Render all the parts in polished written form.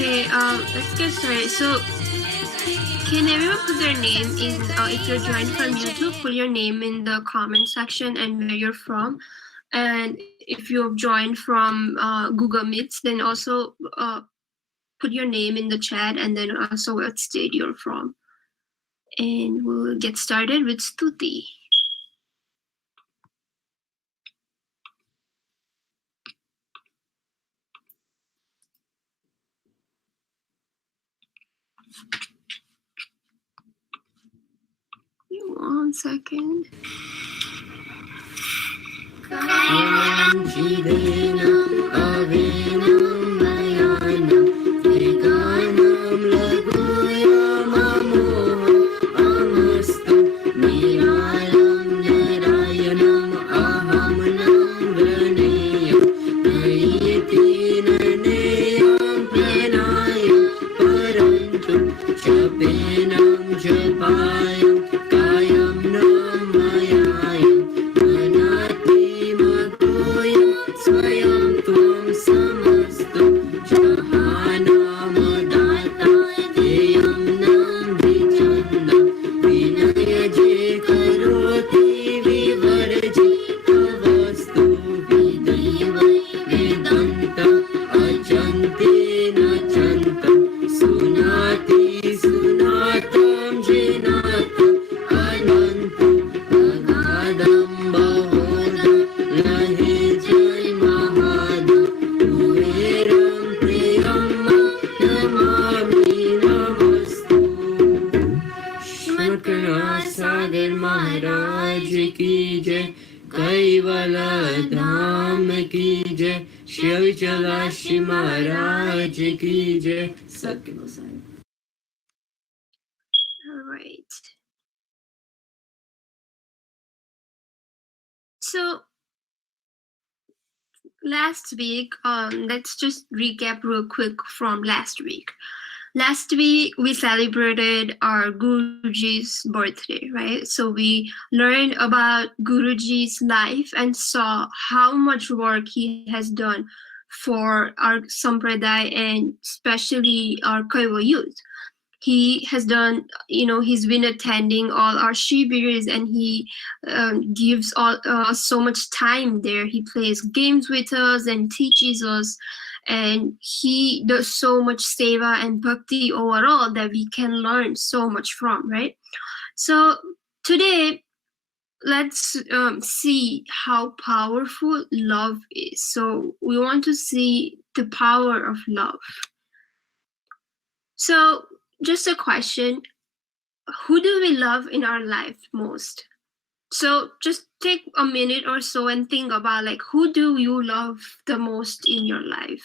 Okay, let's get started. So, can everyone put their name in, if you're joined from YouTube, put your name in the comment section and where you're from. And if you've joined from Google Meets, then also put your name in the chat and then also what state you're from. And we'll get started with Stuti. One second. Swayam Tvam Sa की जय, कैवल धाम की जय, शिव चलाशी महाराज की जय. All right. So last week, let's just recap real quick from last week. Last week we celebrated our Guruji's birthday, right? So we learned about Guruji's life and saw how much work he has done for our sampradaya and especially our Kaival youth. He has done, he's been attending all our shibirs, and he gives all so much time there. He plays games with us and teaches us, and he does so much seva and bhakti overall that we can learn so much from, right? So today, let's see how powerful love is. So we want to see the power of love. So just a question: who do we love in our life most? So just take a minute or so and think about, like, who do you love the most in your life?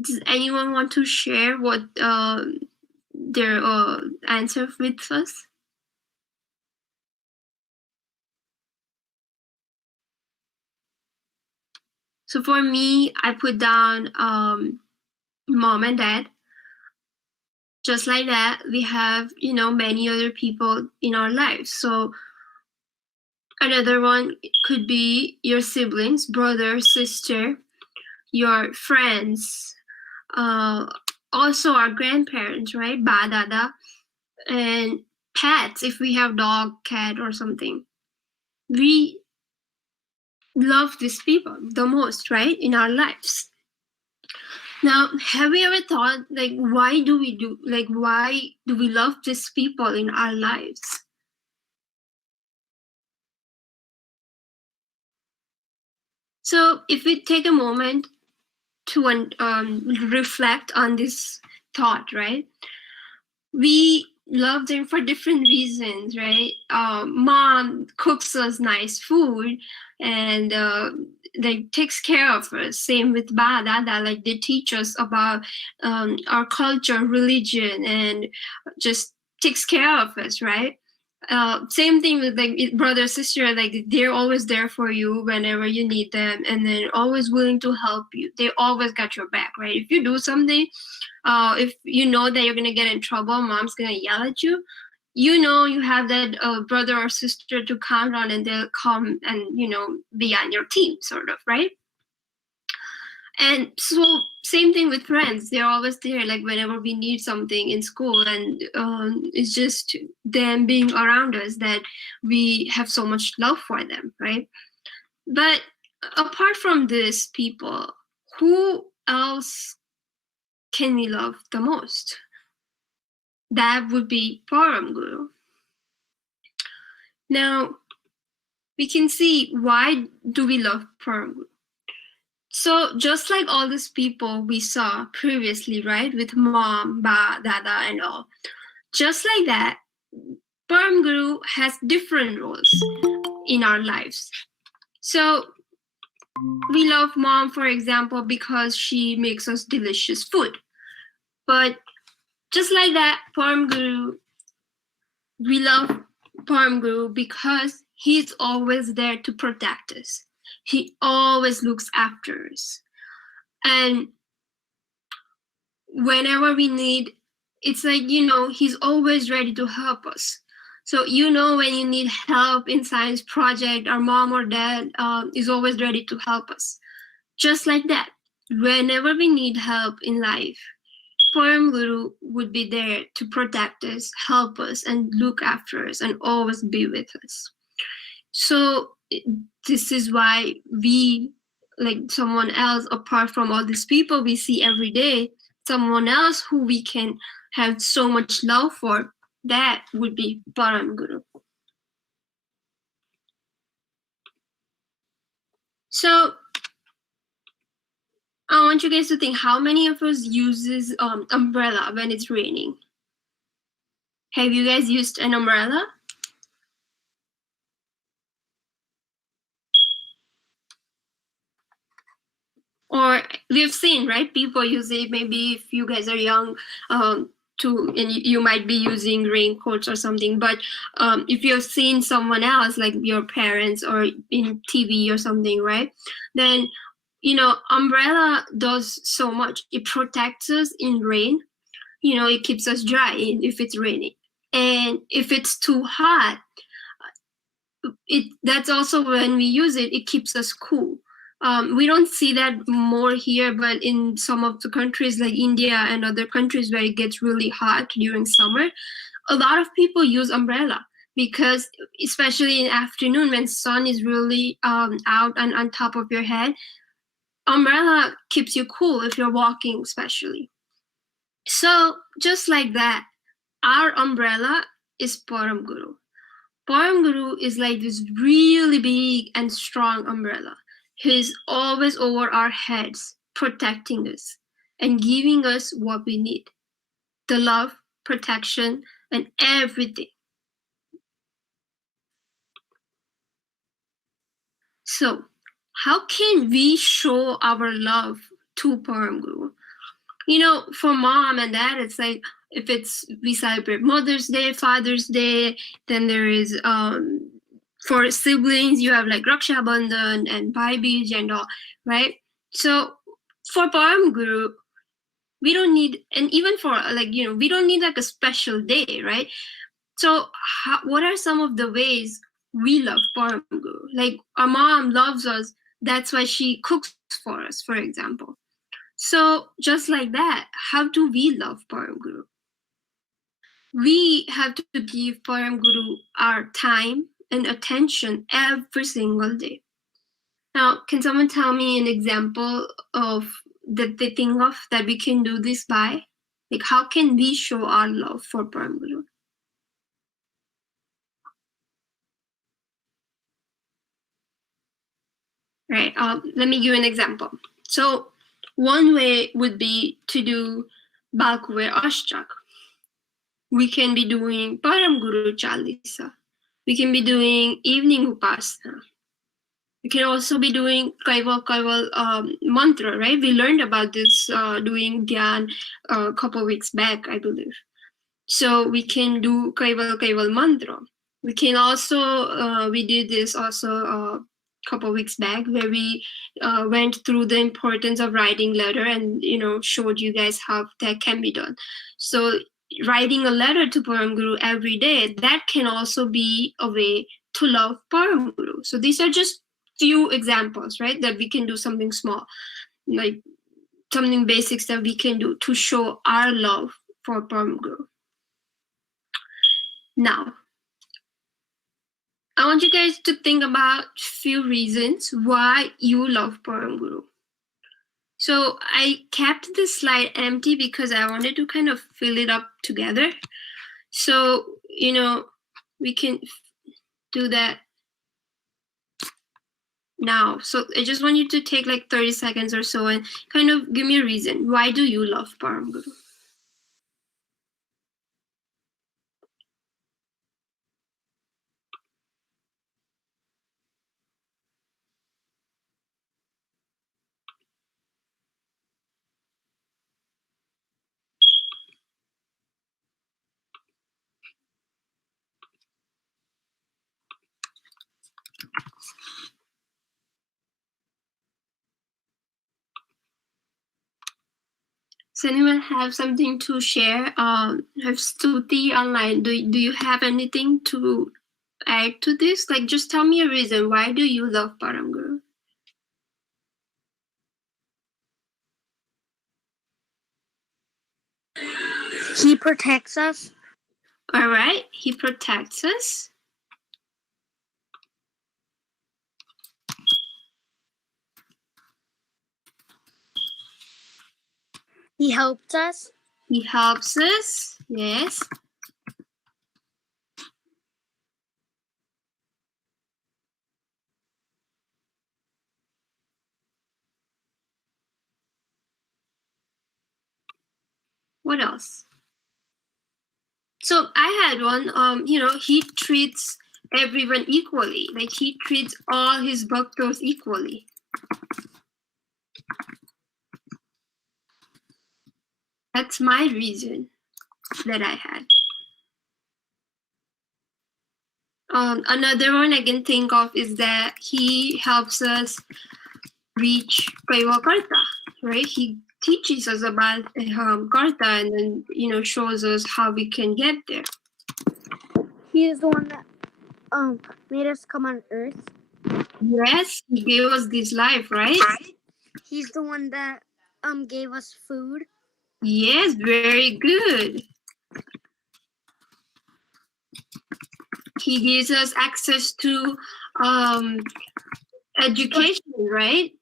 Does anyone want to share what their answer with us? So for me, I put down mom and dad. Just like that, we have, many other people in our lives. So another one could be your siblings, brother, sister, your friends, also our grandparents, right? Ba, dada, and pets, if we have dog, cat, or something. We love these people the most, right, in our lives. Now, have you ever thought, like, why do we love these people in our lives? So if we take a moment to reflect on this thought, right? We love them for different reasons, right? Mom cooks us nice food and like takes care of us. Same with ba, dada, like they teach us about our culture, religion, and just takes care of us, right? Same thing with like brother, sister, like they're always there for you whenever you need them, and then always willing to help you. They always got your back, right? If you do something, if you know that you're gonna get in trouble, mom's gonna yell at you, you have that brother or sister to count on, and they'll come and be on your team, sort of, right? And so same thing with friends, they're always there, like whenever we need something in school, and it's just them being around us that we have so much love for them, right? But apart from this people, who else can we love the most? That would be Param Guru. Now, we can see why do we love Param Guru. So just like all these people we saw previously, right, with mom, ba, dada, and all, just like that, Param Guru has different roles in our lives. So we love mom, for example, because she makes us delicious food. But just like that, Param Guru, we love Param Guru because he's always there to protect us. He always looks after us. And whenever we need, it's like, he's always ready to help us. So, when you need help in science project, our mom or dad is always ready to help us. Just like that, whenever we need help in life, Param Guru would be there to protect us, help us, and look after us, and always be with us. So this is why we, like someone else, apart from all these people we see every day, someone else who we can have so much love for, that would be Param Guru. So I want you guys to think, how many of us uses umbrella when it's raining? Have you guys used an umbrella? Or we've seen, right? People use it. Maybe if you guys are young, and you might be using raincoats or something. But if you've seen someone else, like your parents or in TV or something, right? Then umbrella does so much. It protects us in rain. It keeps us dry if it's raining. And if it's too hot, that's also when we use it, it keeps us cool. We don't see that more here, but in some of the countries like India and other countries where it gets really hot during summer, a lot of people use umbrella because, especially in afternoon when sun is really out and on top of your head, umbrella keeps you cool if you're walking, especially. So just like that, our umbrella is Param Guru. Param Guru is like this really big and strong umbrella. He's always over our heads, protecting us and giving us what we need: the love, protection, and everything. So, how can we show our love to Param Guru? For mom and dad, it's like, if we celebrate Mother's Day, Father's Day, then there is for siblings, you have like Raksha Bandhan and Bhai Beej and all, right? So for Param Guru, we don't need, and even for we don't need like a special day, right? So what are some of the ways we love Param Guru? Like our mom loves us, that's why she cooks for us, for example. So just like that, how do we love Param Guru? We have to give Param Guru our time and attention every single day. Now, can someone tell me an example of that they think of that we can do this by? Like, how can we show our love for Param Guru? Right. Let me give an example. So, one way would be to do Balkuver Ashtak. We can be doing Param Guru Chalisa. We can be doing evening Upasana. We can also be doing Kaival mantra, right? We learned about this doing Gyan a couple weeks back, I believe. So we can do Kaival mantra. We can also, we did this also a couple weeks back, where we went through the importance of writing letter and, showed you guys how that can be done. So writing a letter to Param Guru every day, that can also be a way to love Param Guru. So these are just few examples, right? That we can do something small, like something basics that we can do to show our love for Param Guru. Now, I want you guys to think about few reasons why you love Param Guru. So I kept this slide empty because I wanted to kind of fill it up together. So, we can do that now. So I just want you to take like 30 seconds or so and kind of give me a reason. Why do you love Param Guru? Does anyone have something to share? Have Stuti online. Do you have anything to add to this? Like, just tell me a reason. Why do you love Param Guru? He protects us. All right, he protects us. He helps us. He helps us. Yes. What else? So I had one, he treats everyone equally. Like he treats all his bhaktas equally. That's my reason that I had. Another one I can think of is that he helps us reach Kaival Karta, right? He teaches us about Karta and then, shows us how we can get there. He is the one that made us come on earth. Yes, he gave us this life, right? He's the one that gave us food. Yes, very good. He gives us access to education, right?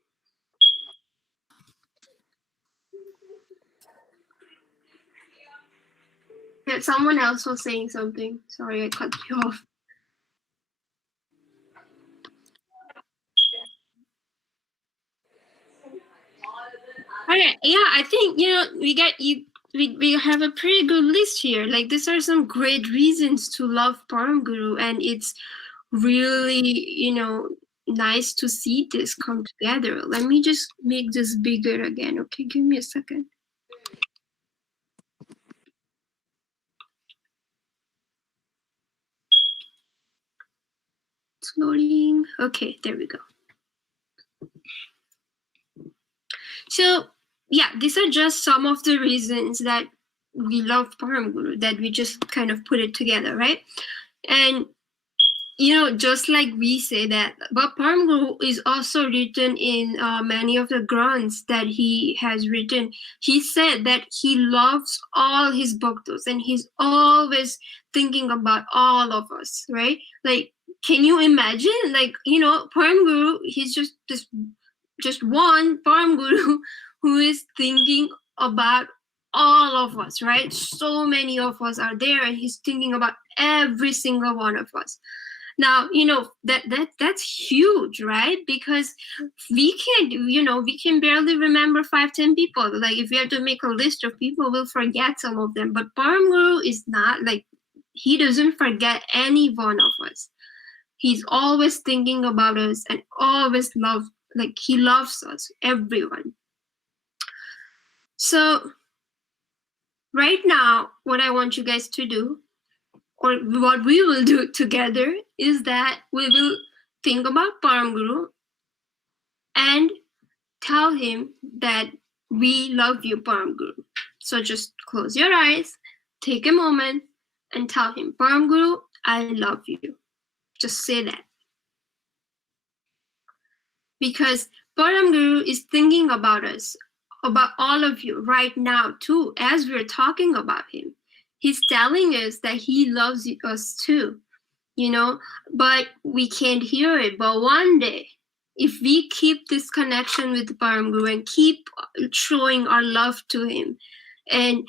Yeah, someone else was saying something. Sorry, I cut you off. Okay, yeah, I think we have a pretty good list here. Like these are some great reasons to love Param Guru, and it's really nice to see this come together. Let me just make this bigger again. Okay, give me a second. It's loading. Okay, there we go. So yeah, these are just some of the reasons that we love Param Guru, that we just kind of put it together, right? And just like we say that, but Param Guru is also written in many of the Granths that he has written. He said that he loves all his bhaktas and he's always thinking about all of us, right? Like, can you imagine? Like, Param Guru, he's just one Param Guru who is thinking about all of us, right? So many of us are there and he's thinking about every single one of us. Now, that's huge, right? Because we can barely remember 5-10 people. Like if we have to make a list of people, we'll forget some of them. But Param Guru is not like, he doesn't forget any one of us. He's always thinking about us and always he loves us, everyone. So right now, what I want you guys to do, or what we will do together, is that we will think about Param Guru and tell him that we love you, Param Guru. So just close your eyes, take a moment, and tell him, Param Guru, I love you. Just say that. Because Param Guru is thinking about us, about all of you right now too, as we're talking about him. He's telling us that he loves us too, but we can't hear it. But one day, if we keep this connection with Param Guru and keep showing our love to him, and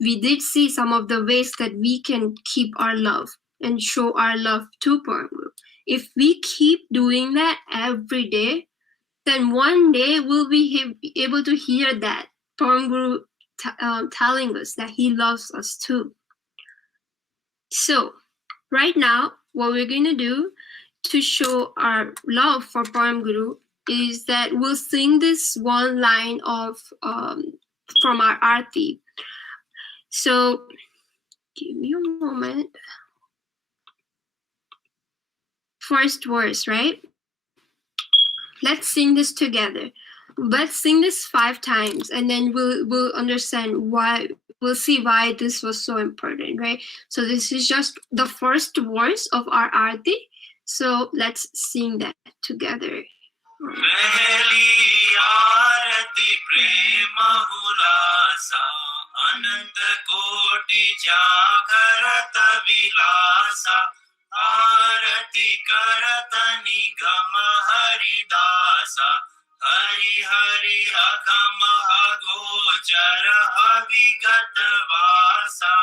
we did see some of the ways that we can keep our love and show our love to Param Guru. If we keep doing that every day, then one day we'll be able to hear that Param Guru telling us that he loves us too. So right now, what we're going to do to show our love for Param Guru is that we'll sing this one line of from our Aarti. So give me a moment. First verse, right? Let's sing this together. Let's sing this 5 times, and then we'll understand why. We'll see why this was so important, right? So this is just the first verse of our Aarti. So let's sing that together. Pehli aarati prema hulasa anant koti jagarata vilasa आरती करत निगम हरिदासा हरि हरि अगम अगोचर अविगत वासा.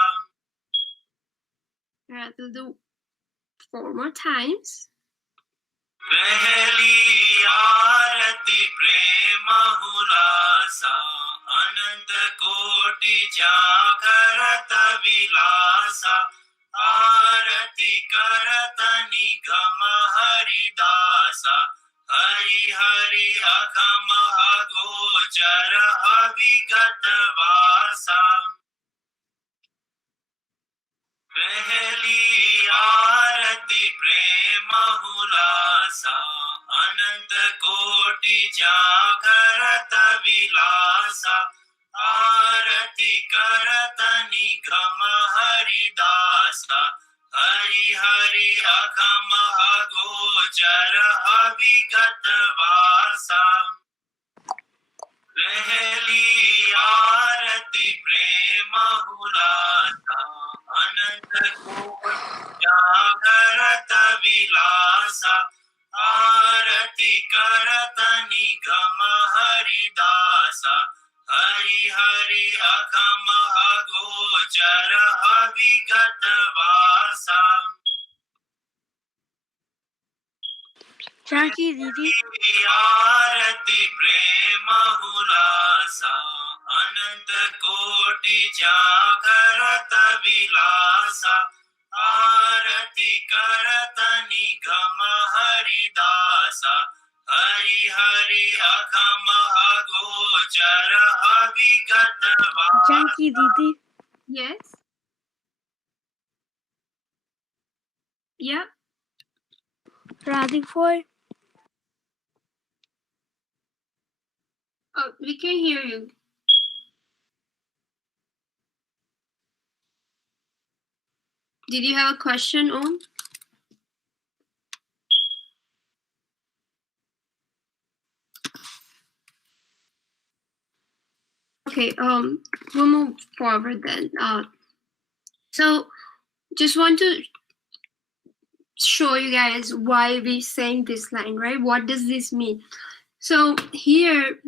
To do 4 more times. पहली आरती प्रेम हुलासा अनंत कोटि जागरत विलासा आरती करत निगम हरिदासा हरि हरि अगम अगोचर अविगत वासा पहली आरती प्रेम हुलासा अनंत कोटि जागरत विलासा आरती करत निगम हरिदासा हरि हरि अगम अगोचर अविगत वासा पहली आरती प्रेम हुलासा अनंत कोटि जागरत विलासा आरती करत निगम हरिदासा हरि हरि अगम अगोचर अविगत वासा Jackie, Didi. आरती प्रेम हुलासा अनंत कोटि जागरत विलासा आरती करत निगम हरिदासा हरि हरि अगम अगोचर अविगत वासा Jackie, Didi. Yes. Yep. Radhikoy. Oh, we can hear you. Did you have a question, Om? Okay, we'll move forward then. So just want to show you guys why we sang this line, right? What does this mean? So here,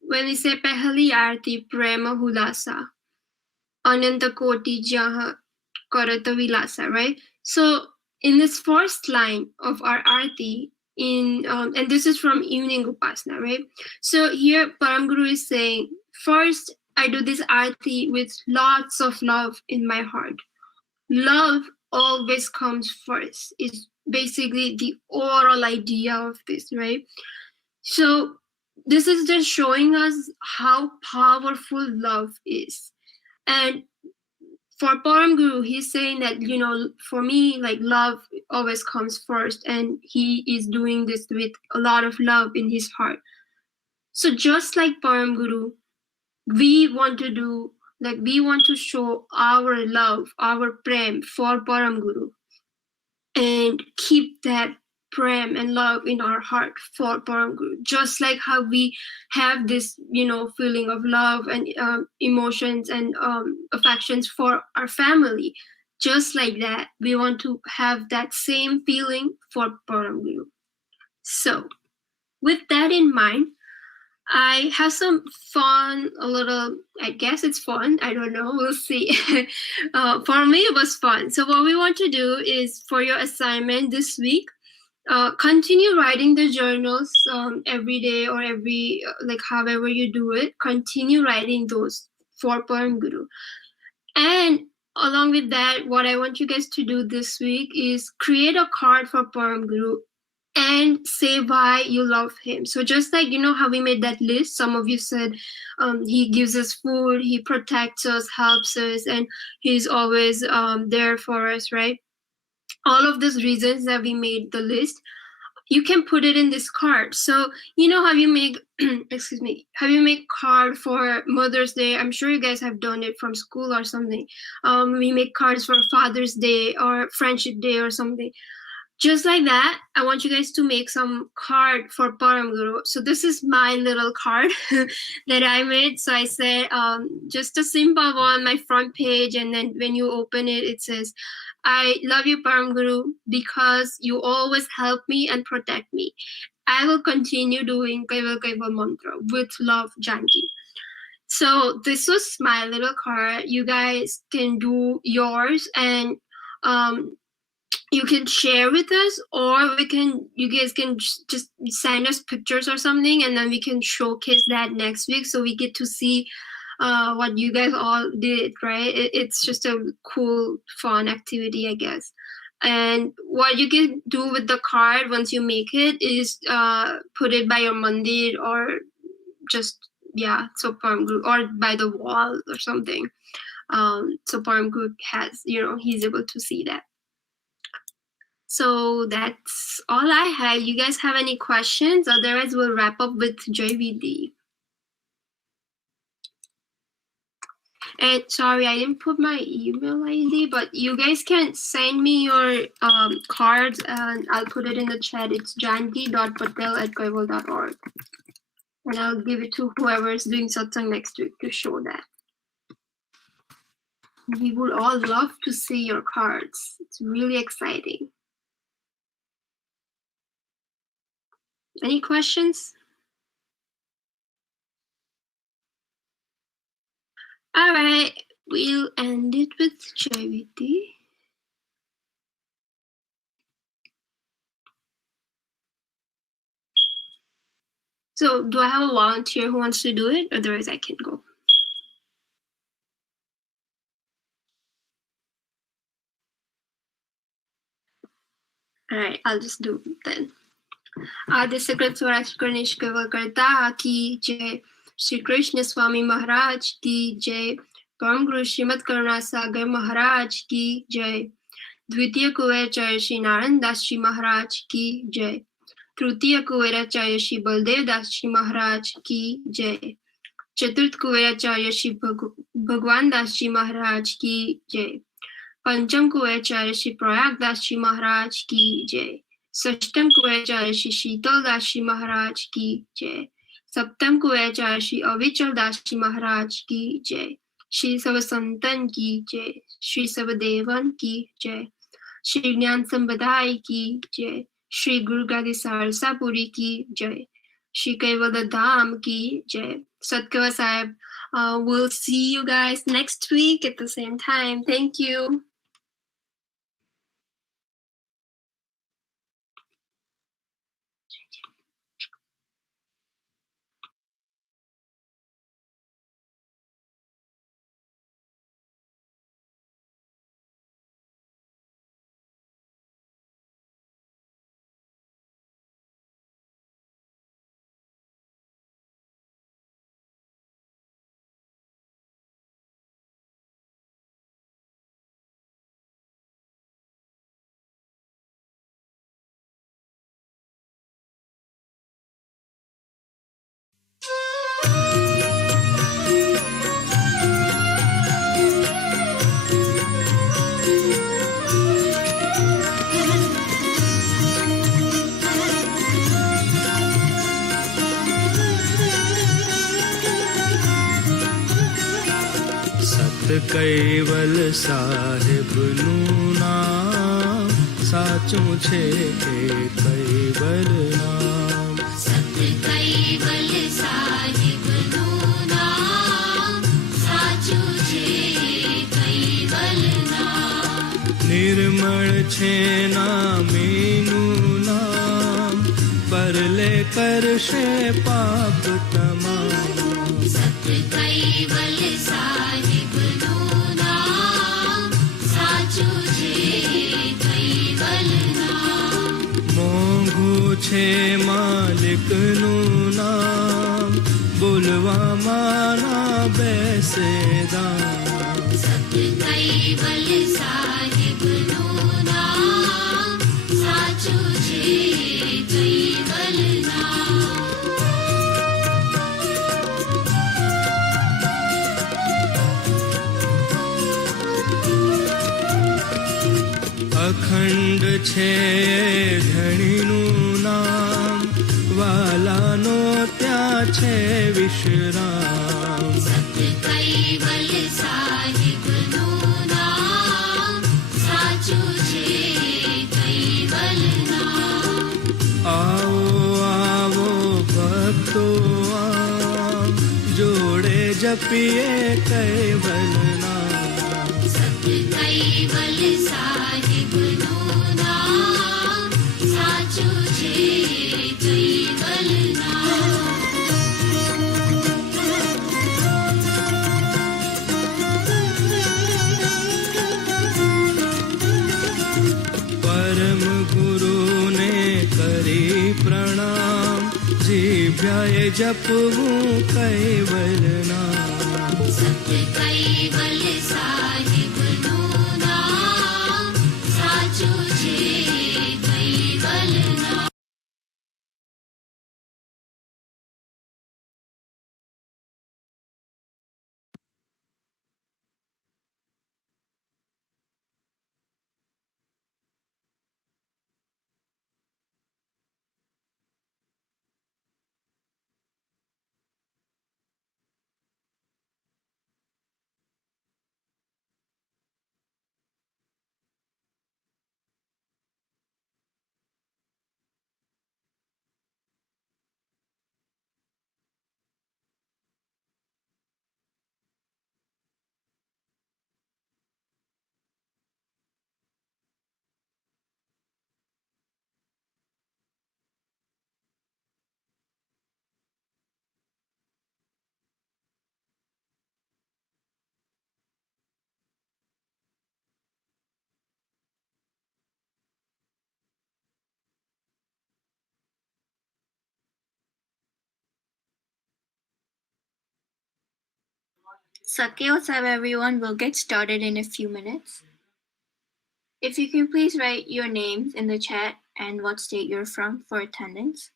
when we say Pehali Aarti Prema Hulasa, Ananta Koti Jaha Karata Vilasa, right? So in this first line of our Aarti, and this is from evening Upasana, right? So here Param Guru is saying, first I do this Aarti with lots of love in my heart. Love always comes first, is basically the oral idea of this, right? So this is just showing us how powerful love is. And for Param Guru, he's saying that, you know, for me, like love always comes first, and he is doing this with a lot of love in his heart. So just like Param Guru, we want to show our love, our prem for Param Guru, and keep that prem and love in our heart for Param Guru. Just like how we have this, you know, feeling of love and emotions and affections for our family, just like that, we want to have that same feeling for Param Guru. So, with that in mind, I have some fun, a little, I guess it's fun. I don't know. We'll see. For me, it was fun. So what we want to do is, for your assignment this week, continue writing the journals every day or every, like however you do it. Continue writing those for Param Guru. And along with that, what I want you guys to do this week is create a card for Param Guru and say why you love him. So just like, you know how we made that list, some of you said he gives us food, he protects us, helps us, and he's always there for us, right? All of those reasons that we made the list, you can put it in this card. So you know how you make excuse me, how you make card for Mother's Day. I'm sure you guys have done it from school or something. We make cards for Father's Day or Friendship Day or something. Just like that, I want you guys to make some card for Param Guru. So this is my little card that I made. So I said just a simple one, my front page, and then when you open it, it says, I love you, Param Guru, because you always help me and protect me. I will continue doing Kaival Gyan Mandir with love, Janki. So this was my little card. You guys can do yours, and you can share with us, or you guys can just send us pictures or something, and then we can showcase that next week, so we get to see what you guys all did, right? It's just a cool, fun activity, I guess. And what you can do with the card once you make it is put it by your mandir, or just so Param Guru, or by the wall or something. So Param Guru has, he's able to see that. So that's all I have. You guys have any questions? Otherwise, we'll wrap up with JVD. And sorry, I didn't put my email ID, but you guys can send me your cards, and I'll put it in the chat. It's janki.patel@kaival.org. And I'll give it to whoever is doing satsang next week to show that. We would all love to see your cards. It's really exciting. Any questions? All right, we'll end it with JVD. So do I have a volunteer who wants to do it? Otherwise, I can go. All right, I'll just do it then. आदि सकृत स्वराज गणेश केवल करता की जय, श्री कृष्ण स्वामी महाराज की जय, परम गुरु श्रीमद करुणा सागर महाराज की जय, द्वितीय कुबेराचार्य श्री नारायण दास जी महाराज की जय, तृतीय कुबेराचार्य श्री बलदेव दास जी महाराज की जय, चतुर्थ कुबेराचार्य श्री भगवान दास जी महाराज की जय, पंचम कुबेराचार्य श्री प्रयाग दास जी महाराज की जय, षष्ठम कुबेराचार्य श्री शीतल दास जी महाराज की जय, सप्तम कुबेराचार्य श्री अविचल दास जी महाराज की जय, श्री सब संतन की जय, श्री सब देवन की जय, श्री ज्ञान संप्रदाय की जय, श्री गुरु गादी सारसापुरी की जय, श्री कैवल धाम की जय. Satkava Sahib, we'll see you guys next week at the same time. Thank you. Caval Sahib નું નામ સાચું છે કૈવલ નામ. સત કૈવલ સાહિબ નું નામ સાચું છે કૈવલ નામ. નિર્મળ છે નામીનું નામ પરલે કરશે પાપ તમામ. સત કૈવલ સાહિબ નું નામ સાચું છે કૈવલ નામ. મોંઘું છે માલિકનું નામ બોલવામાં ના બેસે દામ. સત કૈવલ સાહિબ નું નામ સાચું છે કૈવલ નામ. અખંડ છે ધણીનું નામ વાલાનો ત્યાં છે વિશ્રામ. સત કૈવલ સાહિબ નું નામ સાચું છે કૈવલ નામ. આવો આવો ભક્તો આમ જોડે જપીએ કૈવલ નામ. સત કૈવલ સાહિબ નું નામ સદાય જપવું કૈવલ નામ. સત કૈવલ સાહિબનું નામ સાચું છે કૈવલ નામ. Sakyosab everyone, will get started in a few minutes. If you can please write your names in the chat and what state you're from for attendance.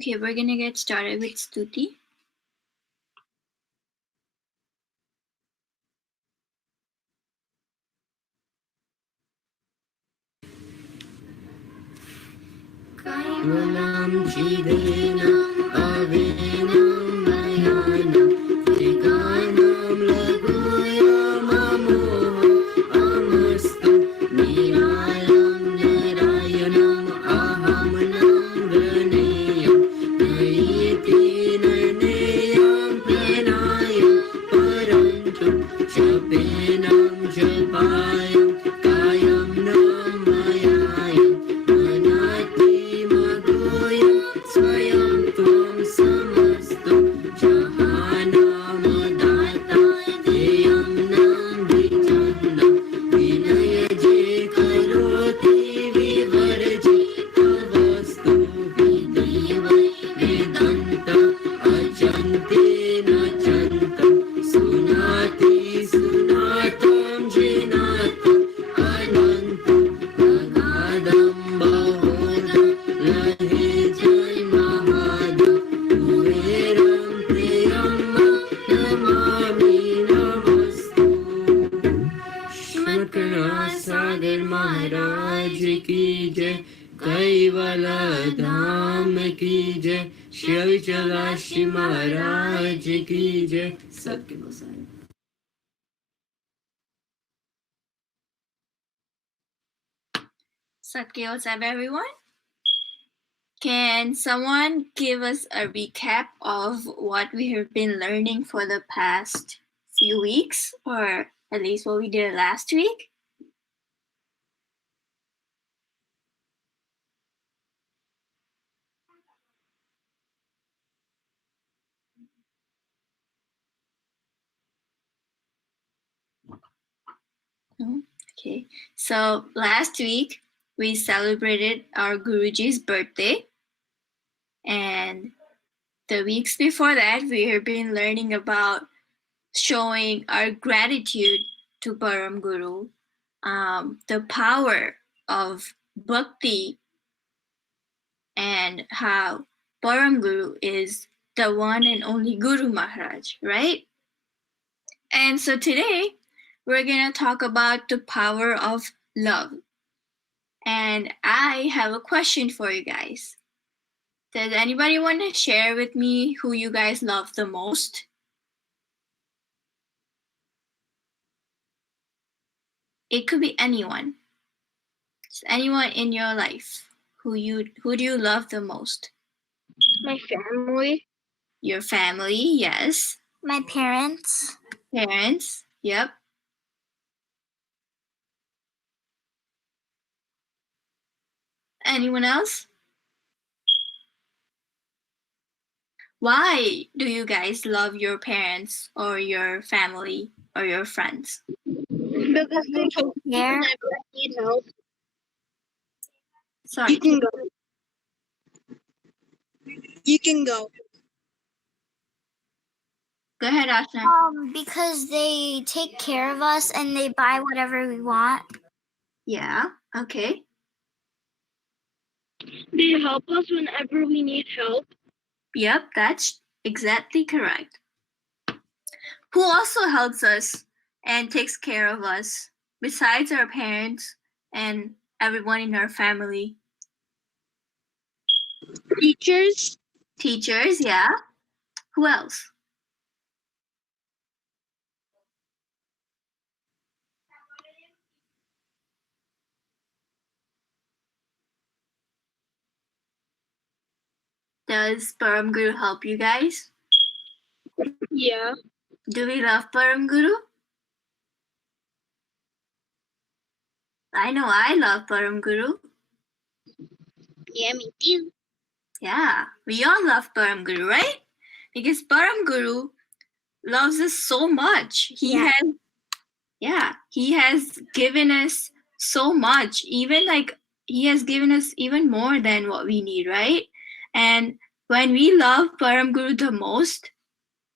Okay, we're gonna get started with Stuti. कैवलं चिदेनं अवेनं मयानं त्रिकालं लघुयममोह अमस्तु निरालं नारायणम् अहं नन्दनेयं नयेति ननेयं प्रणयं परन्तु जपेनं जपायं कायं न मयायं मनाति मधुयं स्वयं त्वं समस्तु जहानामदाता ध्येयं न विचन्दं विनय जे करोति विवर्जितवस्तु विदैवै वेदन्त अचन्ते न चन्तं सुनाति सुनातं जिनातं अनन्तं अगाधं बहुदं लहे जय महादं कुबेरं प्रियं नमामि नमस्तु. सागर महाराज की जय, कैवल धाम की जय, शिव चलाशी महाराज की जय. सबके गोसाई. Sakyosab everyone. Can someone give us a recap of what we have been learning for the past few weeks, or at least what we did last week? No? Okay, so last week we celebrated our Guruji's birthday, and the weeks before that, we have been learning about showing our gratitude to Param Guru, the power of bhakti, and how Param Guru is the one and only Guru Maharaj, right? And so today, we're going to talk about the power of love. And I have a question for you guys. Does anybody want to share with me who you guys love the most? It could be anyone. Just anyone in your life. Who do you love the most? My family. Your family, yes. My parents. Parents, yep. Anyone else? Why do you guys love your parents or your family or your friends? Because they take care. I need help. Sorry. You can go. You can go. Go ahead, Ashna. Because they take care of us and they buy whatever we want. Yeah, okay. They help us whenever we need help. Yep, that's exactly correct. Who also helps us and takes care of us besides our parents and everyone in our family? Teachers. Teachers, yeah. Who else? Does Param Guru help you guys? Yeah. Do we love Param Guru? I know I love Param Guru. Yeah, me too. Yeah, we all love Param Guru, right? Because Param Guru loves us so much. He has given us so much. Even like he has given us even more than what we need, right? And when we love Param Guru the most,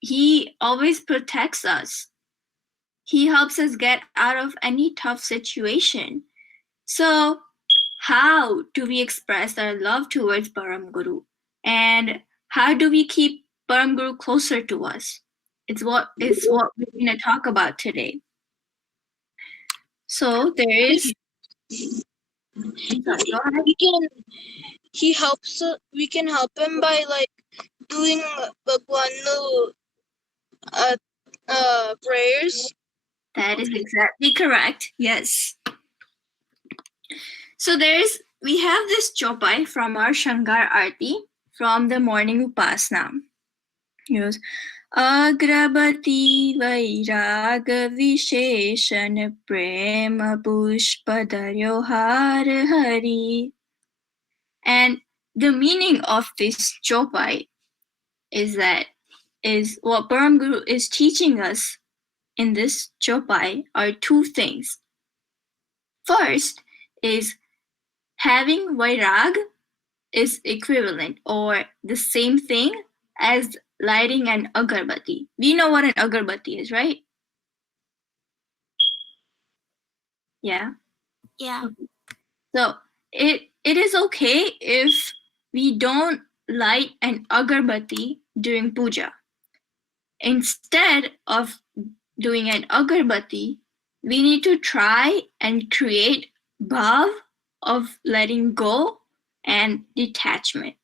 he always protects us. He helps us get out of any tough situation. So how do we express our love towards Param Guru? And how do we keep Param Guru closer to us? It's what we're going to talk about today. So there is. We can help him by like doing Bhagwan prayers. That is exactly correct. Yes. So we have this chopai from our Shankar Arti from the morning Upasana. Yes. Agrabati Vairag Visheshan Prema Pushpadaryo Har Hari. And the meaning of this chopai is what Param Guru is teaching us in this chopai are two things. First is having vairag is equivalent or the same thing as lighting an agarbatti. We know what an agarbatti is, right? Yeah. Yeah. So it is okay if we don't light an agarbatti during puja. Instead of doing an agarbatti, we need to try and create bhav of letting go and detachment.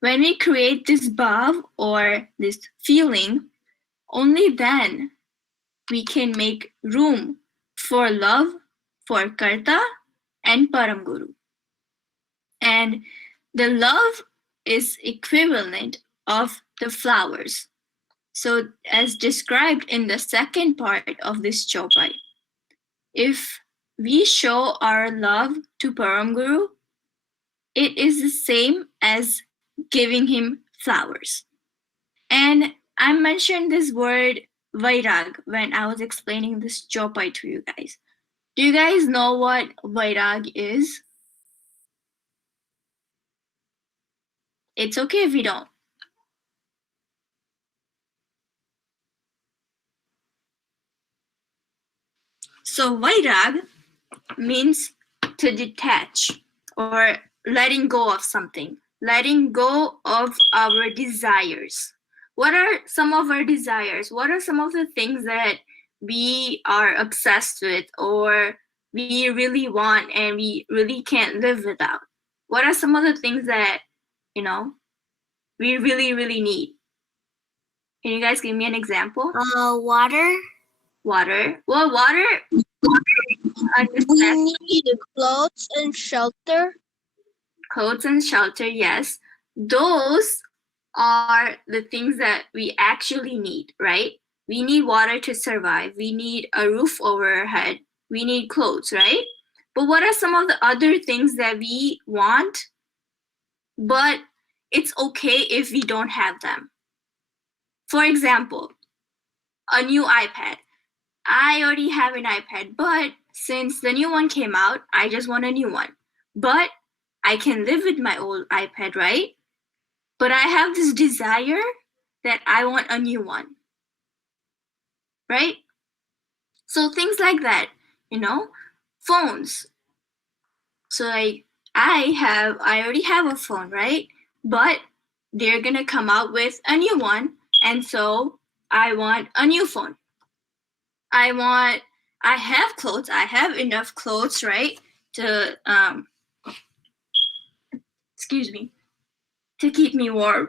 When we create this bhav or this feeling, only then we can make room for love for Karta and Param Guru. And the love is equivalent of the flowers. So as described in the second part of this chopai, if we show our love to Param Guru, it is the same as giving him flowers. And I mentioned this word vairag when I was explaining this chopai to you guys. Do you guys know what vairag is? It's okay if you don't. So vairag means to detach or letting go of something, letting go of our desires. What are some of our desires? What are some of the things that we are obsessed with or we really want and we really can't live without? What are some of the things that, we really, really need? Can you guys give me an example? Water. Water. Well, water. We need clothes and shelter. Clothes and shelter, yes. Those are the things that we actually need, right? We need water to survive. We need a roof over our head. We need clothes, right? But what are some of the other things that we want, but it's okay if we don't have them? For example, a new iPad. I already have an iPad, but since the new one came out, I just want a new one. But I can live with my old iPad, right? But I have this desire that I want a new one, right? So things like that, phones. So like I already have a phone, right? But they're gonna come out with a new one, and so I want a new phone. I have clothes. I have enough clothes, right? To excuse me, to keep me warm.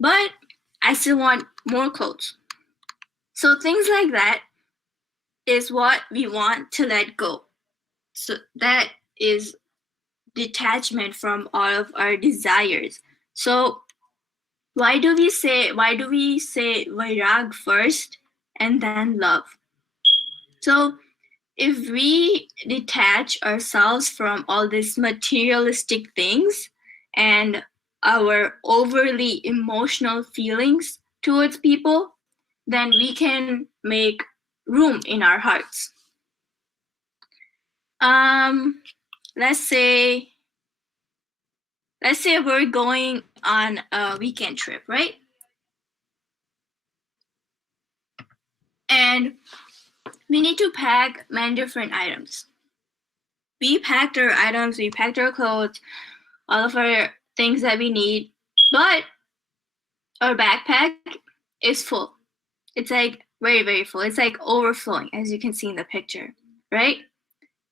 But I still want more clothes. So things like that is what we want to let go. So that is detachment from all of our desires. So why do we say vairag first and then love? So if we detach ourselves from all these materialistic things and our overly emotional feelings towards people, then we can make room in our hearts. Let's say we're going on a weekend trip, right? And we need to pack many different items. We packed our items, we packed our clothes, all of our things that we need, but our backpack is full. It's like very, very full. It's like overflowing, as you can see in the picture, right?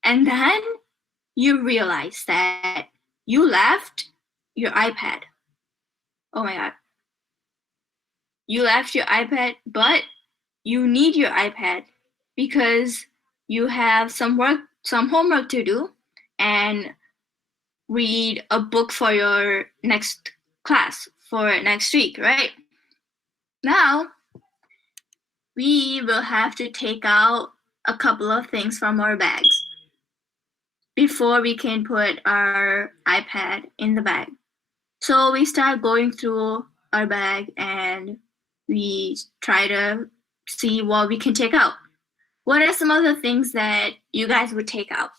And then you realize that you left your iPad. Oh my God. You left your iPad, but you need your iPad because you have some homework to do and read a book for your next class for next week, right? Now, we will have to take out a couple of things from our bags before we can put our iPad in the bag. So we start going through our bag and we try to see what we can take out. What are some of the things that you guys would take out?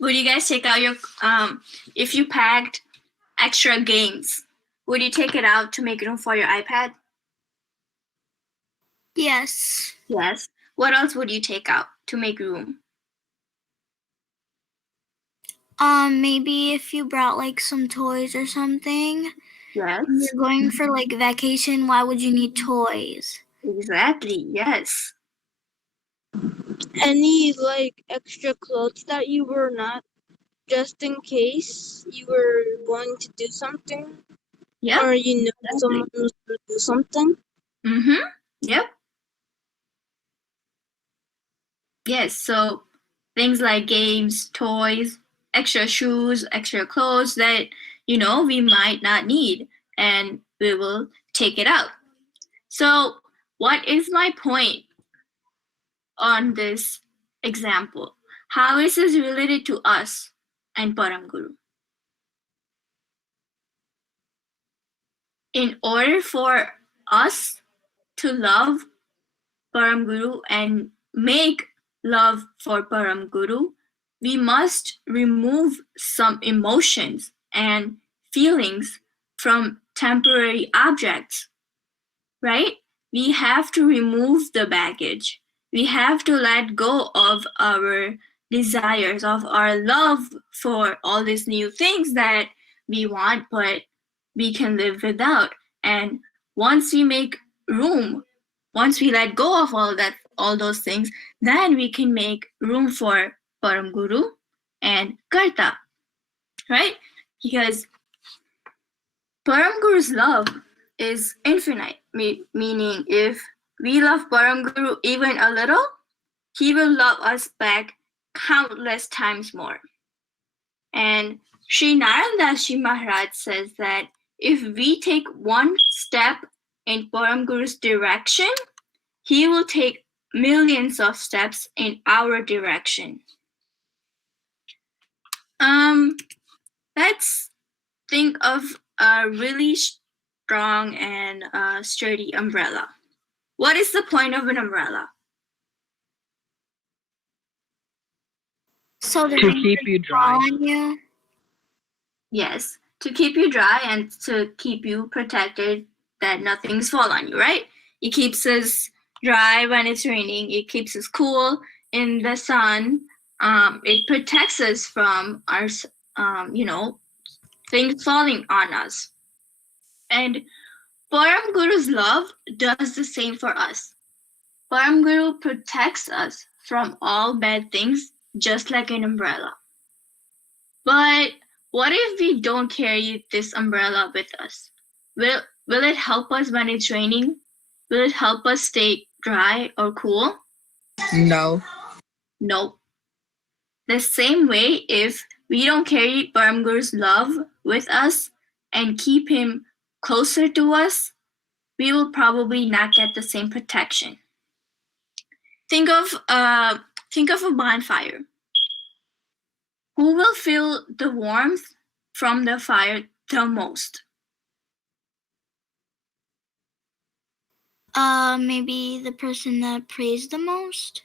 Would you guys take out your, if you packed extra games, would you take it out to make room for your iPad? Yes. Yes. What else would you take out to make room? Maybe if you brought like some toys or something. Yes. You're going for like vacation, why would you need toys? Exactly. Yes. Any like extra clothes that you were not, just in case you were going to do something, Yep. or someone was going to do something. Mm-hmm. Yep. Yes. So things like games, toys, extra shoes, extra clothes that we might not need, and we will take it out. So what is my point on this example? How is this related to us and Param Guru? In order for us to love Param Guru and make love for Param Guru, we must remove some emotions and feelings from temporary objects, right? We have to remove the baggage. We have to let go of our desires, of our love for all these new things that we want, but we can live without. And once we make room, once we let go of all those things, then we can make room for Param Guru and Karta, right? Because Param Guru's love is infinite, meaning if we love Param Guru even a little, he will love us back countless times more. And Sri Narayan Das Ji Maharaj says that if we take one step in Param Guru's direction, he will take millions of steps in our direction. Let's think of a really strong and sturdy umbrella. What is the point of an umbrella? So To keep you dry. on you. Yes, to keep you dry and to keep you protected that nothing's fall on you, right? It keeps us dry when it's raining. It keeps us cool in the sun. It protects us from our, things falling on us. And Param Guru's love does the same for us. Param Guru protects us from all bad things, just like an umbrella. But what if we don't carry this umbrella with us? Will it help us when it's raining? Will it help us stay dry or cool? No. No. The same way, if we don't carry Param Guru's love with us and keep him closer to us, we will probably not get the same protection. Think of a bonfire. Who will feel the warmth from the fire the most? Maybe the person that prays the most.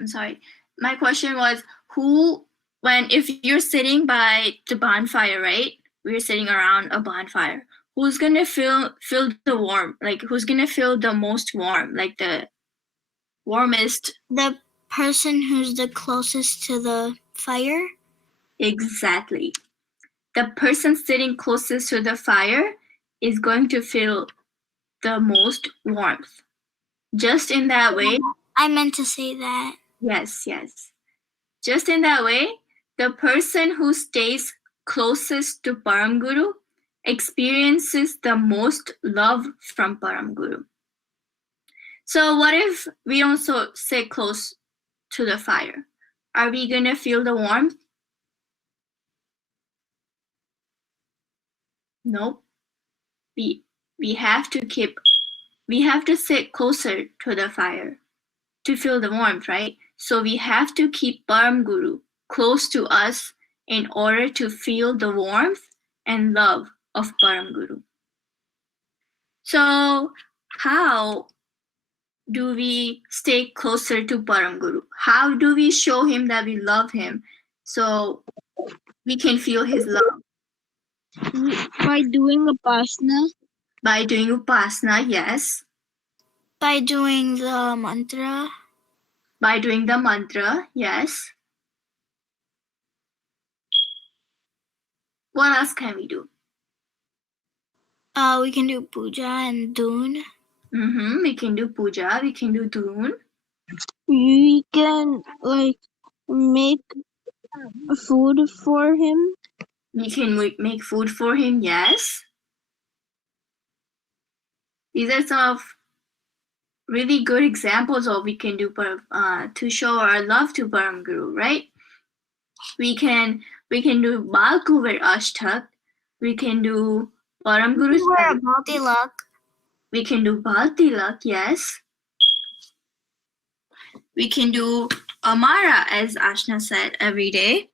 I'm sorry. My question was if you're sitting by the bonfire, right? We're sitting around a bonfire. Who's gonna feel the warmth? Like, who's gonna feel the most warm? Like the warmest? The person who's the closest to the fire. Exactly. The person sitting closest to the fire is going to feel the most warmth. Just in that way. I meant to say that. Yes. Just in that way, the person who stays closest to Param Guru experiences the most love from Param Guru. So what if we don't sit close to the fire? Are we gonna feel the warmth? Nope. We have to sit closer to the fire to feel the warmth, right? So we have to keep Param Guru close to us in order to feel the warmth and love of Param Guru. So how do we stay closer to Param Guru? How do we show him that we love him so we can feel his love? By doing Upasana. By doing Upasana, yes. By doing the mantra. By doing the mantra, yes. What else can we do? We can do puja and dun. We can do puja, we can do dun. We can make food for him. We can make food for him, yes. These are some of really good examples of what we can do to show our love to Param Guru, right? We can do Bal Kuber Ashtak. We can do Param Guru's. Tilak. We can do Bal Tilak, yes. We can do Amara, as Ashna said, every day.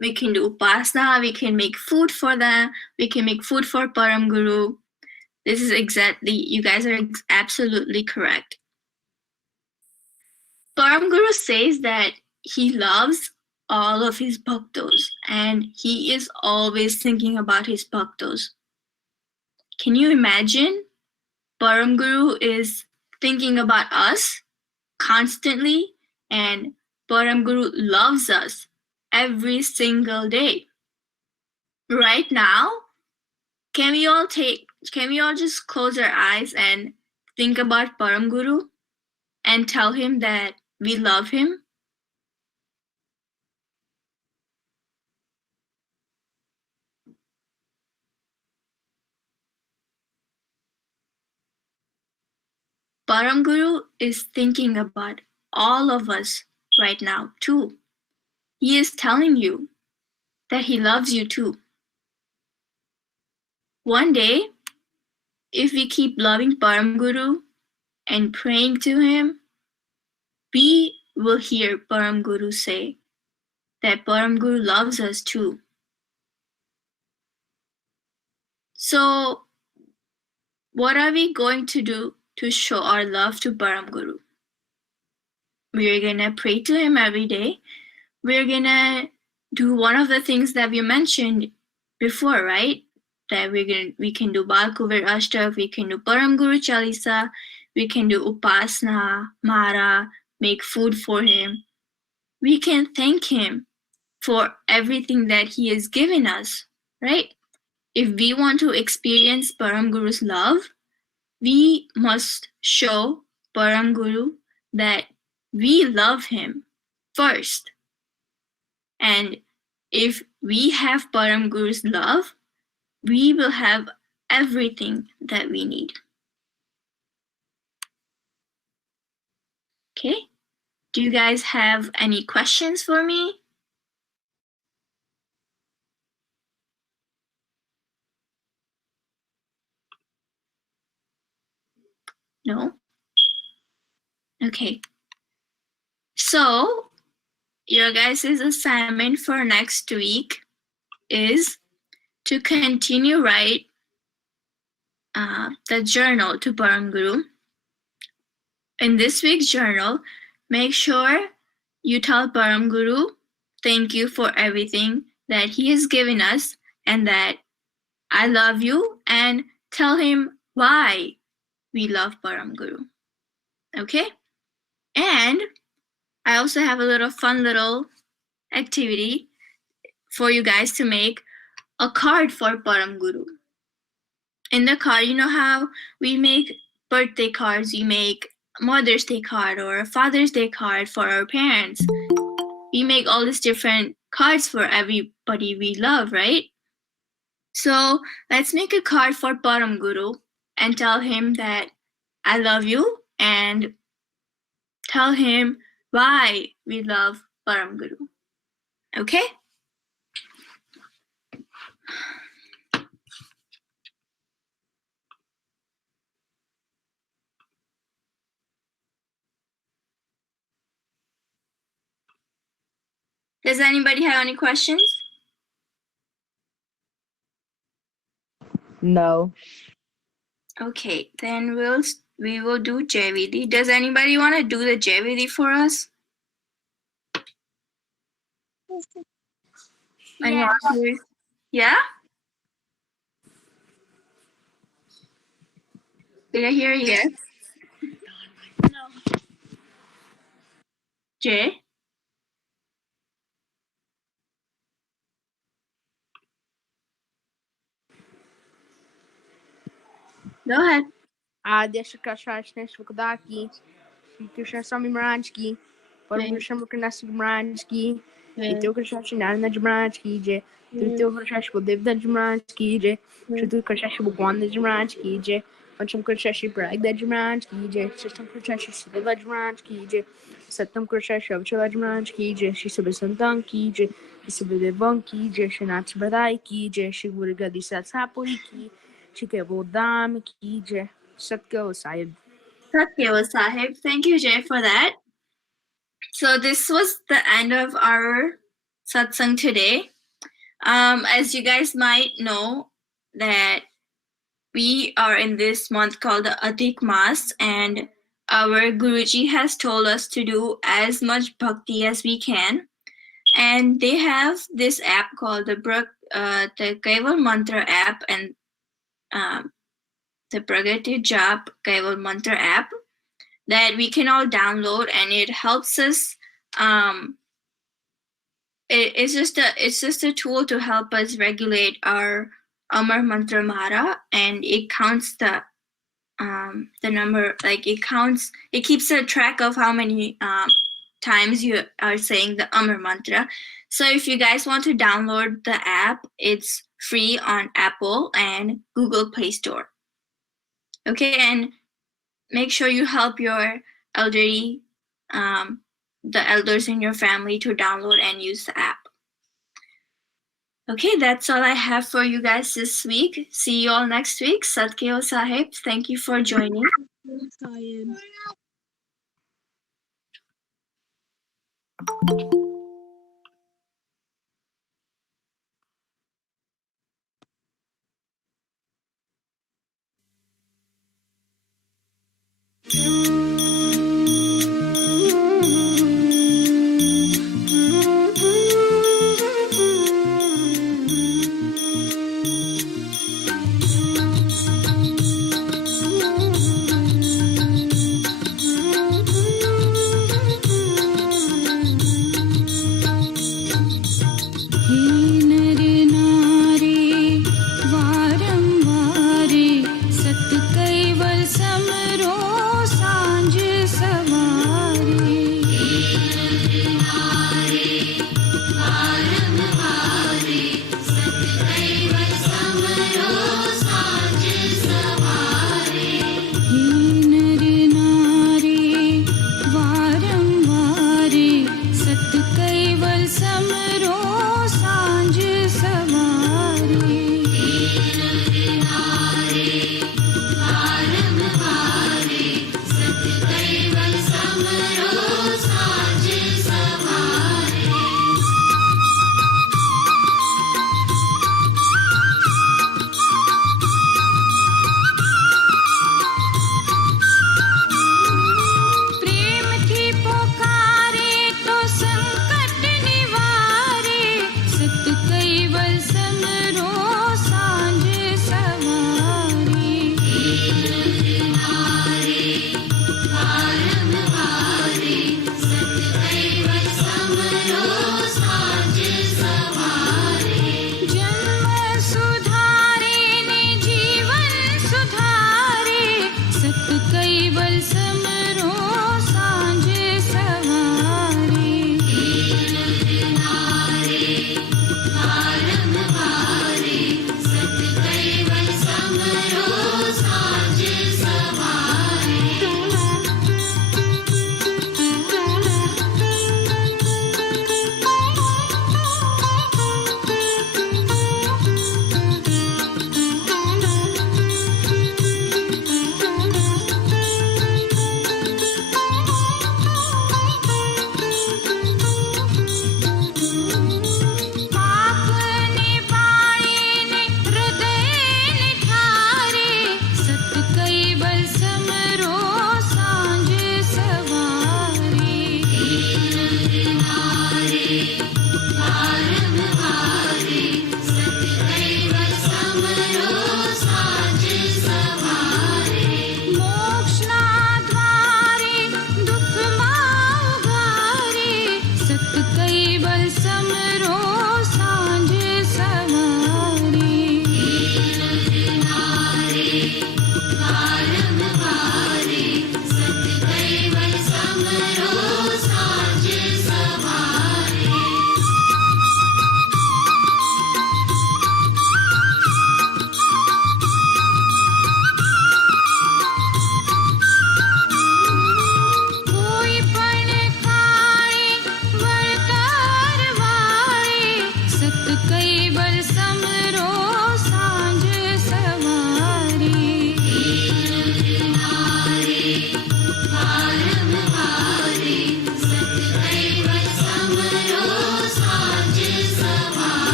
We can do Upasana. We can make food for them. We can make food for Param Guru. This is exactly, you guys are absolutely correct. Param Guru says that he loves all of his bhaktos and he is always thinking about his bhaktos. Can you imagine? Param Guru is thinking about us constantly, and Param Guru loves us every single day. Right now, can we all just close our eyes and think about Param Guru and tell him that we love him? Param Guru is thinking about all of us right now too. He is telling you that he loves you too. One day, if we keep loving Param Guru and praying to him, we will hear Param Guru say that Param Guru loves us too. So, what are we going to do to show our love to Param Guru? We're gonna pray to him every day. We're gonna do one of the things that we mentioned before, right? That we can do Balkuvir Ashtak, we can do Param Guru Chalisa, we can do Upasana, Mara, make food for him. We can thank him for everything that he has given us, right? If we want to experience Param Guru's love, we must show Param Guru that we love him first. And if we have Param Guru's love, we will have everything that we need. Okay? Do you guys have any questions for me? No? Okay. So, your guys' assignment for next week is to continue write the journal to Param Guru. In this week's journal, make sure you tell Param Guru thank you for everything that he has given us and that I love you, and tell him why we love Param Guru. Okay? And I also have a fun little activity for you guys to make a card for Param Guru. In the card, you know how we make birthday cards, we make Mother's Day card or a Father's Day card for our parents. We make all these different cards for everybody we love, right? So let's make a card for Param Guru and tell him that I love you and tell him why we love Param Guru. Okay? Does anybody have any questions? No. Okay, then we will do JVD. Does anybody want to do the JVD for us? Yes. Yeah? Did I hear a yes? No. Jay? Go ahead. Deixa Kashashnesvukdaki, Krishna Swami Maharaj ki, Param Krishna Mukhandas Maharaj ki, Ito Krishna Narana Maharaj ki jai, Ito Krishna Devdaj Maharaj ki jai, Shritu Krishna Bhagwan Maharaj ki jai, Pancham Krishna Pragdaj Maharaj ki jai, Shishtam Krishna Siddhavaj Maharaj ki jai, Satam Krishna Shavchalaj Maharaj ki jai, Shri Sabha ki jai, Shri Sabha ki jai, Shri Nath Bradai ki jai, Shri Guru Gadi Satsapuri ki, Shri Kaival Gyan Mandir ki jai. Satgo Sahib. Satyo Sahib. Thank you, Jay, for that. So this was the end of our satsang today. As you guys might know that we are in this month called the Adhik Mas, and our Guruji has told us to do as much bhakti as we can. And they have this app called the Kaival Mantra app and the Pragati Jap Kaival Mantra app that we can all download, and it helps us. It's just a tool to help us regulate our Amar Mantra Mara, and it counts the number, like it keeps a track of how many times you are saying the Amar Mantra. So if you guys want to download the app, it's free on Apple and Google Play Store. Okay, and make sure you help your elderly, the elders in your family to download and use the app. Okay, that's all I have for you guys this week. See you all next week. Satkeo Sahib, thank you for joining.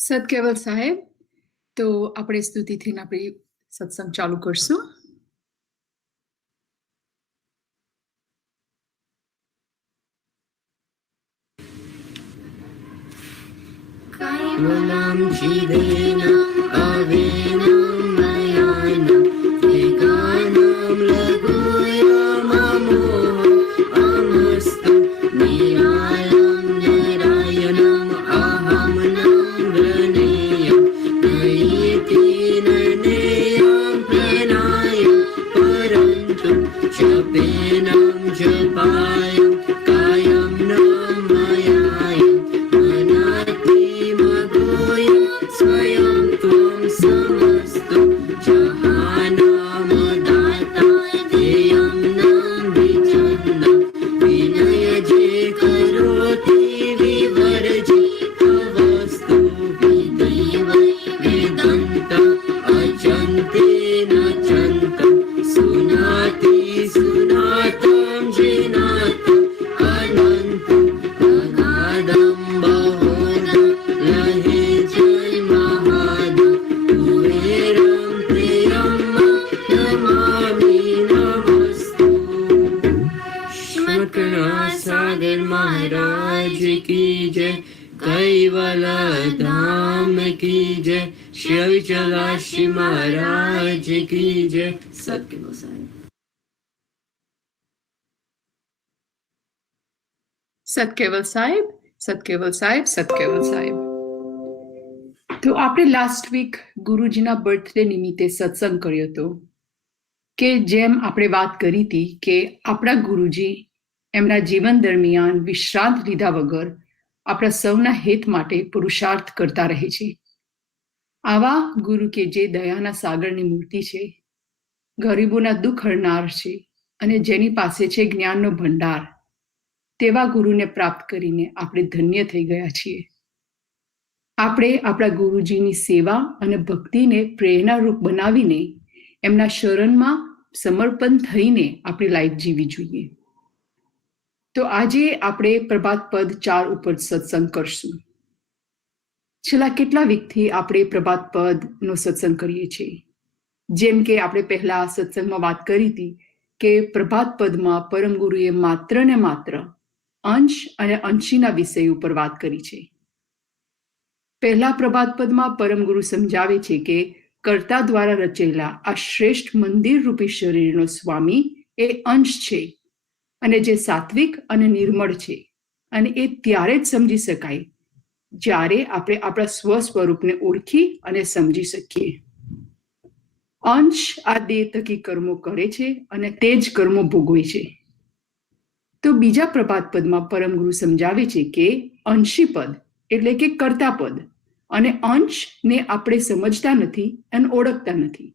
સતકેવલ સાહેબ, તો આપણે સ્તુતિથી આપણી સત્સંગ ચાલુ કરશું. કૈવલમ જીવેનમ અવેનમ મયાનમ વિગાનમ લઘુયમમો અમસ્તુ નિરાલમ નિરાયનમ અહમ નંદનેયમ નયિતિ નનેયમ પ્રેનાય પરંતુ જપેનમ જપાયમ કાયમ નમયાય स्वयं त्वं समस्तु जहानामदाता ध्येयं न विचन्न विनय जे करोति विवर्जित वस्तु विदैव वेदन्त अचन्ते न चन्त सुनाति सुनातं जिनात अनन्त अगाधं बहोद लहे जय महाद कुबेरं प्रियं नमामि नमस्तु श्रीमद्करुणा सागर महाराज की जय कैवल धाम की जय श्री विचलाशी महाराज की जय सत्केवल साहेब. સતકેવલ સાહેબ, સતકેવલ સાહેબ, સતકેવલ સાહેબ. તો આપણે લાસ્ટ વીક ગુરુજીના બર્થડે નિમિત્તે સત્સંગ કર્યો હતો કે જેમ આપણે વાત કરી હતી કે આપણા ગુરુજી એમના જીવન દરમિયાન વિશ્રાંત લીધા વગર આપણા સૌના હિત માટે પુરુષાર્થ કરતા રહે છે. આવા ગુરુ કે જે દયાના સાગરની મૂર્તિ છે, ગરીબોના દુઃખ હરનાર છે અને જેની પાસે છે જ્ઞાનનો ભંડાર, તેવા ગુરુને પ્રાપ્ત કરીને આપણે ધન્ય થઈ ગયા છીએ. આપણે આપણા ગુરુજીની સેવા અને ભક્તિને પ્રેરણારૂપ બનાવીને એમના શરણમાં સમર્પણ થઈને આપણી લાઈફ જીવી જોઈએ. તો આજે આપણે પ્રભાત પદ 4 ઉપર સત્સંગ કરશું. છેલ્લા કેટલા વીકથી આપણે પ્રભાત પદનો સત્સંગ કરીએ છીએ. જેમ કે આપણે પહેલા સત્સંગમાં વાત કરી હતી કે પ્રભાત પદમાં પરમ ગુરુએ માત્ર ને માત્ર અંશ અને અંશીના વિષય ઉપર વાત કરી છે. પહેલા પ્રભાત પદમાં પરમ ગુરુ સમજાવે છે કે કર્તા દ્વારા રચેલા આ શ્રેષ્ઠ મંદિર રૂપી શરીરનો સ્વામી એ અંશ છે અને જે સાત્વિક અને નિર્મળ છે, અને એ ત્યારે જ સમજી શકાય જ્યારે આપણે આપણા સ્વ સ્વરૂપને ઓળખી અને સમજી શકીએ. અંશ આ દેહ થકી કર્મો કરે છે અને તે જ કર્મો ભોગવે છે. તો બીજા પ્રભાત પદમાં પરમ ગુરુ સમજાવે છે કે અંશી પદ એટલે કે કર્તા પદ અને અંશને આપણે સમજતા નથી અને ઓળખતા નથી,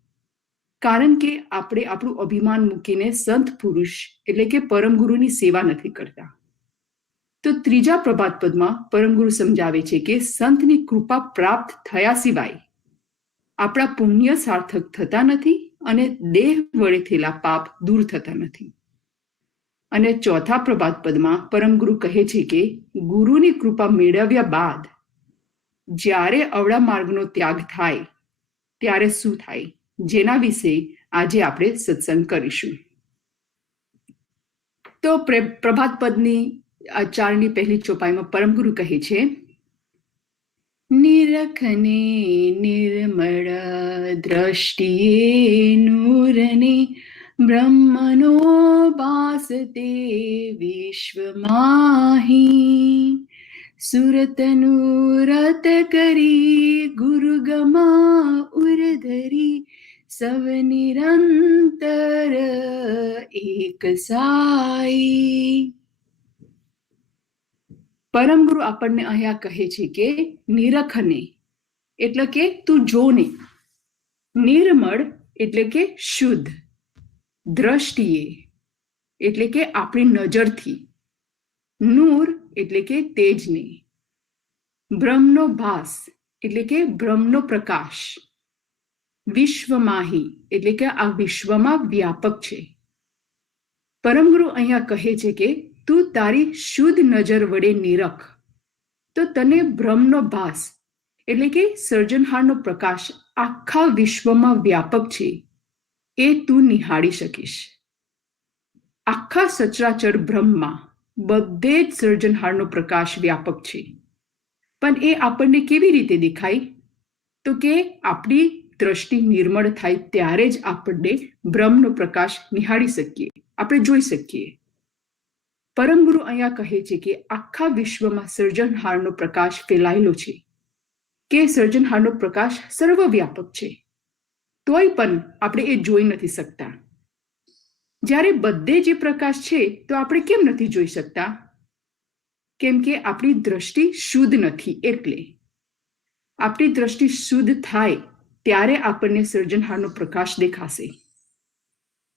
કારણ કે આપણે આપણું અભિમાન મૂકીને સંત પુરુષ એટલે કે પરમ ગુરુની સેવા નથી કરતા. તો ત્રીજા પ્રભાત પદમાં પરમ ગુરુ સમજાવે છે કે સંતની કૃપા પ્રાપ્ત થયા સિવાય આપણા પુણ્ય સાર્થક થતા નથી અને દેહ વડે થયેલા પાપ દૂર થતા નથી. અને ચોથા પ્રભાત પદમાં પરમ ગુરુ કહે છે કે ગુરુની કૃપા મેળવ્યા બાદ જ્યારે અવળા માર્ગનો ત્યાગ થાય ત્યારે શું થાય, જેના વિશે આજે આપણે સત્સંગ કરીશું. તો પ્રભાત પદની આ 4ની પહેલી ચોપાઈમાં પરમ ગુરુ કહે છે, નિરખને નિર્મળ દ્રષ્ટિએ નૂરને બ્રહ્મનો ભાસતે વિશ્વમાહી સુરતનું રત કરી ગુરુગમા ઉરધરી સવ નિરંતર એક સાઈ. પરમ ગુરુ આપણને અહીંયા કહે છે કે નિરખને એટલે કે તું જોને, નિર્મળ એટલે કે શુદ્ધ, દ્રષ્ટિએ એટલે કે આપણી નજરથી, નૂર એટલે કે તેજને, બ્રહ્મનો ભાસ એટલે કે બ્રહ્મનો પ્રકાશ, વિશ્વમાહી એટલે કે આ વિશ્વમાં વ્યાપક છે. પરમ ગુરુ અહીંયા કહે છે કે તું તારી શુદ્ધ નજર વડે નિરખ તો તને બ્રહ્મનો ભાસ એટલે કે સર્જનહારનો પ્રકાશ આખા વિશ્વમાં વ્યાપક છે એ તું નિહાળી શકીશ. આખા સચરાચર બ્રહ્મમાં બધે જ સર્જનહારનો પ્રકાશ વ્યાપક છે. પણ એ આપણને કેવી રીતે દેખાય? તો કે આપણી દ્રષ્ટિ નિર્મળ થાય ત્યારે જ આપણને બ્રહ્મનો પ્રકાશ નિહાળી શકીએ, આપણે જોઈ શકીએ. પરમ ગુરુ અહીંયા કહે છે કે આખા વિશ્વમાં સર્જનહારનો પ્રકાશ ફેલાયેલો છે, કે સર્જનહારનો પ્રકાશ સર્વવ્યાપક છે, તોય પણ આપણે એ જોઈ નથી શકતા. જ્યારે બધે જે પ્રકાશ છે તો આપણે કેમ નથી જોઈ શકતા? કેમ કે આપણી દ્રષ્ટિ શુદ્ધ નથી. એટલે આપણી દ્રષ્ટિ શુદ્ધ થાય ત્યારે આપણને સર્જનહારનો પ્રકાશ દેખાશે.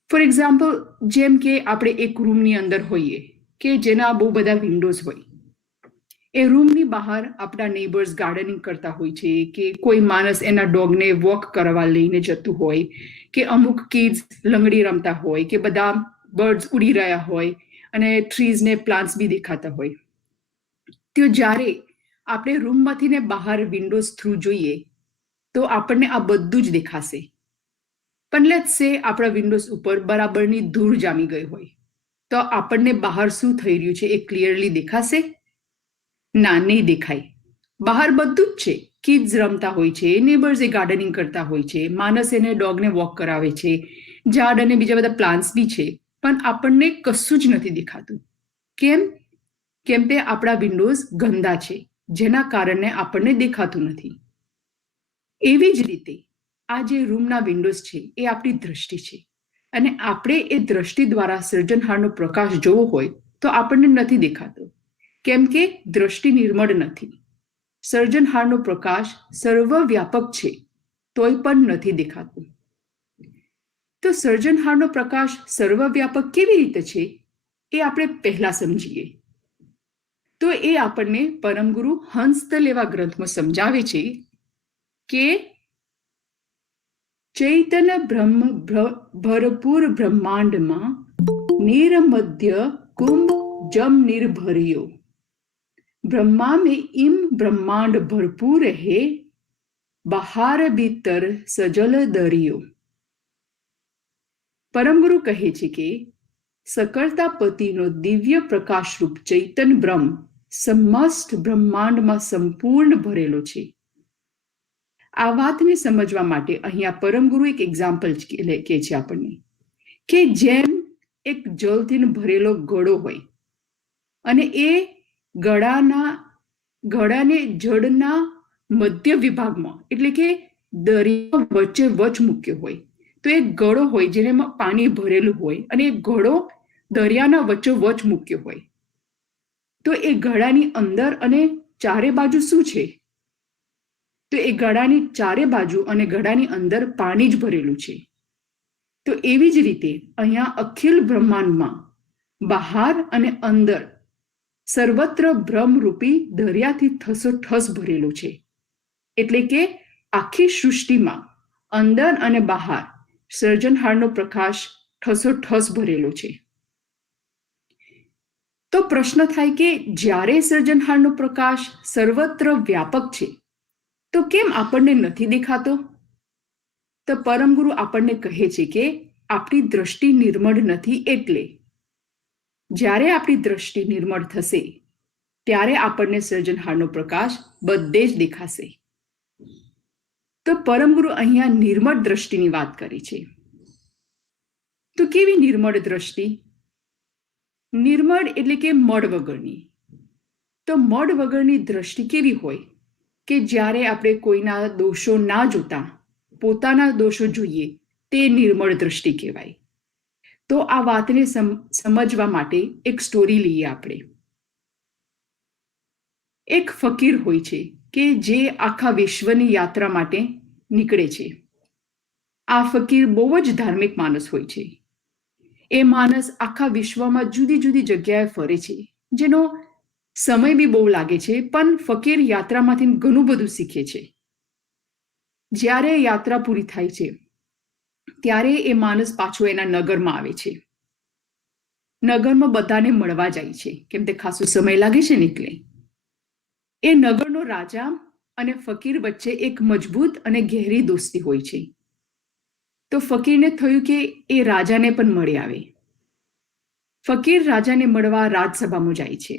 ફોર એક્ઝામ્પલ, જેમ કે આપણે એક રૂમની અંદર હોઈએ કે જેના બહુ બધા વિન્ડોઝ હોય. એ રૂમની બહાર આપણા નેબર્સ ગાર્ડનિંગ કરતા હોય છે, કે કોઈ માણસ એના ડોગને વોક કરવા લઈને જતું હોય, કે અમુક કિડ્સ લંગડી રમતા હોય, કે બધા બર્ડ્સ ઉડી રહ્યા હોય અને ટ્રીઝ ને પ્લાન્ટ્સ બી દેખાતા હોય. તો જ્યારે આપણે રૂમમાંથી ને બહાર વિન્ડોઝ થ્રુ જોઈએ તો આપણને આ બધું જ દેખાશે. પણ લેટ્સ સે આપણા વિન્ડોઝ ઉપર બરાબરની ધૂળ જામી ગઈ હોય, તો આપણને બહાર શું થઈ રહ્યું છે એ ક્લિયરલી દેખાશે? ના, નહીં દેખાય. બહાર બધું જ છે. કિડ્સ રમતા હોય છે, નેબર્સ એ ગાર્ડનિંગ કરતા હોય છે, માણસ એને ડોગને વોક કરાવે છે, ઝાડ અને બીજા બધા પ્લાન્ટ્સ બી છે, પણ આપણને કશું જ નથી દેખાતું. કેમ? કેમ કે આપણા વિન્ડોઝ ગંદા છે, જેના કારણે આપણને દેખાતું નથી. એવી જ રીતે આ જે રૂમના વિન્ડોઝ છે એ આપણી દ્રષ્ટિ છે, અને આપણે એ દ્રષ્ટિ દ્વારા સર્જનહારનો પ્રકાશ જોવો હોય તો આપણને નથી દેખાતો, કેમ કે દ્રષ્ટિ નિર્મળ નથી. સર્જનહારનો પ્રકાશ સર્વવ્યાપક છે, તોય પણ નથી દેખાતું. તો સર્જનહારનો પ્રકાશ સર્વવ્યાપક કેવી રીતે છે એ આપણે પહેલા સમજીએ. તો એ આપણને પરમગુરુ હંસતલ એવા ગ્રંથમાં સમજાવે છે કે ચૈતન્ય બ્રહ્મ ભરપૂર બ્રહ્માંડમાં નિરમધ્ય કુંભ જમ નિર્ભર્યો, બ્રહ્મા में इम ब्रह्मांड भरपूर है, बहार भीतर सजल दरियो. પરમગુરુ કહે છે કે સકળતાપતિનો દિવ્ય પ્રકાશરૂપ ચૈતન્ય બ્રહ્મ સમસ્ત બ્રહ્માંડમાં સંપૂર્ણ ભરેલો છે. આ વાતને સમજવા માટે અહીંયા પરમગુરુ એક એક્ઝામ્પલ કે છે આપણને, કે જેમ એક જળથી ભરેલો ઘડો હોય અને એ ઘડાને જળના મધ્ય વિભાગમાં એટલે કે દરિયા વચ્ચે વચ મૂક્યો હોય, તો એક ઘડો હોય જેમાં પાણી ભરેલું હોય અને એ ઘડો દરિયાના વચ્ચે વચ મૂક્યો હોય, તો એ ઘડાની અંદર અને ચારે બાજુ શું છે? તો એ ઘડાની ચારે બાજુ અને ઘડાની અંદર પાણી જ ભરેલું છે. તો એવી જ રીતે અહીંયા અખિલ બ્રહ્માંડમાં બહાર અને અંદર સર્વત્ર બ્રહ્મરૂપી દરિયાથી ઠસોઠસ ભરેલું છે. એટલે કે આખી સૃષ્ટિમાં અંદર અને બહાર સર્જનહારનો પ્રકાશ ઠસોઠસ ભરેલો છે. તો પ્રશ્ન થાય કે જ્યારે સર્જનહારનો પ્રકાશ સર્વત્ર વ્યાપક છે તો કેમ આપણને નથી દેખાતો? તો પરમગુરુ આપણને કહે છે કે આપણી દ્રષ્ટિ નિર્મળ નથી. એટલે જ્યારે આપણી દ્રષ્ટિ નિર્મળ થશે ત્યારે આપણને સર્જનહારનો પ્રકાશ બધે જ દેખાશે. તો પરમગુરુ અહીંયા નિર્મળ દ્રષ્ટિની વાત કરી છે. તો કેવી નિર્મળ દ્રષ્ટિ? નિર્મળ એટલે કે મળ વગરની. તો મળ વગરની દ્રષ્ટિ કેવી હોય? કે જ્યારે આપણે કોઈના દોષો ના જોતા પોતાના દોષો જોઈએ તે નિર્મળ દ્રષ્ટિ કહેવાય. તો આ વાતને સમજવા માટે એક સ્ટોરી લઈએ આપણે. એક ફકીર હોય છે કે જે આખા વિશ્વની યાત્રા માટે નીકળે છે. આ ફકીર બહુ જ ધાર્મિક માણસ હોય છે. એ માણસ આખા વિશ્વમાં જુદી જુદી જગ્યાએ ફરે છે, જેનો સમય બી બહુ લાગે છે, પણ ફકીર યાત્રામાંથી ઘણું બધું શીખે છે. જ્યારે યાત્રા પૂરી થાય છે ત્યારે એ માણસ પાછો એના નગરમાં આવે છે. નગરમાં બધાને મળવા જાય છે, કેમ કે ખાસો સમય લાગે છે ને એટલે. એ નગરનો રાજા અને ફકીર વચ્ચે એક મજબૂત અને ગહેરી દોસ્તી હોય છે. તો ફકીરને થયું કે એ રાજાને પણ મળી આવે. ફકીર રાજાને મળવા રાજસભામાં જાય છે.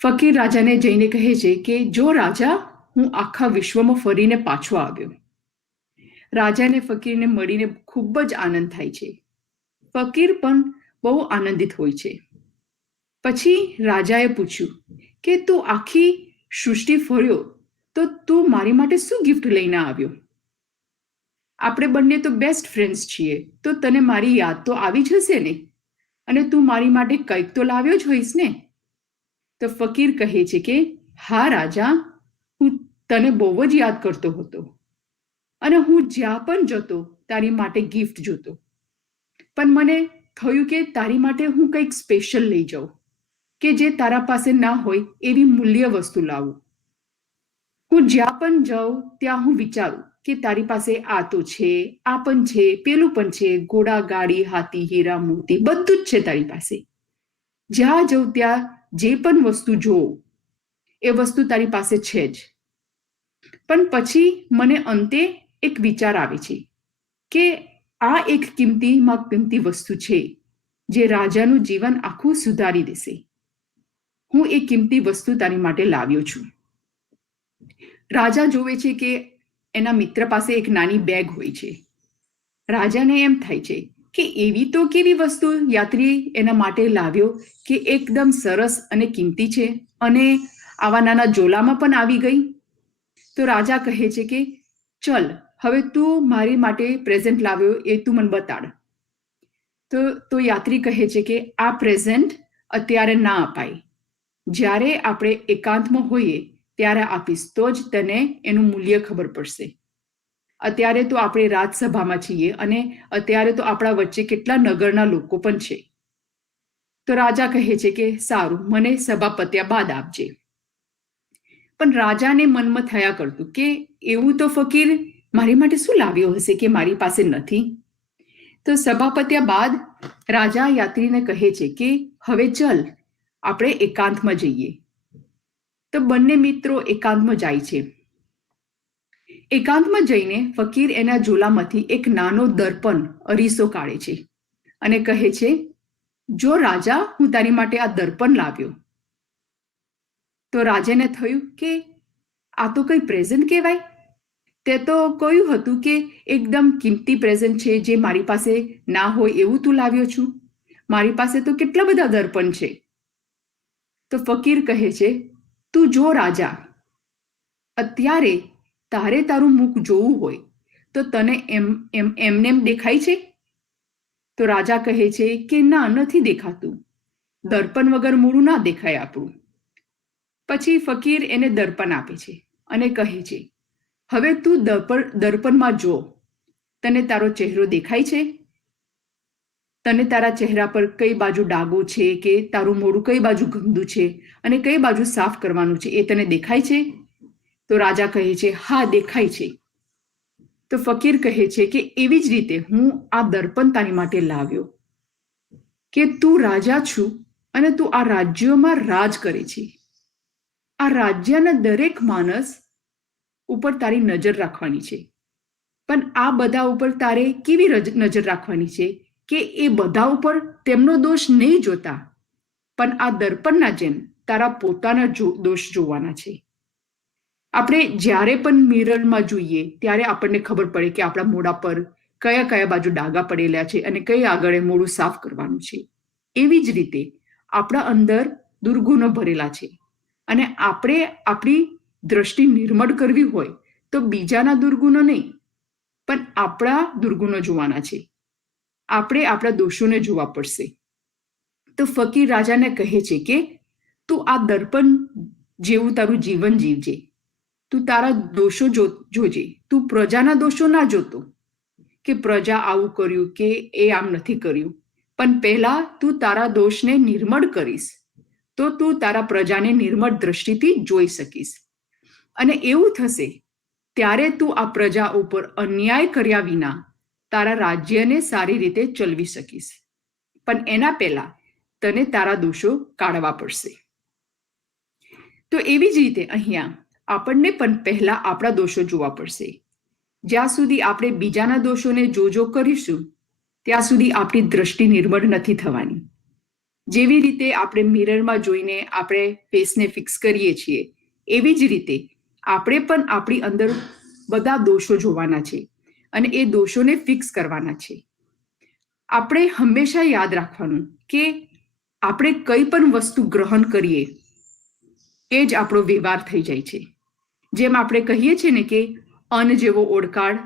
ફકીર રાજાને જઈને કહે છે કે જો રાજા, હું આખા વિશ્વમાં ફરીને પાછો આવ્યો. રાજાને ફકીરને મળીને ખૂબ જ આનંદ થાય છે. ફકીર પણ બહુ આનંદિત હોય છે. પછી રાજાએ પૂછ્યું કે તું આખી સૃષ્ટિ ફર્યો તો તું મારી માટે શું ગિફ્ટ લઈને આવ્યો? આપણે બંને તો બેસ્ટ ફ્રેન્ડ્સ છીએ, તો તને મારી યાદ તો આવી જ હશે ને, અને તું મારી માટે કંઈક તો લાવ્યો જ હોઈશ ને? તો ફકીર કહે છે કે હા રાજા, હું તને બહુ જ યાદ કરતો હતો અને હું જ્યાં પણ જતો તારી માટે ગિફ્ટ જોતો, પણ મને થયું કે તારી માટે હું કંઈક સ્પેશિયલ લઈ જાઉં, કે જે તારા પાસે ના હોય એવી મૂલ્ય વસ્તુ લાવું. હું જ્યાં પણ જાઉં ત્યાં હું વિચારું કે તારી પાસે આ તો છે, આ પણ છે, પેલું પણ છે, ઘોડા, ગાડી, હાથી, હીરા, મોતી બધું જ છે તારી પાસે. જ્યાં જઉં ત્યાં જે પણ વસ્તુ જોઉં એ વસ્તુ તારી પાસે છે જ. પણ પછી મને અંતે એક વિચાર આવે છે કે આ એક કિંમતીમાં કિંમતી વસ્તુ છે જે રાજાનું જીવન આખું સુધારી દેશે. હું એ કિંમતી વસ્તુ તારી માટે લાવ્યો છું. રાજા જોવે છે કે એના મિત્ર પાસે એક નાની બેગ હોય છે. રાજાને એમ થાય છે કે એવી તો કેવી વસ્તુ યાત્રી એના માટે લાવ્યો કે એકદમ સરસ અને કિંમતી છે અને આવા નાના ઝોલામાં પણ આવી ગઈ. તો રાજા કહે છે કે ચલ હવે તું મારી માટે પ્રેઝન્ટ લાવ્યો એ તું મને બતાડ. તો યાત્રી કહે છે કે આ પ્રેઝન્ટ અત્યારે ના અપાય, જ્યારે આપણે એકાંતમાં હોઈએ ત્યારે આપીશ તો જ તને એનું મૂલ્ય ખબર પડશે. અત્યારે તો આપણે રાજસભામાં છીએ અને અત્યારે તો આપણા વચ્ચે કેટલા નગરના લોકો પણ છે. તો રાજા કહે છે કે સારું, મને સભા પત્યા બાદ આપજે. પણ રાજાને મનમાં થયા કરતું કે એવું તો ફકીર મારી માટે શું લાવ્યો હશે કે મારી પાસે નથી. તો સભા પત્યા બાદ રાજા યાત્રીને કહે છે કે હવે ચલ આપણે એકાંતમાં જઈએ. તો બંને મિત્રો એકાંતમાં જાય છે. એકાંતમાં જઈને ફકીર એના ઝોલામાંથી એક નાનો દર્પણ અરીસો કાઢે છે અને કહે છે જો રાજા, હું તારી માટે આ દર્પણ લાવ્યો. તો રાજાને થયું કે આ તો કઈ પ્રેઝન્ટ કહેવાય. તે તો કહ્યું હતું કે એકદમ કિંમતી પ્રેઝન્ટ છે જે મારી પાસે ના હોય એવું તું લાવ્યો છું. મારી પાસે તો કેટલા બધા દર્પણ છે. તો ફકીર કહે છે તું જો રાજા, અત્યારે તારે તારું મુખ જોવું હોય તો તને એમને દેખાય છે? તો રાજા કહે છે કે ના, નથી દેખાતું. દર્પણ વગર મૂળું ના દેખાય આપણું. પછી ફકીર એને દર્પણ આપે છે અને કહે છે હવે તું દર્પણમાં જો, તને તારો ચહેરો દેખાય છે? તને તારા ચહેરા પર કઈ બાજુ ડાઘો છે કે તારું મોઢું કઈ બાજુ ગંદુ છે અને કઈ બાજુ સાફ કરવાનું છે એ તને દેખાય છે? તો રાજા કહે છે હા, દેખાય છે. તો ફકીર કહે છે કે એવી જ રીતે હું આ દર્પણ તારી માટે લાવ્યો કે તું રાજા છું અને તું આ રાજ્યોમાં રાજ કરે છે. આ રાજ્યના દરેક માણસ ઉપર તારી નજર રાખવાની છે, પણ આ બધા ઉપર તારે કેવી નજર રાખવાની છે કે એ બધા ઉપર તેમનો દોષ નહીં જોતા, પણ આ દર્પણના જેમ તારા પોતાના દોષ જોવાના છે. આપણે જ્યારે પણ મિરરમાં જોઈએ ત્યારે આપણને ખબર પડે કે આપણા મોઢા પર કયા કયા બાજુ ડાઘા પડેલા છે અને કઈ આગળ મોઢું સાફ કરવાનું છે. એવી જ રીતે આપણા અંદર દુર્ગુણો ભરેલા છે અને આપણે આપણી દ્રષ્ટિ નિર્મળ કરવી હોય તો બીજાના દુર્ગુણો નહીં, પણ આપણા દુર્ગુણો જોવાના છે. આપણે આપણા દોષોને જોવા પડશે. તો ફકીર રાજાને કહે છે કે તું આ દર્પણ જેવું તારું જીવન જીવજે. તું તારા દોષો જોજે. તું પ્રજાના દોષો ના જોતો કે પ્રજા આવું કર્યું કે એ આમ નથી કર્યું, પણ પહેલા તું તારા દોષને નિર્મળ કરીશ તો તું તારા પ્રજાને નિર્મળ દ્રષ્ટિથી જોઈ શકીશ. અને એવું થશે ત્યારે તું આ પ્રજા ઉપર અન્યાય કર્યા વિના તારા રાજ્યને સારી રીતે ચલાવી શકીશ. પણ એના પહેલા તને તારા દોષો કાઢવા પડશે. તો એવી જ રીતે અહીંયા આપણને પણ પહેલા આપણા દોષો જોવા પડશે. જ્યાં સુધી આપણે બીજાના દોષોને જોજો કરીશું ત્યાં સુધી આપણી દ્રષ્ટિ નિર્મળ નથી થવાની. જેવી રીતે આપણે મિરરમાં જોઈને આપણે ફેસને ફિક્સ કરીએ છીએ એવી જ રીતે આપણે પણ આપણી અંદર બધા દોષો જોવાના છે અને એ દોષોને ફિક્સ કરવાના છે. આપણે હંમેશા યાદ રાખવાનું કે આપણે કઈ પણ વસ્તુ ગ્રહણ કરીએ એ જ આપણો વ્યવહાર થઈ જાય છે. જેમ આપણે કહીએ છીએ ને કે અન્ન જેવો ઓળકાળ,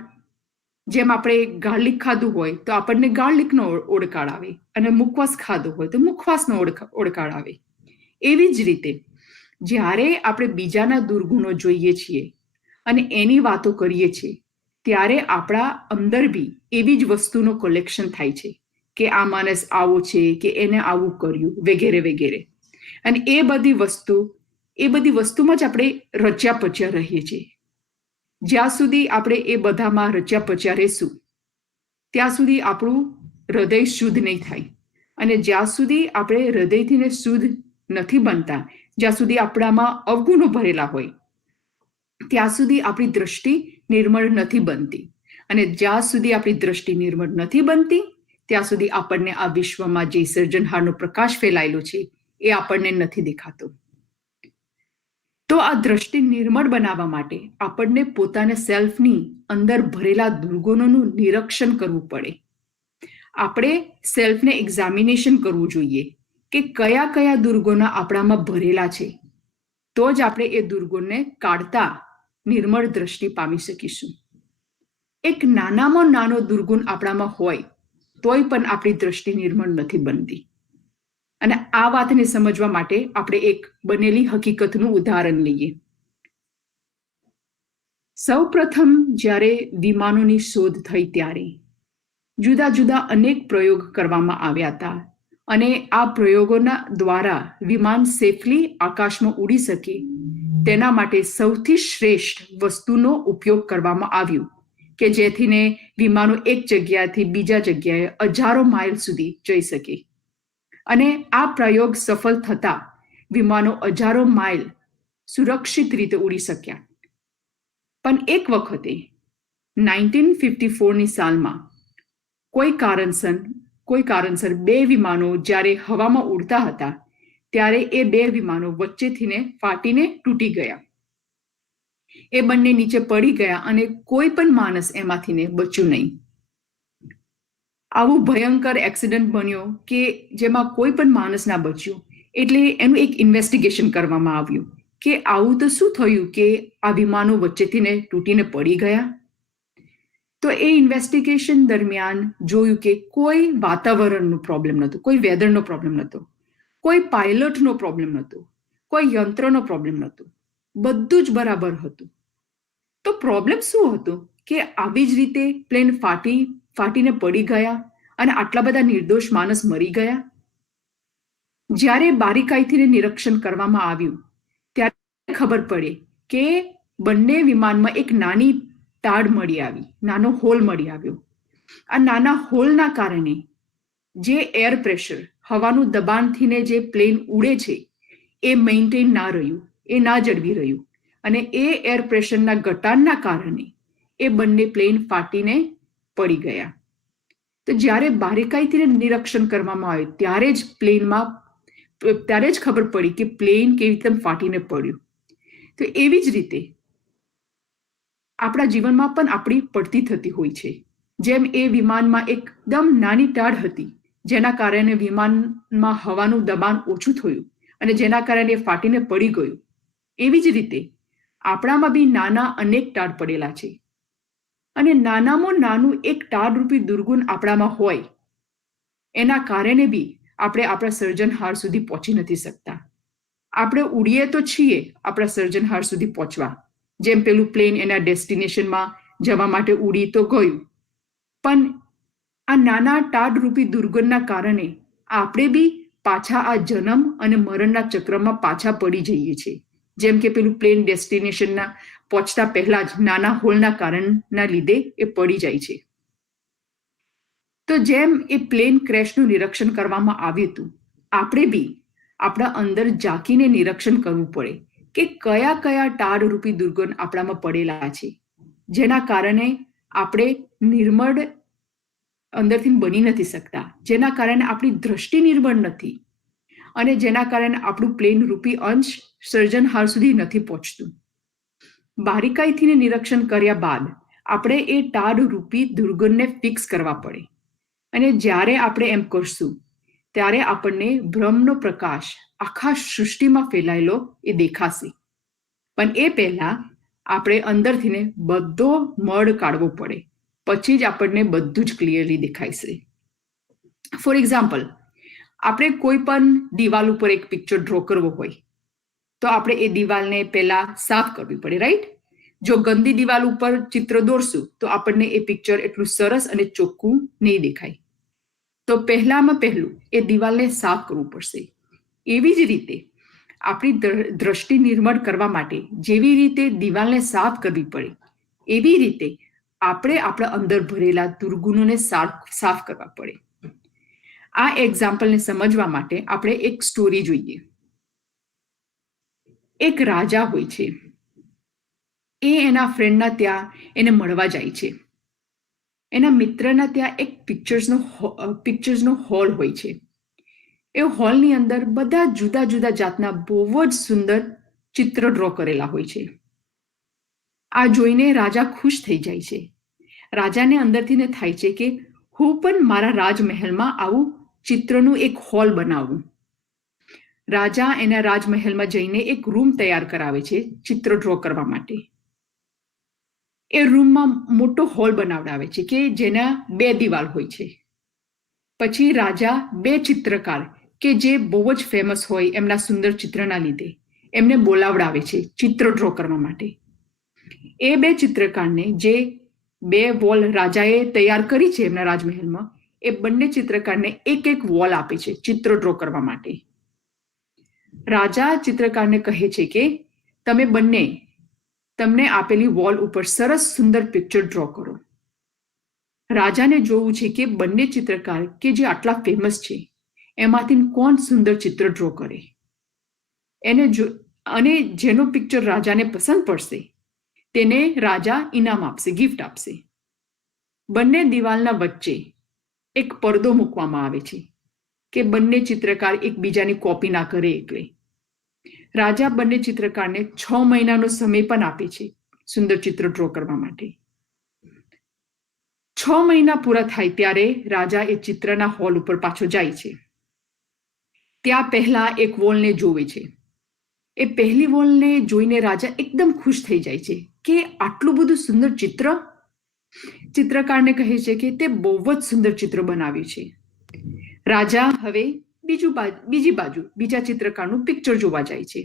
જેમ આપણે ગાર્લિક ખાધું હોય તો આપણને ગાર્લિકનો ઓળકાળ આવે અને મુખવાસ ખાધું હોય તો મુખવાસનો ઓળકાળ આવે. એવી જ રીતે જ્યારે આપણે બીજાના દુર્ગુણો જોઈએ છીએ અને એની વાતો કરીએ છીએ ત્યારે આપણા અંદર બી એવી જ વસ્તુનો કલેક્શન થાય છે કે આ માણસ આવો છે કે એને આવું કર્યું વગેરે વગેરે. અને એ બધી વસ્તુમાં જ આપણે રચ્યા પચ્યા રહીએ છીએ. જ્યાં સુધી આપણે એ બધામાં રચ્યા પચ્યા રહેશું ત્યાં સુધી આપણું હૃદય શુદ્ધ નહીં થાય. અને જ્યાં સુધી આપણે હૃદયથી શુદ્ધ નથી બનતા, જ્યાં સુધી આપણામાં અવગુણો ભરેલા હોય ત્યાં સુધી આપણી દ્રષ્ટિ નિર્મળ નથી બનતી. અને જ્યાં સુધી આપણી દ્રષ્ટિ નિર્મળ નથી બનતી ત્યાં સુધી આપણને આ વિશ્વમાં જે સર્જનહારનો પ્રકાશ ફેલાયેલો છે એ આપણને નથી દેખાતો. તો આ દ્રષ્ટિ નિર્મળ બનાવવા માટે આપણને પોતાના સેલ્ફની અંદર ભરેલા દુર્ગુણોનું નિરીક્ષણ કરવું પડે. આપણે સેલ્ફને એક્ઝામિનેશન કરવું જોઈએ કે કયા કયા દુર્ગુણો આપણામાં ભરેલા છે. તો જ આપણે એ દુર્ગુણને કાઢતા નિર્મળ દ્રષ્ટિ પામી શકીશું. એક નાનામાં નાનો દુર્ગુણ આપણામાં હોય તોય પણ આપણી દ્રષ્ટિ નિર્મળ નથી બનતી. અને આ વાતને સમજવા માટે આપણે એક બનેલી હકીકતનું ઉદાહરણ લઈએ. સૌપ્રથમ જ્યારે વિમાનોની શોધ થઈ ત્યારે જુદા જુદા અનેક પ્રયોગ કરવામાં આવ્યા હતા અને આ પ્રયોગોના દ્વારા વિમાન સેફલી આકાશમાં ઉડી શકે તેના માટે સૌથી શ્રેષ્ઠ વસ્તુનો ઉપયોગ કરવામાં આવ્યો કે જેથીને વિમાનો એક જગ્યાથી બીજા જગ્યાએ હજારો માઇલ સુધી જઈ શકે. અને આ પ્રયોગ સફળ થતા વિમાનો હજારો માઇલ સુરક્ષિત રીતે ઉડી શક્યા. પણ એક વખતે 1954ની સાલમાં કોઈ કારણસર બે વિમાનો જ્યારે હવામાં ઉડતા હતા ત્યારે એ બે વિમાનો વચ્ચેથીને ફાટીને તૂટી ગયા. એ બંને નીચે પડી ગયા અને કોઈ પણ માણસ એમાંથીને બચ્યું નહીં. આવું ભયંકર એક્સિડન્ટ બન્યો કે જેમાં કોઈ પણ માણસ ના બચ્યું. એટલે એનું એક ઇન્વેસ્ટિગેશન કરવામાં આવ્યું કે આવું તો શું થયું કે આ વિમાનો વચ્ચેથીને તૂટીને પડી ગયા. તો એ ઇન્વેસ્ટિગેશન દરમિયાન જોયું કે કોઈ વાતાવરણનો પ્રોબ્લેમ નહોતો, કોઈ વેધરનો પ્રોબ્લેમ નહોતો, કોઈ પાયલટનો પ્રોબ્લેમ નહોતો, કોઈ યંત્રનો પ્રોબ્લેમ નહોતો, બધું જ બરાબર હતું. તો પ્રોબ્લેમ શું હતો કે આવી જ રીતે પ્લેન ફાટીને પડી ગયા અને આટલા બધા નિર્દોષ માણસ મરી ગયા. જ્યારે બારીકાઈથી નિરીક્ષણ કરવામાં આવ્યું ત્યારે ખબર પડી કે બંને વિમાનમાં એક નાની તાડ મળી આવી, નાનો હોલ મળી આવ્યો. આ નાના હોલના કારણે જે એર પ્રેશર, હવાનું દબાણથીને જે પ્લેન ઉડે છે એ મેન્ટેન ના રહ્યું, એ ના જળવી રહ્યું. અને એ એર પ્રેશરના ઘટાડના કારણે એ બંને પ્લેન ફાટીને પડી ગયા. તો જ્યારે બારીકાઈથી નિરીક્ષણ કરવામાં આવ્યું ત્યારે જ ખબર પડી કે પ્લેન કેવી રીતે ફાટીને પડ્યું. તો એવી જ રીતે આપણા જીવનમાં પણ આપણી પડતી થતી હોય છે. જેમ એ વિમાનમાં એકદમ નાની ટાળ હતી જેના કારણે વિમાનમાં હવાનું દબાણ ઓછું થયું અને જેના કારણે એ ફાટીને પડી ગયું. એવી જ રીતે આપણામાં બી નાના અનેક ટાળ પડેલા છે અને નાનામાં નાનું એક ટાળરૂપી દુર્ગુણ આપણામાં હોય એના કારણે બી આપણે આપણા સર્જનહાર સુધી પહોંચી નથી શકતા. આપણે ઉડીએ તો છીએ આપણા સર્જનહાર સુધી પહોંચવા, જેમ પેલું પ્લેન એના ડેસ્ટિનેશનમાં જવા માટે ઉડી તો ગયું. પણ આ નાના ટાળરૂપી દુર્ગુણના કારણે આપણે બી પાછા આ જન્મ અને મરણના ચક્રમાં પાછા પડી જઈએ છીએ. જેમ કે પેલું પ્લેન ડેસ્ટિનેશનના પહોંચતા પહેલા જ નાના હોલના કારણના લીધે એ પડી જાય છે. તો જેમ એ પ્લેન ક્રેશનું નિરીક્ષણ કરવામાં આવ્યું હતું, આપણે બી આપણા અંદર ઝાંકીને નિરીક્ષણ કરવું પડે કે કયા કયા ટાળરૂપી દુર્ગુણ આપણામાં પડેલા છે, જેના કારણે આપણે નિર્મળ અંદરથી બની નથી શકતા, જેના કારણે આપણી દ્રષ્ટિ નિર્મળ નથી અને જેના કારણે આપણું પ્લેન રૂપી અંશ સર્જનહાર સુધી નથી પહોંચતું. બારીકાઈથી નિરીક્ષણ કર્યા બાદ આપણે એ ટાળરૂપી દુર્ગુણને ફિક્સ કરવા પડે અને જ્યારે આપણે એમ કરશું ત્યારે આપણને બ્રહ્મનો પ્રકાશ આખા સૃષ્ટિમાં ફેલાયેલો એ દેખાશે. પણ એ પહેલા આપણે અંદરથી બધો મળ કાઢવો પડે, પછી જ આપણને બધું જ ક્લિયરલી દેખાશે. ફોર એક્ઝામ્પલ, આપણે કોઈ પણ દિવાલ ઉપર એક પિક્ચર ડ્રો કરવો હોય તો આપણે એ દિવાલને પહેલા સાફ કરવી પડે, રાઈટ? જો ગંદી દિવાલ ઉપર ચિત્ર દોરશું તો આપણને એ પિક્ચર એટલું સરસ અને ચોખ્ખું નહીં દેખાય. તો પહેલામાં પહેલું એ દિવાલને સાફ કરવું પડશે. એવી જ રીતે આપણી દ્રષ્ટિ નિર્મળ કરવા માટે જેવી રીતે દિવાલને સાફ કરવી પડે, એવી રીતે આપણે આપણા અંદર ભરેલા દુર્ગુણોને સાફ કરવા પડે. આ એક્ઝામ્પલને સમજવા માટે આપણે એક સ્ટોરી જોઈએ. એક રાજા હોય છે. એ એના ફ્રેન્ડના ત્યાં એને મળવા જાય છે. એના મિત્રના ત્યાં એક પિક્ચર્સનો હોલ હોય છે. એ હોલની અંદર બધા જુદા જુદા જાતના બહુ જ સુંદર ચિત્ર ડ્રો કરેલા હોય છે. આ જોઈને રાજા ખુશ થઈ જાય છે. રાજાને અંદરથી થાય છે કે હું પણ મારા રાજમહેલમાં આવું ચિત્રનું એક હોલ બનાવું. રાજા એના રાજમહેલમાં જઈને એક રૂમ તૈયાર કરાવે છે ચિત્ર ડ્રો કરવા માટે. એ રૂમમાં મોટો હોલ બનાવડાવે છે કે જેના 2 દિવાલ હોય છે. પછી રાજા 2 ચિત્રકાર કે જે બહુ જ ફેમસ હોય એમના સુંદર ચિત્રના લીધે એમને બોલાવડાવે છે ચિત્ર ડ્રો કરવા માટે. એ 2 ચિત્રકારને જે 2 વોલ રાજાએ તૈયાર કરી છે એમના રાજમહેલમાં, એ બંને ચિત્રકારને એક વોલ આપે છે ચિત્ર ડ્રો કરવા માટે. રાજા ચિત્રકારને કહે છે કે તમે બંને તમને આપેલી વોલ ઉપર સરસ સુંદર પિક્ચર ડ્રો કરો. રાજાને જોવું છે કે બંને ચિત્રકાર કે જે આટલા ફેમસ છે એમાંથી કોણ સુંદર ચિત્ર ડ્રો કરે. અને જેનો પિક્ચર રાજાને પસંદ પડશે તેને રાજા ઇનામ આપશે, ગિફ્ટ આપશે. બંને દિવાલના વચ્ચે એક પડદો મૂકવામાં આવે છે કે બંને ચિત્રકાર એકબીજાની કોપી ના કરે. એટલે રાજા બંને ચિત્રકારને 6 મહિનાનો સમય પણ આપે છે સુંદર ચિત્ર ડ્રો કરવા માટે. 6 મહિના પૂરા થાય ત્યારે રાજા એ ચિત્રના હોલ ઉપર પાછો જાય છે. ત્યાં પહેલા એક વોલને જોવે છે. એ પહેલી વોલને જોઈને રાજા એકદમ ખુશ થઈ જાય છે કે આટલું બધું સુંદર ચિત્ર. ચિત્રકારને કહે છે કે તે બહુ જ સુંદર ચિત્ર બનાવ્યું છે. રાજા હવે બીજી બાજુ બીજા ચિત્રકારનું પિક્ચર જોવા જાય છે.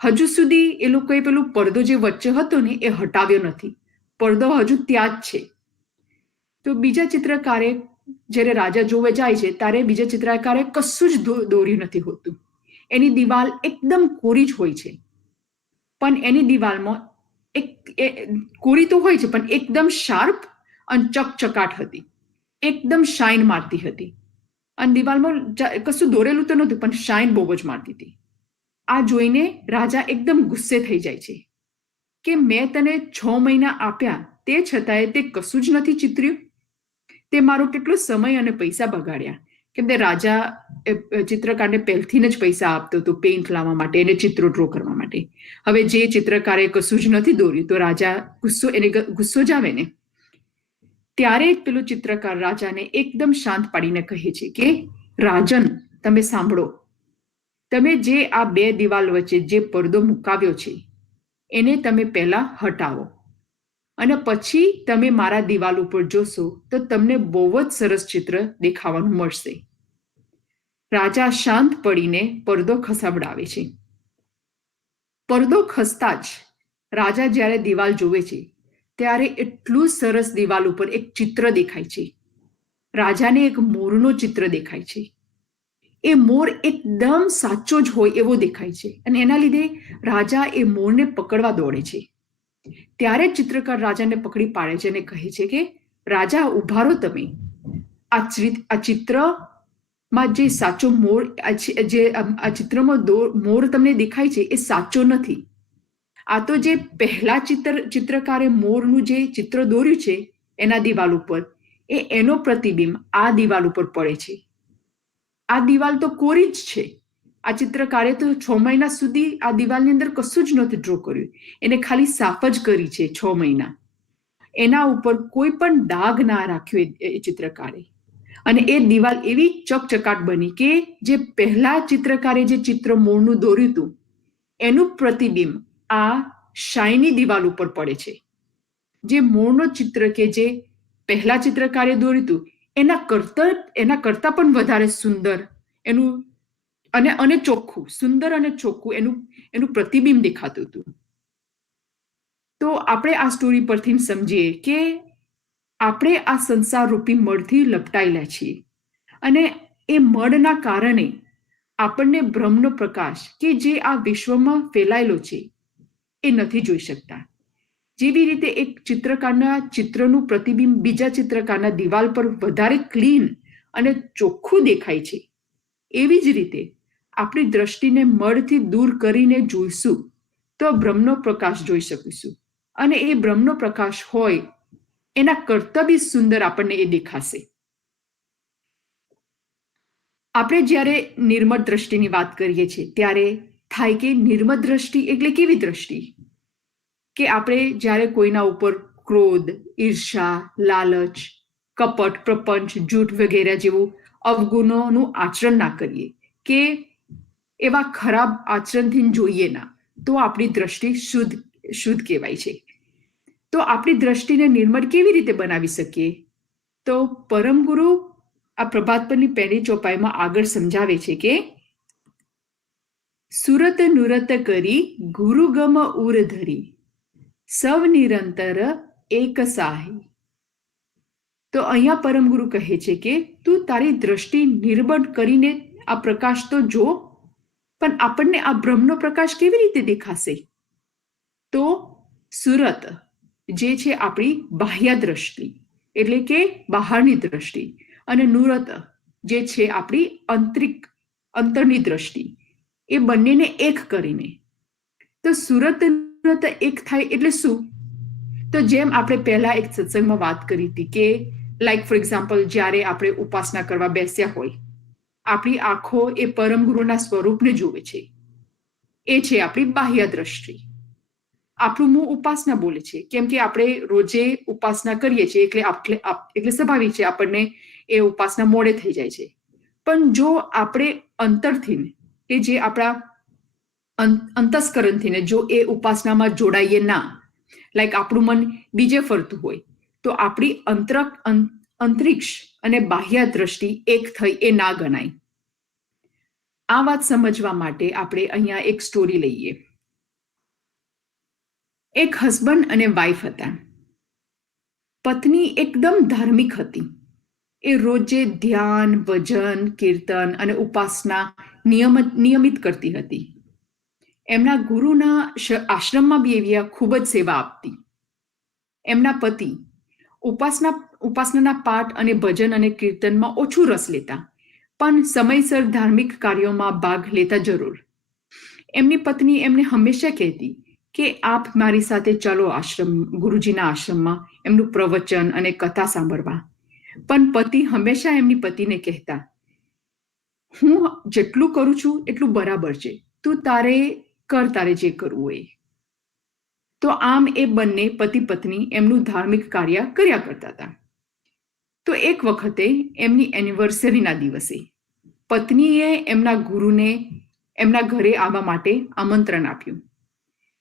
હજુ સુધી એ લોકોએ પેલું પડદો જે વચ્ચે હતો ને એ હટાવ્યો નથી. પડદો હજુ ત્યાં જ છે. તો બીજા ચિત્રકારે જ્યારે રાજા જોવે જાય છે ત્યારે બીજા ચિત્રકારે કશું જ દોર્યું નથી હોતું. એની દિવાલ એકદમ કોરી જ હોય છે. પણ એની દિવાલમાં કોરી તો હોય છે પણ એકદમ શાર્પ અને ચકચકાટ હતી, એકદમ શાઇન મારતી હતી. અને દિવાલમાં કશું દોરેલું તો નહોતું પણ શાઇન બહુ જ મારતી હતી. આ જોઈને રાજા એકદમ ગુસ્સે થઈ જાય છે કે મેં તને 6 મહિના આપ્યા તે છતાંય તે કશું જ નથી ચિતર્યું. તે મારો કેટલો સમય અને પૈસા બગાડ્યા. કેમ કે રાજા ચિત્રકારને પહેલથી જ પૈસા આપતો હતો પેઇન્ટ લાવવા માટે અને ચિત્રો ડ્રો કરવા માટે. હવે જે ચિત્રકારે કશું જ નથી દોર્યું તો રાજા ગુસ્સો જ આવે ને. ત્યારે પેલો ચિત્રકાર રાજાને એકદમ શાંત પાડીને કહે છે કે રાજન, તમે સાંભળો, તમે જે આ 2 દિવાલ વચ્ચે જે પડદો મુકાવ્યો છે એને તમે પહેલા હટાવો અને પછી તમે મારા દિવાલ ઉપર જોશો તો તમને બહુ જ સરસ ચિત્ર દેખાવાનું મળશે. રાજા શાંત પડીને પડદો ખસાવડાવે છે. પડદો ખસતા જ રાજા જ્યારે દિવાલ જોવે છે ત્યારે એટલું સરસ દિવાલ ઉપર એક ચિત્ર દેખાય છે. રાજાને એક મોરનો ચિત્ર દેખાય છે. એ મોર એકદમ સાચો જ હોય એવો દેખાય છે અને એના લીધે રાજા એ મોરને પકડવા દોડે છે. ત્યારે ચિત્રકાર રાજાને પકડી પાડે છે અને કહે છે કે રાજા, ઉભા રહો તમે. આ ચિત્રમાં જે સાચો મોર, જે આ ચિત્રમાં મોર તમને દેખાય છે એ સાચો નથી. આ તો જે પહેલા ચિત્રકારે મોરનું જે ચિત્ર દોર્યું છે એના દિવાલ ઉપર, એનો પ્રતિબિંબ આ દિવાલ ઉપર પડે છે. આ દિવાલ તો કોરી જ છે. આ ચિત્રકારે તો 6 મહિના સુધી આ દિવાલની અંદર કશું જ નથી ડ્રો કર્યું. એને ખાલી સાફ જ કરી છે 6 મહિના. એના ઉપર કોઈ પણ ડાઘ ના રાખ્યો એ ચિત્રકારે. અને એ દિવાલ એવી ચકચકાટ બની કે જે પહેલા ચિત્રકારે જે ચિત્ર મોરનું દોર્યું હતું એનું પ્રતિબિંબ આ શાઇની દિવાલ ઉપર પડે છે. જે મોરનો ચિત્ર કે જે પહેલા ચિત્રકારે દોર્યું હતું એના કરતા પણ વધારે સુંદર એનું અને ચોખ્ખું, સુંદર અને ચોખ્ખું એનું પ્રતિબિંબ દેખાતું હતું. તો આપણે આ સ્ટોરી પરથી સમજીએ કે આપણે આ સંસાર રૂપી મળથી લપટાયેલા છીએ અને એ મળના કારણે આપણને બ્રહ્મનો પ્રકાશ કે જે આ વિશ્વમાં ફેલાયેલો છે એ નથી જોઈ શકતા. જેવી રીતે એક ચિત્રકારના ચિત્રનું પ્રતિબિંબ બીજા ચિત્રકારના દિવાલ પર વધારે ક્લીન અને ચોખ્ખું દેખાય છે, એવી જ રીતે આપણી દ્રષ્ટિને મળથી દૂર કરીને જોઈશું તો બ્રહ્મનો પ્રકાશ જોઈ શકીશું. અને એ બ્રહ્મનો પ્રકાશ હોય એના કરતાં બી સુંદર આપણને એ દેખાશે. આપણે જ્યારે નિર્મળ દ્રષ્ટિની વાત કરીએ છીએ ત્યારે થાય કે નિર્મળ દ્રષ્ટિ એટલે કેવી દ્રષ્ટિ? કે આપણે જ્યારે કોઈના ઉપર ક્રોધ, ઈર્ષા, લાલચ, કપટ, પ્રપંચ, જૂઠ વગેરે જેવું અવગુણોનું આચરણ ના કરીએ, કે એવા ખરાબ આચરણથી જોઈએ ના, તો આપણી દ્રષ્ટિ શુદ્ધ કહેવાય છે. તો આપણી દ્રષ્ટિને નિર્મળ કેવી રીતે બનાવી શકીએ? તો પરમ ગુરુ આ પ્રભાત પરની પહેલી ચોપાઈમાં આગળ સમજાવે છે કે સુરત નુરત કરી ગુરુગમ ઉર ધરી સવ નિરંતર એક સાહી. તો અહીંયા પરમ ગુરુ કહે છે કે તું તારી દ્રષ્ટિ નિર્મળ કરીને આ પ્રકાશ તો જો, પણ આપણને આ બ્રહ્મનો પ્રકાશ કેવી રીતે દેખાશે? તો સુરત જે છે આપણી બાહ્ય દ્રષ્ટિ એટલે કે બહારની દ્રષ્ટિ, અને નુરત જે છે આપણી અંતરની દ્રષ્ટિ, એ બંનેને એક કરીને. તો સુરત નુરત એક થાય એટલે શું? તો જેમ આપણે પહેલા એક સત્સંગમાં વાત કરી હતી કે લાઈક ફોર એક્ઝામ્પલ જ્યારે આપણે ઉપાસના કરવા બેસ્યા હોય, આપણી આંખો એ પરમ ગુરુના સ્વરૂપને જોવે છે, એ છે આપણી બાહ્ય દ્રષ્ટિ. આપણું મું ઉપાસના બોલે છે કેમ કે આપણે રોજે ઉપાસના કરીએ છીએ એટલે સ્વાભાવિક છે આપણને એ ઉપાસના મોડે થઈ જાય છે. પણ જો આપણે અંતરથી એ જે આપણા અંતસ્કરણથી જો એ ઉપાસનામાં જોડાઈએ ના, લાઈક આપણું મન બીજે ફરતું હોય, તો આપણી અંતરિક્ષ અને બાહ્ય દ્રષ્ટિ એક થઈ એ ના ગણાય. આ વાત સમજવા માટે આપણે અહીંયા એક સ્ટોરી લઈએ. એક હસબન્ડ અને વાઈફ હતા. પત્ની એકદમ ધાર્મિક હતી. એ રોજે ધ્યાન, ભજન, કીર્તન અને ઉપાસના નિયમિત કરતી હતી. એમના ગુરુના આશ્રમમાં બી એવી ખૂબ જ સેવા આપતી. એમના પતિ ઉપાસનાના પાઠ અને ભજન અને કીર્તનમાં ઓછું રસ લેતા, પણ સમયસર ધાર્મિક કાર્યોમાં ભાગ લેતા જરૂર. એમની પત્ની એમને હંમેશા કહેતી કે આપ મારી સાથે ચાલો ગુરુજીના આશ્રમમાં એમનું પ્રવચન અને કથા સાંભળવા. પણ પતિ હંમેશા એમની પતિને કહેતા, હું જેટલું કરું છું એટલું બરાબર છે, તું તારે જે કરવું એ. તો આમ એ બંને પતિ પત્ની એમનું ધાર્મિક કાર્ય કર્યા કરતા હતા. તો એક વખતે એમની એનિવર્સરીના દિવસે પત્નીએ એમના ગુરુને એમના ઘરે આવવા માટે આમંત્રણ આપ્યું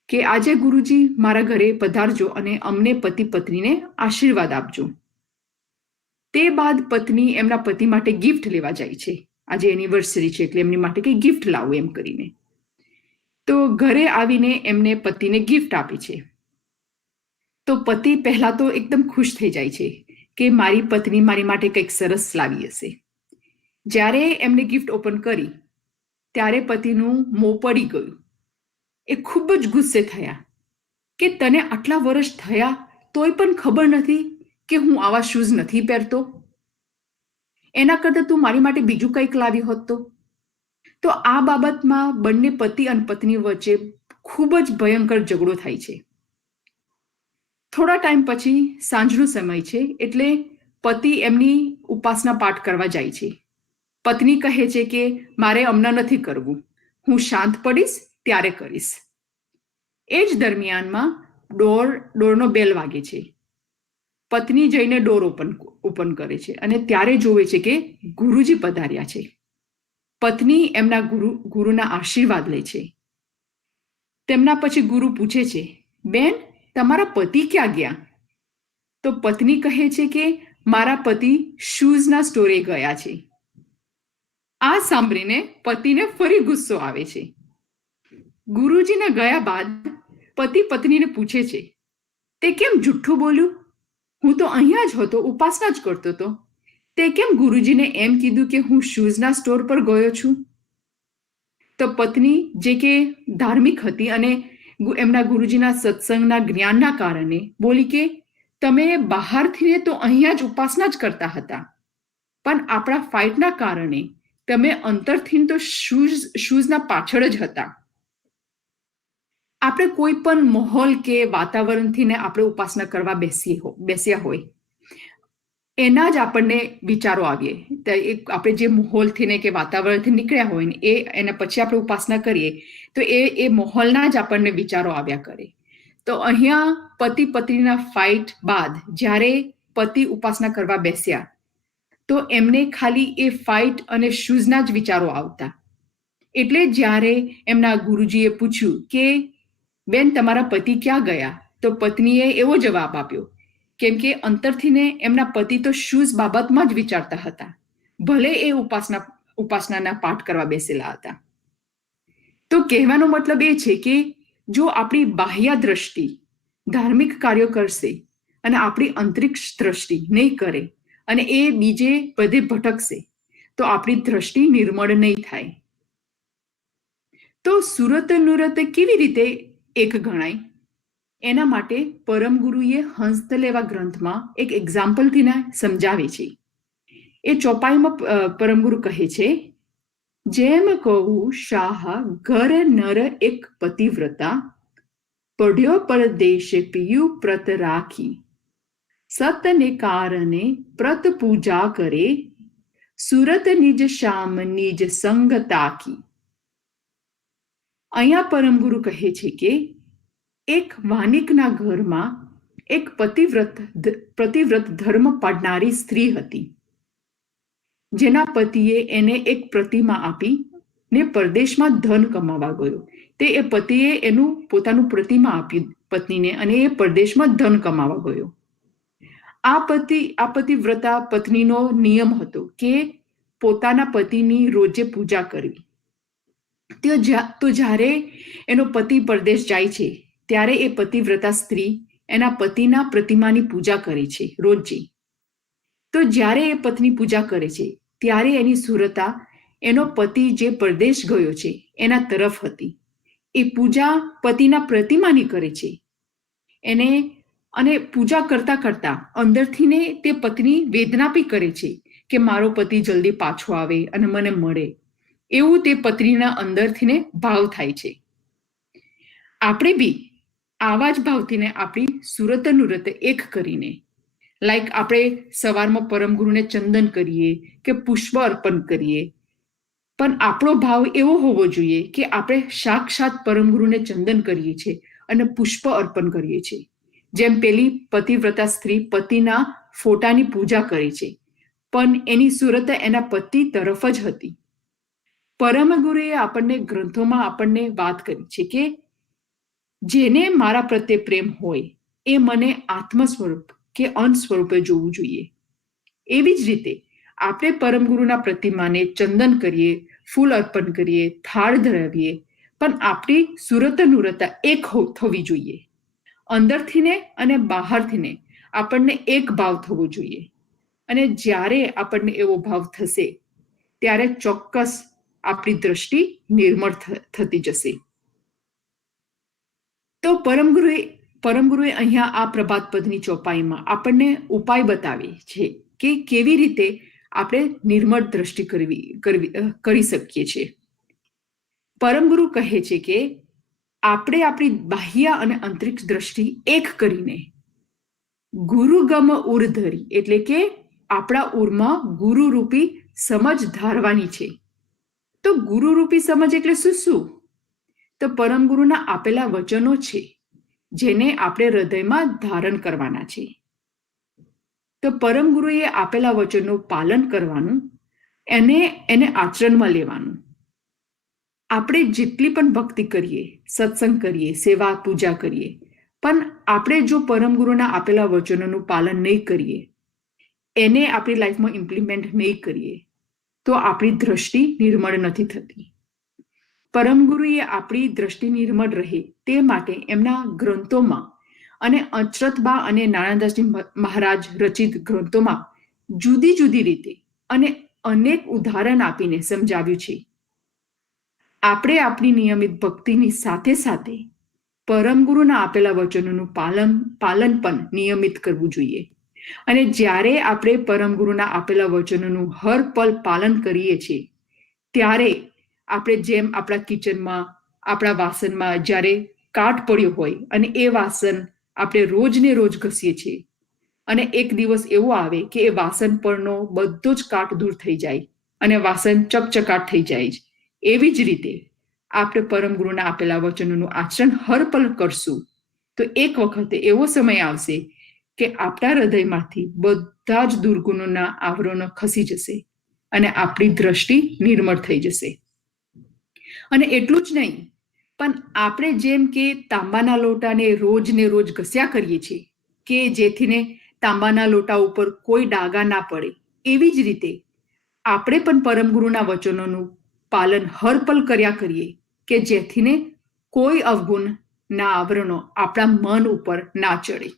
કે આજે ગુરુજી મારા ઘરે પધારજો અને અમને પતિ પત્નીને આશીર્વાદ આપજો. તે બાદ પત્ની એમના પતિ માટે ગિફ્ટ લેવા જાય છે. આજે એનિવર્સરી છે એટલે એમની માટે કંઈ ગિફ્ટ લાવું એમ કરીને. તો ઘરે આવીને એમને પતિને ગિફ્ટ આપી છે. તો પતિ પહેલા તો એકદમ ખુશ થઈ જાય છે કે મારી પત્ની મારી માટે કંઈક સરસ લાવી હશે. જ્યારે એમને ગિફ્ટ ઓપન કરી ત્યારે પતિનું મોં પડી ગયું. એ ખૂબ જ ગુસ્સે થયા કે તને આટલા વર્ષ થયા તોય પણ ખબર નથી કે હું આવા શૂઝ નથી પહેરતો? એના કરતાં તું મારી માટે બીજું કંઈક લાવી હોત તો? તો આ બાબતમાં બંને પતિ અને પત્ની વચ્ચે ખૂબ જ ભયંકર ઝઘડો થાય છે. થોડા ટાઈમ પછી સાંજનો સમય છે, એટલે પતિ એમની ઉપાસના પાઠ કરવા જાય છે. પત્ની કહે છે કે મારે હમણાં નથી કરવું, હું શાંત પડીશ ત્યારે કરીશ. એ જ દરમિયાનમાં ડોરનો બેલ વાગે છે. પત્ની જઈને ડોર ઓપન કરે છે અને ત્યારે જોવે છે કે ગુરુજી પધાર્યા છે. પત્ની એમના ગુરુના આશીર્વાદ લે છે. તેમના પછી ગુરુ પૂછે છે, બેન, તમારા પતિ ક્યાં ગયા? તો પત્ની કહે છે કે મારા પતિ શૂઝના સ્ટોરે ગયા છે. આ સાંભળીને પતિને ફરી ગુસ્સો આવે છે. ગુરુજીના ગયા બાદ પતિ પત્નીને પૂછે છે, તે કેમ જુઠ્ઠું બોલ્યું? હું તો અહીંયા જ હતો, ઉપાસના જ કરતો હતો. તે કેમ ગુરુજીને એમ કીધું કે હું શૂઝના સ્ટોર પર ગયો છું? તો પત્ની, જે કે ધાર્મિક હતી અને એમના ગુરુજીના સત્સંગના જ્ઞાનના કારણે બોલી કે તમે બહારથી તો અહીંયા જ ઉપાસના જ કરતા હતા, પણ આપણા ફાઇટના કારણે તમે અંતરથી તો શૂઝના પાછળ જ હતા. આપણે કોઈ પણ માહોલ કે વાતાવરણથી આપણે ઉપાસના કરવા બેસ્યા હોય, એના જ આપણને વિચારો આવીએ. આપણે જે માહોલથી કે વાતાવરણથી નીકળ્યા હોય ને એના પછી આપણે ઉપાસના કરીએ તો એ માહોલના જ આપણને વિચારો આવ્યા કરે. તો અહીંયા પતિ પત્નીના ફાઇટ બાદ જ્યારે પતિ ઉપાસના કરવા બેસ્યા તો એમને ખાલી એ ફાઇટ અને શૂઝના જ વિચારો આવતા. એટલે જ્યારે એમના ગુરુજીએ પૂછ્યું કે બેન, તમારા પતિ ક્યાં ગયા? તો પત્નીએ એવો જવાબ આપ્યો, કેમ કે અંતરથી એમના પતિ તો શૂઝ બાબતમાં જ વિચારતા હતા, ભલે એ ઉપાસનાના પાઠ કરવા બેસેલા હતા. તો કહેવાનો મતલબ એ છે કે જો આપણી બાહ્ય દ્રષ્ટિ ધાર્મિક કાર્યો કરશે અને આપણી અંતરિક્ષ દ્રષ્ટિ નહીં કરે અને એ બીજે બધે ભટકશે તો આપણી દ્રષ્ટિ નિર્મળ નહીં થાય. તો સુરત નુરત કેવી રીતે એક ગણાય? એના માટે પરમ ગુરુએ હંસતલેવા ગ્રંથમાં એક એક્ઝામ્પલથી સમજાવે છે. એ ચોપાઈમાં પરમ ગુરુ કહે છે, જેમ કહું શાહ ઘર નર એક પતિવ્રતા, પઢ્યો પરદેશે પિયું પ્રત રાખી, સતને કારણે પ્રત પૂજા કરે, સુરત નિજ શ્યામ નિજ સંગ તાકી. અહીંયા પરમ ગુરુ કહે છે કે એક વાનિકના ઘરમાં એક પતિવ્રત ધર્મ પાળનારી સ્ત્રી હતી, જેના પતિએ એને એક પ્રતિમા આપી ને પરદેશમાં ધન કમાવા ગયો. તે એ પતિએ પોતાનું પ્રતિમા આપ્યું પત્નીને અને એ પરદેશમાં ધન કમાવા ગયો. આ પતિવ્રતા પત્નીનો નિયમ હતો કે પોતાના પતિની રોજે પૂજા કરવી. તો જ્યારે એનો પતિ પરદેશ જાય છે ત્યારે એ પતિવ્રતા સ્ત્રી એના પતિના પ્રતિમાની પૂજા કરે છે રોજે. તો જ્યારે એ પત્ની પૂજા કરે છે ત્યારે એની સુરતા એનો પતિ જે પરદેશ ગયો છે એના તરફ હતી. એ પૂજા પતિના પ્રતિમાની કરે છે અને પૂજા કરતા કરતા અંદરથી તે પત્ની વેદના બી કરે છે કે મારો પતિ જલ્દી પાછો આવે અને મને મળે, એવું તે પત્નીના અંદરથી ભાવ થાય છે. આપણે બી આવા જ ભાવથી આપણી સુરત નુરત એક કરીને, લાઈક આપણે સવારમાં પરમ ગુરુને ચંદન કરીએ કે પુષ્પ અર્પણ કરીએ, પણ આપણો ભાવ એવો હોવો જોઈએ કે આપણે સાક્ષાત પરમ ગુરુને ચંદન કરીએ છીએ અને પુષ્પ અર્પણ કરીએ છીએ. જેમ પેલી પતિવ્રતા સ્ત્રી પતિના ફોટાની પૂજા કરે છે, પણ એની સુરત એના પતિ તરફ જ હતી. પરમ ગુરુએ આપણને ગ્રંથોમાં આપણને વાત કરી છે કે જેને મારા પ્રત્યે પ્રેમ હોય એ મને આત્મ સ્વરૂપ કે અંશ સ્વરૂપે જોવું જોઈએ. એવી જ રીતે આપણે પરમ ગુરુના પ્રતિમાને ચંદન કરીએ, ફૂલ અર્પણ કરીએ, થાળ ધરાવીએ, પણ આપણી સુરત નુરતા એક થવી જોઈએ. અંદરથી અને બહારથી આપણને એક ભાવ થવો જોઈએ. અને જ્યારે આપણને એવો ભાવ થશે ત્યારે ચોક્કસ આપણી દ્રષ્ટિ નિર્મળ થતી જશે. તો પરમ ગુરુએ અહીંયા આ પ્રભાત પદની ચોપાઈમાં આપણને ઉપાય બતાવે છે કે કેવી રીતે આપણે નિર્મળ દ્રષ્ટિ કરી શકીએ છીએ. પરમ ગુરુ કહે છે કે આપણે આપણી બાહ્ય અને આંતરિક દ્રષ્ટિ એક કરીને ગુરુગમ ઉર ધરી એટલે કે આપણા ઉરમાં ગુરુરૂપી સમજ ધારવાની છે. તો ગુરુરૂપી સમજ એટલે શું? તો પરમ ગુરુના આપેલા વચનો છે જેને આપણે હૃદયમાં ધારણ કરવાના છે. તો પરમ ગુરુએ આપેલા વચનનું પાલન કરવાનું, એને આચરણમાં લેવાનું. આપણે જેટલી પણ ભક્તિ કરીએ, સત્સંગ કરીએ, સેવા પૂજા કરીએ, પણ આપણે જો પરમ ગુરુના આપેલા વચનોનું પાલન નહીં કરીએ, એને આપણી લાઈફમાં ઇમ્પ્લિમેન્ટ નહીં કરીએ, તો આપણી દ્રષ્ટિ નિર્મળ નથી થતી. પરમ ગુરુએ આપણી દ્રષ્ટિ નિર્મળ રહે તે માટે એમના ગ્રંથોમાં અને અચરતબા અને નારાયણદાસજી મહારાજ રચિત ગ્રંથોમાં જુદી જુદી રીતે અને અનેક ઉદાહરણ આપીને સમજાવ્યું છે. આપણે આપણી નિયમિત ભક્તિની સાથે સાથે પરમ ગુરુના આપેલા વચનોનું પાલન પણ નિયમિત કરવું જોઈએ. અને જ્યારે આપણે પરમ ગુરુના આપેલા વચનોનું હર પલ પાલન કરીએ છીએ, ત્યારે આપણે જેમ આપણા કિચનમાં, આપણા વાસણમાં જ્યારે કાટ પડ્યો હોય અને એ વાસણ આપણે રોજને રોજ ઘસીએ છીએ અને એક દિવસ એવો આવે કે એ વાસણ પરનો બધો જ કાટ દૂર થઈ જાય અને વાસણ ચકચકાટ થઈ જાય. એવી જ રીતે આપણે પરમ ગુરુના આપેલા વચનોનું આચરણ હર પલ કરશું તો એક વખતે એવો સમય આવશે કે આપણા હૃદયમાંથી બધા જ દુર્ગુણોના આવરણો ખસી જશે અને આપણી દ્રષ્ટિ નિર્મળ થઈ જશે. અને એટલું જ નહીં, પણ આપણે જેમ કે તાંબાના લોટાને રોજને રોજ ઘસ્યા કરીએ છીએ કે જેથીને તાંબાના લોટા ઉપર કોઈ ડાઘા ના પડે, એવી જ રીતે આપણે પણ પરમ ગુરુના વચનોનું પાલન હર પલ કર્યા કરીએ કે જેથીને કોઈ અવગુણના આવરણો આપણા મન ઉપર ના ચડે.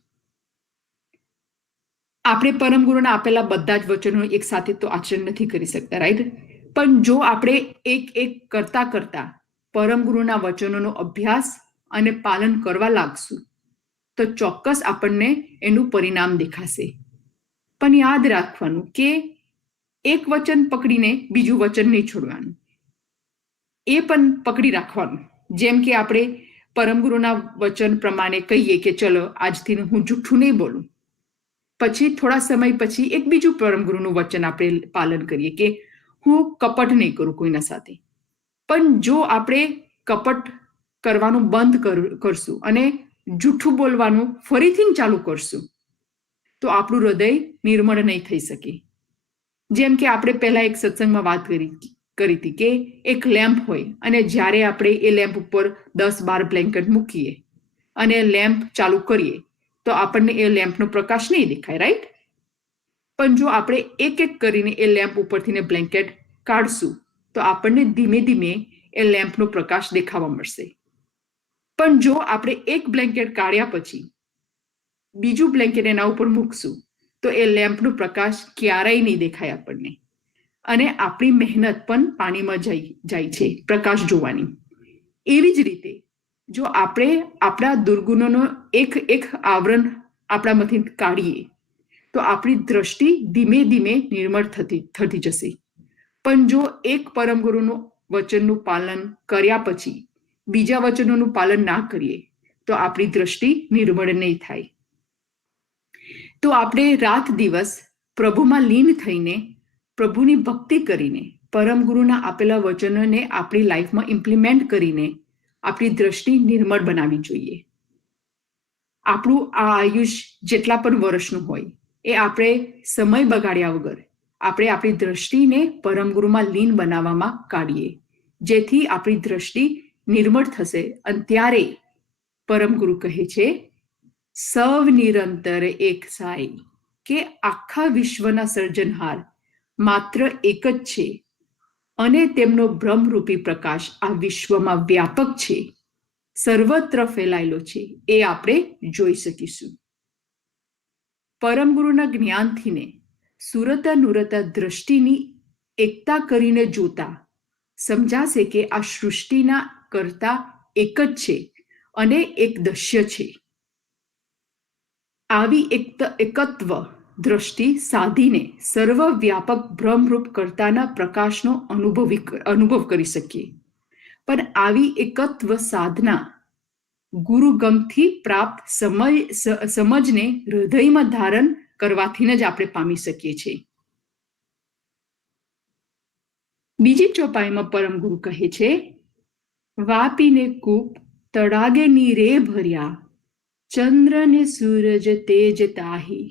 આપણે પરમ ગુરુના આપેલા બધા જ વચનો એક સાથે તો આચરણ નથી કરી શકતા, રાઈટ? પણ જો આપણે એક કરતા પરમ ગુરુના વચનોનો અભ્યાસ અને પાલન કરવા લાગશું તો ચોક્કસ આપણને એનું પરિણામ દેખાશે. પણ યાદ રાખવાનું કે એક વચન પકડીને બીજું વચન નહીં છોડવાનું, એ પણ પકડી રાખવાનું. જેમ કે આપણે પરમ ગુરુના વચન પ્રમાણે કહીએ કે ચલો આજથી હું જૂઠું નહીં બોલું, પછી થોડા સમય પછી એક બીજું પરમ ગુરુનું વચન આપણે પાલન કરીએ કે હું કપટ નહીં કરું કોઈના સાથે. પણ જો આપણે કપટ કરવાનું બંધ કરશું અને જૂઠું બોલવાનું ફરીથી ચાલુ કરશું તો આપણું હૃદય નિર્મળ નહીં થઈ શકે. જેમ કે આપણે પહેલા એક સત્સંગમાં વાત કરી હતી કે એક લેમ્પ હોય અને જ્યારે આપણે એ લેમ્પ ઉપર 10-12 બ્લેન્કેટ મૂકીએ અને લેમ્પ ચાલુ કરીએ તો આપણને એ લેમ્પનો પ્રકાશ નહીં દેખાય, રાઈટ? પણ જો આપણે એક કરીને એ લેમ્પ ઉપરથી બ્લેન્કેટ કાઢશું તો આપણને ધીમે ધીમે એ લેમ્પનો પ્રકાશ દેખાવા મળશે. પણ જો આપણે એક બ્લેન્કેટ કાઢ્યા પછી બીજું બ્લેન્કેટ એના ઉપર મૂકશું તો એ લેમ્પનો પ્રકાશ ક્યારેય નહીં દેખાય આપણને અને આપણી મહેનત પણ પાણીમાં જાય છે પ્રકાશ જોવાની. એવી જ રીતે જો આપણે આપણા દુર્ગુણોનો એક આવરણ આપણામાંથી કાઢીએ તો આપણી દ્રષ્ટિ ધીમે ધીમે નિર્મળ થતી જશે. પણ જો એક પરમ ગુરુનું વચનનું પાલન કર્યા પછી બીજા વચનોનું પાલન ના કરીએ તો આપણી દ્રષ્ટિ નિર્મળ નહીં થાય. તો આપણે રાત દિવસ પ્રભુમાં લીન થઈને પ્રભુની ભક્તિ કરીને પરમ ગુરુના આપેલા વચનોને આપણી લાઈફમાં ઇમ્પ્લિમેન્ટ કરીને આપણી દ્રષ્ટિ નિર્મળ બનાવવી જોઈએ. આપણું આ આયુષ જેટલા પણ વર્ષનું હોય એ આપણે સમય બગાડ્યા વગર આપણે આપણી દ્રષ્ટિને પરમ ગુરુમાં લીન બનાવવામાં કાઢીએ, જેથી આપણી દ્રષ્ટિ નિર્મળ થશે. અને ત્યારે પરમ ગુરુ કહે છે સવ નિરંતર એક સાઈ, કે આખા વિશ્વના સર્જનહાર માત્ર એક જ છે અને તેમનો બ્રહ્મરૂપી પ્રકાશ આ વિશ્વમાં વ્યાપક છે, સર્વત્ર ફેલાયેલો છે, એ આપણે જોઈ શકીશું. પરમ ગુરુના જ્ઞાનથીને સુરતા નુરતા દ્રષ્ટિની એકતા કરીને જોતા સમજાશે કે આ સૃષ્ટિના કરતા એક જ છે અને એક દશ્ય છે. આવી એકત્વ દ્રષ્ટિ સાધીને સર્વવ્યાપક બ્રહ્મરૂપ કરતાના પ્રકાશનો અનુભવ કરી શકીએ. પણ આવી એકત્વ સાધના ગુરુગમથી પ્રાપ્ત સમજને હૃદયમાં ધારણ કરવાથી જ આપણે પામી શકીએ છીએ. બીજી ચોપાઈમાં પરમ ગુરુ કહે છે, વાપીને કૂપ તળાગે નીરે ભર્યા, ચંદ્ર ને સૂરજ તેજ તાહી,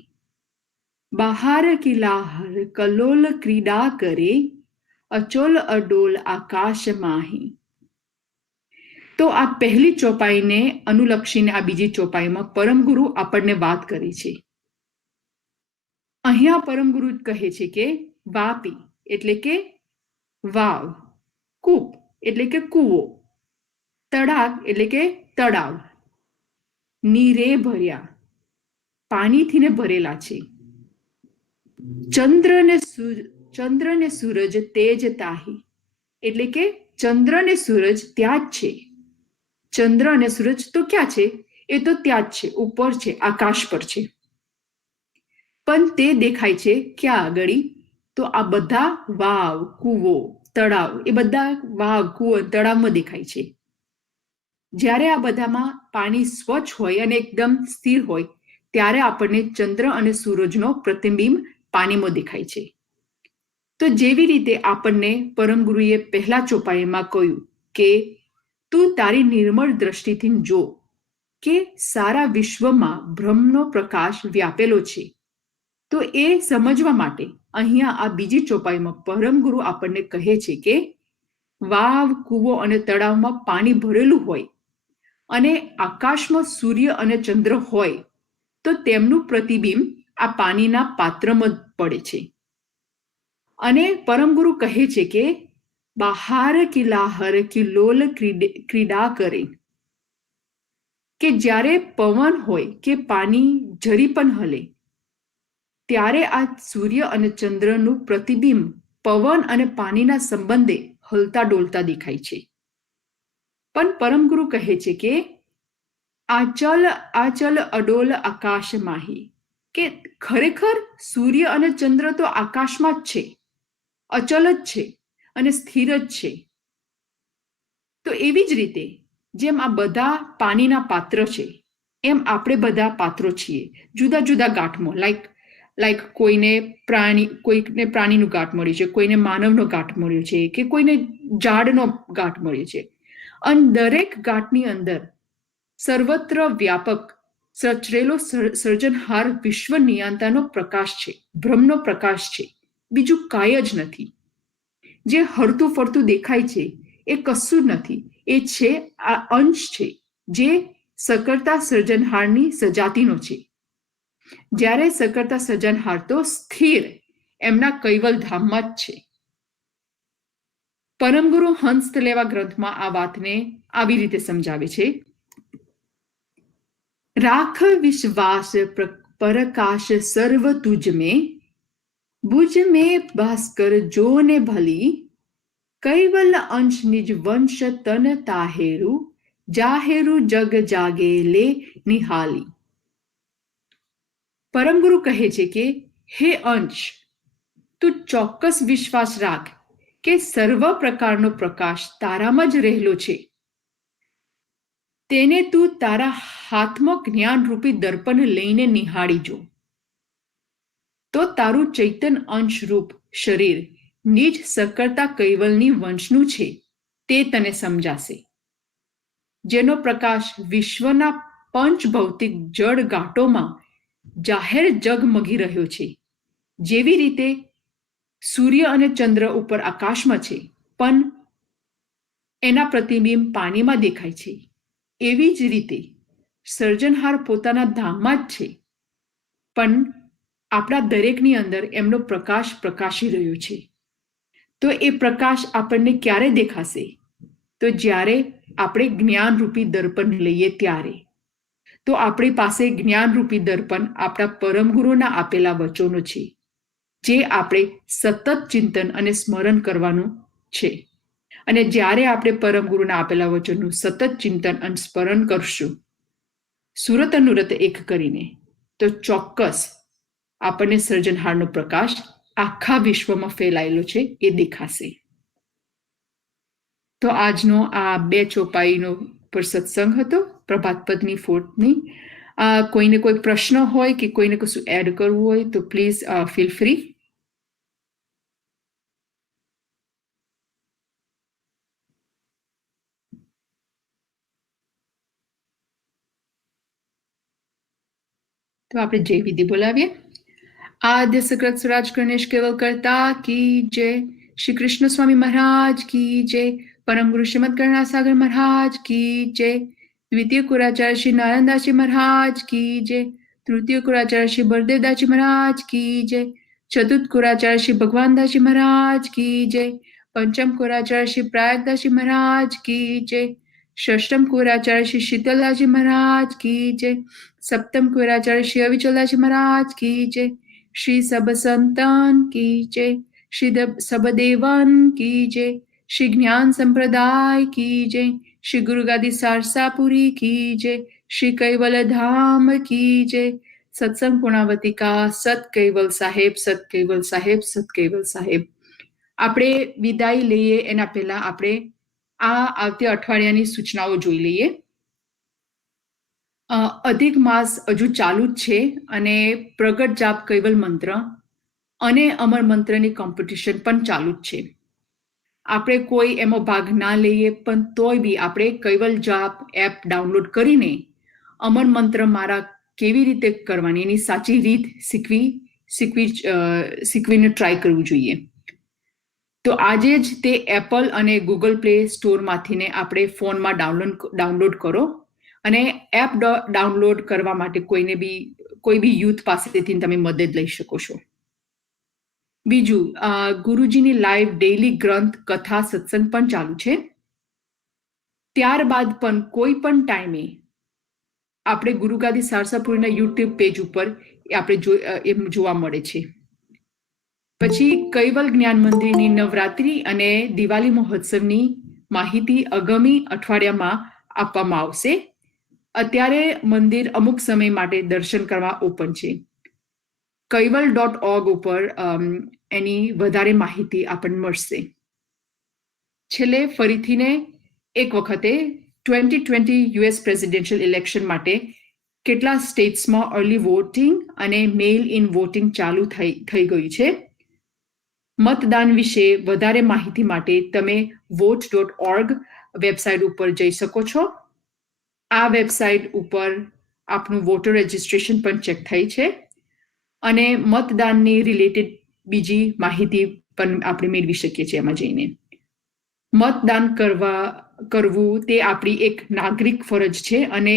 બહાર કિલાહર કલોલ ક્રીડા કરે, અચોલ અડોલ આકાશ માહી. તો આ પહેલી ચોપાઈને અનુલક્ષીને આ બીજી ચોપાઈમાં પરમ ગુરુ આપણને વાત કરે છે. અહીંયા પરમ ગુરુ કહે છે કે વાપી એટલે કે વાવ, કૂપ એટલે કે કૂવો, તળાગ એટલે કે તળાવ, નીરે ભર્યા પાણીથી ને ભરેલા છે, ચંદ્ર ને સૂરજ તેજ તાહી એટલે કે ચંદ્ર ને સૂરજ ત્યાં જ છે. ચંદ્ર અને સૂરજ તો ક્યાં છે? એ તો ત્યાં જ છે, ઉપર છે, આકાશ પર છે. પણ તે દેખાય છે ક્યાં આગળ? તો આ બધા વાવ, કૂવો, તળાવ એ બધા વાવ, કૂવો, તળાવમાં દેખાય છે. જ્યારે આ બધામાં પાણી સ્વચ્છ હોય અને એકદમ સ્થિર હોય ત્યારે આપણને ચંદ્ર અને સૂરજનો પ્રતિબિંબ પાણીમાં દેખાય છે. તો જેવી રીતે આપણને પરમ ગુરુએ પહેલા ચોપાઈમાં કહ્યું કે તું તારી નિર્મળ દ્રષ્ટિથી જો કે સારા વિશ્વમાં બ્રહ્મનો પ્રકાશ વ્યાપેલો છે. તો એ સમજવા માટે અહીંયા આ બીજી ચોપાઈમાં પરમ ગુરુ આપણને કહે છે કે વાવ, કૂવો અને તળાવમાં પાણી ભરેલું હોય અને આકાશમાં સૂર્ય અને ચંદ્ર હોય તો તેમનું પ્રતિબિંબ આ પાણીના પાત્રમાં પડે છે. અને પરમ ગુરુ કહે છે કે બહાર કિલાહર કિલોલ ક્રીડા કરે, કે જ્યારે પવન હોય કે પાણી જરી પણ હલે ત્યારે આ સૂર્ય અને ચંદ્રનું પ્રતિબિંબ પવન અને પાણીના સંબંધે હલતા ડોલતા દેખાય છે. પણ પરમ ગુરુ કહે છે કે આચલ અડોલ આકાશ માહી, કે ખરેખર સૂર્ય અને ચંદ્ર તો આકાશમાં જ છે, અચલ જ છે અને સ્થિર જ છે. તો એવી જ રીતે જેમ આ બધા પાણીના પાત્ર છે એમ આપણે બધા પાત્રો છીએ, જુદા જુદા ગાંઠમાં. લાઈક કોઈને પ્રાણીનું ગાંઠ મળ્યું છે, કોઈને માનવનો ગાંઠ મળ્યો છે, કે કોઈને ઝાડનો ગાંઠ મળ્યો છે. અને દરેક ગાંઠની અંદર સર્વત્ર વ્યાપક સચરેલો સર્જનહાર વિશ્વ નિયંતાનો પ્રકાશ છે, બ્રહ્મનો પ્રકાશ છે, બીજું કાંઈ જ નથી. જે હરતું ફરતું દેખાય છે એ કશું નથી, એ છે આ અંશ છે જે સકર્તા સર્જનહારની સજાતિનો છે. જ્યારે સકર્તા સર્જનહાર તો સ્થિર એમના કૈવલ ધામમાં જ છે. પરમગુરુ હંસ લેવા ગ્રંથમાં આ વાતને આવી રીતે સમજાવે છે, રાખ વિશ્વાસ પરકાશ સર્વ તુજ મેં, બુજ મેં ભાસ્કર જોને ભલી, કૈવલ અંશ નિજ વંશ તન તાહેરુ, જાહેરુ જગ જાગે લે નિહાલી. પરમગુરુ કહે છે કે હે અંશ, તું ચોક્કસ વિશ્વાસ રાખ કે સર્વ પ્રકારનો પ્રકાશ તારામાં જ રહેલો છે. તેને તું તારા હાથમાં જ્ઞાનરૂપી દર્પણ લઈને નિહાળી જો, તો તારું ચૈતન અંશરૂપ શરીર નિજ સકર્તા કૈવલની વંશનું છે તે તને સમજાશે. જેનો પ્રકાશ વિશ્વના પંચભૌતિક જળ ગાંઠોમાં જાહેર જગમગી રહ્યો છે. જેવી રીતે સૂર્ય અને ચંદ્ર ઉપર આકાશમાં છે પણ એના પ્રતિબિંબ પાણીમાં દેખાય છે, એવી જ રીતે સર્જનહાર પોતાના ધામમાં જ છે પણ આપણા દરેકની અંદર એમનો પ્રકાશ પ્રકાશી રહ્યો છે. તો એ પ્રકાશ આપણને ક્યારે દેખાશે? તો જ્યારે આપણે જ્ઞાનરૂપી દર્પણ લઈએ ત્યારે. તો આપણી પાસે જ્ઞાનરૂપી દર્પણ આપણા પરમગુરુના આપેલા વચનો છે, જે આપણે સતત ચિંતન અને સ્મરણ કરવાનું છે. અને જ્યારે આપણે પરમગુરુના આપેલા વચનનું સતત ચિંતન અને સ્મરણ કરશું, સુરત અનુરત એક કરીને, તો ચોક્કસ આપણને સર્જનહારનો પ્રકાશ આખા વિશ્વમાં ફેલાયેલો છે એ દેખાશે. તો આજનો આ 2 ચોપાઈનો પર સત્સંગ હતો. પ્રભાત પદની 4થની. કોઈને કોઈ પ્રશ્ન હોય કે કોઈને કશું એડ કરવું હોય તો પ્લીઝ ફીલ ફ્રી. તો આપણે જય વિધિ બોલાવીએ. આદ્ય સકૃત સ્વરાજ ગણેશ કેવલ કરતા કી જય. શ્રી કૃષ્ણ સ્વામી મહારાજ કી જય. પરમ ગુરુ શ્રીમદ કરુણાસાગર મહારાજ કી જય. દ્વિતીય કુરાચાર્ય શ્રી નારાયણદાસજી મહારાજ કી જય. તૃતીય કુરાચાર્ય શ્રી બળદેવદાસજી મહારાજ કી જય. ચતુર્થ કુરાચાર્ય શ્રી ભગવાનદાસજી મહારાજ કી જય. પંચમ કુરાચાર્ય શ્રી પ્રયાગદાસજી મહારાજ કી જય. ષષ્ટમ કુરાચાર્ય શ્રી શીતલદાસજી મહારાજ કી જય. સપ્તમ કુરાચાર્ય શ્રી અવિચલદાસજી મહારાજ કી જય. શ્રી સબ સંતન કી જય. શ્રી સબદેવન કી જય. શ્રી જ્ઞાન સંપ્રદાય કી જય. શ્રી ગુરુગાદી સારસાપુરી કી જય. શ્રી કૈવલ ધામ કી જય. સત્સંગ પૂર્ણાવતિકા સત કૈવલ સાહેબ, સત કૈવલ સાહેબ, સત કૈવલ સાહેબ. આપણે વિદાય લઈએ એના પહેલા આપણે આ આવતી અઠવાડિયાની સૂચનાઓ જોઈ લઈએ. અધિક માસ હજુ ચાલુ જ છે અને પ્રગટ જાપ કૈવલ મંત્ર અને અમર મંત્રની કોમ્પિટિશન પણ ચાલુ જ છે. આપણે કોઈ એમાં ભાગ ના લઈએ પણ તોય બી આપણે કૈવલ જાપ એપ ડાઉનલોડ કરીને અમર મંત્ર મારા કેવી રીતે કરવાની એની સાચી રીત શીખવીને ટ્રાય કરવું જોઈએ. તો આજે જ તે એપલ અને ગૂગલ પ્લે સ્ટોરમાંથીને આપણે ફોનમાં ડાઉનલોડ કરો અને એપ ડાઉનલોડ કરવા માટે કોઈ બી યુથ પાસેથી તમે મદદ લઈ શકો છો. બીજું, ગુરુજીની લાઈવ ડેઈલી ગ્રંથ કથા સત્સંગ પણ ચાલુ છે. ત્યારબાદ પણ કોઈ પણ ટાઈમે આપણે ગુરુગાદી સારસાપુરીના યુટ્યુબ પેજ ઉપર આપણે જોવા મળે છે. પછી કૈવલ જ્ઞાન મંદિરની નવરાત્રી અને દિવાળી મહોત્સવની માહિતી આગામી અઠવાડિયામાં આપવામાં આવશે. અત્યારે મંદિર અમુક સમય માટે દર્શન કરવા ઓપન છે. kaival.org ઉપર એની વધારે માહિતી આપણને મળશે. છેલ્લે ફરીથીને એક વખતે 2020 US પ્રેસિડેન્શિયલ ઇલેક્શન માટે કેટલા સ્ટેટ્સમાં અર્લી વોટિંગ અને મેઇલ ઇન વોટિંગ ચાલુ થઈ ગયું છે. મતદાન વિશે વધારે માહિતી માટે તમે vote.org વેબસાઇટ ઉપર જઈ શકો છો. આ વેબસાઇટ ઉપર આપનું વોટર રજિસ્ટ્રેશન પણ ચેક થઈ છે અને મતદાનની રિલેટેડ બીજી માહિતી પણ આપણે મેળવી શકીએ છીએ એમાં જઈને. મતદાન કરવું તે આપણી એક નાગરિક ફરજ છે અને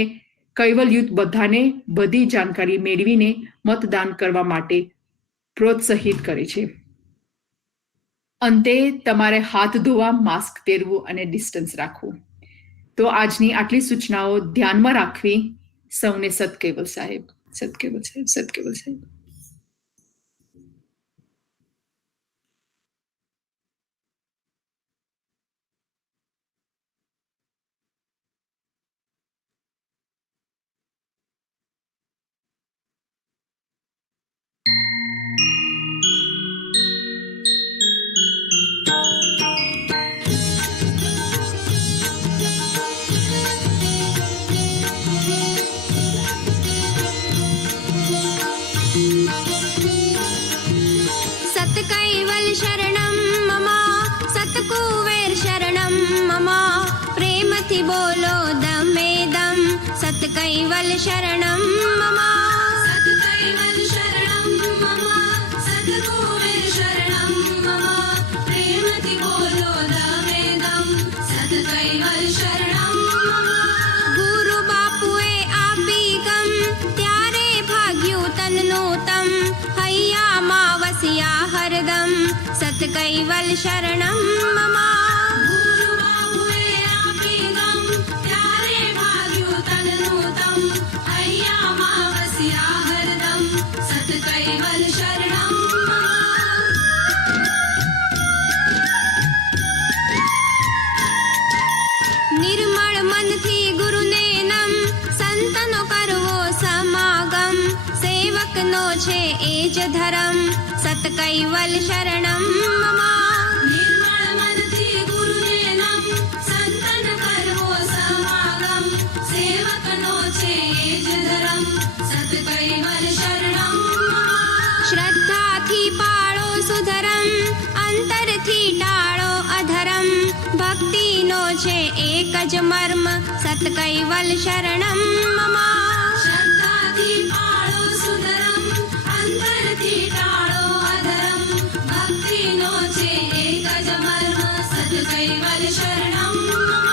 કૈવલ યુથ બધાને બધી જાણકારી મેળવીને મતદાન કરવા માટે પ્રોત્સાહિત કરે છે. અંતે તમારે હાથ ધોવા, માસ્ક પહેરવું અને ડિસ્ટન્સ રાખવું. તો આજની આટલી સૂચનાઓ ધ્યાનમાં રાખવી. સૌને સતકેવલ સાહેબ, સતકેવલ સાહેબ, સતકેવલ સાહેબ. सत्कैवल शरणं मम सत्कुबेर शरणं मम प्रेमथी बोलो दमेदम सत्कैवल शरणं मम सत्कैवल शरणं मम सत्कुबेर शरणं मम प्रेमथी बोलो दमेदम सत्कैवल शरणं मम गुरु बापुए आपी गम त्यारे भाग्यु तननु तम हैया मा वसिया हरदम सत्कैवल शरणं मम गुरु बापुए आपी गम त्यारे भाग्यु तननु तम हैया मा वसिया हरदम सत्कैवल शरणं मम निर्मल मनथी गुरुने नम संतनो करवो समागम सेवकनो छे एज धर्म सत्कैवल शरणं मम निर्मल मनथी गुरुने नम संतन करवो समागम सेवक શ્રદ્ધાથી પાળો સુધરમ, અંતરથી ટાળો અધરમ. ભક્તિનો છે એક જ મર્મ, સત કૈવલ શરણમ મમ. શ્રદ્ધાથી પાળો સુધરમ, અંતરથી ટાળો અધરમ. ભક્તિનો છે એક જ મર્મ, સત કૈવલ શરણમ મમ.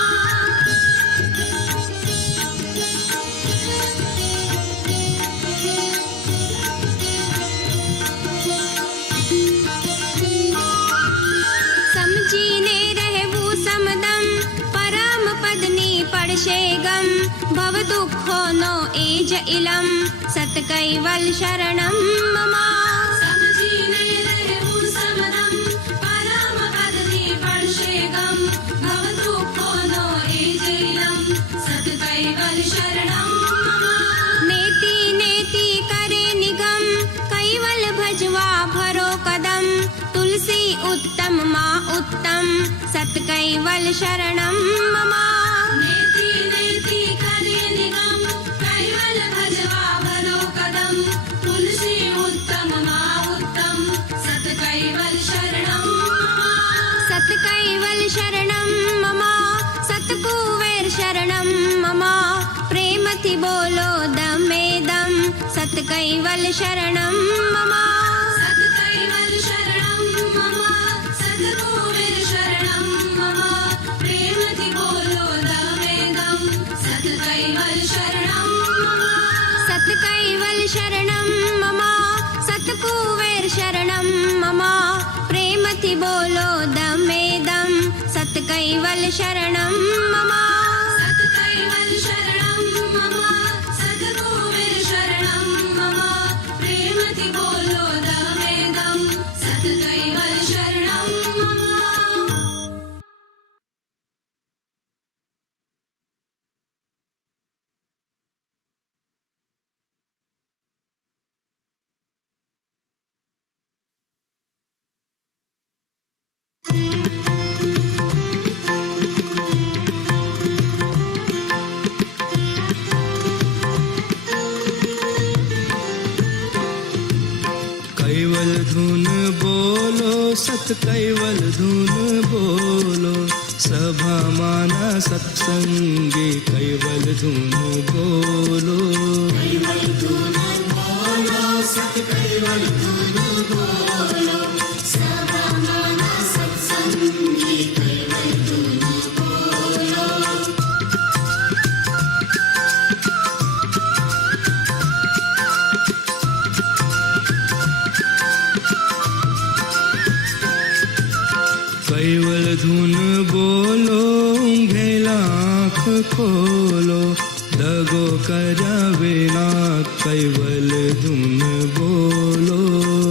સમજીને રહેવું સમદમ, પરમ પદની પડશે ગમ. ભવ દુઃખોનો એ જ ઇલમ, સત કૈવલ શરણમ મમ. સમજીને રહેવું સમદમ, પરમ પદની પડશે ગમ. ભવ દુઃખોનો એ જ ઇલમ, સત કૈવલ શરણમ મમ. નેતિ નેતિ કરે નિગમ, કૈવલ ભજવા ભરો કદમ. તુલસી ઉત્તમ માં ઉત્તમ, સત કૈવલ શરણમ મમ. નેતિ નેતિ કરે નિગમ, કૈવલ ભજવા ભરો કદમ. તુલસી ઉત્તમ માં ઉત્તમ, સત કૈવલ શરણમ મમ. સત કૈવલ શરણમ મમ, સત કુવેર શરણમ મમ. પ્રેમથી બોલો દમે દમ, સત કૈવલ શરણમ મમ. સત કૈવલ શરણમ મમ, સત કુવેર શરણમ મમ. પ્રેમથી બોલો દમે દમ, સત કૈવલ શરણમ મમ. સત કૈવલ શરણમ મમ, સત કુવેર શરણમ મમ. પ્રેમથી બોલો દમે દમ, સત કૈવલ શરણમ મમ. સત કૈવલ શરણમ મમ, સત કુવેર શરણમ મમ. પ્રેમથી બોલો દમે દમ, સત કૈવલ શરણમ મમ. कैवल धुन बोलो, सत कैवल धुन बोलो. सभा माना सत्संगे कैवल धुन बोलो. कैवल धुन बोलो, सत कैवल धुन बोलो. सभा माना सत्संगे कैवल धुन बोलो. कैवल धुन बोलो, ઊંઘેલા આંખ ખોલો. દગો કર્યા વિના કૈવલ ધુન બોલો.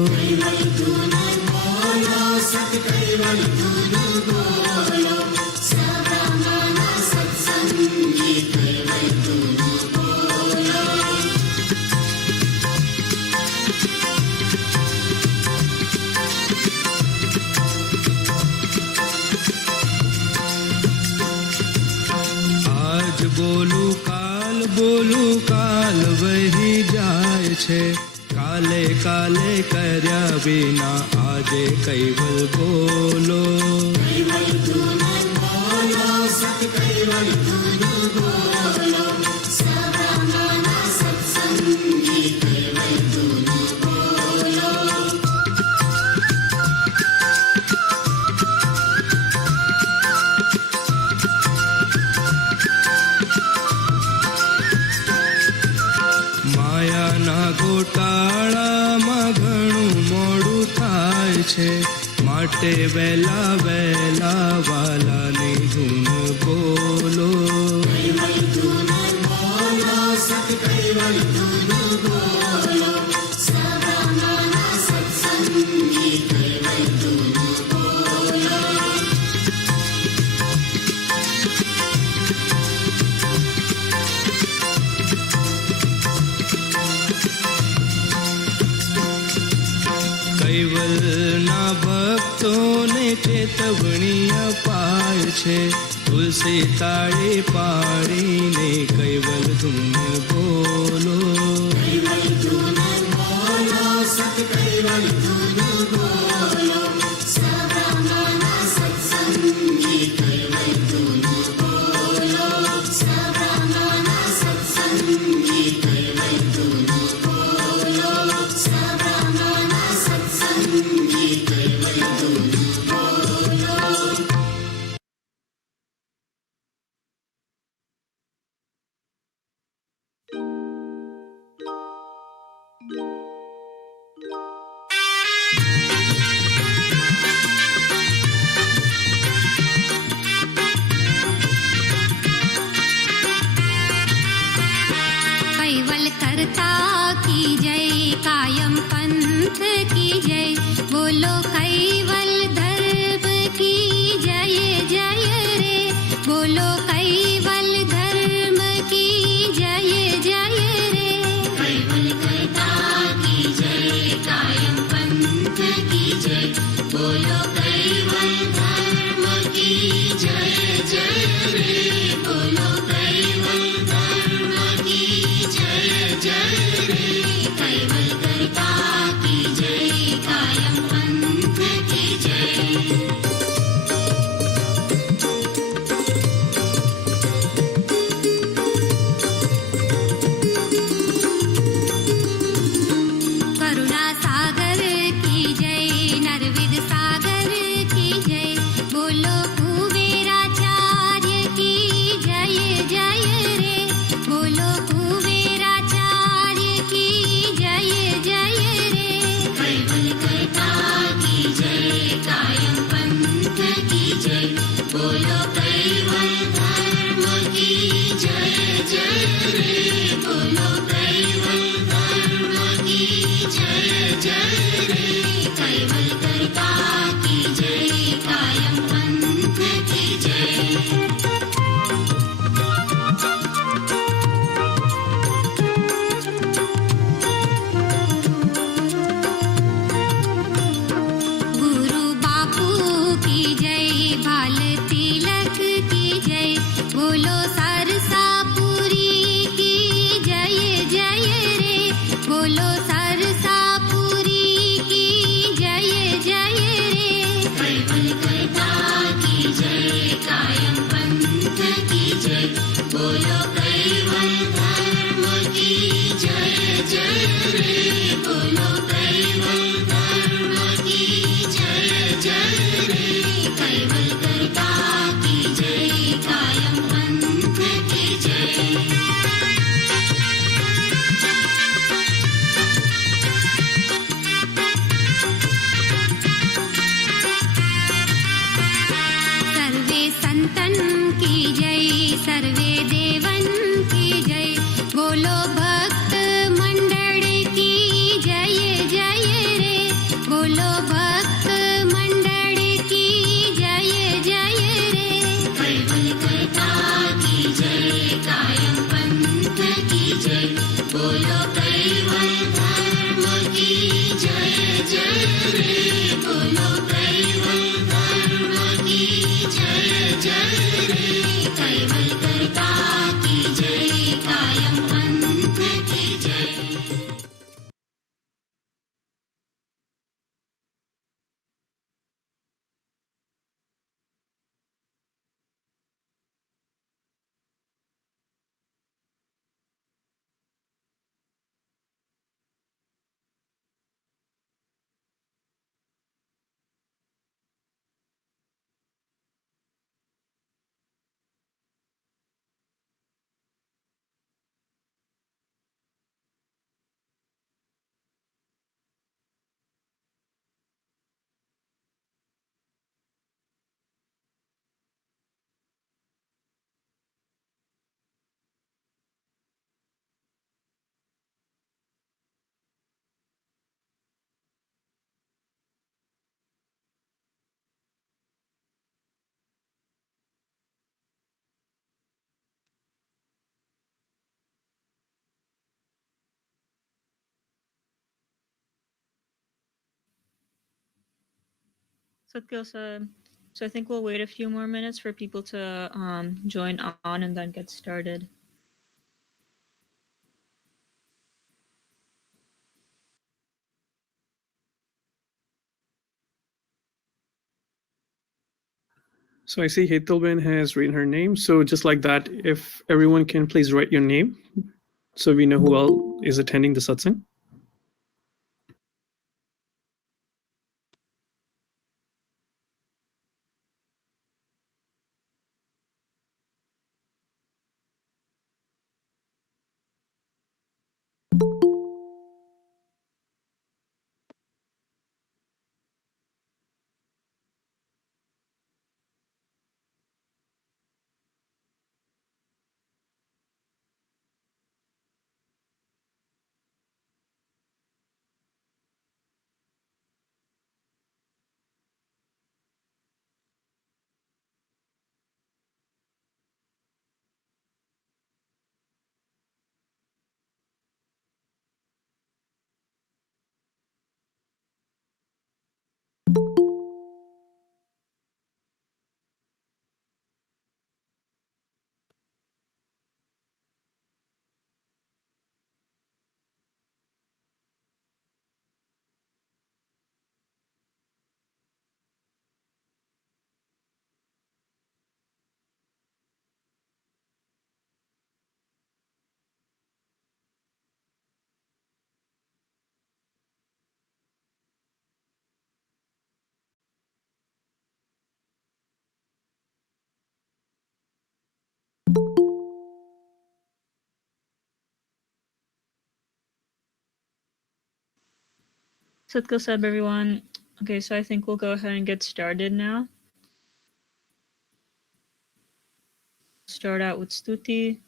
કૈવલ ધુન બોલો, સત કૈવલ ધુન બોલો. સભા માના સત્સંગે કૈવલ ધુન બોલો. આજ બોલું કાલ વહી જાય છે. કાલે કાલે કર્યા વિના આજે કૈવલ બોલો. કૈવલ ધુન બોલો, સત કૈવલ ધુન બોલો. સભા માના સત્સંગે કૈવલ ધુન બોલો. માયાના ગોટાળામાં ઘણું મોડું થાય છે. માટે વહેલા વહેલા વાલાની ધૂન બોલો. કૈવલ ધૂન બોલો, સત કૈવલ ધૂન બોલો. સભા માના સત્સંગે કૈવલ ધૂન બોલો. કૈવલના ભક્તોને ચેતવણી અપાય છે. તુલસી તાળી પાડીને કૈવલ ધૂન करता की जय, कायम पंथ की जय, बोलो कैवल धर्म की जय जय रे, बोलो कैवल धर्म की जय जय रे। कैवल करता की जय, कायम पंथ की जय, बोलो कैवल धर्म की जय जय रे, बोलो कैवल धर्म की जय जय रे। कैवल करता की जय, कायम पंथ की जय। करुणा सागर की जय, नरविद सागर की जय, बोलो कुबेराचार्य की जय जय रे, बोलो कुबेराचार्य की जय जय रे। कैवल करता की जय, कायम पंथ की जय, बोलो कैवल धर्म की जय जय रे, बोलो कैवल धर्म की जय जय रे। कैवल करता की जय, कायम पंथ की जय। गुरु बापू की जय, भाल तिलक की जय, बोलो सरसापुरी की जय जय रे, बोलो सरसापुरी की जय जय रे। कैवल करता की जय, कायम पंथ की जय, बोलो कैवल धर्म की जय जय रे, बोलो कैवल धर्म की जय जय रे। कैवल करता की जय, कायम पंथ की जय। सर्वे संतन की जय, सर्वे देवन की जय, बोलो भक्त मंडल की जय जय रे, बोलो भक्त मंडल की जय जय रे। कैवल करता की जय, कायम पंथ की जय, बोलो कैवल धर्म की जय जय रे, बोलो कैवल धर्म की जय जय रे। कैवल करता की जय, कायम पंथ की जय। Satkyosa. So I think we'll wait a few more minutes for people to join on and then get started. So I see Hetalben has written her name. So just like that, if everyone can please write your name so we know who all is attending the satsang. Satkal Sab, everyone. Okay, so I think we'll go ahead and get started now. Start out with Stuti.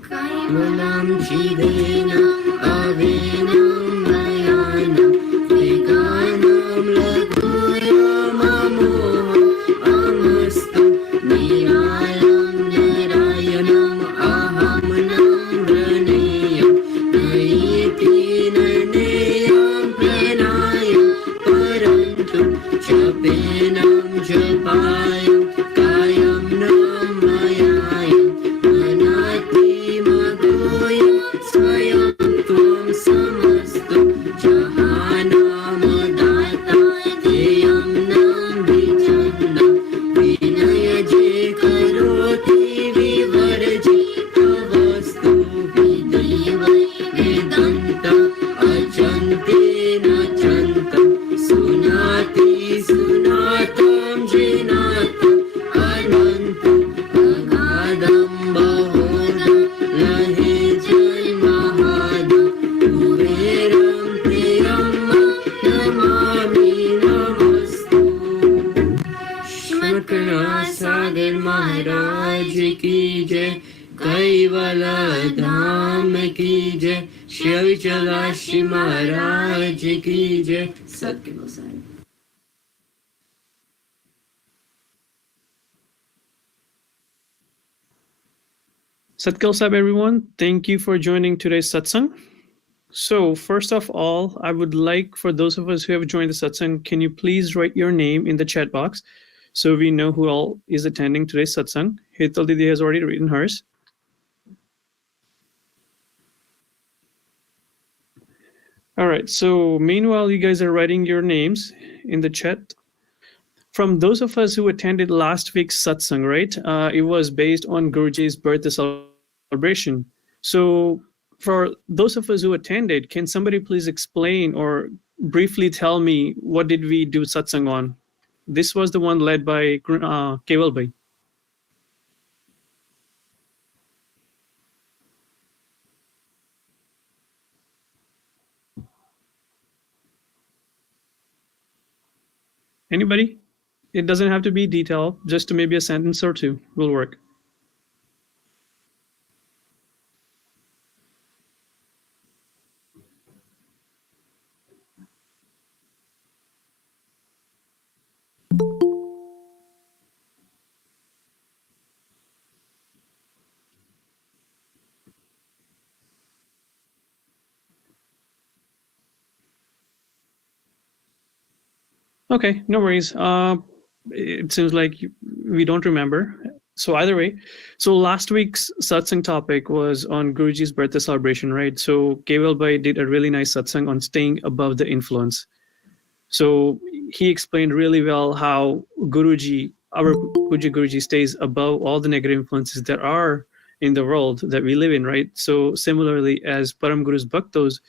Kaivalam Chidenam Avinam Mayanam Viganam Laguram Amoham Amastam Niralam Narayanam Aham Nandraneyam Naiti Naneyam Pranayam Parantum Japenam Japayam Kayam Namayayam Manati Magoyam Swayam Tvam Samastu Jahanamudata Deyam Nam Vichandam Vinaya Je Karoti Vivarji Tavastu Vidivai Vedanta Achanti Nachantam Sunati Sunatam Jinatam Anantam Agadam Bahodam Lahe Jai Mahadam Kuberam Priyamma Namami Namastu Shmakana Sagar Maharaj Ki Jai Kaivala Dham Ki Jai Shri Chalashi Maharaj Ki Jai Satkal Sahib. Satkal Sahib, everyone. Thank you for joining today's satsang. So first of all, I would like for those of us who have joined the satsang, can you please write your name in the chat box so we know who all is attending today's satsang. Hetal Didi has already written hers. All right, so meanwhile, you guys are writing your names in the chat. From those of us who attended last week's satsang, right? It was based on Guruji's birthday celebration. So for those of us who attended, can somebody please explain or briefly tell me what did we do satsang on? This was the one led by Kaival Bhai. Anybody? It doesn't have to be detailed, just maybe a sentence or two will work. Okay, no worries. It seems like we don't remember. So either way, so last week's satsang topic was on Guruji's birthday celebration, right? So Kaival Bhai did a really nice satsang on staying above the influence. So he explained really well how Guruji, our Puja Guruji, stays above all the negative influences that are in the world that we live in, right? So similarly, as Param Guru's Bhaktos,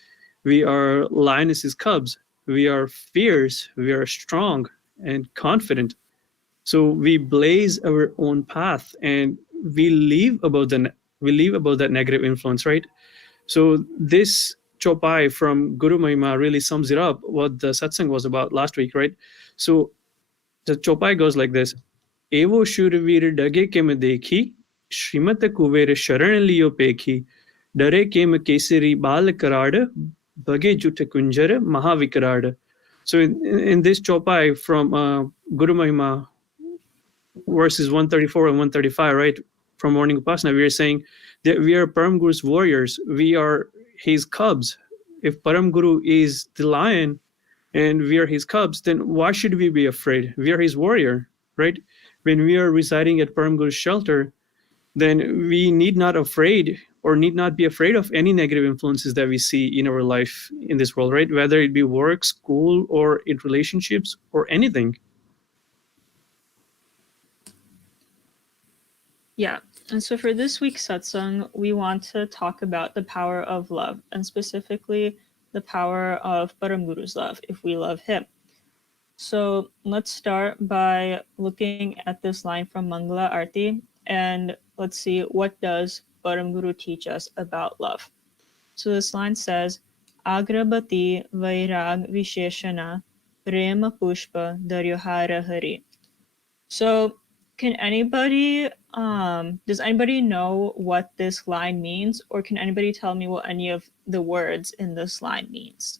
we are lionesses' cubs. We are fierce. We are strong and confident. So we blaze our own path, and we leave above that negative influence, right? So this chopai from Guru Mahima really sums it up what the satsang was about last week, right? So the chopai goes like this: Evo shurvir dage kem dekhi, Shrimat kuver sharan liyo pekhi, dare kem kesari bal karad, bage jut kunjar mahavikarad. So in this chopai from Guru Mahima, verses 134 and 135, right, from Morning Upasana, we are saying that we are Param Guru's warriors. We are his cubs. If Param Guru is the lion and we are his cubs, then why should we be afraid? We are his warrior, right? When we are residing at Param Guru's shelter, then we need not be afraid of any negative influences that we see in our life in this world, right? Whether it be work, school, or in relationships or anything. Yeah, and so for this week's satsang, we want to talk about the power of love, and specifically the power of Param Guru's love, if we love him. So let's start by looking at this line from Mangala Arti, and let's see, what does Param Guru teach us about love? So this line says, Agrabati Vairag Visheshana Prema Pushpa Daryohara Hari. So can anybody does anybody know what this line means, or can anybody tell me what any of the words in this line means?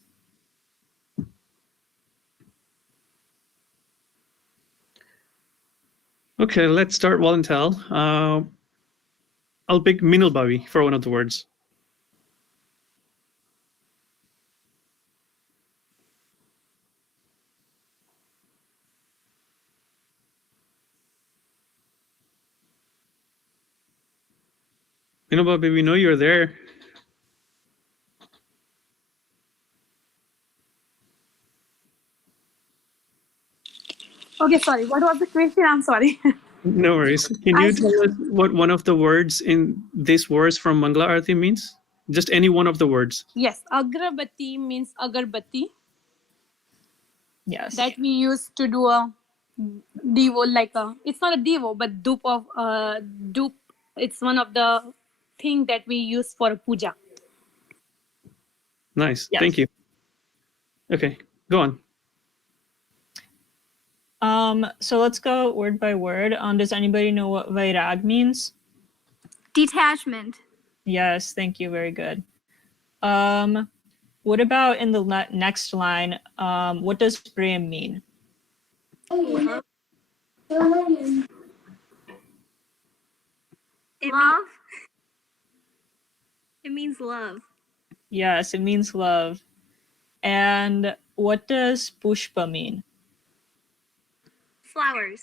Okay, let's start volunteer. I'll pick Minalbavi for one of the words. Minalbavi, we know you're there. Okay, sorry. What was the question? I'm sorry. No worries. Can you tell us what one of the words in this verse from Mangala Arati means? Just any one of the words. Yes, agrabati means agarbati. Yes. That we use to do a devo, like a, it's not a devo, but dupe. It's one of the thing that we use for puja. Nice. Yes. Thank you. Okay, go on. So let's go word by word. Does anybody know what vairag means? Detachment. Yes, thank you. Very good. What about in the next line? What does prem mean? Love. It means love. Yes, it means love. And what does pushpa mean? Flowers.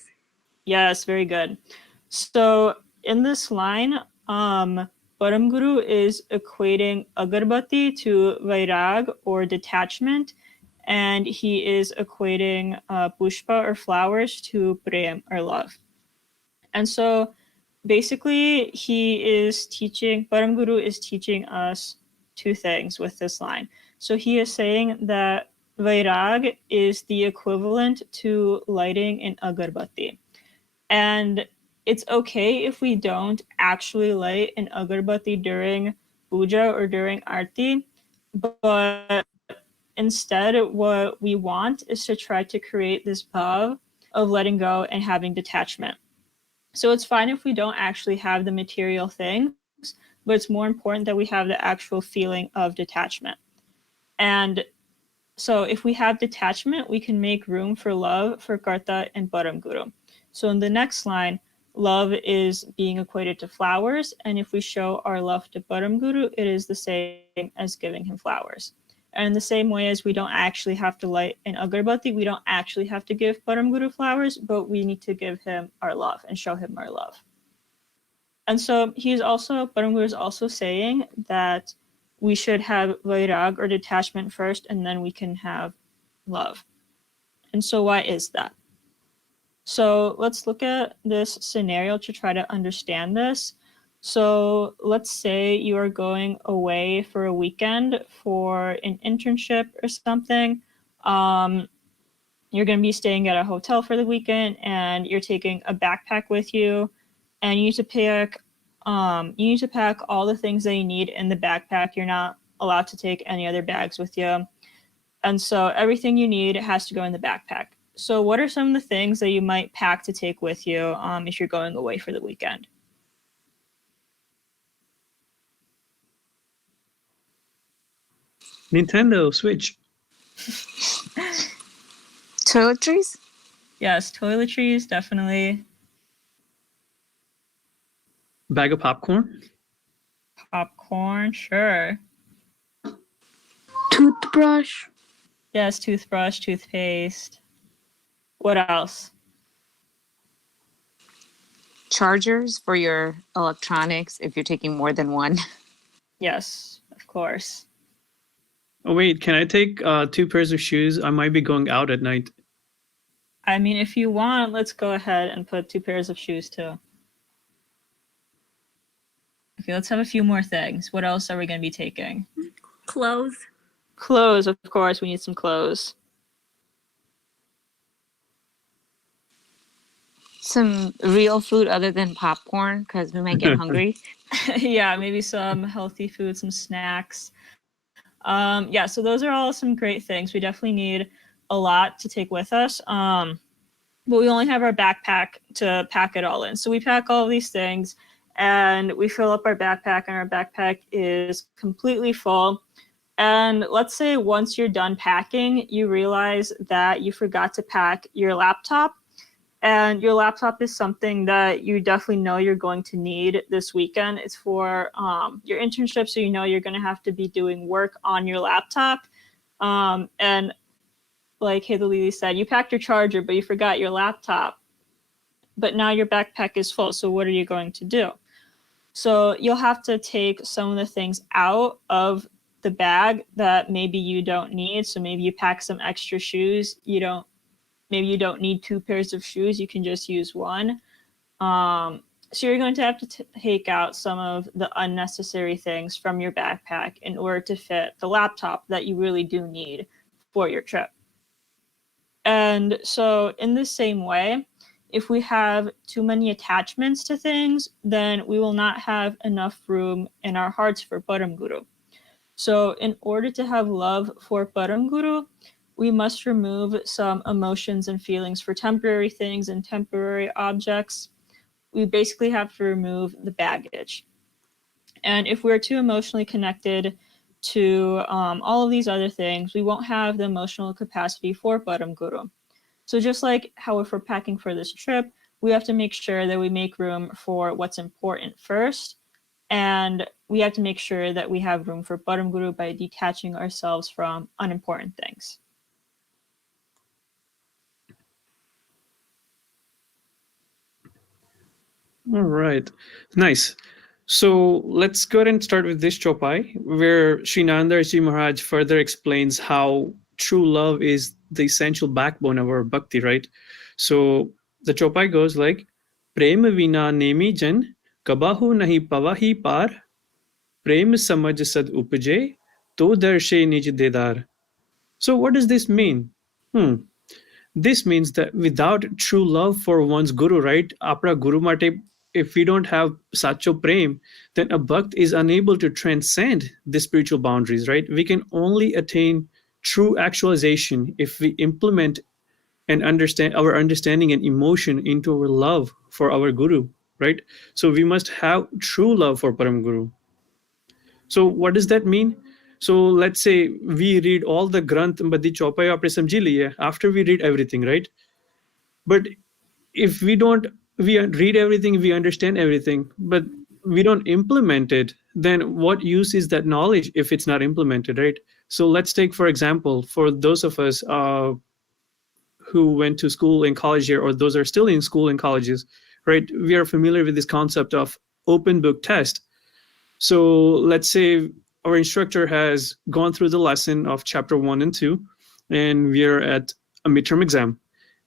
Yes, very good. So in this line, Param Guru is equating agarbati to vairag or detachment, and he is equating pushpa or flowers to prem or love. And so basically Param Guru is teaching us two things with this line. So he is saying that vairag is the equivalent to lighting an agarbati. And it's okay if we don't actually light an agarbati during puja or during arti, but instead what we want is to try to create this bhav of letting go and having detachment. So it's fine if we don't actually have the material things, but it's more important that we have the actual feeling of detachment. And so if we have detachment, we can make room for love for Karta and Param Guru. So in the next line, love is being equated to flowers, and if we show our love to Param Guru, it is the same as giving him flowers. And in the same way as we don't actually have to light an agarbati, we don't actually have to give Param Guru flowers, but we need to give him our love and show him our love. And so Param Guru is also saying that we should have vairag or detachment first, and then we can have love. And so why is that? So let's look at this scenario to try to understand this. So let's say you are going away for a weekend for an internship or something. You're going to be staying at a hotel for the weekend, and you're taking a backpack with you, and you need to pack all the things that you need in the backpack. You're not allowed to take any other bags with you. And so everything you need has to go in the backpack. So what are some of the things that you might pack to take with you if you're going away for the weekend? Nintendo Switch. Toiletries? Yes, toiletries, definitely. Bag of popcorn. Popcorn, sure. Toothbrush. Yes, toothbrush, toothpaste. What else? Chargers for your electronics if you're taking more than one. Yes, of course. Oh wait, can I take 2 pairs of shoes? I might be going out at night. I mean, if you want, let's go ahead and put 2 pairs of shoes too. Okay, let's have a few more things. What else are we going to be taking? Clothes. Clothes, of course. We need some clothes. Some real food other than popcorn, because we might get hungry. Yeah, maybe some healthy food, some snacks. Yeah, so those are all some great things. We definitely need a lot to take with us. But we only have our backpack to pack it all in. So we pack all of these things and we fill up our backpack, and our backpack is completely full. And let's say once you're done packing, you realize that you forgot to pack your laptop. And your laptop is something that you definitely know you're going to need this weekend. It's for your internship, so you know you're going to have to be doing work on your laptop. And like Haley said, you packed your charger, but you forgot your laptop. But now your backpack is full, so what are you going to do? So you'll have to take some of the things out of the bag that maybe you don't need. So maybe you pack some extra shoes. Maybe you don't need 2 pairs of shoes. You can just use one. So you're going to have to take out some of the unnecessary things from your backpack in order to fit the laptop that you really do need for your trip. And so in the same way, if we have too many attachments to things, then we will not have enough room in our hearts for Param Guru. So in order to have love for Param Guru, we must remove some emotions and feelings for temporary things and temporary objects. We basically have to remove the baggage. And if we're too emotionally connected to all of these other things, we won't have the emotional capacity for Param Guru. So just like how if we're packing for this trip, we have to make sure that we make room for what's important first. And we have to make sure that we have room for Param Guru by detaching ourselves from unimportant things. All right, nice. So let's go ahead and start with this chopai, where Srinanda Ji Maharaj further explains how true love is the essential backbone of our bhakti, right? So the chopai goes like, Prem vina nemi jan, kabahu nahi pavahi par, prem samaj sad upje, to darshe nij dedar. So what does this mean? This means that without true love for one's guru, right? Apna guru mate, if we don't have sacho prem, then a bhakt is unable to transcend the spiritual boundaries, right? We can only attain true actualization if we implement and understand our understanding and emotion into our love for our guru, right? So we must have true love for Param Guru. So what does that mean? So let's say we read all the Granth Badi Chaupai aapne samjhi liye after we read everything, right? But if we read everything, we understand everything, but we don't implement it, then what use is that knowledge if it's not implemented, right? So let's take, for example, for those of us who went to school and college here, or those are still in school and colleges, right? We are familiar with this concept of open book test. So let's say our instructor has gone through the lesson of chapter 1 and 2, and we're at a midterm exam,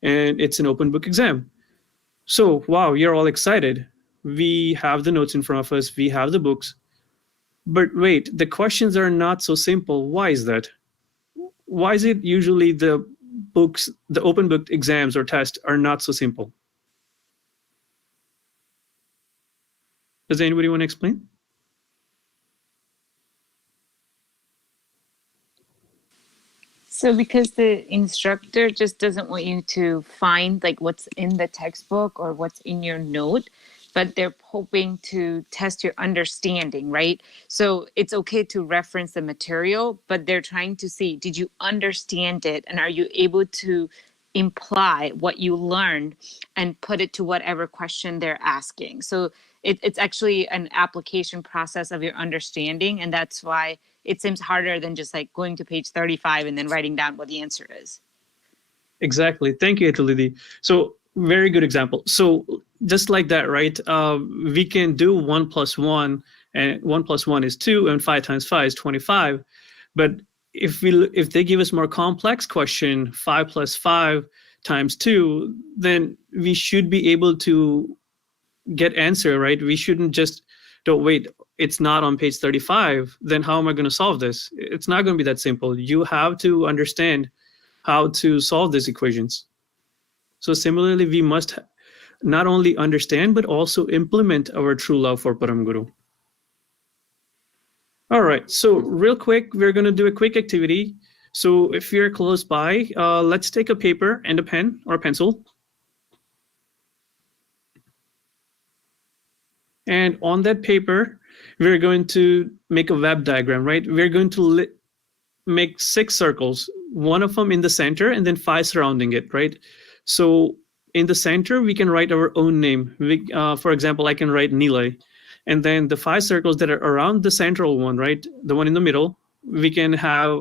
and it's an open book exam. So, wow, you're all excited. We have the notes in front of us, we have the books. But wait, the questions are not so simple. Why is that? Why is it usually the books, the open book exams or tests are not so simple? Does anybody want to explain? So because the instructor just doesn't want you to find like what's in the textbook or what's in your note, but they're hoping to test your understanding, right? So it's okay to reference the material, but they're trying to see, did you understand it? And are you able to imply what you learned and put it to whatever question they're asking? So it's actually an application process of your understanding. And that's why it seems harder than just like going to page 35 and then writing down what the answer is. Exactly. Thank you, Etalidi. So very good example. So just like that, right? We can do 1 + 1, and 1 + 1 is 2, and 5 × 5 is 25. But if they give us more complex question, 5 + 5 × 2, then we should be able to get answer, right? We shouldn't just, don't wait, it's not on page 35, then how am I going to solve this? It's not going to be that simple. You have to understand how to solve these equations. So similarly, we must not only understand, but also implement our true love for Param Guru. All right. So real quick, we're going to do a quick activity. So if you're close by, let's take a paper and a pen or a pencil. And on that paper, we're going to make a web diagram, right? We're going to make 6 circles, one of them in the center and then 5 surrounding it, right? So in the center, we can write our own name. For example, I can write Nilay. And then the 5 circles that are around the central one, right? The one in the middle, we can have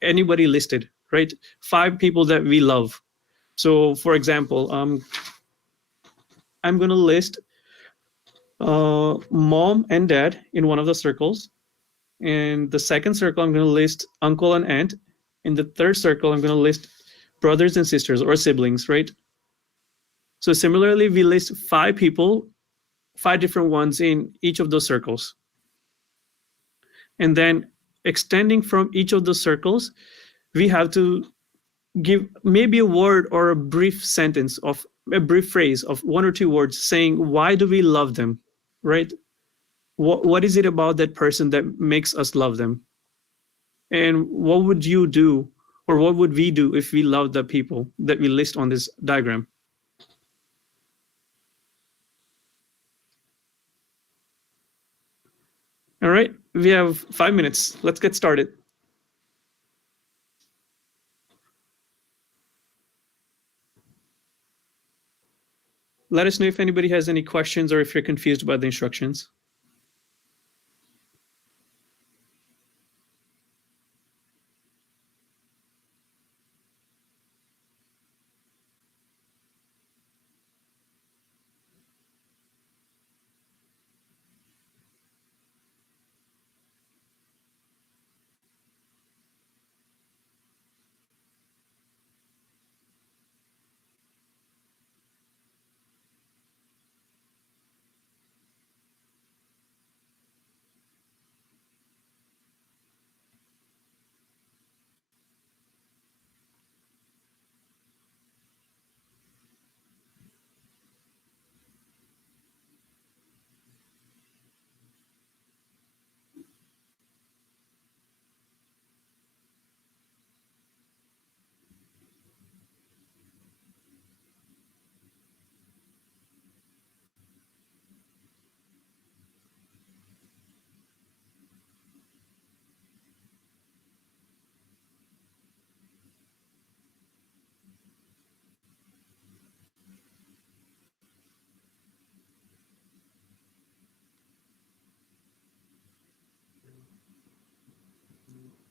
anybody listed, right? 5 people that we love. So for example, I'm going to list mom and dad in one of the circles. In the second circle, I'm going to list uncle and aunt. In the third circle, I'm going to list brothers and sisters or siblings, right? So similarly, we list 5 people, 5 different ones in each of those circles. And then extending from each of those circles, we have to give maybe a word or a brief sentence of a brief phrase of 1 or 2 words saying, why do we love them, right? What is it about that person that makes us love them? And what would you do, or what would we do if we loved the people that we list on this diagram? All right, we have 5 minutes. Let's get started. Let us know if anybody has any questions or if you're confused about the instructions.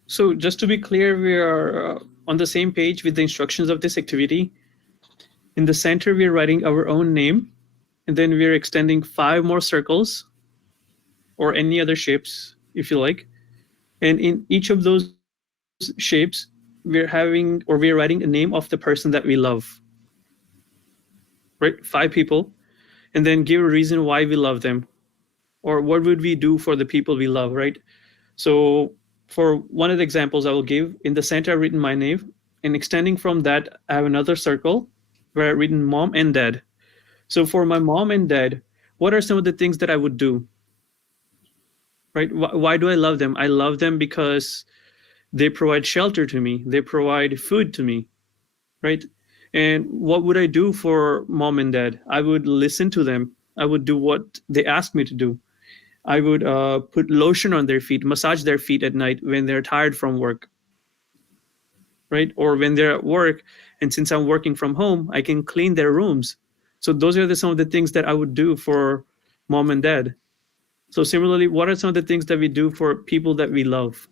So just to be clear, we are on the same page with the instructions of this activity. In the center, we're writing our own name, and then we're extending 5 more circles or any other shapes, if you like. And in each of those shapes, we're writing a name of the person that we love, right? 5 people, and then give a reason why we love them, or what would we do for the people we love, right? So for one of the examples I will give, in the center I've written my name, and extending from that, I have another circle where I've written mom and dad. So for my mom and dad, what are some of the things that I would do, right? Why do I love them? I love them because they provide shelter to me. They provide food to me, right? And what would I do for mom and dad? I would listen to them. I would do what they asked me to do. I would put lotion on their feet, massage their feet at night when they're tired from work, right? Or when they're at work, and since I'm working from home, I can clean their rooms. So those are some of the things that I would do for mom and dad. So similarly, what are some of the things that we do for people that we love?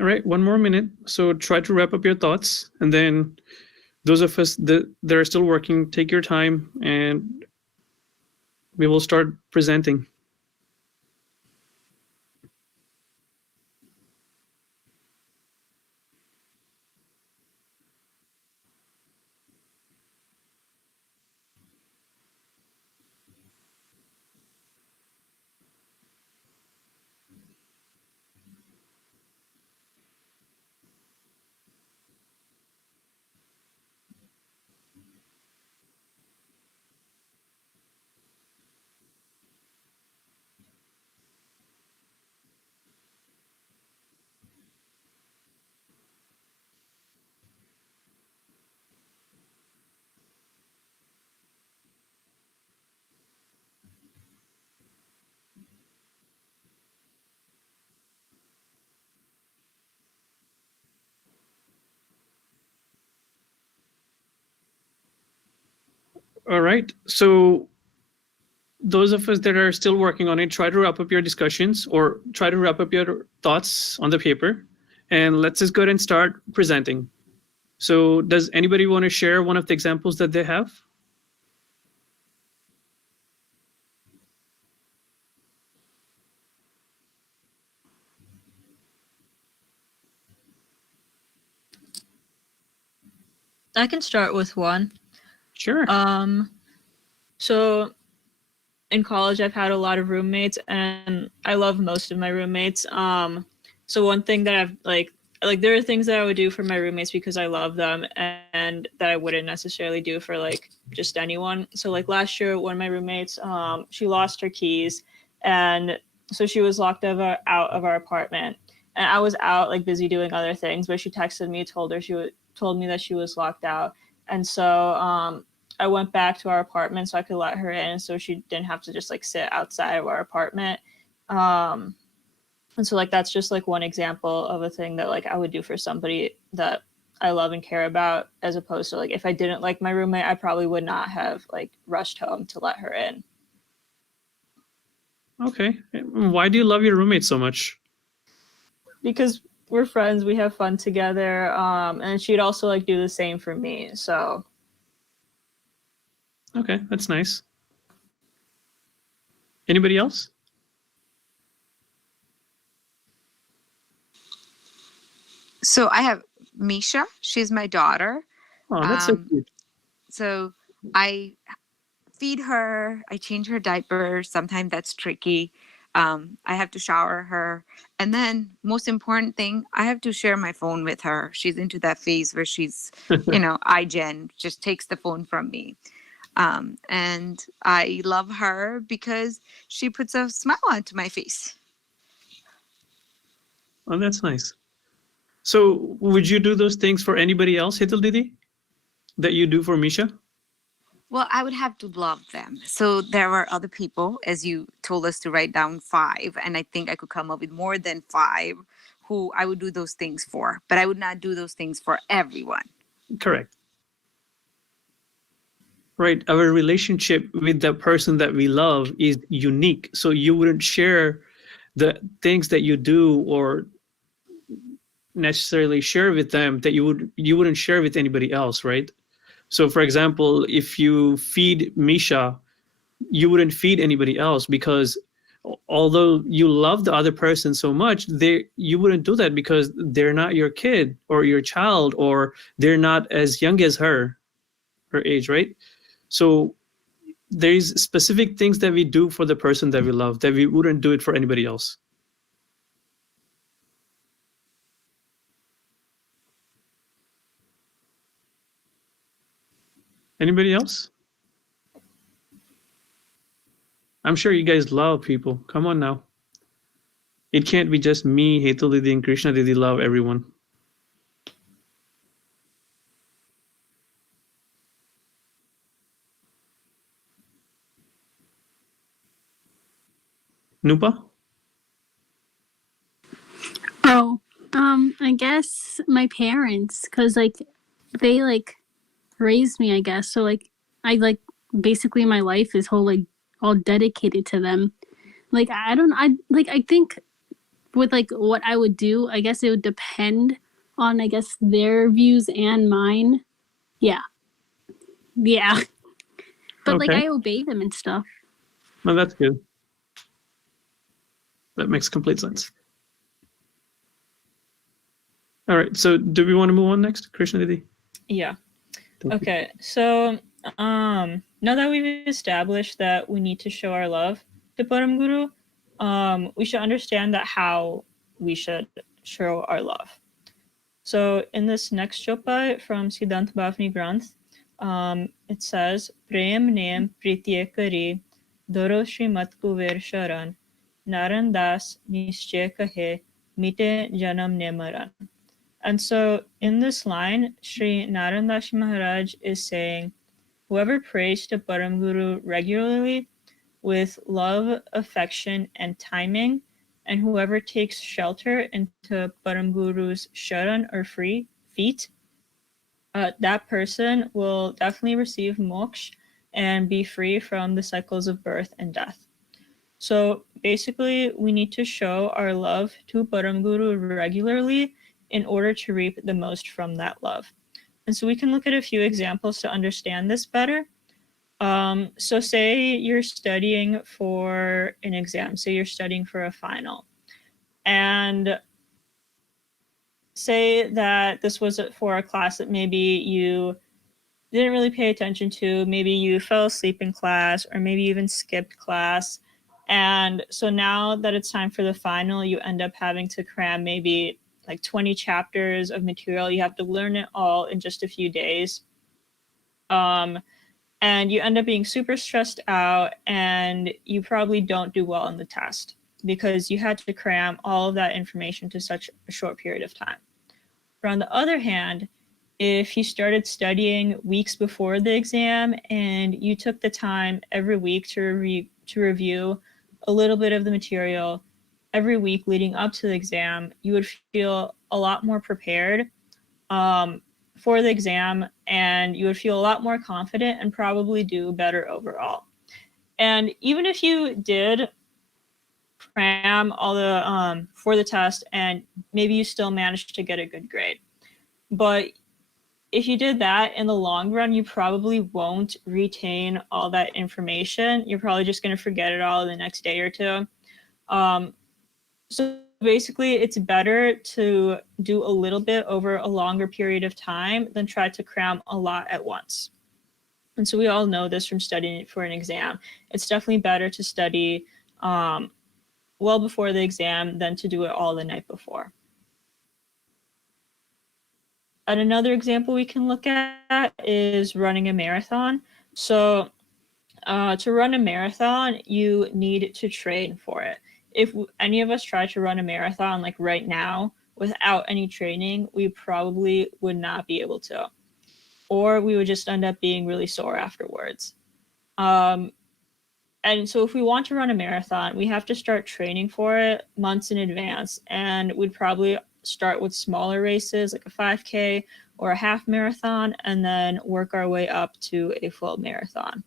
All right, one more minute. So try to wrap up your thoughts, and then those of us that are still working, take your time, and we will start presenting. All right, so those of us that are still working on it, try to wrap up your discussions or try to wrap up your thoughts on the paper, and let's just go ahead and start presenting. So does anybody want to share one of the examples that they have? I can start with one. Sure. So in college, I've had a lot of roommates, and I love most of my roommates. So one thing that I've like there are things that I would do for my roommates because I love them, and that I wouldn't necessarily do for like just anyone. So like last year, one of my roommates, she lost her keys, and so she was locked out of our apartment, and I was out like busy doing other things, but she texted me, told me that she was locked out, and so I went back to our apartment so I could let her in, so she didn't have to just like sit outside of our apartment. And so like that's just like one example of a thing that like I would do for somebody that I love and care about, as opposed to like if I didn't like my roommate, I probably would not have like rushed home to let her in. Okay. Why do you love your roommate so much? Because we're friends, we have fun together, and she'd also like do the same for me. So okay, that's nice. Anybody else? So I have Misha. She's my daughter. Oh, that's so cute. So I feed her. I change her diaper. Sometimes that's tricky. I have to shower her. And then most important thing, I have to share my phone with her. She's into that phase where she's, iGen, just takes the phone from me. And I love her because she puts a smile onto my face. Oh, that's nice. So would you do those things for anybody else, Hital Didi, that you do for Misha? Well, I would have to love them. So there were other people, as you told us to write down 5, and I think I could come up with more than 5 who I would do those things for, but I would not do those things for everyone. Correct. Right. Our relationship with the person that we love is unique. So you wouldn't share the things that you do or necessarily share with them that you wouldn't share with anybody else, right? So for example, if you feed Misha, you wouldn't feed anybody else because although you love the other person so much, you wouldn't do that because they're not your kid or your child, or they're not as young as her age, right? So there's specific things that we do for the person that we love that we wouldn't do it for anybody else. Anybody else? I'm sure you guys love people. Come on now. It can't be just me, Hetal Didi, and Krishna Didi love everyone. Nupa? Oh, I guess my parents, because they raised me, I guess. So I basically my life is all dedicated to them. I think with like what I would do, I guess it would depend on, I guess, their views and mine. Yeah. Yeah. But like Okay. I obey them and stuff. Well, that's good. That makes complete sense. All right. So do we want to move on next, Krishna Didi? Yeah. Thank you. Okay. So now that we've established that we need to show our love to Param Guru, we should understand that how we should show our love. So in this next chopai from Siddhant Bhavani Granth, it says, Prem nem pritye kari, doro Srimat kuver sharan, naran das nischay kahe, mite janam ne maran. And so in this line, Sri Narandashi Maharaj is saying, whoever prays to Param Guru regularly with love, affection, and timing, and whoever takes shelter into Param Guru's sharan or free feet, that person will definitely receive moksha and be free from the cycles of birth and death. So basically, we need to show our love to Param Guru regularly in order to reap the most from that love. And so we can look at a few examples to understand this better. So say you're studying for an exam, say you're studying for a final, and say that this was for a class that maybe you didn't really pay attention to, maybe you fell asleep in class, or maybe you even skipped class. And so now that it's time for the final, you end up having to cram maybe like 20 chapters of material. You have to learn it all in just a few days. And you end up being super stressed out, and you probably don't do well on the test because you had to cram all of that information to such a short period of time. But on the other hand, if you started studying weeks before the exam and you took the time every week to review a little bit of the material every week leading up to the exam, you would feel a lot more prepared for the exam, and you would feel a lot more confident and probably do better overall. And even if you did cram all the for the test and maybe you still managed to get a good grade, but if you did that in the long run, you probably won't retain all that information. You're probably just going to forget it all the next day or two. So basically, it's better to do a little bit over a longer period of time than try to cram a lot at once. And so we all know this from studying for an exam. It's definitely better to study well before the exam than to do it all the night before. And another example we can look at is running a marathon. So to run a marathon, you need to train for it. If any of us try to run a marathon like right now without any training, we probably would not be able to. Or we would just end up being really sore afterwards. And so if we want to run a marathon, we have to start training for it months in advance. And we'd probably start with smaller races like a 5K or a half marathon, and then work our way up to a full marathon.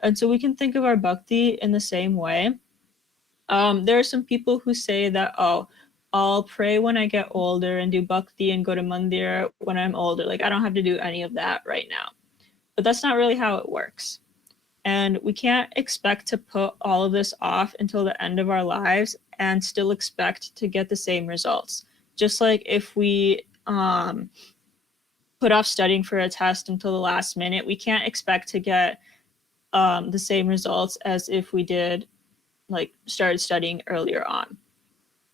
And so we can think of our bhakti in the same way. There are some people who say that, oh, I'll pray when I get older and do bhakti and go to mandir when I'm older. Like, I don't have to do any of that right now. But that's not really how it works. And we can't expect to put all of this off until the end of our lives and still expect to get the same results. Just like if we put off studying for a test until the last minute, we can't expect to get the same results as if we did started studying earlier on.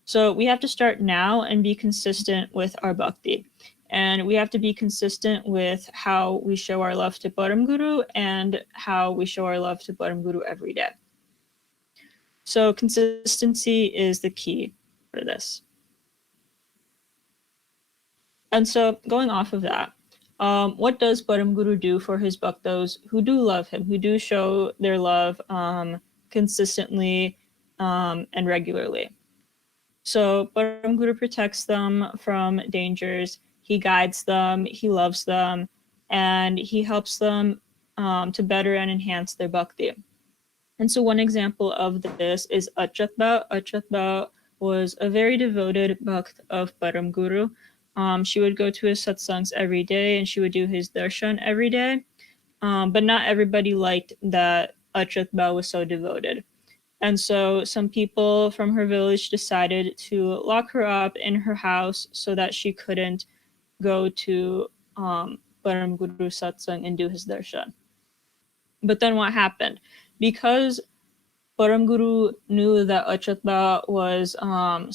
So we have to start now and be consistent with our bhakti. And we have to be consistent with how we show our love to Param Guru and how we show our love to Param Guru every day. So consistency is the key for this. And so going off of that, what does Param Guru do for his bhaktas who do love him, who do show their love consistently and regularly? So Param Guru protects them from dangers. He guides them, he loves them, and he helps them to better and enhance their bhakti. And so one example of this is Achatba. Achatba was a very devoted bhakt of Param Guru. She would go to his satsangs every day and she would do his darshan every day. But not everybody liked that Achatba was so devoted. And so some people from her village decided to lock her up in her house so that she couldn't go to Param Guru Satsang and do his darshan. But then what happened? Because Param Guru knew that Achatba was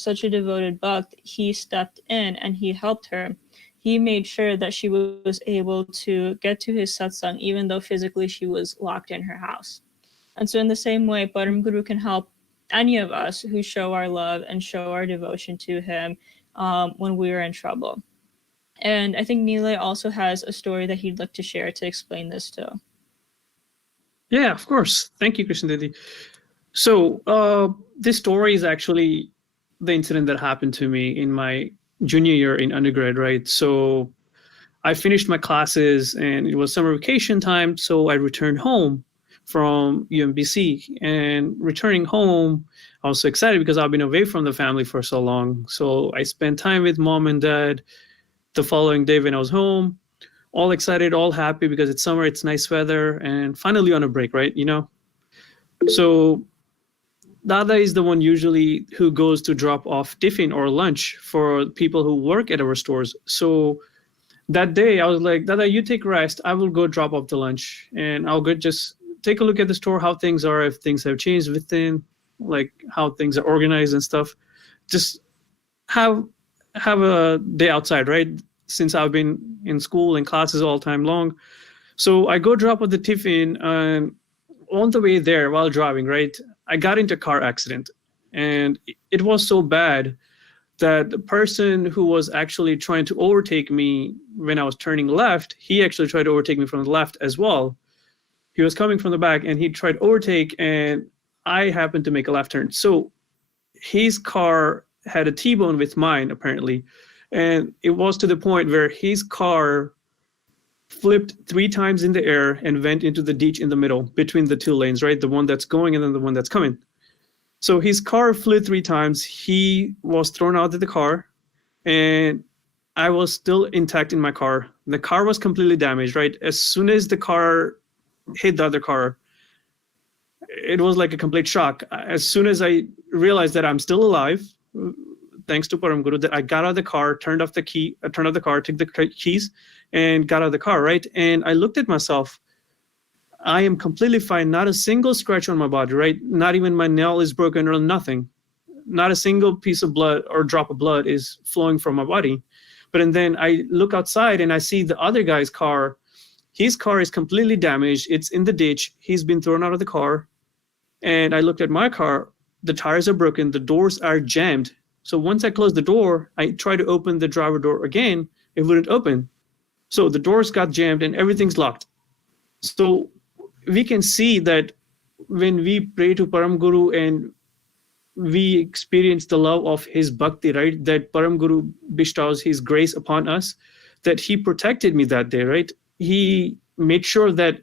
such a devoted bhakt, he stepped in and he helped her. He made sure that she was able to get to his satsang even though physically she was locked in her house. And so in the same way, Param Guru can help any of us who show our love and show our devotion to him when we are in trouble. And I think Nile also has a story that he'd like to share to explain this too. Yeah, of course. Thank you, Krishna Didi. So this story is actually the incident that happened to me in my junior year in undergrad, right? So I finished my classes and it was summer vacation time. So I returned home from UMBC, and returning home, I was so excited because I've been away from the family for so long. So I spent time with mom and dad the following day when I was home, all excited, all happy because it's summer, it's nice weather, and finally on a break, right? You know? So Dada is the one usually who goes to drop off tiffin or lunch for people who work at our stores. So that day I was like, Dada, you take rest. I will go drop off the lunch and I'll go just take a look at the store, how things are, if things have changed within, like how things are organized and stuff. Just have a day outside, right? Since I've been in school and classes all time long. So I go drop off the tiffin and on the way there while driving, right, I got into a car accident and it was so bad that the person who was actually trying to overtake me when I was turning left, he actually tried to overtake me from the left as well. He was coming from the back and he tried to overtake and I happened to make a left turn. So his car had a T-bone with mine apparently. And it was to the point where his car flipped 3 times in the air and went into the ditch in the middle between the 2 lanes, right? The one that's going and then the one that's coming. So his car flew 3 times. He was thrown out of the car and I was still intact in my car. The car was completely damaged, right? As soon as the car hit the other car, it was like a complete shock. As soon as I realized that I'm still alive, thanks to Param Guru, that I got out of the car, turned off the car, took the keys, and got out of the car, right? And I looked at myself. I am completely fine. Not a single scratch on my body, right? Not even my nail is broken or nothing. Not a single piece of blood or drop of blood is flowing from my body. But then I look outside and I see the other guy's car. His car is completely damaged. It's in the ditch. He's been thrown out of the car. And I looked at my car. The tires are broken. The doors are jammed. So once I closed the door, I tried to open the driver door again. It wouldn't open. So the doors got jammed and everything's locked. So we can see that when we pray to Param Guru and we experience the love of his bhakti, right? That Param Guru bestows his grace upon us, that he protected me that day, right? He made sure that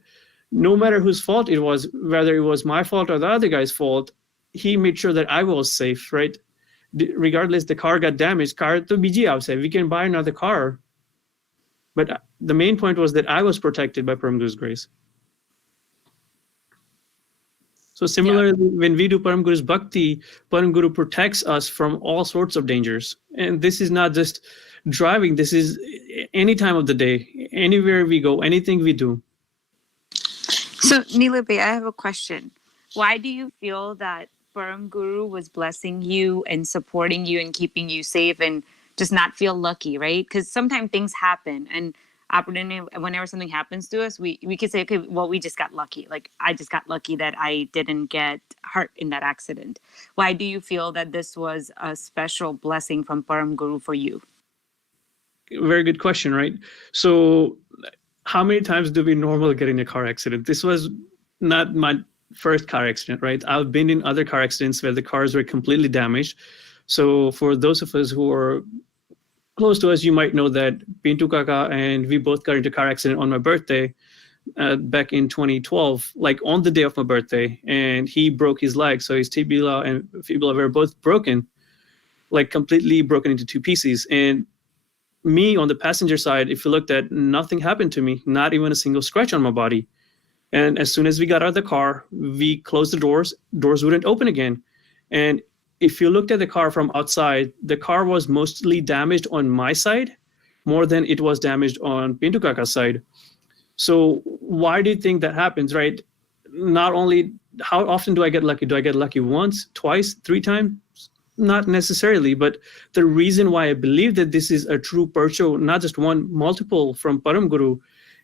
no matter whose fault it was, whether it was my fault or the other guy's fault, he made sure that I was safe, right? Regardless, the car got damaged, car to biji aavse, we can buy another car. But the main point was that I was protected by Param Guru's grace. So similarly, when we do Param Guru's bhakti, Param Guru protects us from all sorts of dangers. And this is not just driving, this is any time of the day, anywhere we go, anything we do. So Nilabe, I have a question. Why do you feel that Param Guru was blessing you and supporting you and keeping you safe and just not feel lucky, right? Because sometimes things happen and whenever something happens to us, we could say, okay, well, we just got lucky. Like I just got lucky that I didn't get hurt in that accident. Why do you feel that this was a special blessing from Param Guru for you? Very good question, right? So how many times do we normally get in a car accident? This was not my first car accident, right? I've been in other car accidents where the cars were completely damaged. So for those of us who are close to us, you might know that Pintu Kaka and we both got into a car accident on my birthday back in 2012, like on the day of my birthday, and he broke his leg. So his tibia and fibula were both broken. like completely broken into two pieces. And me on the passenger side, if you looked at, nothing happened to me, not even a single scratch on my body. And as soon as we got out of the car, we closed the doors wouldn't open again. And if you looked at the car from outside, the car was mostly damaged on my side more than it was damaged on Pintu Kaka's side. So why do you think that happens, right? Not only, how often do I get lucky? Do I get lucky once, twice, three times? Not necessarily, but the reason why I believe that this is a true Parcho, not just one, multiple from Param Guru,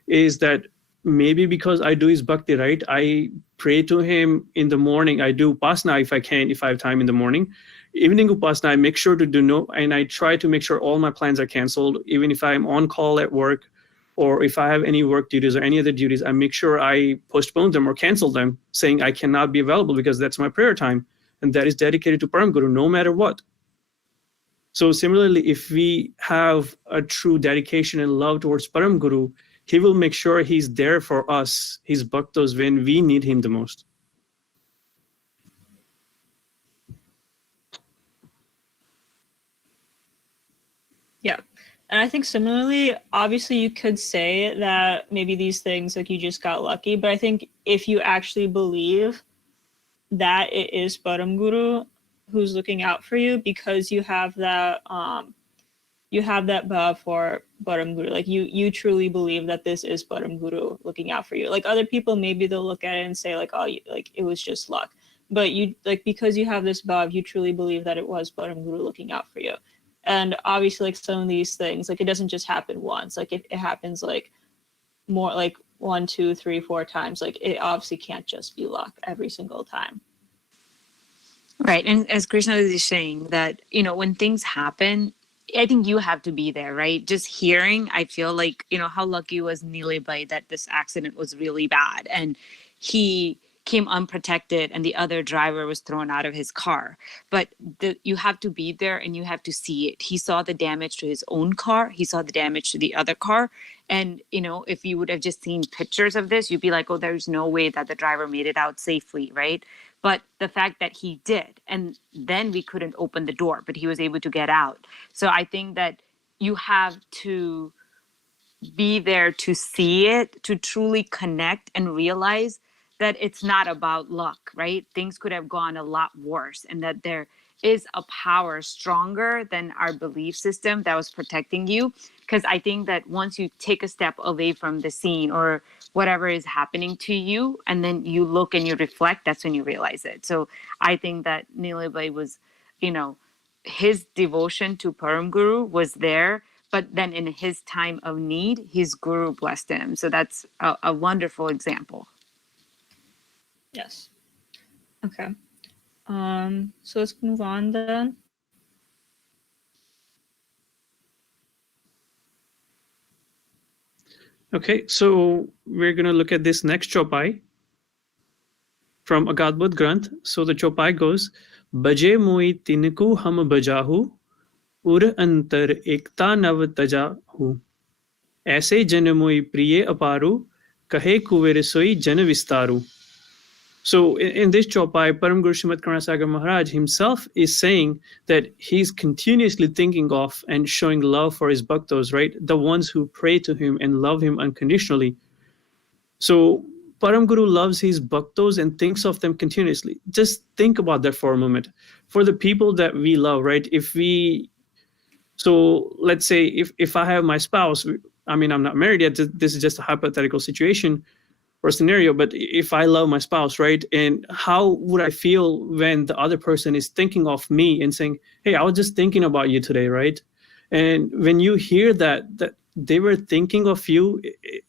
is that maybe because I do his bhakti, right? I pray to him in the morning. I do Upasana if I can, if I have time in the morning. Evening Upasana, I make sure to do no, and I try to make sure all my plans are canceled, even if I'm on call at work, or if I have any work duties or any other duties, I make sure I postpone them or cancel them, saying I cannot be available because that's my prayer time. And that is dedicated to Param Guru, no matter what. So similarly, if we have a true dedication and love towards Param Guru, he will make sure he's there for us, his bhaktas, when we need him the most. Yeah. And I think similarly, obviously you could say that maybe these things, like you just got lucky, but I think if you actually believe that it is Param Guru who's looking out for you, because you have that bhav for Param Guru, like you truly believe that this is Param Guru looking out for you. Like other people, maybe they'll look at it and say like, oh, like it was just luck, but you, like, because you have this bhav, you truly believe that it was Param Guru looking out for you. And obviously, like some of these things, like it doesn't just happen once. Like it happens like more, like 1, 2, 3, 4 times. Like it obviously can't just be luck every single time. Right. And as Krishna is saying that, when things happen, I think you have to be there, right? Just hearing, I feel like, how lucky was Nilebhai that this accident was really bad. And he came unprotected and the other driver was thrown out of his car. But you have to be there and you have to see it. He saw the damage to his own car. He saw the damage to the other car. And, if you would have just seen pictures of this, you'd be like, oh, there's no way that the driver made it out safely, right? But the fact that he did, and then we couldn't open the door, but he was able to get out. So I think that you have to be there to see it, to truly connect and realize that it's not about luck, right? Things could have gone a lot worse, and that there is a power stronger than our belief system that was protecting you. Because I think that once you take a step away from the scene or whatever is happening to you, and then you look and you reflect, that's when you realize it. So I think that Nilebhai was, his devotion to Param Guru was there, but then in his time of need, his guru blessed him. So that's a wonderful example. Yes. Okay. So let's move on then. Okay, so we're going to look at this next chopai from Agadbud Granth. So the chopai goes, Baje moi tinku ham bajahu, ur antar ekta nav tajahu. Aise jan moi priye aparu, kahe kuvere soi jan vistaru. So in this chopai, Param Guru Srimad Karnasagar Maharaj himself is saying that he's continuously thinking of and showing love for his bhaktas, right? The ones who pray to him and love him unconditionally. So Param Guru loves his bhaktas and thinks of them continuously. Just think about that for a moment. For the people that we love, right? So let's say if I have my spouse, I mean, I'm not married yet, this is just a hypothetical situation or scenario, but if I love my spouse, right, and how would I feel when the other person is thinking of me and saying, hey, I was just thinking about you today, right? And when you hear that they were thinking of you,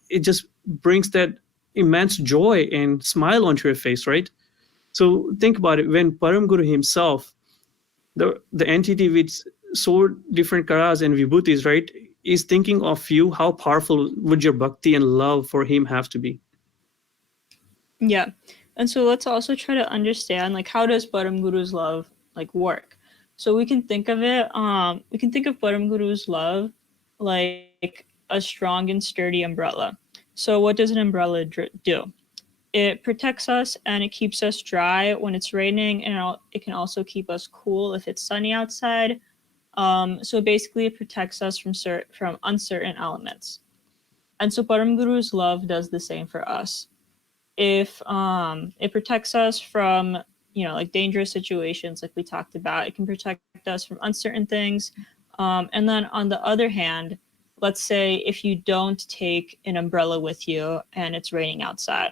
it just brings that immense joy and smile onto your face, right? So think about it. When Param Guru himself, the entity with so different karas and vibhutis, right, is thinking of you, how powerful would your bhakti and love for him have to be? Yeah. And so let's also try to understand, like, how does Param Guru's love, like, work? So we can think of it, we can think of Param Guru's love like a strong and sturdy umbrella. So what does an umbrella do? it protects us and it keeps us dry when it's raining, and it can also keep us cool if it's sunny outside. So basically, it protects us from uncertain elements. And so Param Guru's love does the same for us. If it protects us from, like dangerous situations, like we talked about, it can protect us from uncertain things. And then on the other hand, let's say if you don't take an umbrella with you and it's raining outside,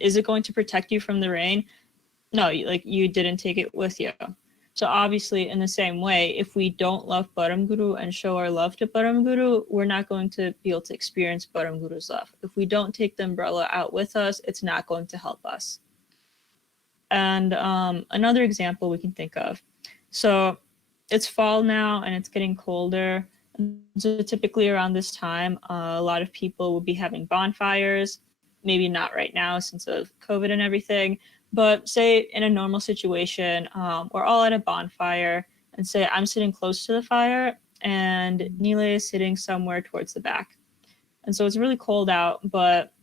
is it going to protect you from the rain? No, you didn't take it with you. So obviously, in the same way, if we don't love Param Guru and show our love to Param Guru, we're not going to be able to experience Param Guru's love. If we don't take the umbrella out with us, it's not going to help us. And another example we can think of. So it's fall now and it's getting colder. So typically around this time, a lot of people will be having bonfires. Maybe not right now since of COVID and everything. But say in a normal situation, we're all at a bonfire, and say I'm sitting close to the fire and Nile is sitting somewhere towards the back. And so it's really cold out, but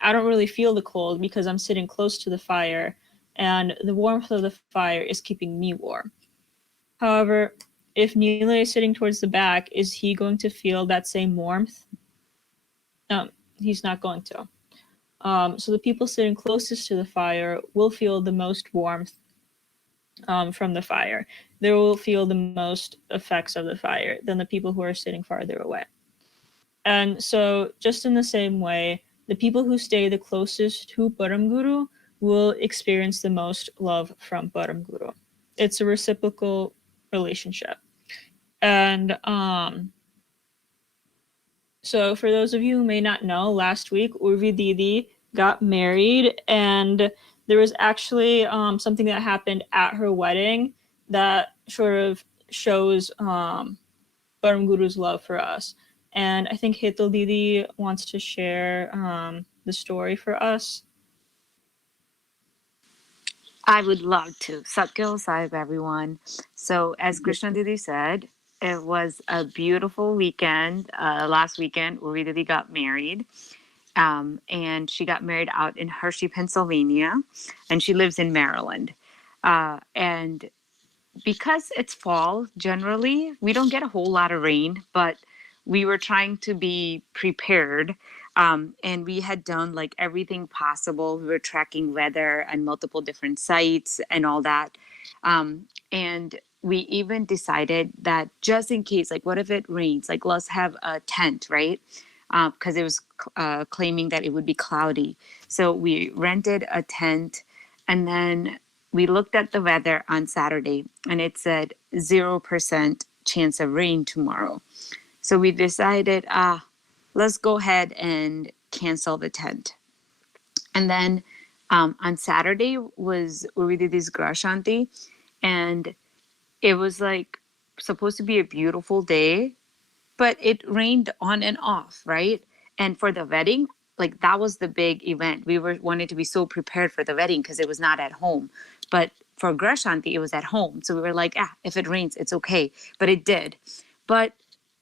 I don't really feel the cold because I'm sitting close to the fire and the warmth of the fire is keeping me warm. However, if Nile is sitting towards the back, is he going to feel that same warmth? No, he's not going to. So the people sitting closest to the fire will feel the most warmth from the fire. They will feel the most effects of the fire than the people who are sitting farther away. And so just in the same way, the people who stay the closest to Param Guru will experience the most love from Param Guru. It's a reciprocal relationship. And so for those of you who may not know, last week Urvi Didi got married, and there was actually something that happened at her wedding that sort of shows Param Guru's love for us. And I think Hetal Didi wants to share the story for us. I would love to. Satkil Sahib, everyone. So as Krishna Didi said, it was a beautiful weekend. Last weekend, Urvi Didi got married. And she got married out in Hershey, Pennsylvania, and she lives in Maryland. And because it's fall, generally, we don't get a whole lot of rain, but we were trying to be prepared. And we had done like everything possible. We were tracking weather and multiple different sites and all that. And we even decided that just in case, like, what if it rains? Like, let's have a tent, right? Because it was claiming that it would be cloudy. So we rented a tent, and then we looked at the weather on Saturday, and it said 0% chance of rain tomorrow. So we decided, let's go ahead and cancel the tent. And then on Saturday was Urvi Didi's Grashanti, and it was like supposed to be a beautiful day, but it rained on and off, right? And for the wedding, like that was the big event. We wanted to be so prepared for the wedding because it was not at home. But for Grashanti, it was at home. So we were like, if it rains, it's okay. But it did. But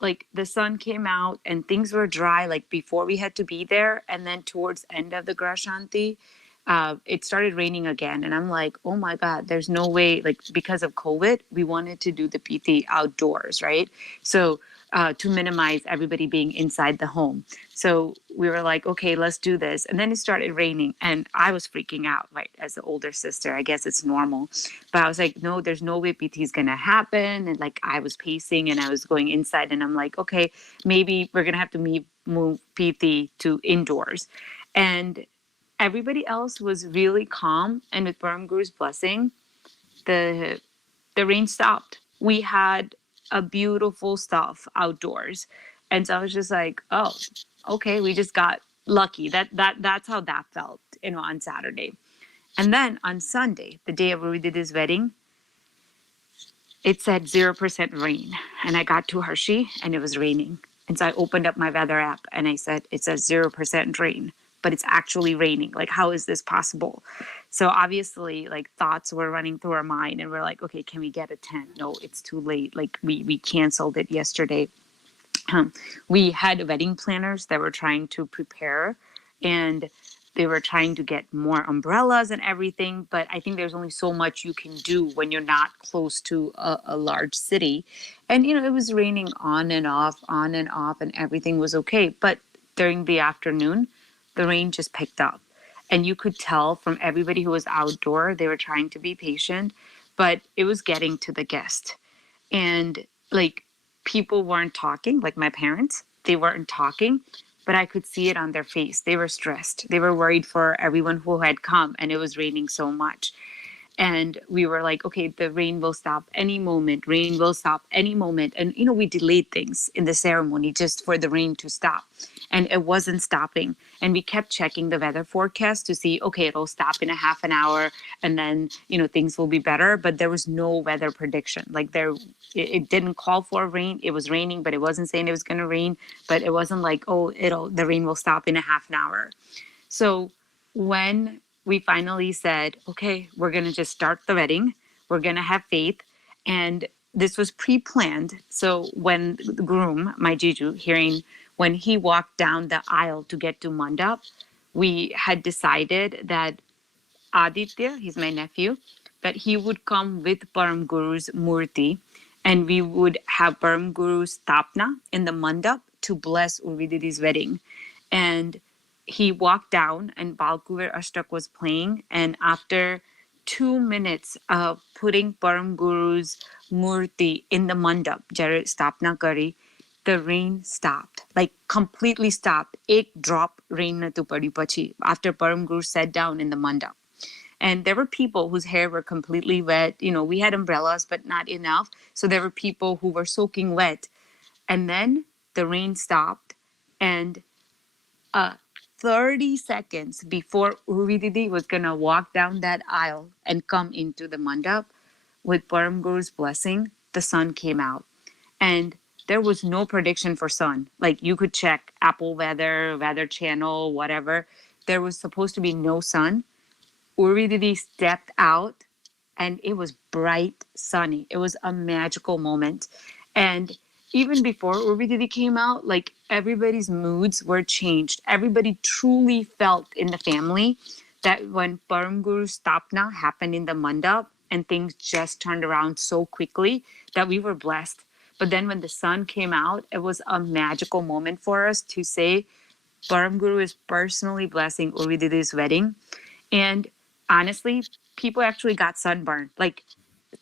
like the sun came out and things were dry like before we had to be there. And then towards end of the Grashanti, it started raining again. And I'm like, oh my God, there's no way, like because of COVID, we wanted to do the PT outdoors, right? So to minimize everybody being inside the home. So we were like, okay, let's do this. And then it started raining and I was freaking out, right? As the older sister, I guess it's normal. But I was like, no, there's no way PT is going to happen. And like I was pacing and I was going inside and I'm like, okay, maybe we're going to have to move PT to indoors. And everybody else was really calm. And with Param Guru's blessing, the rain stopped. We had a beautiful stuff outdoors. And so I was just like, oh, okay, we just got lucky. That's how that felt, on Saturday. And then on Sunday, the day where we did his wedding, it said 0% rain. And I got to Hershey and it was raining. And so I opened up my weather app and I said, it says 0% rain, but it's actually raining. Like, how is this possible? So obviously, like, thoughts were running through our mind and we're like, okay, can we get a tent? No, it's too late. Like, we canceled it yesterday. We had wedding planners that were trying to prepare, and they were trying to get more umbrellas and everything, but I think there's only so much you can do when you're not close to a large city. And, it was raining on and off, and everything was okay. But during the afternoon, the rain just picked up. And you could tell from everybody who was outdoor, they were trying to be patient, but it was getting to the guest. And like people weren't talking, like my parents, they weren't talking, but I could see it on their face. They were stressed. They were worried for everyone who had come, and it was raining so much. And we were like, okay, the rain will stop any moment. Rain will stop any moment. And, we delayed things in the ceremony just for the rain to stop. And it wasn't stopping. And we kept checking the weather forecast to see, okay, it'll stop in a half an hour and then, things will be better. But there was no weather prediction. Like it didn't call for rain. It was raining, but it wasn't saying it was going to rain. But it wasn't like, oh, the rain will stop in a half an hour. So when we finally said, okay, we're going to just start the wedding. We're going to have faith. And this was pre-planned. So when the groom, my Jiju, when he walked down the aisle to get to Mandap, we had decided that Aditya, he's my nephew, that he would come with Param Guru's murti, and we would have Param Guru's tapna in the mandap to bless Urvididi's wedding. And he walked down and Balkuver Ashtak was playing, and after 2 minutes of putting Param Guru's murti in the mandap, jare stapna kari, the rain stopped, like completely stopped. Ek drop rain na tu padi pachi after Param Guru sat down in the mandap. And there were people whose hair were completely wet. We had umbrellas, but not enough. So there were people who were soaking wet. And then the rain stopped. And 30 seconds before Urvididi was going to walk down that aisle and come into the mandap with Param Guru's blessing, the sun came out. And there was no prediction for sun. Like you could check Apple Weather, Weather Channel, whatever. There was supposed to be no sun. Urvididi stepped out and it was bright, sunny. It was a magical moment. And even before Urvididi came out, like everybody's moods were changed. Everybody truly felt in the family that when Param Guru's Tapna happened in the mandap and things just turned around so quickly that we were blessed. But then when the sun came out, it was a magical moment for us to say Param Guru is personally blessing Urvididi's wedding. And honestly, people actually got sunburned. Like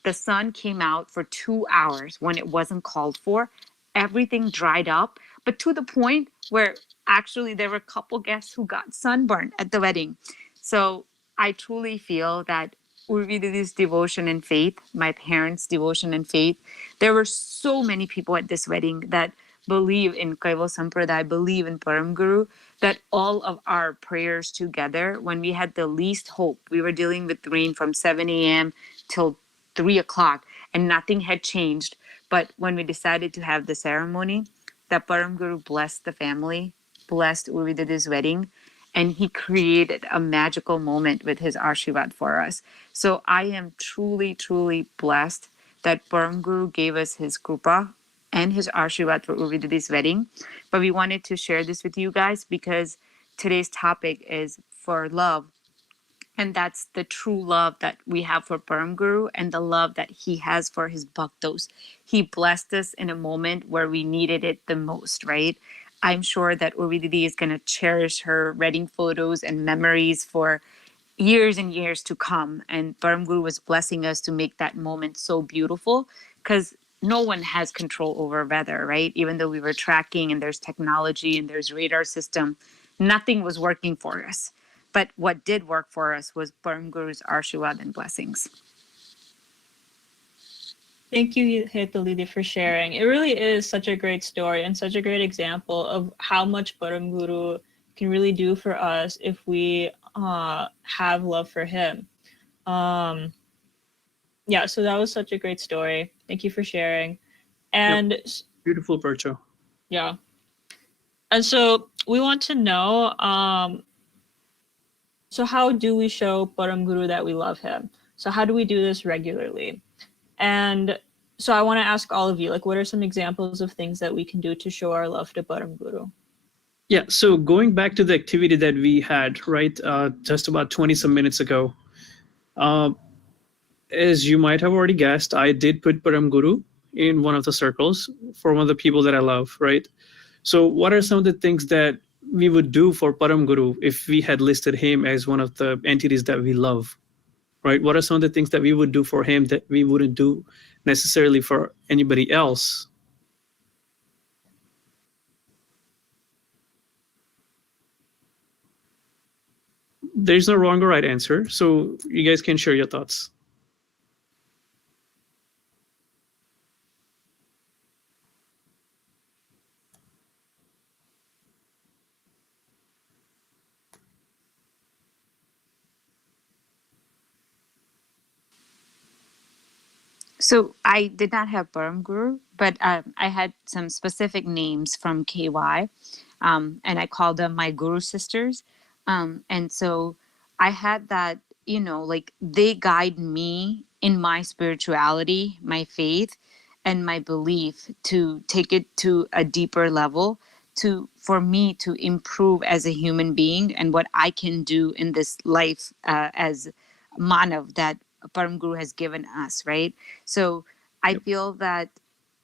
the sun came out for 2 hours when it wasn't called for. Everything dried up, but to the point where actually there were a couple guests who got sunburned at the wedding. So I truly feel that Urvididi's devotion and faith, my parents' devotion and faith, there were so many people at this wedding that believe in Kaival Sampradaya, believe in Param Guru, that all of our prayers together, when we had the least hope, we were dealing with rain from 7 a.m. till 3 o'clock and nothing had changed. But when we decided to have the ceremony, that Param Guru blessed the family, blessed Urvididi's wedding, and he created a magical moment with his Ashirvad for us. So I am truly, truly blessed that Param Guru gave us his Krupa and his Ashirvad for Urvididi's wedding. But we wanted to share this with you guys because today's topic is for love. And that's the true love that we have for Param Guru and the love that he has for his bhaktos. He blessed us in a moment where we needed it the most, right? I'm sure that Urvididi is going to cherish her wedding photos and memories for years and years to come. And Param Guru was blessing us to make that moment so beautiful because no one has control over weather, right? Even though we were tracking and there's technology and there's radar system, nothing was working for us. But what did work for us was Param Guru's Ashirvad and blessings. Thank you, Hetulidi, for sharing. It really is such a great story and such a great example of how much Param Guru can really do for us if we have love for him. Yeah, so that was such a great story. Thank you for sharing. And Yep. Beautiful, Percho. yeah. And so we want to know, so how do we show Param Guru that we love him? So how do we do this regularly? And so I want to ask all of you, like, what are some examples of things that we can do to show our love to Param Guru? Yeah, so going back to the activity that we had, right, just about 20 some minutes ago, uh, as you might have already guessed, I did put Param Guru in one of the circles for one of the people that I love, right? So, what are some of the things that we would do for Param Guru if we had listed him as one of the entities that we love, right? What are some of the things that we would do for him that we wouldn't do necessarily for anybody else? There's no wrong or right answer, so you guys can share your thoughts. So I did not have Param Guru, but I had some specific names from KY, and I called them my Guru sisters. And so I had that, you know, like they guide me in my spirituality, my faith, and my belief to take it to a deeper level, to for me to improve as a human being and what I can do in this life as manav that Param Guru has given us, right? So I feel that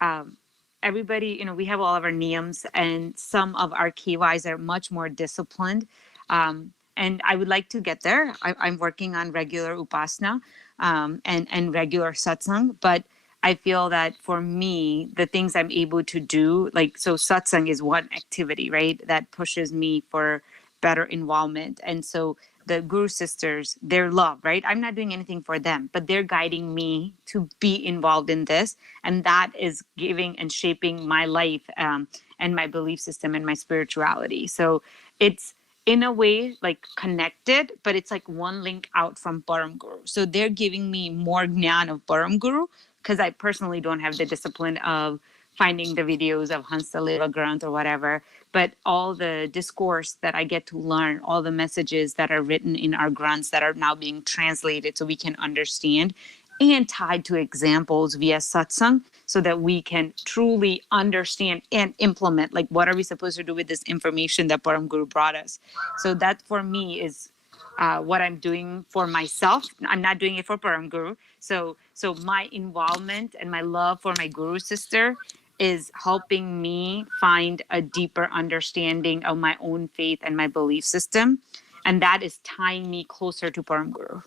um, everybody, you know, we have all of our niyams, and some of our KYs are much more disciplined. And I would like to get there. I'm working on regular upasana and regular satsang, but I feel that for me, the things I'm able to do, like, so satsang is one activity, right? That pushes me for better involvement. And so the Guru sisters, their love, right? I'm not doing anything for them, but they're guiding me to be involved in this. And that is giving and shaping my life and my belief system and my spirituality. So it's in a way like connected, but it's like one link out from Param Guru. So they're giving me more jnana of Param Guru because I personally don't have the discipline of finding the videos of Hansaleva Granth or whatever, but all the discourse that I get to learn, all the messages that are written in our grants that are now being translated so we can understand and tied to examples via satsang so that we can truly understand and implement, like, what are we supposed to do with this information that Param Guru brought us. So that for me is what I'm doing for myself. I'm not doing it for Param Guru. So my involvement and my love for my Guru sister is helping me find a deeper understanding of my own faith and my belief system. And that is tying me closer to Param Guru.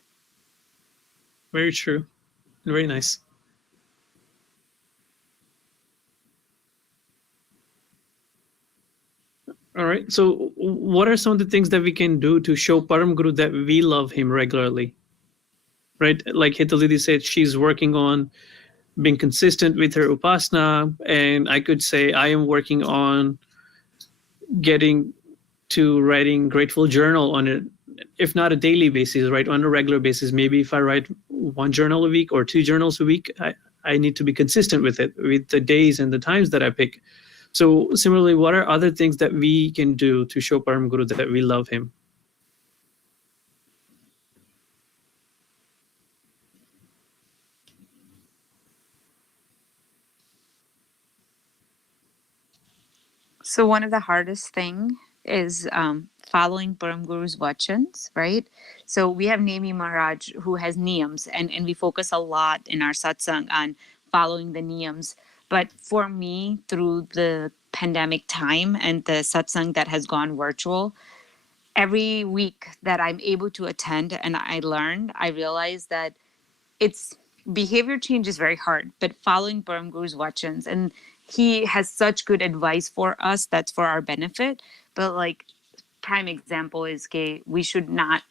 Very true. Very nice. All right. So, what are some of the things that we can do to show Param Guru that we love him regularly? Right? Like Hitalidi said, she's working on being consistent with her upasana, and I could say I am working on getting to writing grateful journal on it, if not a daily basis, right, on a regular basis. Maybe if I write one journal a week or two journals a week, I need to be consistent with it, with the days and the times that I pick. So similarly, what are other things that we can do to show Param Guru that we love him? So one of the hardest thing is following Param Guru's vachans, right? So we have Nemi Maharaj who has niyams, and we focus a lot in our satsang on following the niyams. But for me, through the pandemic time and the satsang that has gone virtual, every week that I'm able to attend and I learn, I realize that it's behavior change is very hard, but following Param Guru's vachans, and he has such good advice for us that's for our benefit. But like prime example is we should not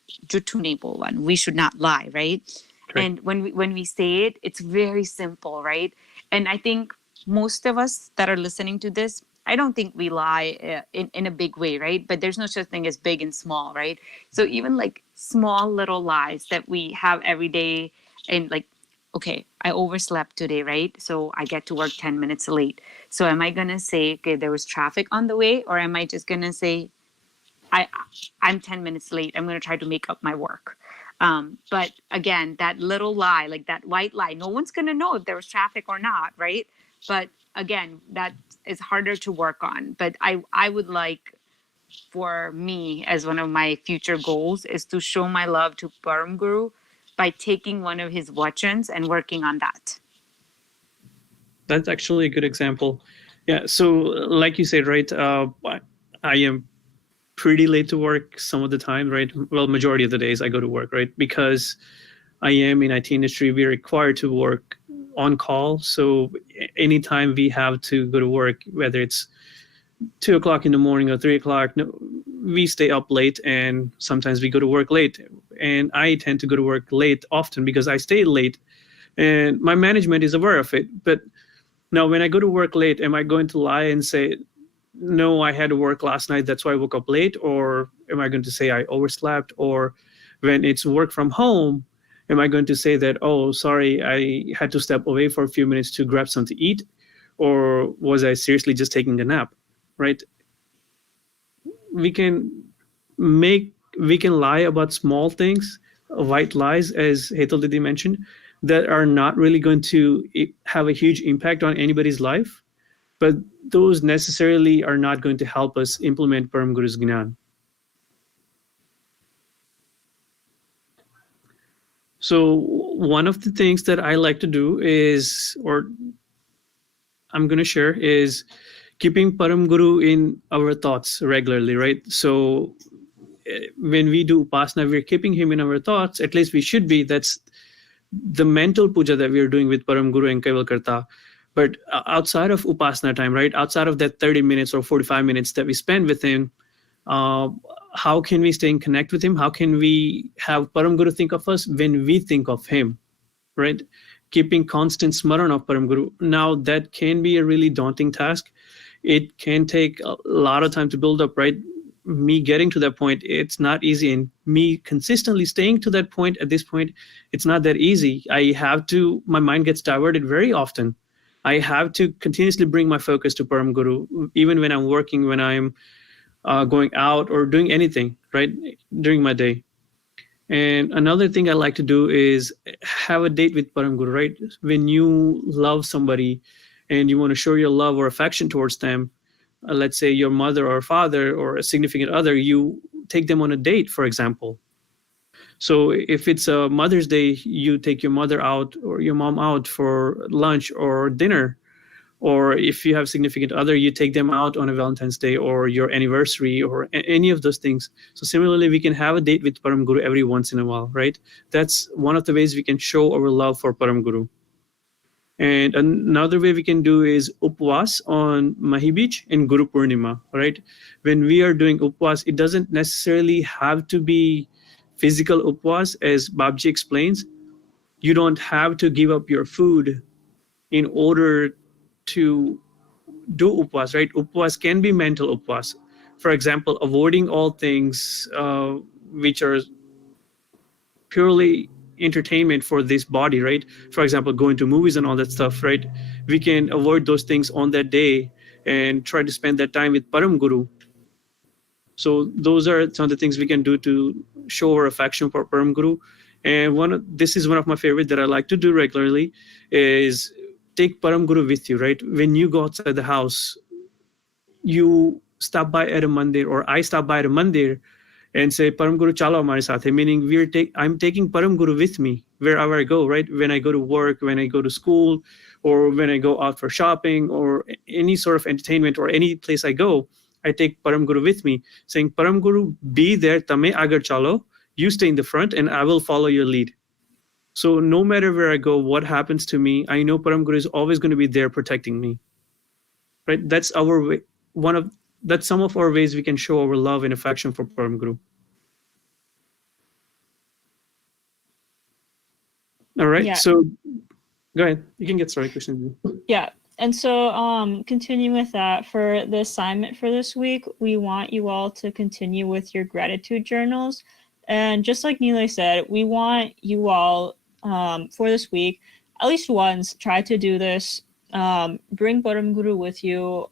one. We should not lie, right? Correct. And when we say it, it's very simple, right? And I think most of us that are listening to this, I don't think we lie in a big way, right? But there's no such thing as big and small, right? So even like small little lies that we have every day, and like, okay, I overslept today, right? So I get to work 10 minutes late. So am I going to say, okay, there was traffic on the way? Or am I just going to say, I'm 10 minutes late. I'm going to try to make up my work. But again, that little lie, like that white lie, no one's going to know if there was traffic or not, right? But again, that is harder to work on. But I would like for me as one of my future goals is to show my love to Param Guru by taking one of his vachans and working on that. That's actually a good example. Yeah. So, like you said, right? I am pretty late to work some of the time, right? Well, majority of the days I go to work, right? Because I am in IT industry, we're required to work on call. So anytime we have to go to work, whether it's 2 o'clock in the morning or 3 o'clock, no, we stay up late, and sometimes we go to work late. And I tend to go to work late often because I stay late, and my management is aware of it. But now, when I go to work late, am I going to lie and say, no, I had to work last night, that's why I woke up late? Or am I going to say I overslept? Or when it's work from home, am I going to say that, oh, sorry, I had to step away for a few minutes to grab something to eat? Or was I seriously just taking a nap, right? We can lie about small things, white lies, as Hetal Didi mentioned, that are not really going to have a huge impact on anybody's life, but those necessarily are not going to help us implement Param Guru's Gnan. So one of the things that I like to do is, or I'm going to share, is keeping Param Guru in our thoughts regularly, right? So when we do Upasana, we're keeping him in our thoughts, at least we should be. That's the mental puja that we're doing with Param Guru and Kaival Karta. But outside of Upasana time, right? Outside of that 30 minutes or 45 minutes that we spend with him, how can we stay in connect with him? How can we have Param Guru think of us when we think of him, right? Keeping constant smaran of Param Guru. Now, that can be a really daunting task. It can take a lot of time to build up, right? Me getting to that point, it's not easy. And me consistently staying to that point, at this point, it's not that easy. My mind gets diverted very often. I have to continuously bring my focus to Param Guru, even when I'm working, when I'm going out or doing anything, right, during my day. And another thing I like to do is have a date with Param Guru, right? When you love somebody and you want to show your love or affection towards them, let's say your mother or father or a significant other, you take them on a date, for example. So if it's a Mother's Day, you take your mother out or your mom out for lunch or dinner. Or if you have significant other, you take them out on a Valentine's Day or your anniversary or any of those things. So similarly, we can have a date with Param Guru every once in a while, right? That's one of the ways we can show our love for Param Guru. And another way we can do is Upwas on Mahi Beach and Guru Purnima, right? When we are doing Upwas, it doesn't necessarily have to be physical Upwas, as Babji explains. You don't have to give up your food in order to do Upwas, right? Upwas can be mental Upwas. For example, avoiding all things which are purely entertainment for this body, right? For example, going to movies and all that stuff, right? We can avoid those things on that day and try to spend that time with Param Guru. So those are some of the things we can do to show our affection for Param Guru. And this is one of my favorite that I like to do regularly is take Param Guru with you, right? When you go outside the house, you stop by at a mandir, or I stop by at a mandir and say, Param Guru chalo hamare sathe, meaning I'm taking Param Guru with me wherever I go, right? When I go to work, when I go to school, or when I go out for shopping or any sort of entertainment or any place I go, I take Param Guru with me, saying, Param Guru, be there, tame agar chalo, you stay in the front and I will follow your lead. So no matter where I go, what happens to me, I know Param Guru is always going to be there protecting me, right? That's our way. That's some of our ways we can show our love and affection for Param Guru. All right. Yeah. So go ahead. You can get started, Krishnan. Yeah. And so continuing with that, for the assignment for this week, we want you all to continue with your gratitude journals. And just like Nilay said, we want you all for this week, at least once, try to do this. Bring Param Guru with you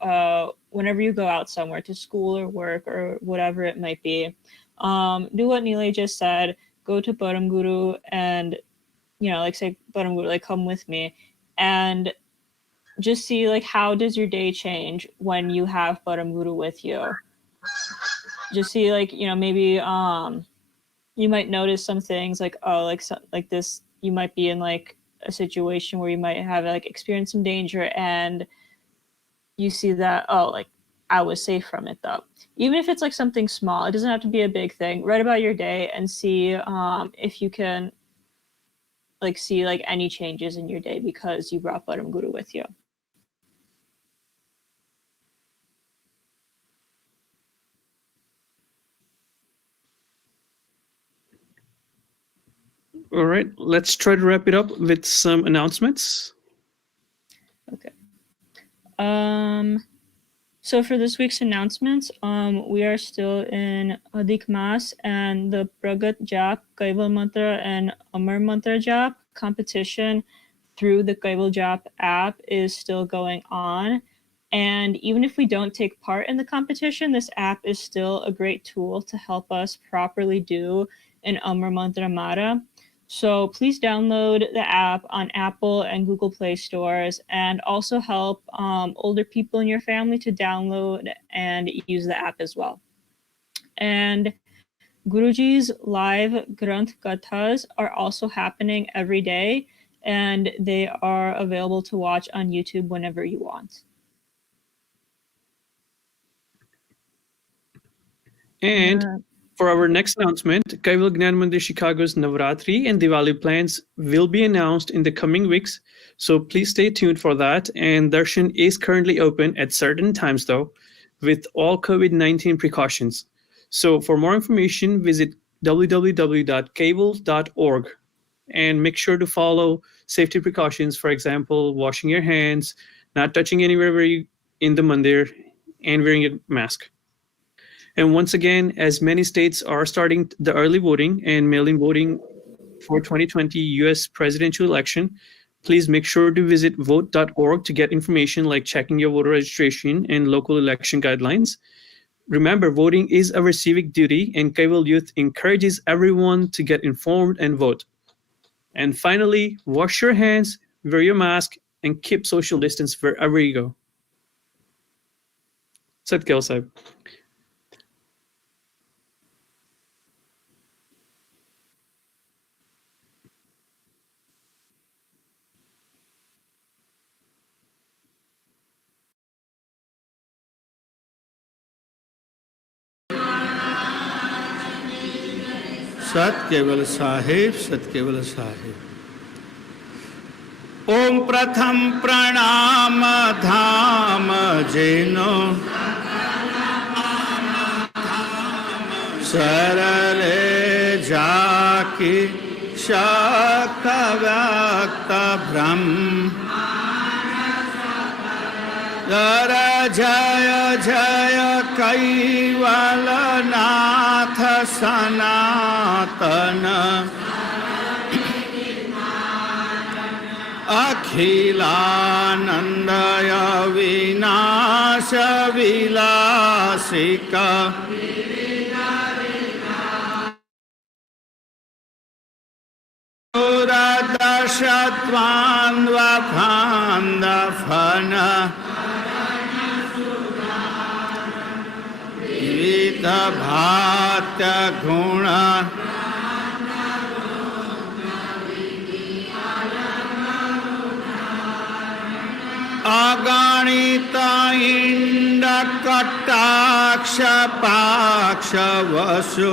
whenever you go out somewhere to school or work or whatever it might be. Do what Nilay just said. Go to Param Guru and, like say, Param Guru, like come with me. And just see like how does your day change when you have Param Guru with you. just see like, you know, maybe you might notice some things like, oh, like this, you might be in like a situation where you might have like experienced some danger, and you see that, oh, like I was safe from it though. Even if it's like something small, it doesn't have to be a big thing. Write about your day and see if you can like see like any changes in your day because you brought Param Guru with you. All right, let's try to wrap it up with some announcements. Okay. So for this week's announcements, we are still in Adhik Mas, and the Pragat Jap, Kaival Mantra, and Amar Mantra Jap competition through the Kaival Jap app is still going on. And even if we don't take part in the competition, this app is still a great tool to help us properly do an Amar Mantra Mara. So please download the app on Apple and Google Play stores, and also help older people in your family to download and use the app as well. And Guruji's live Granth Kathas are also happening every day, and they are available to watch on YouTube whenever you want. And for our next announcement, Kaival Gyan Mandir Chicago's Navratri and Diwali plans will be announced in the coming weeks, so please stay tuned for that. And darshan is currently open at certain times though, with all COVID-19 precautions. So for more information, visit www.kaival.org and make sure to follow safety precautions, for example, washing your hands, not touching anywhere where you in the mandir, and wearing a mask. And once again, as many states are starting the early voting and mail-in voting for 2020 US presidential election, please make sure to visit vote.org to get information like checking your voter registration and local election guidelines. Remember, voting is our civic duty, and Kaival Youth encourages everyone to get informed and vote. And finally, wash your hands, wear your mask, and keep social distance wherever you go. Sat Kaival Sahib. सत केवल साहिब, सत केवल साहिब। ओम प्रथम प्रणाम धाम जेनो सरले जाकी शक्त व्यक्त ब्रह्म जय जय कैवल नाथ सनातन अखिलानंदय विनाश विलासिका दूरदर्शत्वान्वभान्द फन भात्य गुण अगणित इंड कटाक्ष पाक्ष वसु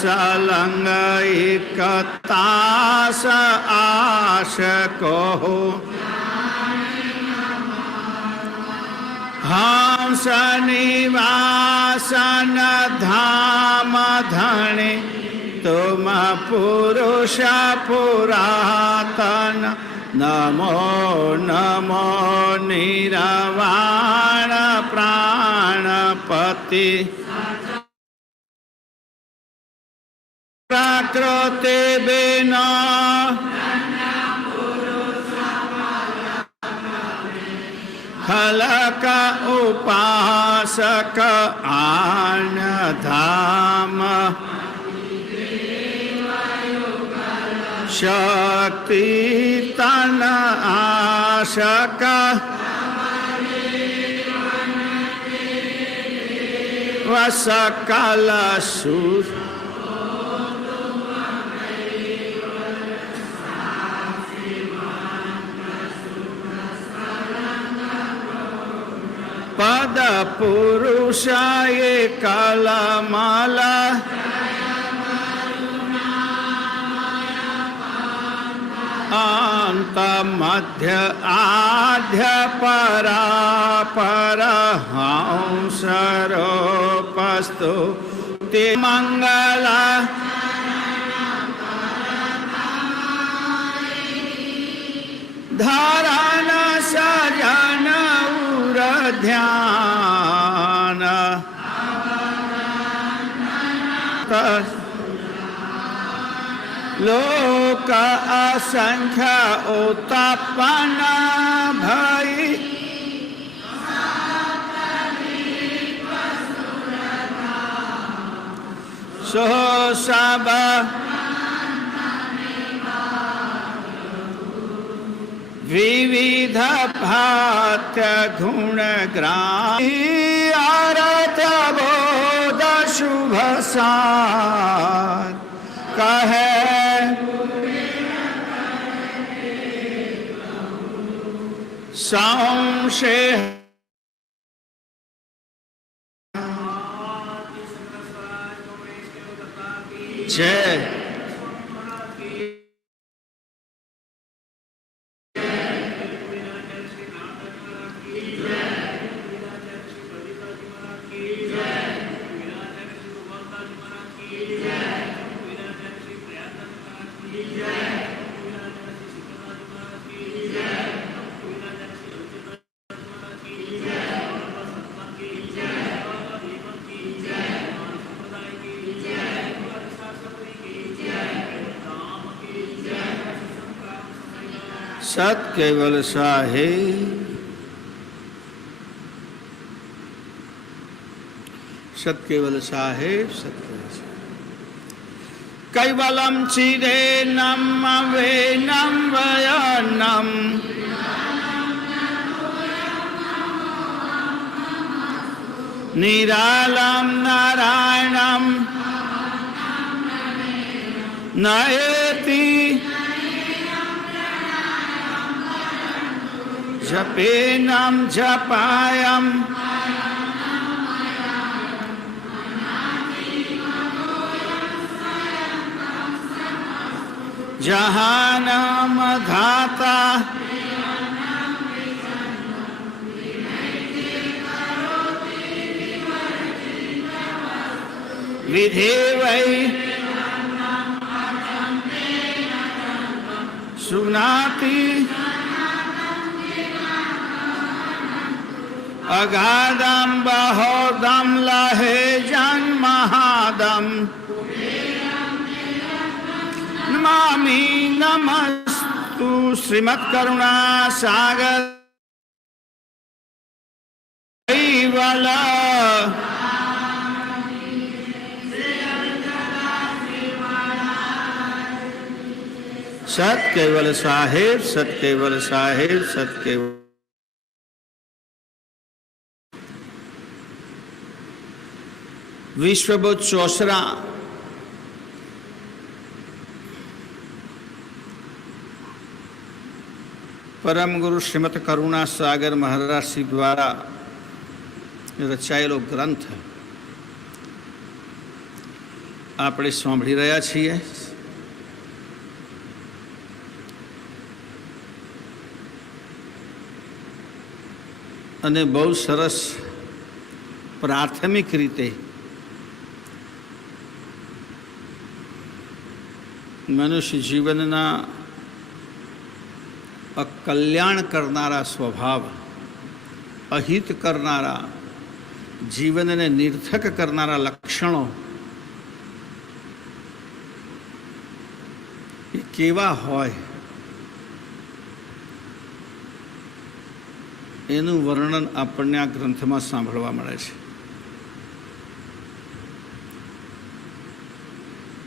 सलंग एकतास आश को हंस निवासन धाम धने तुम पुरुष पुरातन नमो नमो निरवाण प्राणपति प्रकृति बिना खलक उपासक आन धाम शक्ति तन आशक वसकल सुर पद पुरुषाय कलमाला अंत मध्य आद्य परा परहंसरोपस्तु ते मंगला धारण सजन उर ध्यान लोक असंख्य उत्पन्न भई सो सब विविध भात्य गुण ग्रामी आरत बोध शुभ सार कहे संशय जय सत केवल साहेब सत केवल साहेब सत केवल साहेब कैवलम चिदेनम वेनम वयनम निरालम नारायणम नयति जपेनम जपायम जहानम धाता विधेवै सुनाति अगाधम बहोदम लहे जन्महादम नमामि नमस्तु श्रीमत्करुणा सागर कैवल सत केवल साहेब सत केवल साहेब सत केवल विश्वबोध चौसरा परम गुरु श्रीमत करुणा सागर महाराज श्री द्वारा रचाયેલો ગ્રંથ આપણે સાંભળી રહ્યા છીએ. અને બહુ સરસ પ્રાથમિક રીતે મનુષ્ય જીવનના કલ્યાણ કરનારા સ્વભાવ, અહિત કરનારા, જીવનને નિર્થક કરનારા લક્ષણો એ કેવા હોય એનું વર્ણન આપણને આ ગ્રંથમાં સાંભળવા મળે છે.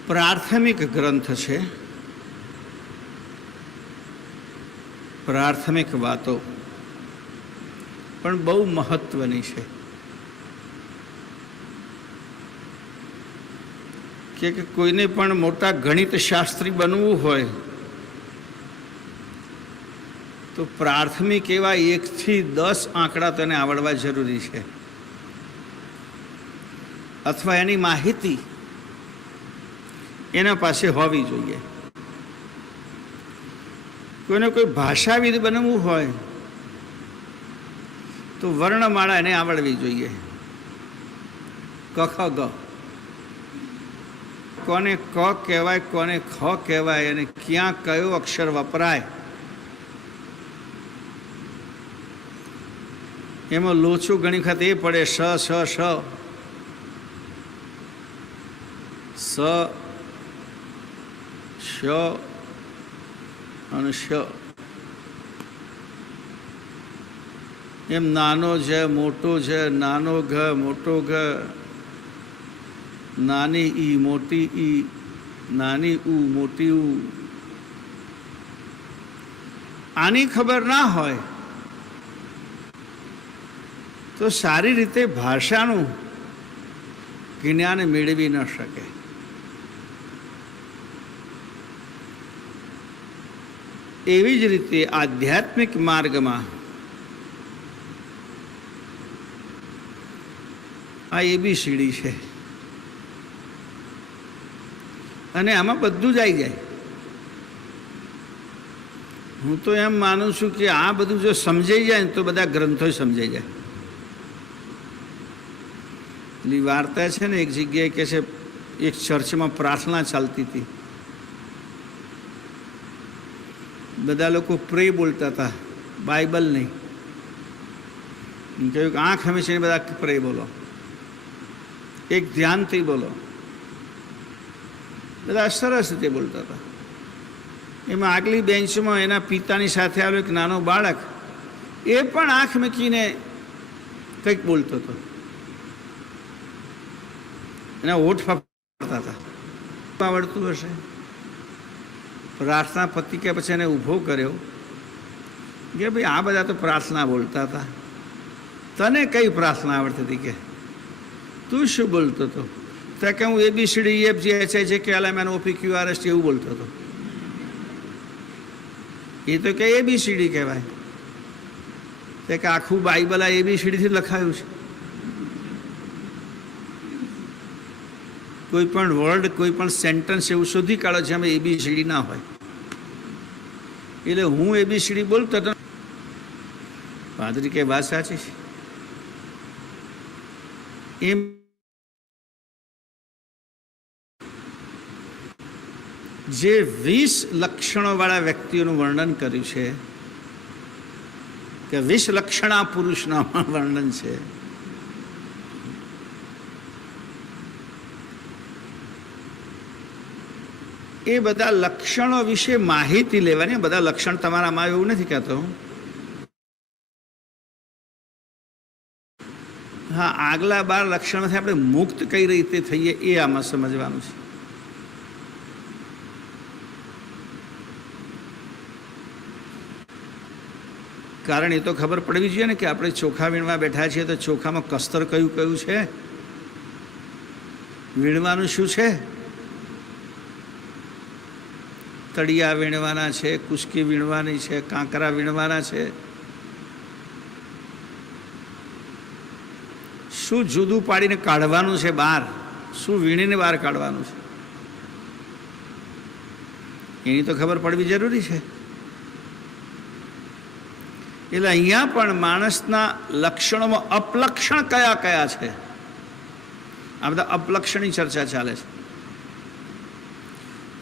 પ્રાથમિક ગ્રંથ છે. પ્રાથમિક વાતો પણ બહુ મહત્વની છે. કે કોઈને પણ મોટા ગણિત શાસ્ત્રી બનવું હોય તો પ્રાથમિક એવા 1 થી 10 આંકડા તેને આવડવા જરૂરી છે, અથવા એની માહિતી એના પાસે હોવી જોઈએ. કોઈને કોઈ ભાષાવિદ બનવું હોય તો વર્ણમાળા એને આવડવી જોઈએ. ક ખ ગ, કોને ક કહેવાય, કોને ખ કહેવાય અને ક્યાં કયો અક્ષર વપરાય, એમાં લોચું ઘણી વખત એ પડે શ શ શ સ શ અને શ. એમ નાનો છે મોટો છે, નાનો ઘ મોટો ઘ, નાની ઈ મોટી ઈ, નાની ઉ મોટી ઉ. આની ખબર ના હોય તો સારી રીતે ભાષાનું જ્ઞાન મેળવી ન શકે. એવી જ રીતે આધ્યાત્મિક માર્ગમાં આ એબીસીડી છે અને આમાં બધું જ આવી જાય. હું તો એમ માનું છું કે આ બધું જો સમજાઈ જાય ને તો બધા ગ્રંથો સમજાઈ જાય. પેલી વાર્તા છે ને, એક જગ્યાએ કે છે એક ચર્ચમાં પ્રાર્થના ચાલતી હતી, બધા લોકો પ્રે બોલતા હતા, બાઇબલ નહીં. કહ્યું કે આંખ હંમેશા બધા પ્રે બોલો, એક ધ્યાનથી બોલો. બધા સરસ રીતે બોલતા હતા. એમાં આગલી બેન્ચમાં એના પિતાની સાથે આવેલો એક નાનો બાળક, એ પણ આંખ મૂકીને કંઈક બોલતો હતો. એના હોઠ ફાફડતા હતા. આવડતું હશે. પ્રાર્થના પતિ કે પછી એને ઊભો કર્યો કે ભાઈ આ બધા તો પ્રાર્થના બોલતા હતા, તને કઈ પ્રાર્થના આવડતી હતી? કે તું શું બોલતો હતો? તો કે હું A B C D F G H I J K L M N O P Q R S એવું બોલતો હતો. એ તો કે એબીસીડી કહેવાય. તો કે આખું બાઇબલ આ એબીસીડીથી લખાયું છે. કોઈ પણ વર્ડ, કોઈ પણ સેન્ટન્સ એવું શોધી કાઢો છે એમાં એબીસીડી ના હોય. એટલે હું એબીસીડી બોલતો હતો. પાદરી કે વાત સાચી છે. એમ જે 20 લક્ષણોવાળા વ્યક્તિઓનું વર્ણન કર્યું છે કે 20 લક્ષણા પુરુષના વર્ણન છે, એ બધા લક્ષણો વિશે માહિતી લેવાની. બધા લક્ષણ તમારામાં એવું નથી કહેતો. હા, આગલા 12 લક્ષણમાંથી આપણે મુક્ત કઈ રીતે થઈએ એ આમાં સમજવાનું છે. કારણ એ તો ખબર પડવી જોઈએ ને કે આપણે ચોખા વીણવા બેઠા છીએ તો ચોખામાં કસ્તર કયું કયું છે, વીણવાનું શું છે. તળિયા વીણવાના છે, કુસ્કી વીણવાની છે, કાંકરા વીણવાના છે. શું જુદું પાડીને કાઢવાનું છે બહાર, શું વીણીને બહાર કાઢવાનું છે, એની તો ખબર પડવી જરૂરી છે. એટલે અહીંયા પણ માણસના લક્ષણોમાં અપલક્ષણ કયા કયા છે, આ બધા અપલક્ષણની ચર્ચા ચાલે છે.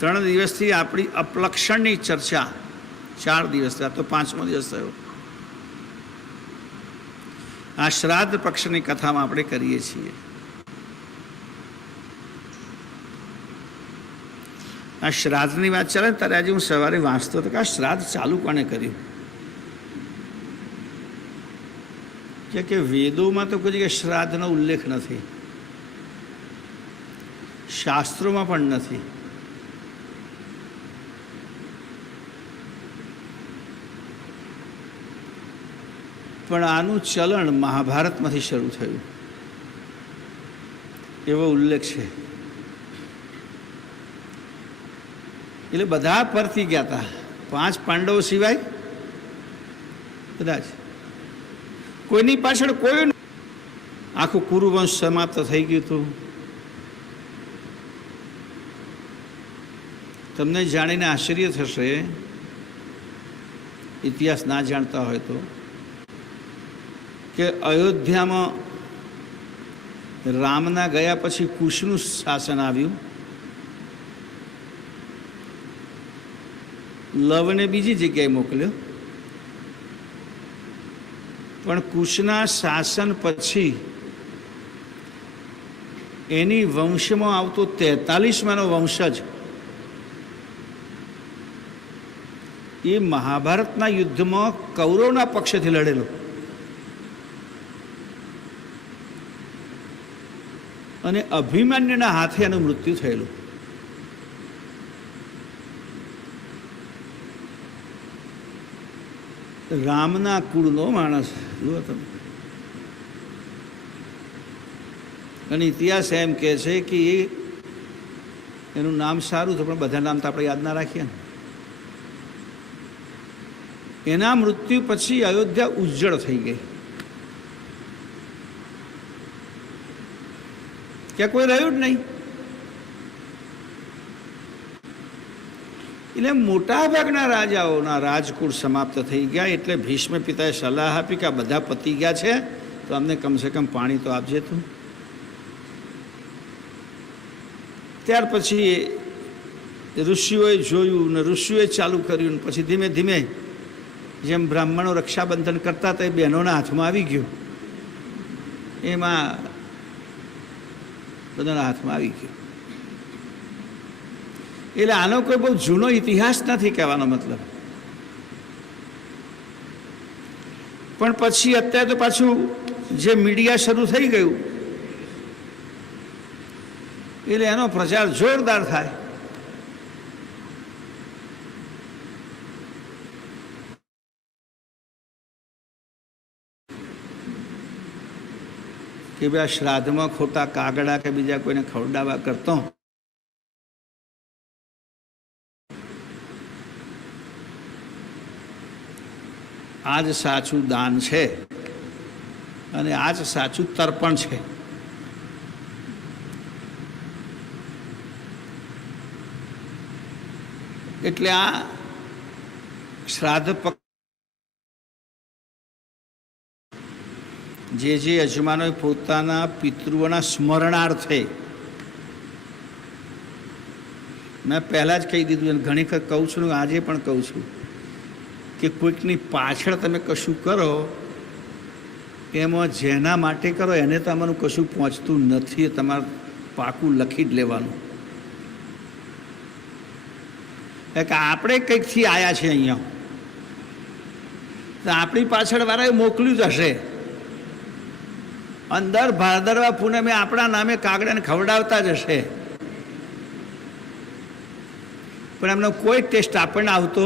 3 દિવસથી આપણી અપલક્ષણની ચર્ચા, 4 દિવસથી, આ તો 5મો દિવસ થયો. આ શ્રાદ્ધ પક્ષની કથામાં આપણે કરીએ છીએ. આ શ્રાદ્ધની વાત ચાલે ત્યારે આજે હું સવારે વાંચતો હતો કે આ શ્રાદ્ધ ચાલુ કોણે કર્યું. કે વેદોમાં તો કોઈ જગ્યાએ શ્રાદ્ધનો ઉલ્લેખ નથી, શાસ્ત્રોમાં પણ નથી. પણ આનું ચલણ મહાભારતમાંથી શરૂ થયું એવો ઉલ્લેખ છે. એટલે બધા પરથી ગયા હતા, 5 પાંડવો સિવાય બધા જ. કોઈની પાછળ કોઈ આખું કુરુવંશ સમાપ્ત થઈ ગયું હતું. તમને જાણીને આશ્ચર્ય થશે, ઇતિહાસ ના જાણતા હોય તો, કે અયોધ્યામાં રામના ગયા પછી કુશનું શાસન આવ્યું. લવને બીજી જગ્યાએ મોકલ્યો, પણ કુશના શાસન પછી એની વંશમાં આવતો 43માનો વંશજ એ મહાભારતના યુદ્ધમાં કૌરવના પક્ષેથી લડેલો અને અભિમન્યુના હાથે એનું મૃત્યુ થયેલું. રામના કુળનો માણસ જુઓ તમે. અને ઇતિહાસ એમ કહે છે કે એનું નામ સારું છે, પણ બધા નામ તો આપણે યાદ ના રાખીએ ને. એના મૃત્યુ પછી અયોધ્યા ઉજ્જળ થઈ ગઈ, ક્યાં કોઈ રહ્યું જ નહીં. એટલે મોટાભાગના રાજાઓના રાજકુળ સમાપ્ત થઈ ગયા. એટલે ભીષ્મ પિતાએ સલાહ આપી કે આ બધા પતી ગયા છે તો અમને કમસે કમ પાણી તો આપજે તું. ત્યાર પછી ઋષિઓએ જોયું ને ઋષિઓએ ચાલુ કર્યું ને પછી ધીમે ધીમે જેમ બ્રાહ્મણો રક્ષાબંધન કરતા હતા એ બહેનોના હાથમાં આવી ગયું, એમાં બધાના હાથમાં આવી ગયું. એટલે આનો કોઈ બહુ જૂનો ઇતિહાસ નથી કહેવાનો મતલબ. પણ પછી અત્યારે તો પાછું જે મીડિયા શરૂ થઈ ગયું એટલે એનો પ્રચાર જોરદાર થાય. કે ભાઈ આ શ્રાદ્ધમાં ખોટા કાગડા કે બીજા કોઈને ખવડાવવા કરતો આ જ સાચું દાન છે અને આ જ સાચું તર્પણ છે. એટલે આ શ્રાદ્ધ જે યજમાનોએ પોતાના પિતૃઓના સ્મરણાર્થે, મેં પહેલાં જ કહી દીધું અને ઘણી વખત કહું છું, આજે પણ કહું છું કે કોઈકની પાછળ તમે કશું કરો એમાં જેના માટે કરો એને તમારું કશું પહોંચતું નથી. એ તમારે પાકું લખી જ લેવાનું કે આપણે કંઈકથી આવ્યા છે અહીંયા, તો આપણી પાછળ વાળાએ મોકલ્યું જ હશે. અંદર ભાદરવા પૂનમે આપણા નામે કાગડાને ખવડાવતા જ હશે, પણ એમનો કોઈ ટેસ્ટ આપણને આવતો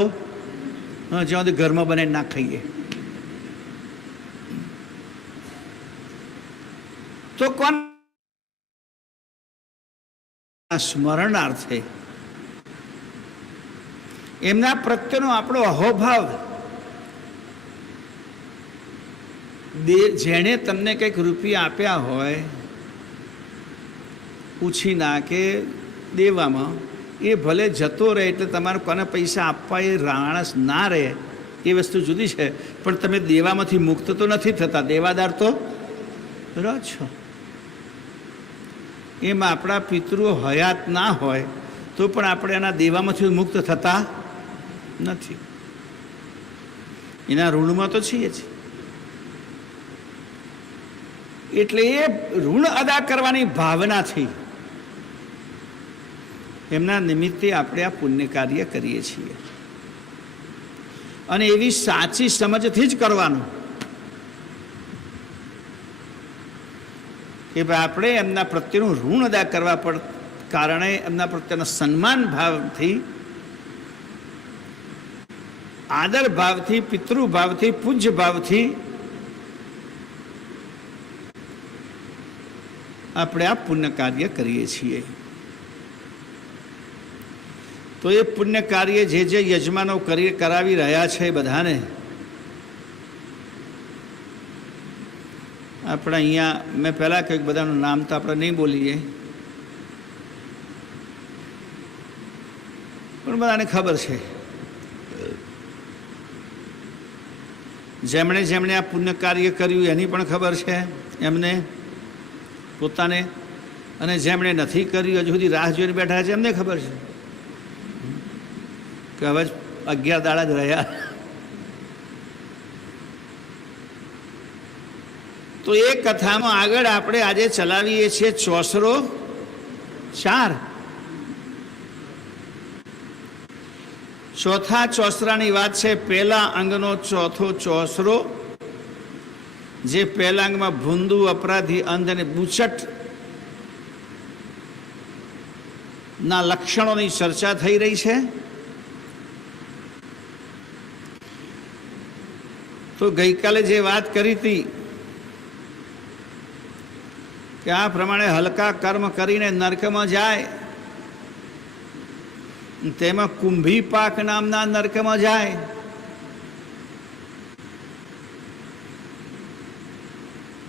જ્યાં સુધી ઘરમાં બનાવીને ના ખાઈએ. તો કોણ સ્મરણાર્થે એમના પ્રત્યેનો આપણો અહોભાવ, જેણે તમને કંઈક રૂપિયા આપ્યા હોય ઉછીના કે દેવામાં, એ ભલે જતો રહે એટલે તમારે કોને પૈસા આપવા એ રાણસ ના રહે એ વસ્તુ જુદી છે, પણ તમે દેવામાંથી મુક્ત તો નથી થતા, દેવાદાર તો રહો છો. એમાં આપણા પિતૃઓ હયાત ના હોય તો પણ આપણે એના દેવામાંથી મુક્ત થતા નથી, એના ઋણમાં તો છીએ જ. એટલે એ ઋણ અદા કરવાની ભાવનાથી એમના નિમિત્તે આપણે આ પુણ્ય કાર્ય કરીએ છીએ. અને એવી સાચી સમજથી જ કરવાનું કે ભાઈ આપણે એમના પ્રત્યેનું ઋણ અદા કરવા પર કારણે એમના પ્રત્યેના સન્માન ભાવથી, આદર ભાવથી, પિતૃભાવથી, પૂજ્ય ભાવથી આપણે આ પુણ્ય કાર્ય કરીએ છીએ. તો એ પુણ્ય કાર્ય જે યજમાનો કરાવી રહ્યા છે એ બધાને આપણે અહીંયા મેં પહેલાં કહ્યું બધાનું નામ તો આપણે નહીં બોલીએ, પણ બધાને ખબર છે. જેમણે જેમણે આ પુણ્ય કાર્ય કર્યું એની પણ ખબર છે એમને પોતાને, અને જેમણે નથી કર્યું હજુ સુધી રાહ જોઈને બેઠા છે એમને ખબર છે કે હવે 11 દાડા જ રહ્યા. તો એ કથામાં આગળ આપણે આજે ચલાવીએ છીએ ચોસરો 4. ચોથા ચોસરાની વાત છે. પહેલા અંગનો ચોથો ચોસરો, જે પહેલા અંગમાં ભૂંદુ, અપરાધી, અંધ અને બુચટ ના લક્ષણોની ચર્ચા થઈ રહી છે. તો ગઈકાલે જે વાત કરી હતી કે આ પ્રમાણે હલકા કર્મ કરીને નરકમાં જાય, તેમાં કુંભી પાક નામના નરકમાં જાય.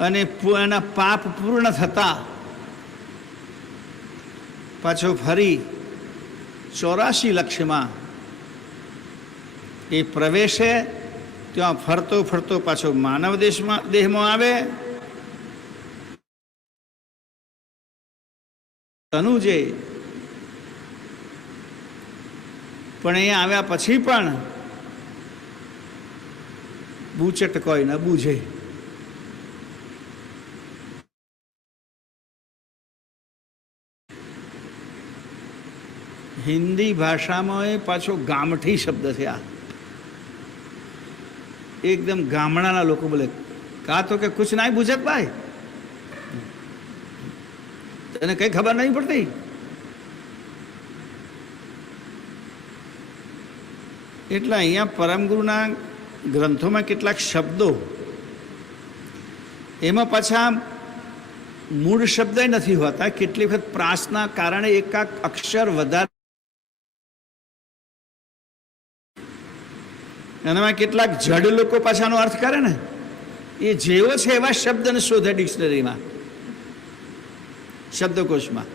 અને એના પાપ પૂર્ણ થતા પાછો ફરી 84 લક્ષમાં એ પ્રવેશે. ત્યાં ફરતો ફરતો પાછો માનવ દેહમાં આવે. તનુજે પણ અહીંયા આવ્યા પછી પણ બુચટ કોઈ ન બૂझે. હિન્દી ભાષામાં એ પાછો ગામઠી શબ્દ છે. આ એકદમ ગામડાના લોકો બોલે, કા તો કે કુછ નહીં બુझत ભાઈ, તને કઈ ખબર નહીં પડતી. એટલે અહીંયા પરમગુરુના ગ્રંથોમાં કેટલાક શબ્દો એમાં પાછા મૂળ શબ્દ નથી હોતા. કેટલી વખત પ્રાસના કારણે એકાક અક્ષર વધારે, એનામાં કેટલાક જડ લોકો પાછાનો અર્થ કરે ને, એ જેવો છે એવા શબ્દને શોધે ડિક્શનરીમાં, શબ્દકોશમાં,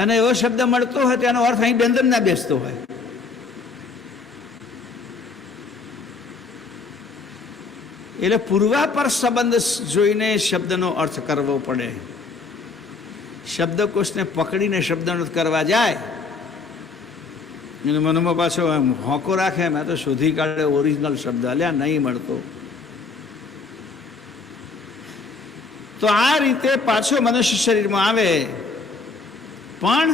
અને એવો શબ્દ મળતો હોય તેનો અર્થ અહીં બેંદન ના બેસતો હોય. એટલે પૂર્વાપર સંબંધ જોઈને શબ્દનો અર્થ કરવો પડે. શબ્દકોશને પકડીને શબ્દનો અર્થ કરવા જાય મનમાં પાછો એમ હોંકો રાખે, મેં તો શોધી કાઢે ઓરિજિનલ શબ્દ, અલ્યા નહીં મળતો. તો આ રીતે પાછો મનુષ્ય શરીરમાં આવે. પણ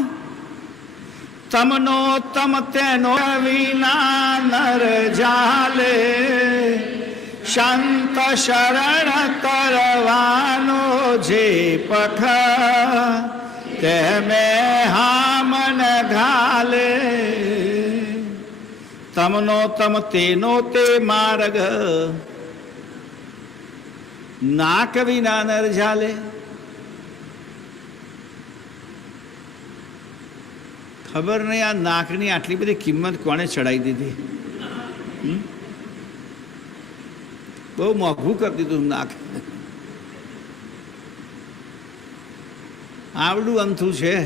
તમનો તમ તેનો વિના નર જાલે, શાંત શરણ તરવાનો જે પખ, તેમે હામન ઘાલે. તમનો તમ તેનો તે માર્ગ, નાક વિના નર ઝાલે. ખબર નહીં આ નાકની આટલી બધી કિંમત કોણે ચડાવી દીધી. બહુ મોંઘું કરી દીધું નાક. આવડું અમથું છે.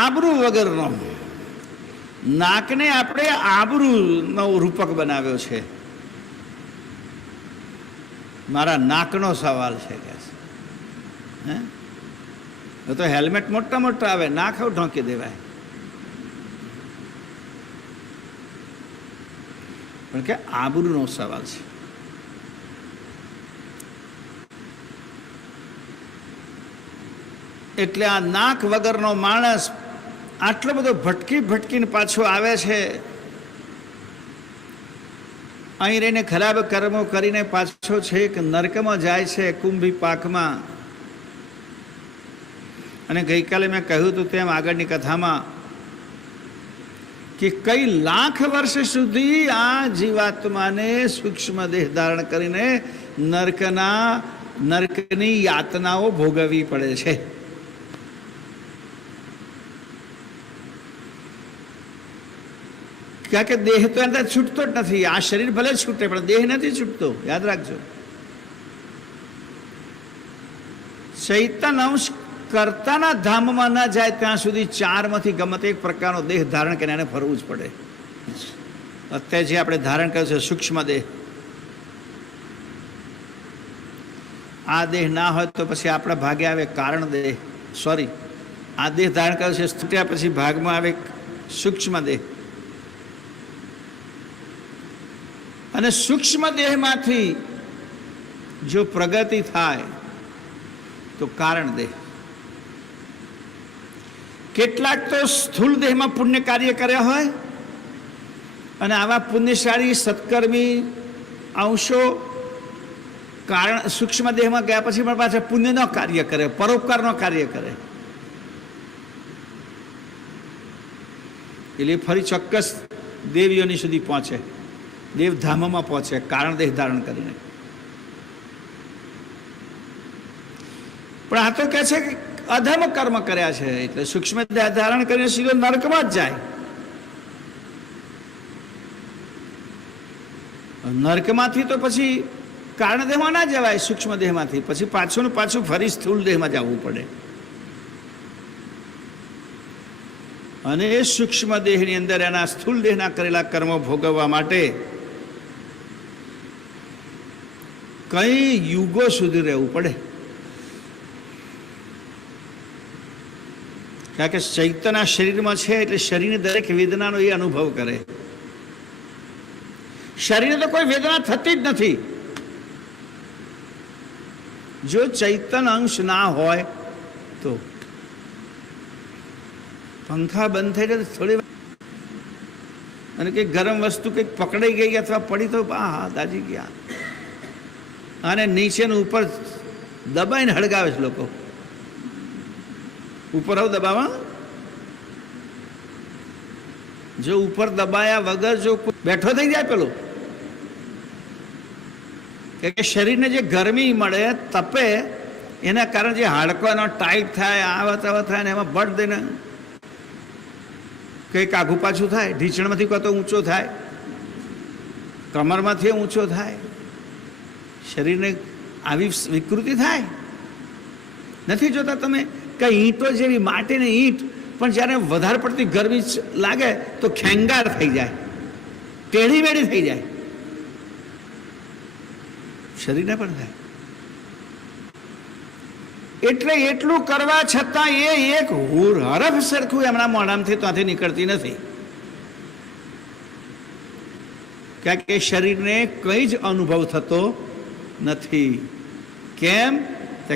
આબરૂ વગરનો, નાકને આપણે આબરૂનો રૂપક બનાવ્યો છે. મારા નાકનો સવાલ છે કે હે તો હેલ્મેટ મોટા મોટા આવે, નાક ઢોંકી દેવાય. પણ કે આબરૂનો સવાલ છે. એટલે આ નાક વગરનો માણસ આટલો બધો ભટકીને પાછો આવે છે. અહીં રહીને ખરાબ કર્મો કરીને પાછો છે કે નરકમાં જાય છે, કુંભી પાકમાં. અને ગઈકાલે મેં કહ્યું હતું તેમ આગળની કથામાં કે કઈ લાખ વર્ષ સુધી આ જીવાત્માને સૂક્ષ્મ દેહ ધારણ કરીને નરકના નરકની યાતનાઓ ભોગવવી પડે છે. કારણ કે દેહ તો એના છૂટતો જ નથી. આ શરીર ભલે છૂટે પણ દેહ નથી છૂટતો, યાદ રાખજો. ચૈતન અંશ કર્તાના ધામમાં ના જાય ત્યાં સુધી ચારમાંથી ગમે તે એક પ્રકારનો દેહ ધારણ કરીને એને ફરવું જ પડે. અત્યારે જે આપણે ધારણ કર્યું છે સૂક્ષ્મ દેહ, આ દેહ ના હોય તો પછી આપણા ભાગે આવે કારણ દેહ. આ દેહ ધારણ કર્યો છે, છૂટ્યા પછી ભાગમાં આવે સૂક્ષ્મ દેહ. અને સૂક્ષ્મ દેહમાંથી જો પ્રગતિ થાય તો કારણ દેહ. કેટલાક તો સ્થૂળ દેહમાં પુણ્ય કાર્ય કર્યા હોય અને આવા પુણ્યશાળી સત્કર્મી અંશો કારણ સૂક્ષ્મ દેહમાં ગયા પછી પણ પાછા પુણ્યનો કાર્ય કરે, પરોપકારનો કાર્ય કરે. એટલે ફરી ચોક્કસ દેવીઓની સુધી પહોંચે, દેવધામમાં પહોંચે કારણ દેહ ધારણ કરીને. પણ આ તો કહે છે કે અધમ કર્મ કર્યા છે એટલે સૂક્ષ્મ દેહ ધારણ કરીને સીધો નરકમાં જ જાય. નરકમાંથી તો પછી કારણ દેહમાં ના જવાય, સૂક્ષ્મ દેહમાંથી પછી પાછું ને પાછું ફરી સ્થૂળ દેહમાં જવું પડે. અને એ સૂક્ષ્મ દેહની અંદર એના સ્થૂળ દેહના કરેલા કર્મો ભોગવવા માટે કઈ યુગો સુધી રહેવું પડે. કારણ કે ચૈતન્ય શરીરમાં છે એટલે શરીરની દરેક વેદનાનો એ અનુભવ કરે. શરીરને તો કોઈ વેદના થતી જ નથી. જો ચૈતન અંશ ના હોય તો પંખા બંધ થઈ જાય થોડી અને કંઈક ગરમ વસ્તુ કંઈક પકડાઈ ગઈ અથવા પડી તો હા દાજી ગયા, અને નીચેનું ઉપર દબાઈને હળગાવે છે લોકો. ઉપર આવું દબાવા, જો ઉપર દબાયા વગર જો બેઠો થઈ જાય પેલો, કે શરીરને જે ગરમી મળે તપે એના કારણે જે હાડકો એનો ટાઈટ થાય, આવત થાય ને એમાં બળ દઈને કંઈક આઘું પાછું થાય, ઢીંચણમાંથી કાં તો ઊંચો થાય, કમરમાંથી ઊંચો થાય, શરીરને આવી વિકૃતિ થાય. નથી જોતા તમે કે ઈંટો જેવી માટીની ઈંટ પણ જ્યારે વધારે પડતી ગરમી લાગે તો ખેંગાર થઈ જાય, ટેઢી મેળી થઈ જાય. શરીરને પણ થાય. એટલે એટલું કરવા છતાં એ એક હરફ સરખું એમના મોઢામાંથી ત્યાંથી નીકળતી નથી. કારણ કે શરીરને કંઈ જ અનુભવ થતો નથી. કેમ?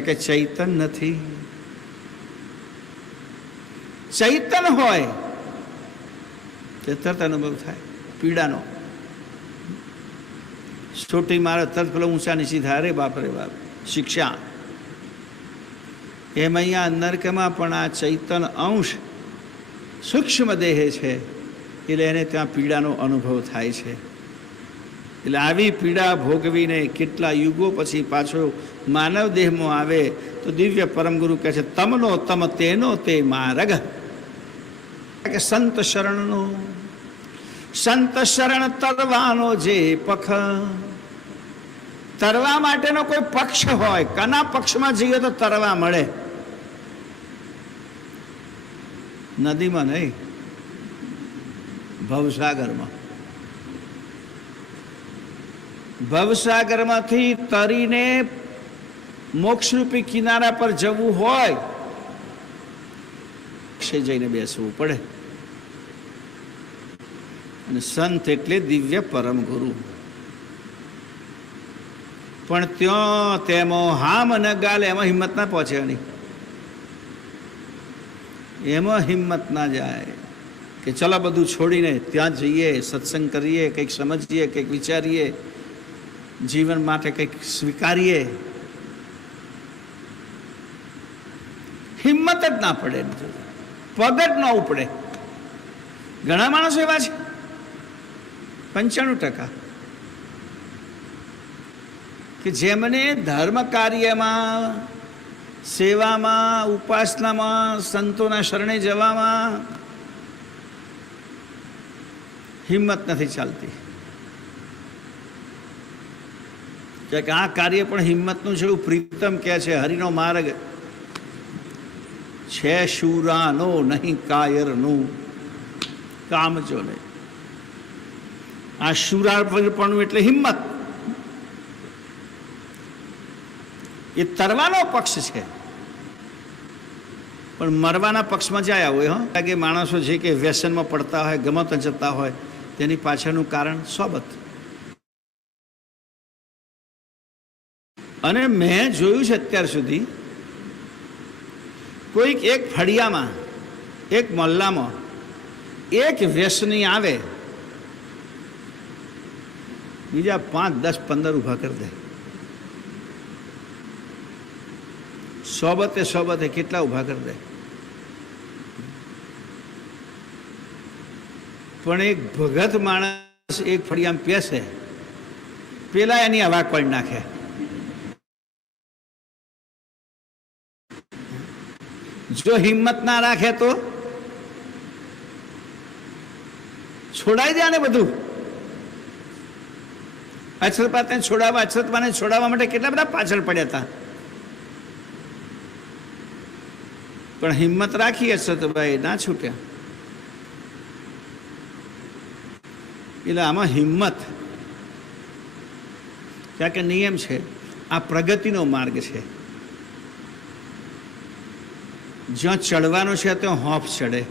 કે ચૈતન નથી. ચૈતન હોય તે તરત અનુભવ થાય પીડાનો. છોટી મારે તરત પેલો ઊંચા નીચી થાય, અરે બાપ રે બાપ, શિક્ષા. એમ અહીંયા નરકમાં પણ આ ચૈતન અંશ સૂક્ષ્મ દેહે છે એટલે એને ત્યાં પીડાનો અનુભવ થાય છે. એટલે આવી પીડા ભોગવીને કેટલા યુગો પછી પાછો માનવ દેહમાં આવે તો દિવ્ય પરમગુરુ કહે છે તમનો તમ તેનો તે માર્ગ. કે સંત શરણનો, સંત શરણ તરવાનો જે પખ. તરવા માટેનો કોઈ પક્ષ હોય, કના પક્ષમાં જઈએ તો તરવા મળે? નદીમાં નહીં, ભવસાગરમાં. ભવસાગરમાંથી તરીને મોક્ષરૂપી કિનારા પર જવું હોય જઈને બેસવું પડે. અને સંત એટલે દિવ્ય પરમ ગુરુ. પણ ત્યાં તેમાં હામ ન ગાલે એમાં હિંમત ના પહોંચે. એમાં હિંમત ના જાય કે ચલો બધું છોડીને ત્યાં જઈએ, સત્સંગ કરીએ, કંઈક સમજીએ, કંઈક વિચારીએ, જીવન માટે કંઈક સ્વીકારીએ. હિંમત જ ના પડે, પગ જ ન ઉપડે. ઘણા માણસો એવા છે, 95%. કે જેમને ધર્મ કાર્યમાં, સેવામાં, ઉપાસનામાં, સંતોના શરણે જવામાં હિંમત નથી ચાલતી. કે આ કાર્ય પણ હિંમતનું છે એવું પ્રીતમ કહે છે. હરિનો માર્ગ છે શૂરાનો, નહીં કાયરનું, કામજો નહીં. આ શૂરાપણું એટલે હિંમત. એ તરવાનો પક્ષ છે, પણ મરવાના પક્ષમાં જાય હોય. હા, કે માણસો જે કે વ્યસનમાં પડતા હોય, ગમત જતા હોય, તેની પાછળનું કારણ સોબત. અને મેં જોયું છે અત્યાર સુધી, કોઈક એક ફળિયામાં, એક મહોલ્લામાં એક વ્યસની આવે, બીજા 5, 10, 15 ઊભા કરી દે. સોબતે કેટલા ઊભા કરી દે. પણ એક ભગત માણસ એક ફળિયામાં પેસે, પેલા એની હવા કરી નાખે. જો હિંમત ના રાખે તો છોડાઈ દે ને બધું. અક્ષરપાતને છોડાવવા માટે કેટલા બધા પાછળ પડ્યા હતા, પણ હિંમત રાખી અક્ષરભાઈ ના છૂટ્યા. એટલે આમાં હિંમત, કારણ કે નિયમ છે, આ પ્રગતિનો માર્ગ છે. જ્યાં ચડવાનું છે ત્યાં હોંફ ચડે,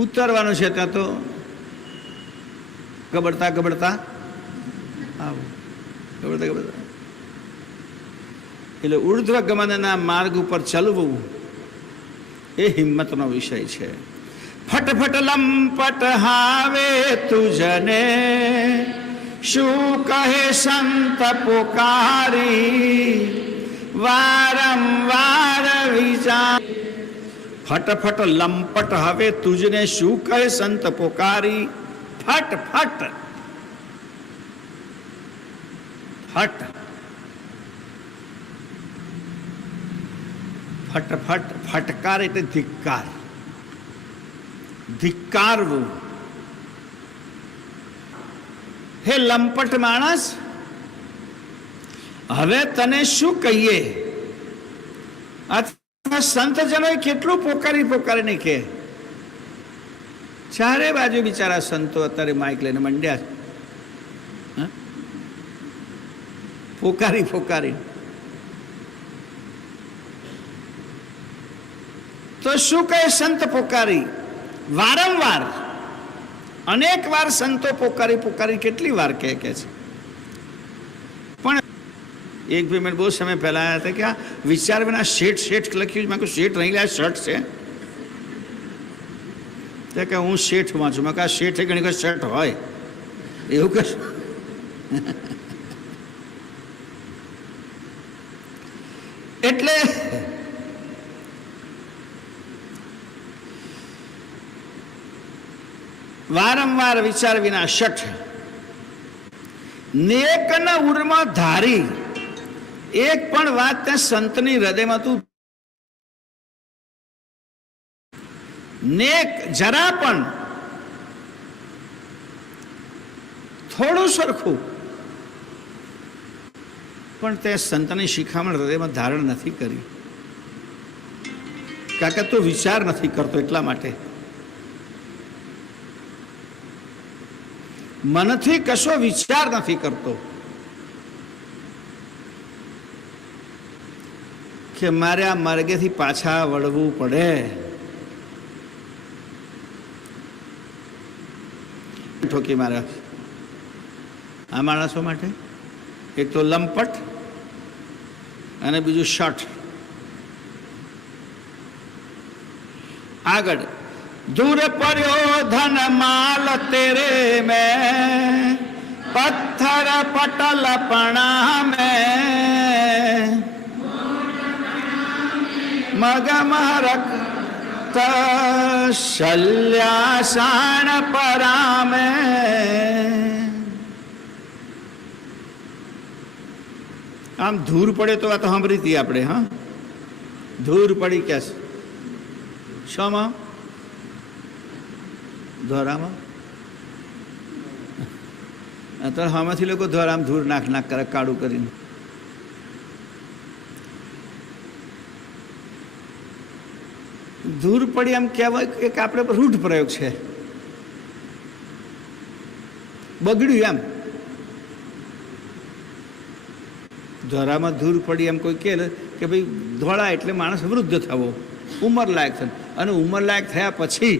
ઉતરવાનું છે ત્યાં તો ગબડતા આવો, ગબડતા. એટલે ઉર્ધ્વ ગમનના માર્ગ ઉપર ચાલવું એ હિંમતનો વિષય છે. ફટફટ લંપટ હાવે તુજને, શું કહે સંત પોકારી, વારંવાર વિચાર. ફટફટ લંપટ હવે તુજને, શું કહે સંત પોકારી. ફટ ફટ ફટ ફટફટ, ફટકાર એટલે ધિક્કાર, ધિક્કારવું. હે લંપટ માણસ, હવે તને શું કહીએ. અથવા સંતજનોએ કેટલું પોકારીને કહે. ચારે બાજુ બિચારા સંતો અત્યારે માઇક લઈને મંડ્યા, પોકારી. તો શું કહે સંત પોકારી. વારંવાર, અનેક વાર સંતો પોકારી કેટલી વાર કહે છે. પણ એક બે મિનિટ બહુ સમય પહેલા આવ્યા હતા કે આ વિચાર વિના શેઠ લખ્યું. મેં કહ્યું શેઠ નહીં લ્યા, શર્ટ છે. કે હું શેઠ વાંચું. મેં કહ્યું શેઠે ઘણી વખત શર્ટ હોય એવું કશું. એટલે વારંવાર વિચાર વિના શઠ, નેકના ઉરમાં ધારી. એક પણ વાત ત્યાં સંતની હૃદયમાં તું નેક જરા પણ થોડું સરખું પણ તે સંતની શિખામણ હૃદયમાં ધારણ નથી કરી. કારણ કે તું વિચાર નથી કરતો, એટલા માટે. મનથી કશો વિચાર નથી કરતો કે મારે આ માર્ગેથી પાછા વળવું પડે. ઠોકી મારે આ માણસો માટે એક તો લંપટ અને બીજું શટ. આગળ दूर पर्यो धन माल तेरे में, पत्थर पटल पणा में, मगमहरक शल्यासाण परा में. આમ ધૂર પડે તો વાત સાંભળી હતી આપણે. હા, ધૂર પડી કે શોમાં? ધોરામાં. અત્યારે હમાંથી લોકો ધોરામ ધૂર નાખ નાખ કરે કાળું કરીને. ધૂર પડી એમ કહેવાય એક આપણે પર રૂઢ પ્રયોગ છે. બગડ્યું એમ. ધોરામાં ધૂર પડી એમ કોઈ કહે કે ભાઈ ધોળા એટલે માણસ વૃદ્ધ થવો, ઉંમર લાયક થવું. અને ઉંમર લાયક થયા પછી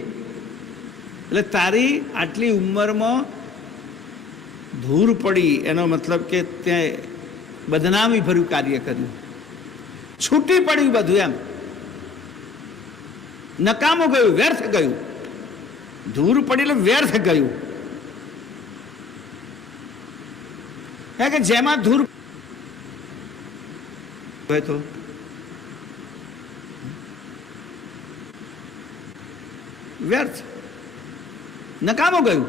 એટલે તારી આટલી ઉંમરમાં ધૂર પડી એનો મતલબ કે ત્યાં બદનામી ભર્યું કાર્ય કર્યું, છૂટી પડ્યું બધું એમ, નકામું ગયું, વ્યર્થ ગયું. ધૂર પડી એટલે વ્યર્થ ગયું. કે જેમાં ધૂર હોય તો વ્યર્થ, નકામું ગયું.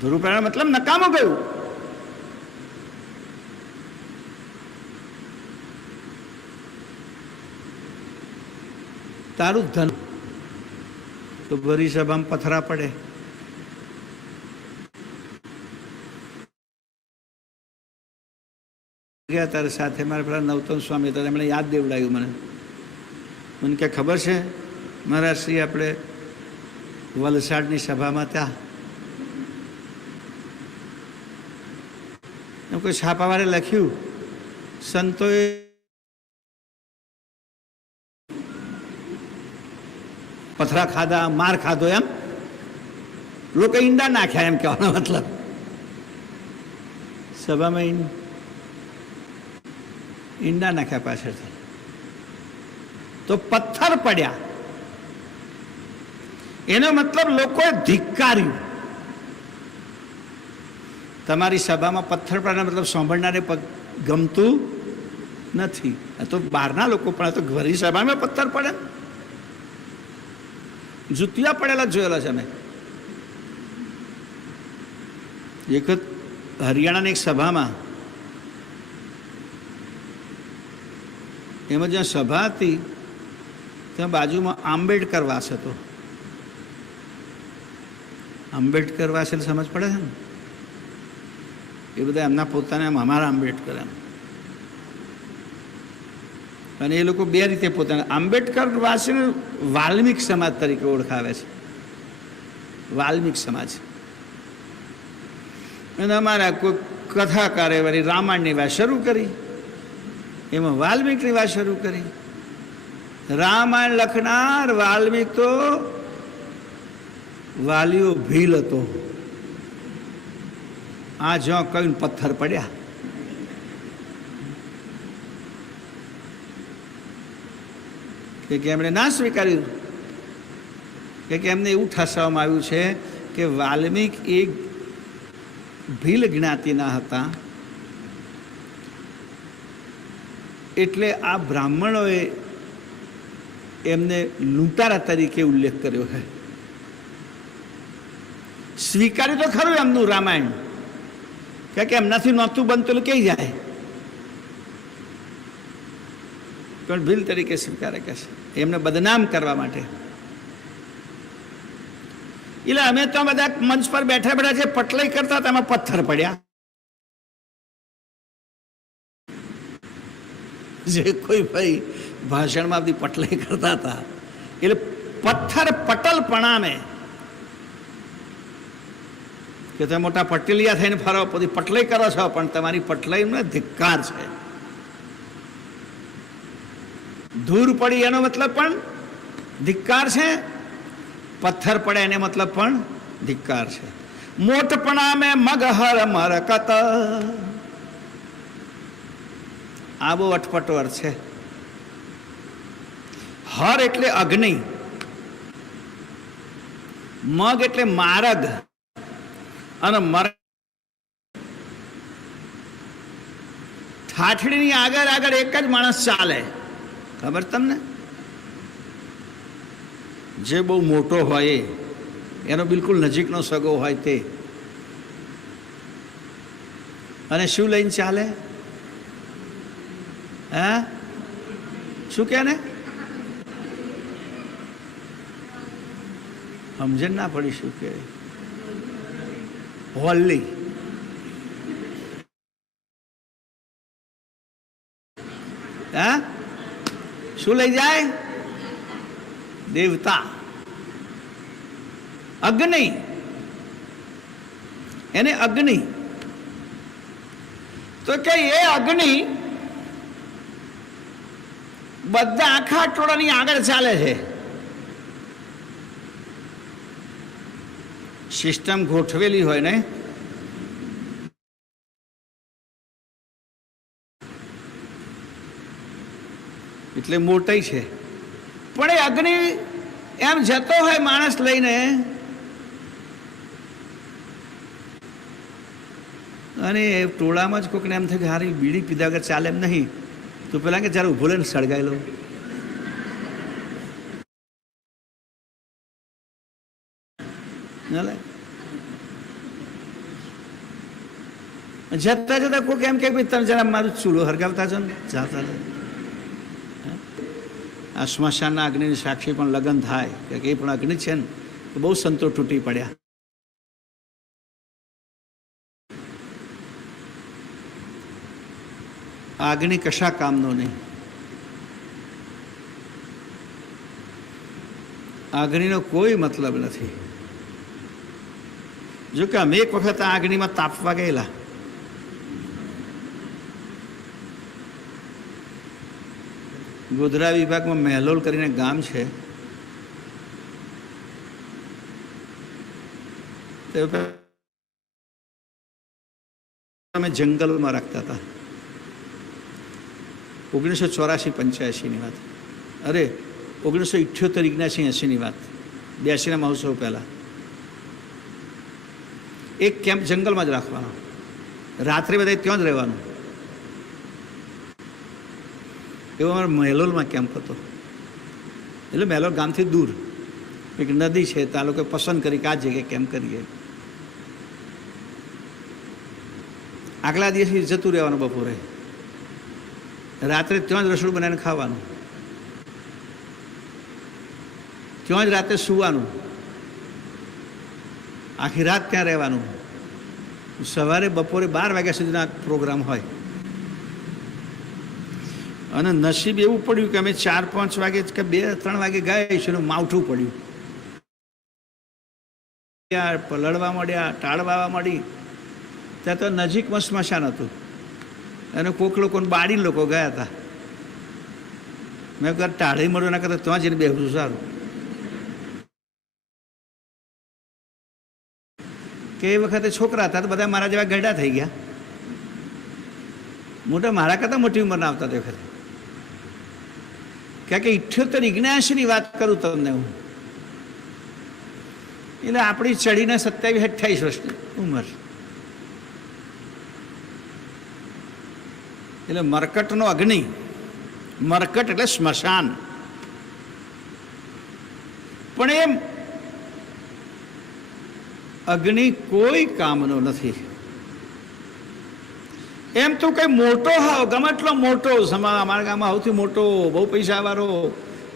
ધૂર પડ્યા મતલબ નકામું ગયું. તારું ધન તો ભરી સભામાં પથરા પડે. ગયા તારે સાથે મારા પેલા નવતન સ્વામી હતા, એમણે યાદ દેવડાવ્યું મને. મને કે ખબર છે મહારાજ શ્રી આપણે વલસાડની સભામાં ત્યાં એમ કોઈ છાપાવાળે લખ્યું, સંતોએ પથરા ખાધા, માર ખાધો, એમ લોકો ઈંડા નાખ્યા, એમ કહેવાનો મતલબ. સભામાં ઈંડા નાખ્યા પાછળથી તો પથ્થર પડ્યા. એનો મતલબ લોકોએ ધિક્કાર્યું. તમારી સભામાં પથ્થર પડ્યા મતલબ સાંભળનારે ગમતું નથી. આ તો બહારના લોકો પણ, આ તો ઘરી સભામાં પથ્થર પડે, જુતિયા પડેલા જોયેલા છે અમે. એક હરિયાણાની એક સભામાં, એમાં જ્યાં સભા હતી ત્યાં બાજુમાં આંબેડકર વાસ હતો. આંબેડકર વાસ એટલે સમજ પડે છે ને, એ બધા એમના પોતાને એમ અમારા આંબેડકર એમ. અને એ લોકો બે રીતે પોતાના આંબેડકર વાસીને વાલ્મિક સમાજ તરીકે ઓળખાવે છે, વાલ્મિક સમાજ. અને અમારા કોઈ કથાકારે વળી રામાયણની વાત શરૂ કરી, એમાં વાલ્મિકની વાત શરૂ કરી. રામાયણ લખનાર વાલ્મિક તો વાલીઓ ભીલ હતો. આ જ્યાં કઈ પથ્થર પડ્યા. કે એમણે ના સ્વીકાર્યું, કે એમને એવું ઠસાવવામાં આવ્યું છે કે વાલ્મિક એક ભીલ જ્ઞાતિના હતા, એટલે આ બ્રાહ્મણોએ એમને લૂંટારા તરીકે ઉલ્લેખ કર્યો છે. સ્વીકાર્યું તો ખરું એમનું રામાયણ, કે એમનાથી નહોતું બનતું કઈ જાય, પણ ભીલ તરીકે સ્વીકારે કે છે, એમને બદનામ કરવા માટે. એટલે અમે તો બધા મંચ પર બેઠા બેઠા જે પટલાઈ કરતા હતા એમાં પથ્થર પડ્યા. જે કોઈ ભાઈ ભાષણમાં બધી પટલાઈ કરતા હતા એટલે પથ્થર પટલ પણામે કે તમે મોટા પટેલિયા થઈને ફરો, પછી પટલાઈ કરો છો, પણ તમારી પટલાઈનો ધિક્કાર છે. ધૂર પડી એનો મતલબ પણ ધિક્કાર છે, પથ્થર પડે એને મતલબ પણ ધિક્કાર છે. મોટપણા મેં મગહર મરકત, આ બહુ અટપટો અર્થ છે. હર એટલે અગ્નિ, મગ એટલે મારગ, અને ઠાઠડીની આગળ આગળ એક જ માણસ ચાલે. ખબર તમને? જે બહુ મોટો હોય એનો બિલકુલ નજીકનો સગો હોય તે, અને શું લઈને ચાલે? હા, શું કે ને? સમજણ ના પડી શું કે? હોલ્લી. હા, શું લઈ જાય? દેવતા, અગ્નિ. એને અગ્નિ તો કે એ અગ્નિ બધા આખા ટોળાની આગળ ચાલે છે. સિસ્ટમ ગોઠવેલી હોય ને એટલે મોટી છે. પણ એ અગ્નિ એમ જતો હોય માણસ લઈને અને ટોળામાં જ કોઈકને એમ થાય કે હારી બીડી પીધા વગર ચાલે એમ નહીં, તો પેલા કે જ્યારે ઊભો લઈને સળગાઈ લો. જતા જતા કોઈક એમ કે તમે જરા મારું ચૂલો હરગાવતા છો ને જાતા. આ સ્મશાનના અગ્નિની સાક્ષી પણ લગ્ન થાય કે એ પણ અગ્નિ છે ને, તો બહુ સંતો તૂટી પડ્યા. અગ્નિ કશા કામનો નહીં. અગ્નિનો કોઈ મતલબ નથી. જો કે અમે એક વખત આ અગ્નિમાં તાપવા ગયેલા. ગોધરા વિભાગમાં મહેલોલ કરીને ગામ છે. અમે જંગલમાં રાખતા હતા. 1984-85ની વાત, અરે 1978-79-80ની વાત, 82ના મહોત્સવ પહેલાં. એક કેમ્પ જંગલમાં જ રાખવાનો, રાત્રે બધા ત્યાં જ રહેવાનું. એવો અમારો મહેલોલમાં કેમ્પ હતો. એટલે મહેલોલ ગામથી દૂર એક નદી છે, ત્યાં લોકો પસંદ કરી કે આ જગ્યાએ કેમ્પ કરીએ. આગલા દિવસે જતું રહેવાનું બપોરે, રાત્રે ત્યાં જ રસોડું બનાવીને ખાવાનું, ત્યાં જ રાતે સૂવાનું, આખી રાત ત્યાં રહેવાનું. સવારે બપોરે 12 વાગ્યા સુધીના પ્રોગ્રામ હોય. અને નસીબ એવું પડ્યું કે અમે 4-5 વાગે કે 2-3 વાગે ગયા છે, માવઠું પડ્યું. પલળવા માંડ્યા, ટાળવા માંડી. ત્યાં તો નજીકમાં સ્મશાન હતું અને કોક લોકોને બાળીને લોકો ગયા હતા. મેં કહ્યું ટાળી મળ્યું ના કરતા ત્યાં જઈને બેસવું સારું. કે એ વખતે છોકરા હતા તો બધા મારા જેવા ગરડા થઈ ગયા. મોટા મારા કરતાં મોટી ઉંમરના આવતા તે વખતે. કારણ કે 78-79ની વાત કરું તમને હું. એટલે આપણી ચડીને 27-28 વર્ષની ઉંમર. એટલે મરકટનો અગ્નિ, મરકટ એટલે સ્મશાન. પણ એમ અગ્નિ કોઈ કામનો નથી. એમ તો કઈ મોટો હાવ, ગમે એટલો મોટો, અમારા ગામમાં સૌથી મોટો, બહુ પૈસાવાળો,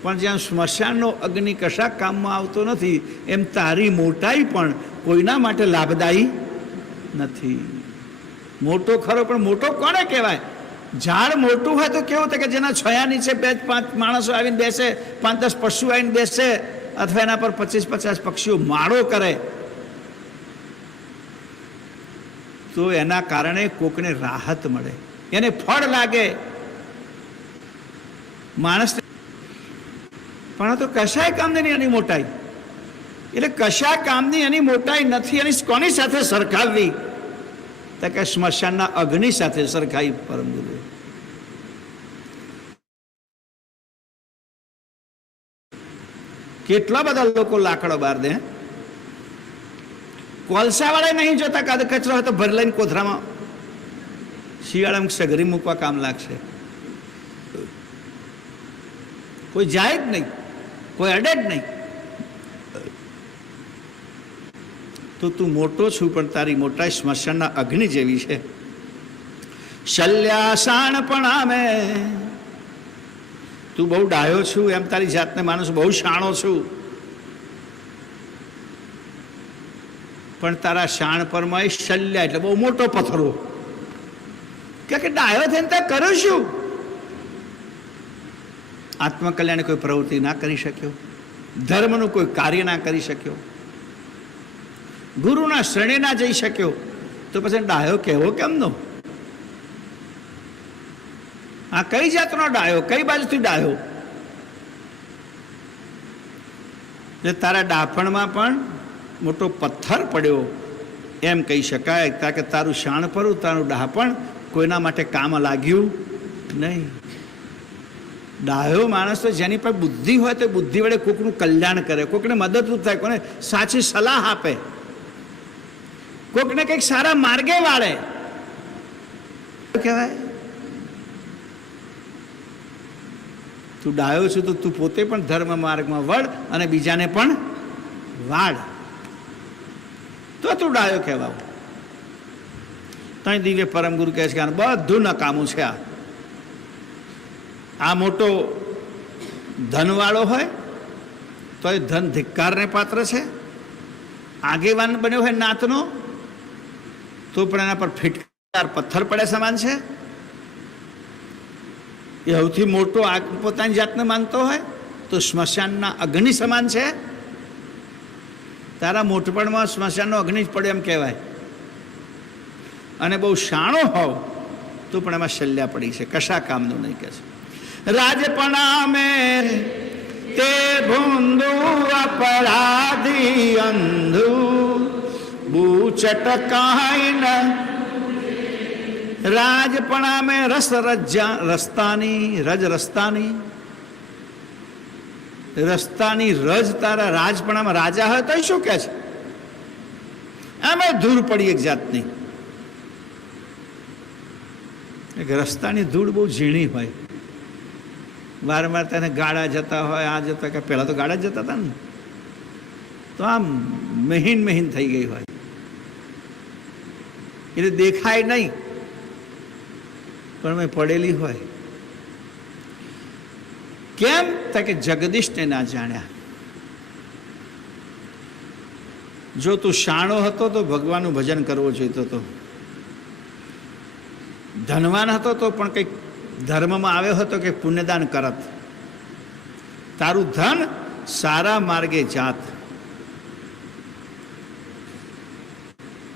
પણ જ્યાં સ્મશાનનો અગ્નિ કશા કામમાં આવતો નથી, એમ તારી મોટાઈ પણ કોઈના માટે લાભદાયી નથી. મોટો ખરો, પણ મોટો કોને કહેવાય? ઝાડ મોટું હોય તો કેવું થાય કે જેના છયા નીચે 2-5 માણસો આવીને બેસે, 5-10 પશુ આવીને બેસે, અથવા એના પર 25-50 પક્ષીઓ માળો કરે, તો એના કારણે કોકને રાહત મળે, એને ફળ લાગે માણસ. પણ તો કશાય કામની નહીં એની મોટાઈ. એટલે કશા કામની એની મોટાઈ નથી. એની કોની સાથે સરખાવવી? તો કે સ્મશાનના અગ્નિ સાથે સરખાઈ. પરમ ગુરુ કેટલા બધા લોકો લાકડો બહાર દે. કોલસાવાળા નહીં જોતા કાદ કચરો હોય તો ભર લઈને કોથરામાં શિયાળામાં સગરી મૂકવા કામ લાગશે. કોઈ જાય જ નહીં, કોઈ અડે જ નહીં. તો તું મોટો છું, પણ તારી મોટાઈ સ્મશાનના અગ્નિ જેવી છે. શલ્યા શાણપણામે. તું બહુ ડાયો છું એમ તારી જાતને માનું છું, બહુ શાણો છું, પણ તારા શાણપરમાં શલ્યા એટલે બહુ મોટો પથરો. કે ડાયો થઈને ત્યાં કર્યો શું? આત્મકલ્યાણની કોઈ પ્રવૃત્તિ ના કરી શક્યો, ધર્મનું કોઈ કાર્ય ના કરી શક્યો, ગુરુના શરણે ના જઈ શક્યો, તો પછી ડાયો કહેવો કેમનો? આ કઈ જાતનો ડાયો? કઈ બાજુથી ડાયો? તારા ડાફણમાં પણ મોટો પથ્થર પડ્યો એમ કહી શકાય, કારણ કે તારું શાણપરું, તારું ડાપણ કોઈના માટે કામ લાગ્યું નહીં. ડાયો માણસ તો જેની પર બુદ્ધિ હોય તો બુદ્ધિ વડે કોકનું કલ્યાણ કરે, કોકને મદદરૂપ થાય, કોને સાચી સલાહ આપે, કોકને કંઈક સારા માર્ગે વાળે કહેવાય. તું ડાયો છું તો તું પોતે પણ ધર્મ માર્ગમાં વળ અને બીજાને પણ વાળ, તો તું ડાયો કહેવાવ. તઈ દિવ્ય પરમ ગુરુ કહે છે કે બધું નકામું છે. આ મોટો ધનવાળો હોય તો એ ધન ધિક્કારને પાત્ર છે. આગેવાન બન્યો હોય નાતનો તો પણ એના પર ફિટકાર પથ્થર પડે સમાન છે. એ સૌથી મોટો પોતાની જાતને માનતો હોય તો સ્મશાનના અગ્નિ સમાન છે. તારા મોટપણમાં સ્મશાનનો અગ્નિ જ પડે એમ કહેવાય. અને બહુ શાણો હોવ તો પણ એમાં શલ્યા પડી છે, કશા કામનું નહીં કહે છે. રાજપણામે તે ભૂંદુ અપરાધી અંધુ બૂચટ કાંઈ ન. રાજપણામે રસ રસ્તાની રજ રસ્તાની રસ્તાની રજ તારા રાજપણામાં રાજા હોય તો શું કહે છે? આમાં ધૂળ પડી એક જાતની. રસ્તાની ધૂળ બહુ ઝીણી હોય, વારંવાર તેને ગાડા જતા હોય, આ જતા કે પહેલાં તો ગાડા જ જતા હતા ને, તો આમ મહીન મહીન થઈ ગઈ હોય, એટલે દેખાય નહીં પણ મેં પડેલી હોય. કેમ? કે જગદીશને ના જાણ્યા. જો તું શાણો હતો તો ભગવાનનું ભજન કરવો જોઈતો હતો, ધનવાન હતો તો પણ કંઈક ધર્મમાં આવ્યો હતો કે પુણ્યદાન કરત, તારું ધન સારા માર્ગે જાત.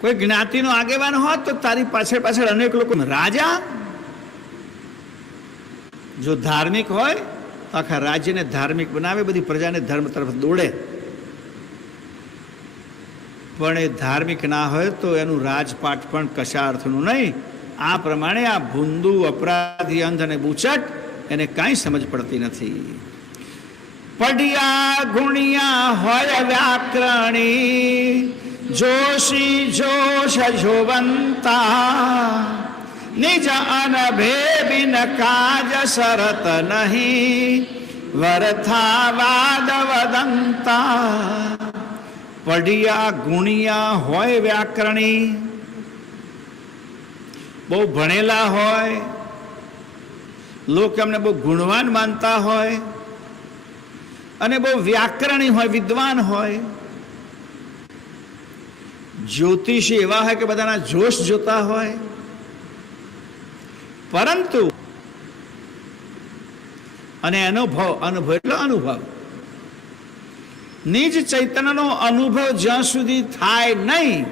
કોઈ જ્ઞાતિનો આગેવાન હોત તો તારી પાછળ પાછળ અનેક લોકો. રાજા જો ધાર્મિક હોય તો આખા રાજ્યને ધાર્મિક બનાવે, બધી પ્રજાને ધર્મ તરફ દોડે. પણ એ ધાર્મિક ના હોય તો એનું રાજપાટ પણ કશા અર્થનું નહીં. આ પ્રમાણે આ ભૂંદુ અપરાધી અંધ અને બુચટ એને કાંઈ સમજ પડતી નથી. પઢિયા ગુણિયા હોય વ્યાકરણી જોશી જોશ જોવંતા નિજ અનભે બિન કાજ સરત નહીં વરથા વાદ વદંતા. પઢિયા ગુણિયા હોય વ્યાકરણી, બહુ ભણેલા હોય, લોકો એમને બહુ ગુણવાન માનતા હોય, અને બહુ વ્યાકરણી હોય, વિદ્વાન હોય. જ્યોતિષી એવા હોય કે બધાના જોશ જોતા હોય, પરંતુ અને અનુભવ એટલે અનુભવ, નિજ ચૈતન્યનો અનુભવ જ્યાં સુધી થાય નહીં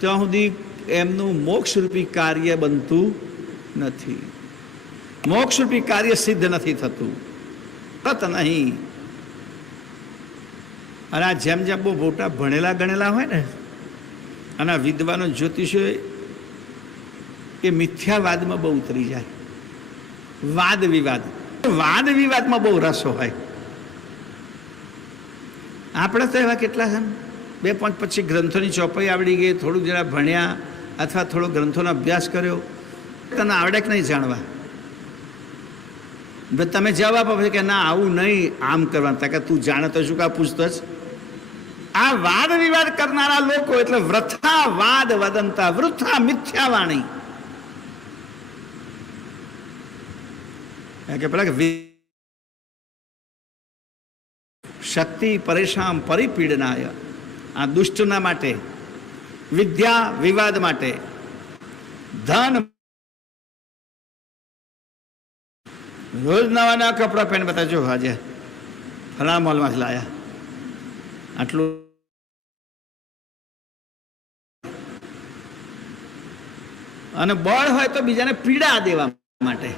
ત્યાં સુધી એમનું મોક્ષરૂપી કાર્ય બનતું નથી, મોક્ષરૂપી કાર્ય સિદ્ધ નથી થતું, તત નહીં. અને આ જેમ જેમ બહુ મોટા ભણેલા ગણેલા હોય ને, અને આ વિદ્વાનો જ્યોતિષો એ મિથ્યાવાદમાં બહુ ઉતરી જાય. વાદ વિવાદમાં બહુ રસ હોય. આપણે તો એવા કેટલા છે, 2-5 ગ્રંથોની ચોપાઈ આવડી ગઈ, થોડુંક જરા ભણ્યા અથવા થોડો ગ્રંથોનો અભ્યાસ કર્યો, તને આવડે કે નહીં જાણવા? તમે જવાબ આપો કે ના આવું નહીં, આમ કરવાનું. તાકે તું જાણે તો શું કા પૂછતો જ? આ વાદ વિવાદ કરનારા લોકો એટલે વૃથા વાદ વદંતા, વૃથા મિથ્યાવાણી. કે પેલા શક્તિ પરેશાન પરિપીડનાય, આ દુષ્ટના માટે, વિદ્યા વિવાદ માટે, ધન રોજ નવા નવા કપડાં પહેરી બતા જો આજે ફલાણા મોલમાંથી લાયા આટલું, અને બળ હોય તો બીજાને પીડા દેવા માટે.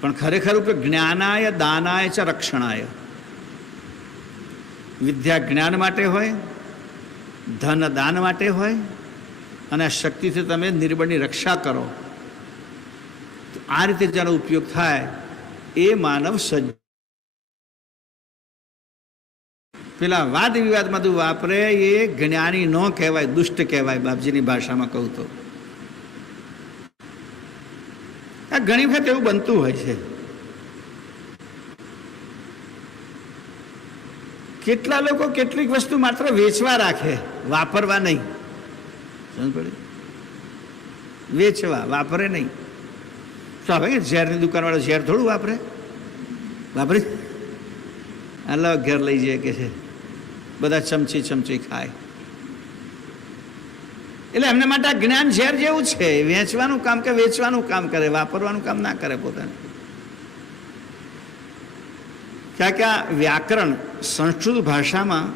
પણ ખરેખર રૂપે જ્ઞાનાય દાનાય ચ રક્ષણાય. વિદ્યા જ્ઞાન માટે હોય, ધન દાન માટે હોય, અને આ શક્તિથી તમે નિર્બળની રક્ષા કરો. આ રીતે જેનો ઉપયોગ થાય એ માનવ સજ્જ. પેલા વાદ વિવાદમાં બધું વાપરે એ જ્ઞાની ન કહેવાય, દુષ્ટ કહેવાય. બાપજીની ભાષામાં કહું તો આ ઘણી વખત એવું બનતું હોય છે. કેટલા લોકો કેટલીક વસ્તુ માત્ર વેચવા રાખે, વાપરવા નહીં. સમજ પડે? વેચવા, વાપરે નહીં. તો હવે ઝેરની દુકાનવાળો ઝેર થોડું વાપરે? વાપરે અલગ ઘેર લઈ જાય કે છે, બધા ચમચી ચમચી ખાય. એટલે એમના માટે આ જ્ઞાન ઝેર જેવું છે. વેચવાનું કામ કે વેચવાનું કામ કરે, વાપરવાનું કામ ના કરે પોતાને. કારણ કે આ વ્યાકરણ, સંસ્કૃત ભાષામાં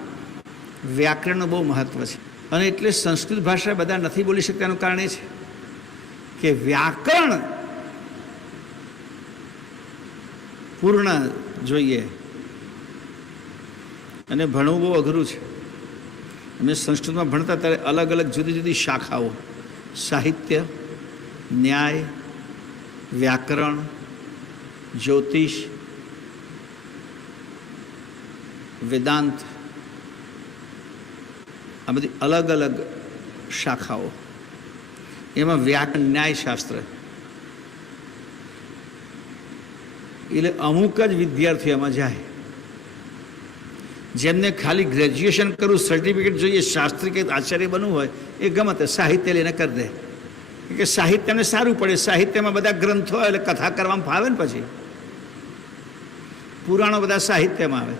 વ્યાકરણનું બહુ મહત્વ છે. અને એટલે સંસ્કૃત ભાષા બધા નથી બોલી શકતા. એનું કારણ એ છે કે વ્યાકરણ પૂર્ણ જોઈએ, અને ભણવું બહુ અઘરું છે. અમે સંસ્કૃતમાં ભણતા ત્યારે અલગ અલગ જુદી જુદી શાખાઓ, સાહિત્ય, ન્યાય, વ્યાકરણ, જ્યોતિષ, વેદાંત, આ બધી અલગ અલગ શાખાઓ. એમાં વ્યાકરણ, ન્યાયશાસ્ત્ર, એટલે અમુક જ વિદ્યાર્થીઓ એમાં જાય. જેમને ખાલી ગ્રેજ્યુએશન કરવું, સર્ટિફિકેટ જોઈએ, શાસ્ત્રી કે આચાર્ય બનવું હોય, એ ગમે તે સાહિત્ય લઈને કરી દે. કે સાહિત્યને સારું પડે. સાહિત્યમાં બધા ગ્રંથો એટલે કથા કરવામાં ફાવે ને. પછી પુરાણો બધા સાહિત્યમાં આવે.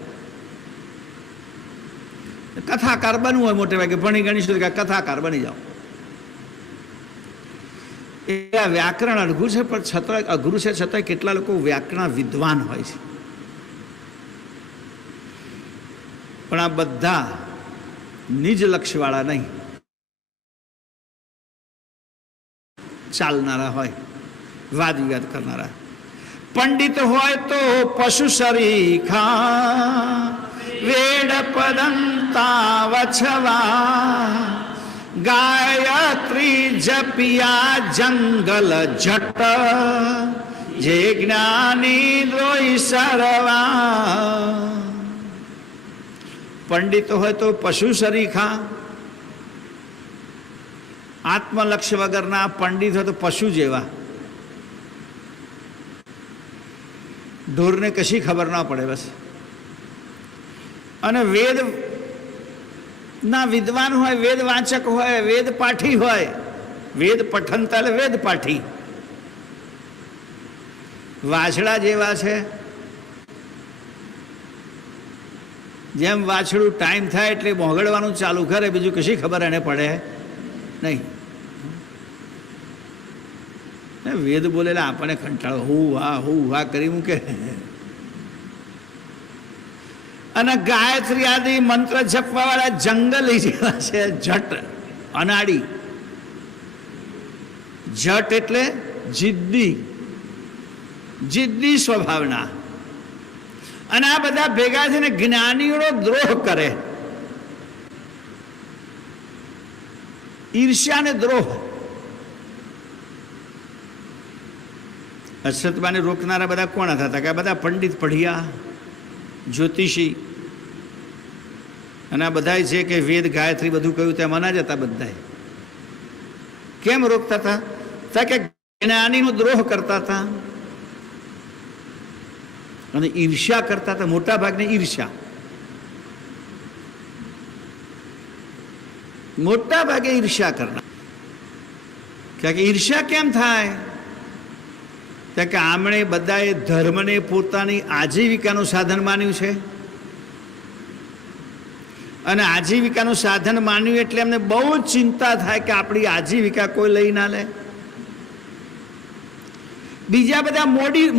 કથાકાર બનવું હોય મોટે ભાગે, ભણી ગણી સુધી કથાકાર બની જાઓ. એ આ વ્યાકરણ અઘરું છે, પણ છતાં અઘરું છે છતાં કેટલા લોકો વ્યાકરણ વિદ્વાન હોય છે. પણ આ બધા નિજ લક્ષ્યવાળા નહીં, ચાલનારા હોય, વાદ વિવાદ કરનારા. પંડિત હોય તો પશુ સરીખા, વેડ પદંતા વછવા, ગાયત્રી જપિયા જંગલ જટ, જે જ્ઞાની દ્રોહી સરવા. પંડિત હોય તો પશુ સરીખા, આત્મલક્ષ્ય વગરના. પંડિત હોય તો પશુ જેવા, ઢોરને કશી ખબર ના પડે બસ. અને વેદ ના વિદ્વાન હોય, વેદ વાંચક હોય, વેદ પાઠી હોય. વેદ પઠનતા એટલે વેદ પાઠી. વાછડા જેવા છે. જેમ વાછડું ટાઈમ થાય એટલે મોગળવાનું ચાલુ કરે, બીજું કશી ખબર એને પડે નહીં. વેદ બોલેલા આપણને કંટાળો, હું હા કરી મૂકે. અને ગાયત્રી આદિ મંત્ર જપવા વાળા જંગલી જેવા છે. જટ, અનાડી. જટ એટલે જિદ્દી, જિદ્દી સ્વભાવના. અને આ બધા ભેગા થઈને જ્ઞાનીઓનો દ્રોહ કરે. ઈર્ષ્યા ને દ્રોહ. અક્ષતબાને રોકનારા બધા કોણ હતા? કે આ બધા પંડિત પઢિયા, જ્યોતિષી, અને આ બધા છે કે વેદ ગાયત્રી બધું કહ્યું તેમાં ના જતા. બધા કેમ રોકતા હતા? કે જ્ઞાનીનો દ્રોહ કરતા હતા અને ઈર્ષ્યા કરતા હતા. મોટા ભાગની ઈર્ષ્યા, મોટા ભાગે ઈર્ષ્યા કરનાર. કારણ કે ઈર્ષ્યા કેમ થાય? કે આમણે બધાએ ધર્મને પોતાની આજીવિકાનું સાધન માન્યું છે, અને આજીવિકાનું સાધન માન્યું એટલે એમને બહુ જ ચિંતા થાય કે આપણી આજીવિકા કોઈ લઈ ના લે. બીજા બધા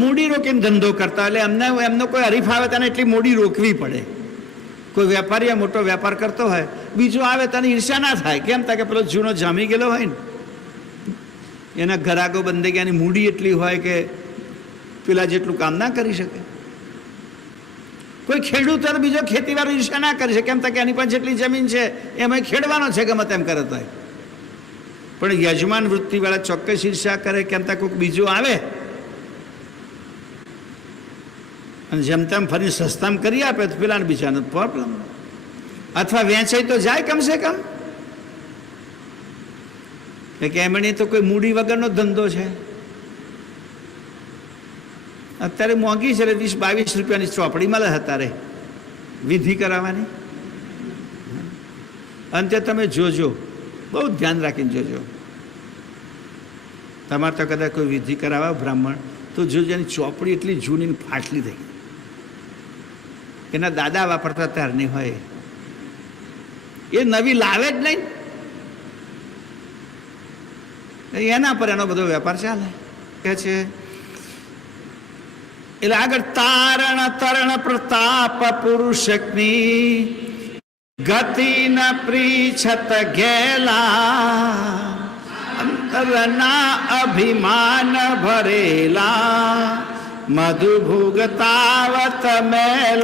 મૂડી રોકીને ધંધો કરતા, એટલે એમનો કોઈ હરીફ આવે તેને એટલી મૂડી રોકવી પડે. કોઈ વેપારી મોટો વેપાર કરતો હોય, બીજો આવે તને ઈર્ષા ના થાય. કેમ થાય કે પેલો જૂનો જામી ગયેલો હોય ને, એના ઘરાકો બંધ ગયાની મૂડી એટલી હોય કે પેલા જેટલું કામ ના કરી શકે. કોઈ ખેડૂત બીજો ખેતીવાળો ઈર્ષા ના કરી શકે. કેમ થાય કે એની પાસે જેટલી જમીન છે એમાં ખેડવાનો છે, ગમે તેમ કરે તો. પણ યજમાન વૃત્તિવાળા ચોક્કસ ઈર્ષા કરે. કેમ થાય કોઈક બીજો આવે અને જેમ તેમ ફરી સસ્તામાં કરી આપે તો પેલાને બીજાનો પ્રોબ્લેમ, અથવા વેચાઈ તો જાય કમસે કમ. કે એમણે તો કોઈ મૂડી વગરનો ધંધો છે. અત્યારે મોંઘી છે, 20-22 રૂપિયાની ચોપડી મળે અત્યારે વિધિ કરાવવાની. અંતે તમે જોજો, બહુ ધ્યાન રાખીને જોજો. તમારે તો કદાચ કોઈ વિધિ કરાવે બ્રાહ્મણ તો જોજો એની ચોપડી એટલી જૂની ફાટલી થઈ, એના દાદા વાપરતા ત્યારની હોય, એ નવી લાવે જ નહીં. એના પર એનો બધો વેપાર ચાલે કે છે. એટલે આગળ તારણ તરણ પ્રતાપ પુરુષની ગતિ ન પ્રીછત ગેલા, અંતરના અભિમાન ભરેલા, મધુ ભુગતાવત મેલ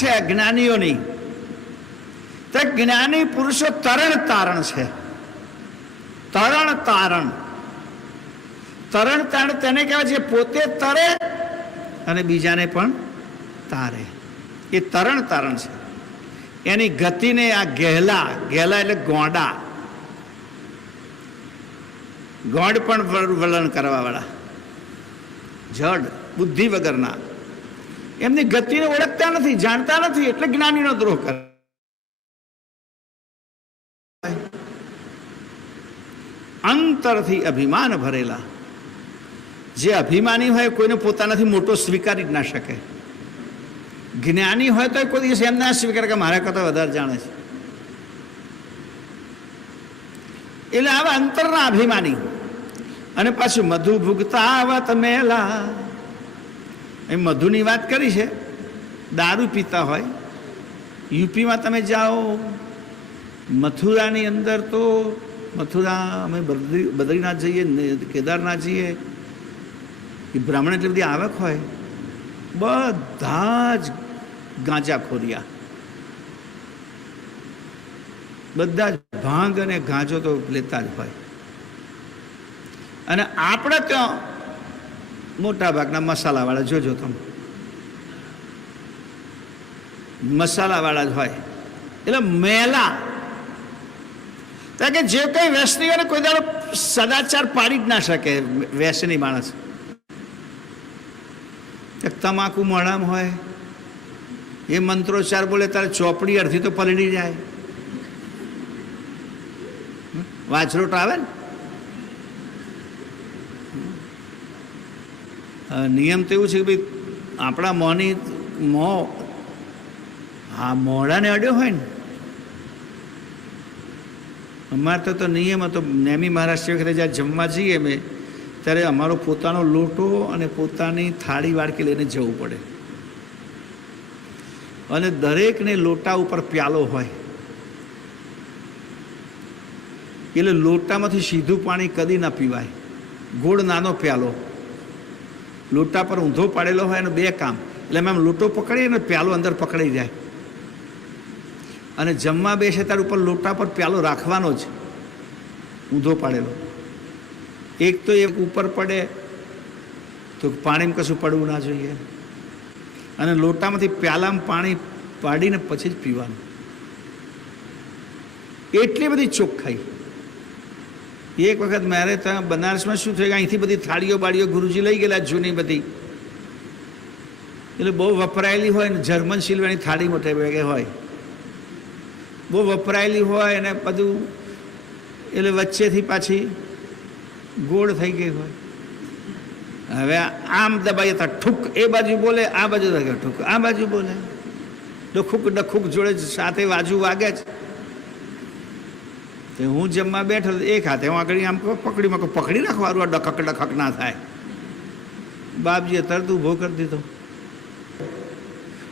છે જ્ઞાનીઓની. તો જ્ઞાની પુરુષો તરણ તારણ છે. તરણ તારણ, તરણ તારણ તેને કહેવાય છે પોતે તરે અને બીજાને પણ તારે. એ તરણ તારણ છે. એની ગતિને આ ગહેલા, ગહેલા એટલે ગોંડા, ગોંડ પણ વલણ કરવા વાળા, જડ બુદ્ધિ વગરના, એમની ગતિને ઓળખતા નથી, જાણતા નથી, એટલે જ્ઞાનીનો દ્રોહ કરે. અંતરથી અભિમાન ભરેલા, જે અભિમાની હોય કોઈને પોતાનાથી મોટો સ્વીકારી જ ના શકે. જ્ઞાની હોય તો કોઈ દિવસ એમ ના સ્વીકાર કે મારા કરતા વધારે જાણે છે. એટલે આવા અંતરના અભિમાની. અને પાછું મધુ ભુગતાવત મેલા, એ મધુની વાત કરી છે. દારૂ પીતા હોય, યુપીમાં તમે જાઓ, મથુરાની અંદર તો મથુરા અમે બદ્રીનાથ જઈએ, કેદારનાથ જઈએ, એ બ્રાહ્મણ એટલી બધી આવક હોય, બધા જ ગાંજાખોરિયા, બધા જ ભાંગ અને ગાંજો તો લેતા જ હોય. અને આપણે ત્યાં મોટા ભાગના મસાલાવાળા, જોજો તમે, મસાલાવાળા જ હોય. એટલે મેલા કે જે કંઈ વ્યસની હોય કોઈ દાડો સદાચાર પાડી જ ના શકે વ્યસની માણસ. તમાકુ મોઢામાં હોય, એ મંત્રોચ્ચાર બોલે તારે ચોપડી અડધી તો પલળી જાય. વાજરોટ આવે ને, નિયમ તો એવું છે કે ભાઈ આપણા મોંની મોઢાને અડ્યો હોય ને. અમારે તો નિયમ હતો, નેમી મહારાષ્ટ્ર વખતે જ્યારે જમવા જઈએ અમે, ત્યારે અમારો પોતાનો લોટો અને પોતાની થાળી વાડકી લઈને જવું પડે. અને દરેકને લોટા ઉપર પ્યાલો હોય, એટલે લોટામાંથી સીધું પાણી કદી ના પીવાય. ગોળ નાનો પ્યાલો, લોટા પર ઊંધો પાડેલો હોય અને બે કામ, એટલે એમ લોટો પકડીએ ને પ્યાલો અંદર પકડાઈ જાય. અને જમવા બેસે ત્યારે ઉપર લોટા પર પ્યાલો રાખવાનો જ, ઊંધો પાડેલો. એક તો એક ઉપર પડે તો પાણીમાં કશું પડવું ના જોઈએ, અને લોટામાંથી પ્યાલામાં પાણી પાડીને પછી જ પીવાનું. એટલી બધી ચોખ્ખાઈ. એક વખત મારે ત્યાં બનારસમાં શું થયું, અહીંથી બધી થાળીઓ બાળીઓ ગુરુજી લઈ ગયેલા જૂની બધી, એટલે બહુ વપરાયેલી હોય ને, જર્મન સિલ્વરની થાળી મોટે ભાગે હોય, બહુ વપરાયેલી હોય અને બધું. એટલે વચ્ચેથી પાછી ગોળ થઈ ગઈ હોય. હવે આમ દબાઈએ તો ઠુક એ બાજુ બોલે, આ બાજુ ઠુક આ બાજુ બોલે, ડખુક ડખુક જોડે સાથે બાજુ વાગે જ. તો હું જમવા બેઠો એક હાથે હું આગળ આમ પકડી રાખવાનું, આ ડખક ડખક ના થાય. બાપજીએ તરત ઊભો કરી દીધો.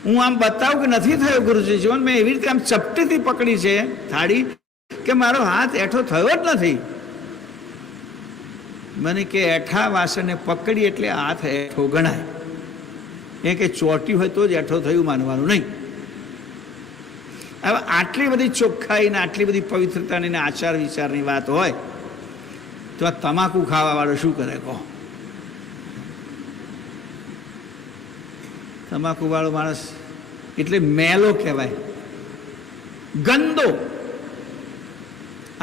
હું આમ બતાવું કે નથી થયો ગુરુજી જીવન, મેં એવી રીતે આમ ચપટીથી પકડી છે થાળી કે મારો હાથ એઠો થયો જ નથી. મને કે એઠા વાસણને પકડી એટલે હાથ એઠો ગણાય, એ કે ચોટી હોય તો જ એઠો થયું માનવાનું નહીં. હવે આટલી બધી ચોખ્ખાઈ ને આટલી બધી પવિત્રતાની ને આચાર વિચારની વાત હોય તો આ તમાકુ ખાવાવાળો શું કરે કહો? તમાકુ વાળો માણસ એટલે મેલો કહેવાય, ગંદો.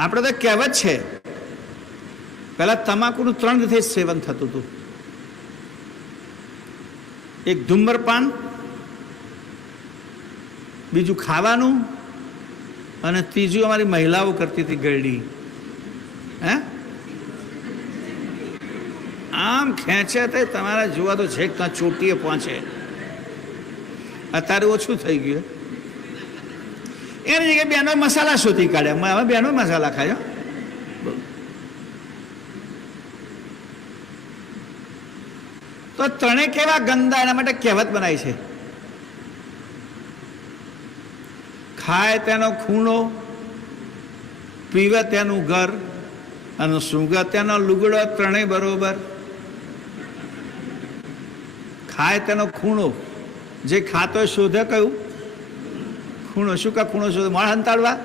આપણે તો કહેવત છે, પહેલા તમાકુનું 3 રીતે સેવન થતું હતું. એક ધૂમ્રપાન, બીજું ખાવાનું, અને ત્રીજું અમારી મહિલાઓ કરતી હતી ગરડી. હે આમ ખેંચે તે તમારા જોવા તો છેક ત્યાં ચોટીએ પહોંચે. અત્યારે ઓછું થઈ ગયું. એની જગ્યાએ બેનો મસાલા શોધી કાઢ્યા. હવે બેનો મસાલા ખાયો. તો ત્રણે કેવા ગંદા, એના માટે કહેવત બનાવી છે. ખાય તેનો ખૂણો, પીવે તેનું ઘર, અને સૂંઘે તેનો લુગડો, ત્રણેય બરોબર. ખાય તેનો ખૂણો, જે ખાતો શોધે કયું ખૂણો. શું કા ખૂણો શોધે? માળ હંતાડવા,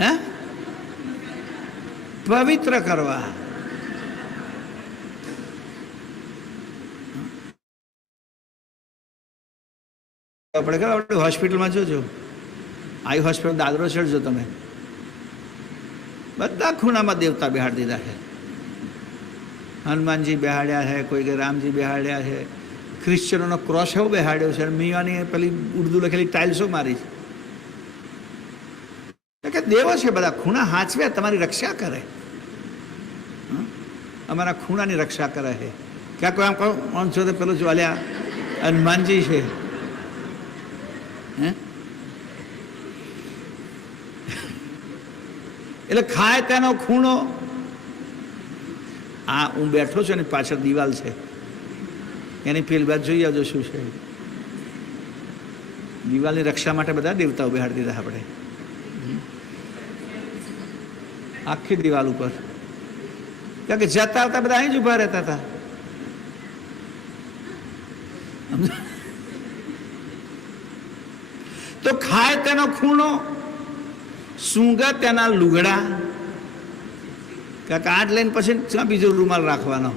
હે પવિત્ર કરવા. આપણે ખબર આપણે હોસ્પિટલમાં જોજો, આઈ હોસ્પિટલ દાદરો ચડજો તમે, બધા ખૂણામાં દેવતા બેહાડી દીધા છે. હનુમાનજી બેહાડ્યા છે, કોઈ કે રામજી બેહાડ્યા છે, ક્રિશ્ચનોનો ક્રોસ એવો બેહાડ્યો છે, મિયાની પેલી ઉર્દુ લખેલી ટાઇલ્સો મારી છે કે દેવો છે. બધા ખૂણા હાચવે, તમારી રક્ષા કરે. અમારા ખૂણાની રક્ષા કરે છે. ક્યાં કોઈ આમ કોણ છો તો પેલું ચાલ્યા હનુમાનજી છે. એટલે ખાય તેનો ખૂણો. આ હું બેઠો છું એની પાછળ દિવાલ છે, એની પેલી બાજુ જોઈ આવજો શું છે. દિવાલની રક્ષા માટે બધા દેવતાઓ બેહાડી દીધા આપણે આખી દિવાલ ઉપર. કારણ કે જતા આવતા બધા અહીં જ ઉભા રહેતા હતા. તો ખાય તેનો ખૂણો, સૂંઘે તેના લુગડા. કાંક આજ લઈને પછી ક્યાં બીજો રૂમાલ રાખવાનો.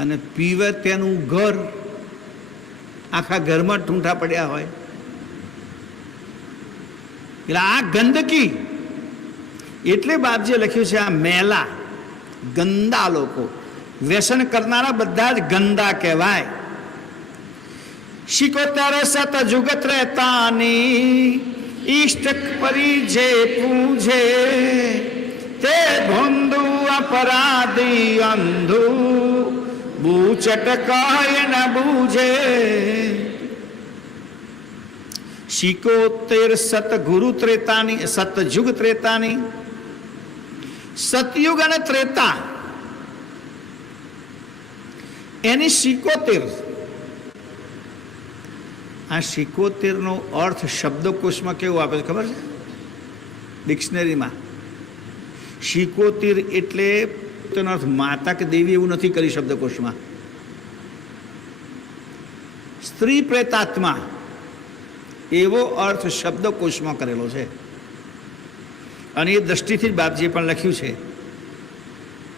અને પીવે તેનું ઘર, આખા ઘરમાં ઠૂંઠા પડ્યા હોય. એટલે આ ગંદકી, એટલે બાપજીએ લખ્યું છે આ મેલા, ગંદા લોકો, વ્યસન કરનારા બધા જ ગંદા કહેવાય. 76 સત જુગત રહેતાની, ઈષ્ટ પરી જે પૂજે, તે ભોંદુ અપરાધી અંધુ, બૂચટ કાય ન બૂજે. 76 સત ગુરુ ત્રેતાની, સતયુગ ત્રેતાની. સતયુગ અને ત્રેતા એની 76. આ 76 નો અર્થ શબ્દકોશમાં કેવો આપે છે ખબર છે? ડિક્શનરીમાં 76 એટલે તેનો અર્થ માતા કે દેવી એવું નથી કરી શબ્દકોશમાં. સ્ત્રી પ્રેતાત્મા એવો અર્થ શબ્દકોશમાં કરેલો છે. અને એ દ્રષ્ટિથી જ બાપજીએ પણ લખ્યું છે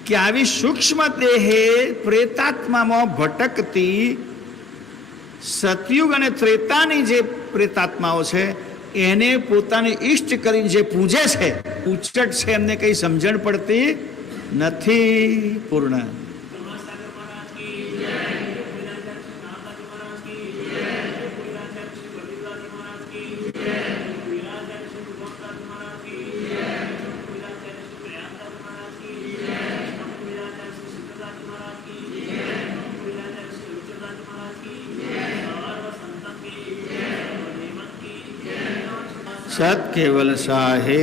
કે આવી સૂક્ષ્મ દેહે પ્રેતાત્મામાં ભટકતી સતયુગ અને ત્રેતાની જે પ્રેતાત્માઓ છે એને પોતાની ઈષ્ટ કરીને જે પૂજે છે, ઉચ્ચટ છે, એમને કંઈ સમજણ પડતી નથી. પૂર્ણ. सत केवल साहे।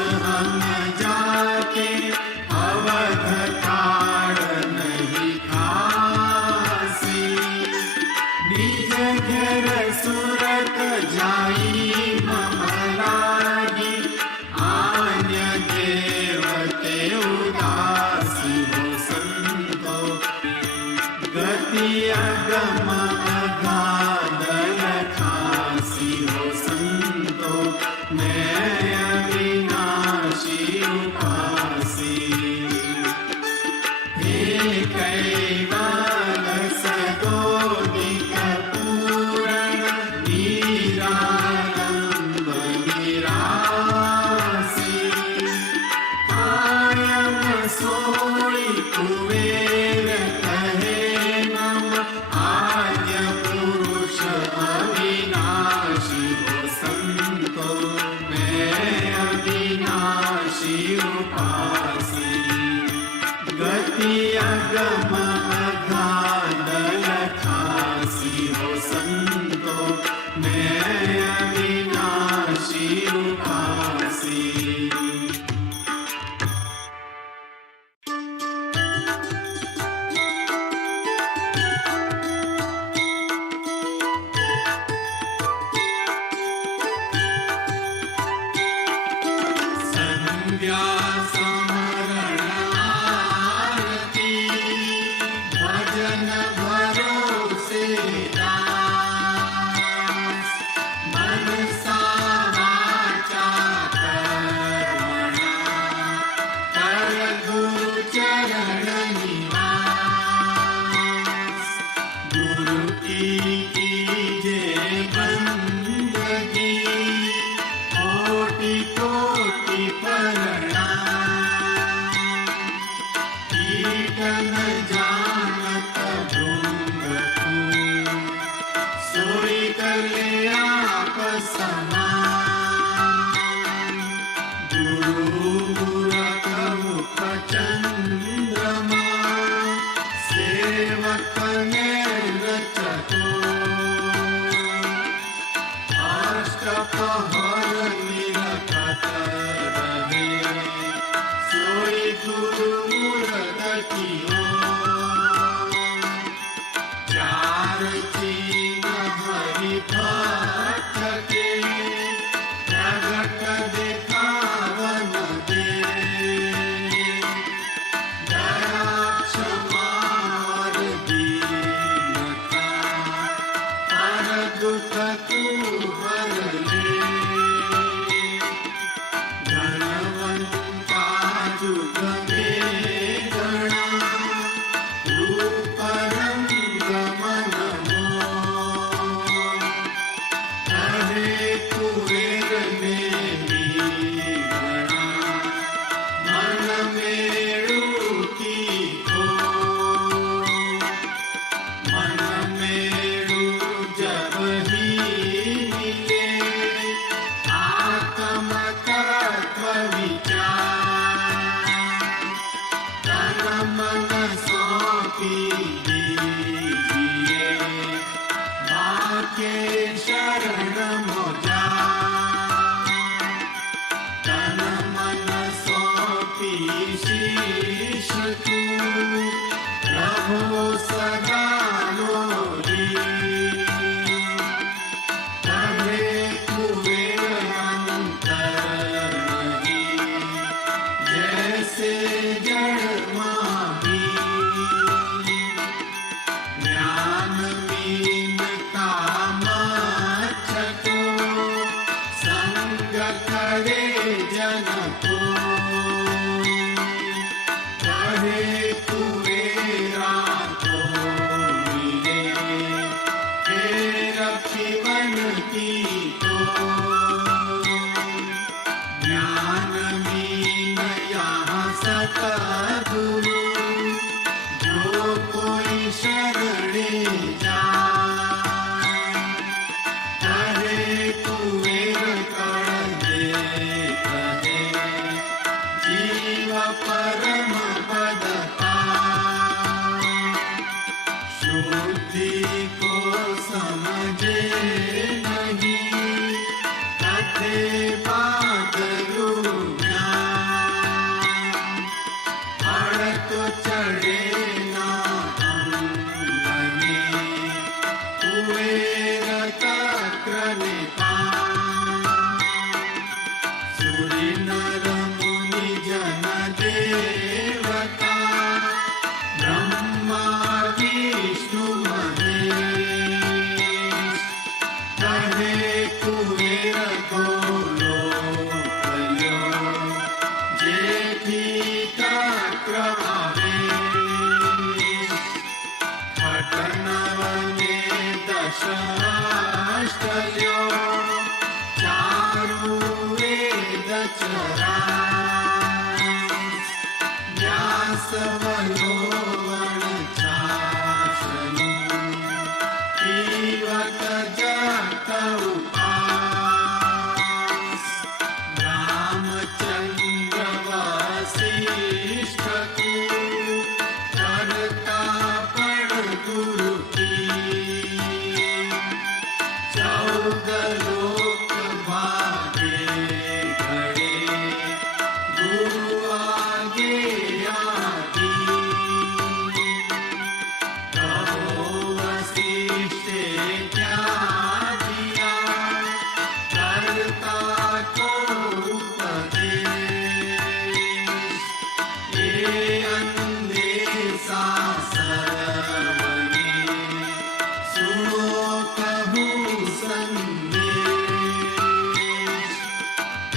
हम जाके अवध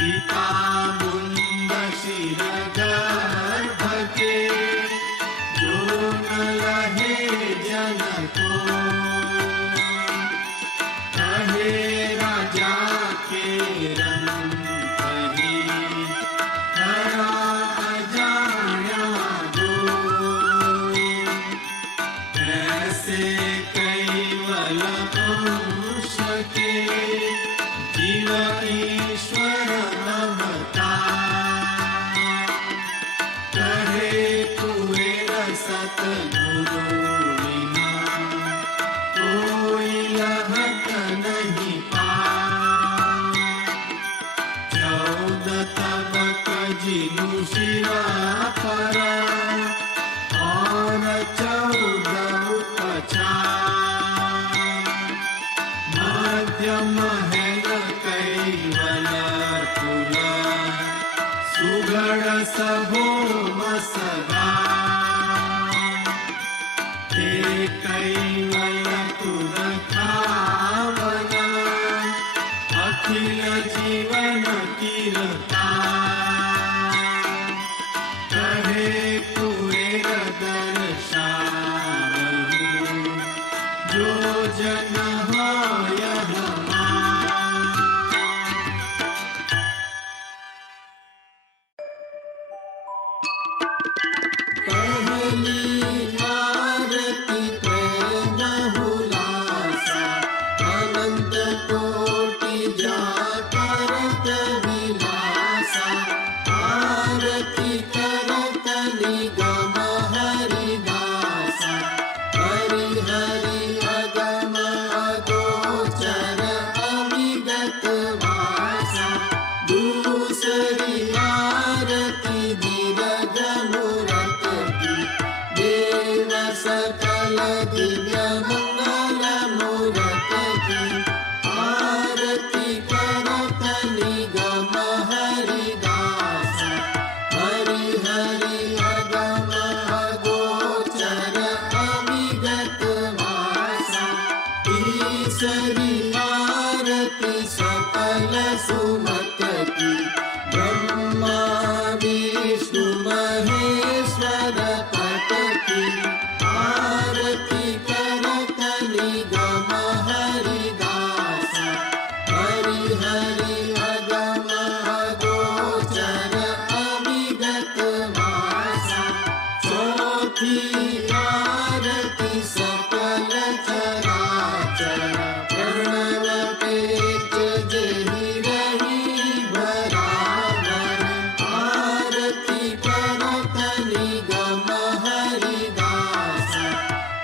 सीता मुंड शिर गर्भ के जो न लहे जन को कहे राजा के रंग कही करा अजाया दो ऐसे कैवल पुरुष के जीव ईश्वर नमता कहे कुएर सतगुरु बिना कोई लहत नहीं पा 14 तबक जिनु शिरा पर और 14 उपचार मध्यम हेल कैवल कुल सुगढ़ सभोम सदा ते कैवल तुर खावन अखिल जीवन कीरता कहे कुएर दर्शावहु जो जन होय पहली आरती प्रेम हुलासा अनंत कोटि जाकरत विलासा आरती करत निगम हरिदासा हरि हरि अगम अगोचर अविगत वासा दूसरी आरती दीर्घ मूरत की देव सकल दिव्य मंगल मूरत की आरती करत निगम हरिदासा हरि हरि अगम अगोचर अविगत वासा तीसरी आरती सकल सुमत की ब्रह्मा विष्णु महेश्वर पट की आरती करत निगम हरिदासा हरि हरि अगम अगोचर अविगत वासा चौथी आरती सकल चराचर प्रणव पेच जेहि रही बराबर आरती करत निगम हरिदासा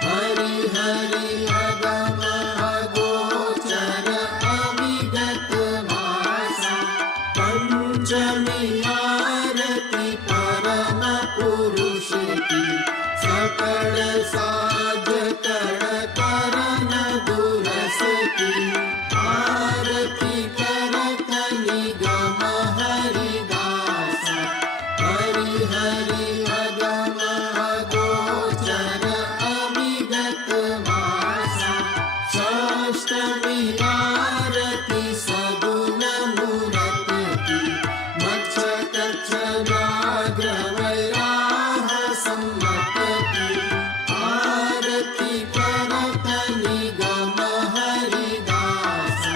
हरि हरि अगम अगोचर अविगत वासा पंचमी आरती परम पुरुष की सकल साज कर करन दुरस की आरती करत निगम हरिदासा हरि हरि अगम अगोचर अविगत वासा षष्ठमी आरती सगुण मूरत की मच्छ कच्छ व्याघ्र वैराह सम्मत की आरती करत निगम हरिदासा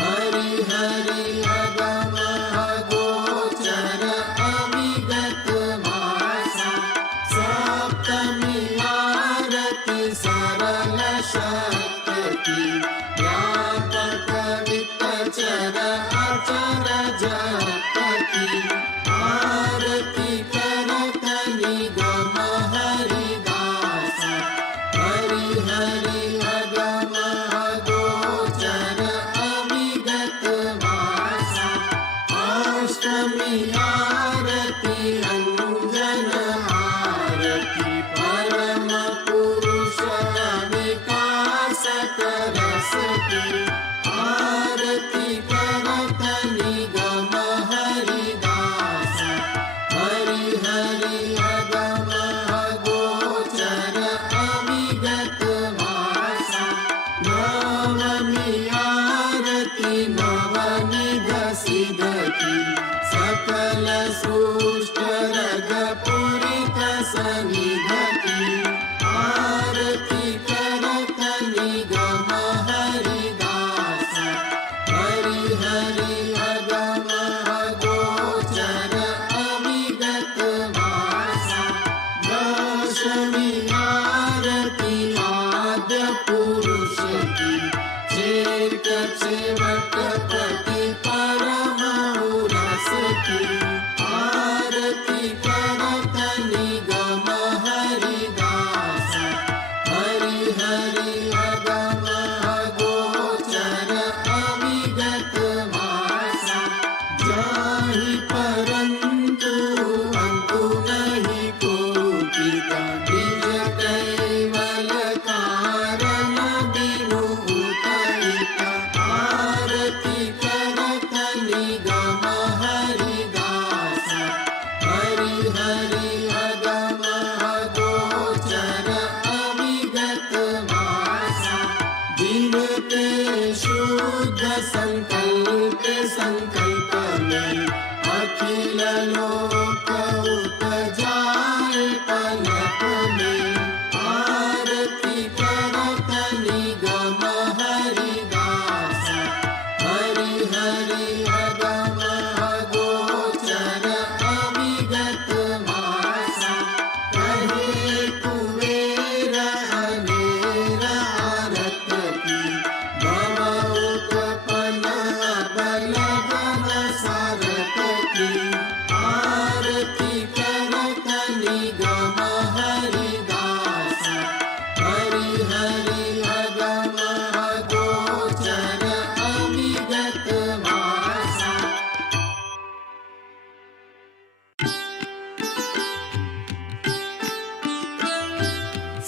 हरि हरि अगम अगोचर अविगत वासा सप्तमी आरती सरल शक्ति की व्यापक वित्त चर अचर जप की आरती करत निगम हरिदासा हरि हरि अगम अगोचर अविगत वासा अष्टमी आरती अंजन आरती परम पुरुष विकास रस की आरती करत निगम हरिदासा हरि हरि अगम अगोचर अविगत वासा नवमी आरती नवनिध सिद्ध की सकल सृष्ट रग पूरित सनिधति आरती करत निगम हरिदास हरि हरि अगम अगोचर अविगत वासा दशमी आरती आद्य पुरुष की चेत चेवट पति परम रस की आरती करत निगम हरिदास हरि हरि अगम अगोचर अविगत वासा जाहि परंतु अंतु नहीं कोटिका निज कैवल कारण बिनु उतरिका आरती करत निगम हरिदास हरि हरि अगम अगोचर अविगत वासा जीवते शुद्ध संकल्प संकल्प में अखिल लोक उपजाए पलक में आरती करत निगम हरिदास हरि हरि अगम अगोचर अविगत वासा कहे कुबेर अनेर आरत की भव उत्पन्न बलगन सारत की आरती करत निगम हरिदास हरि हरि अगम अगोचर अविगत वासा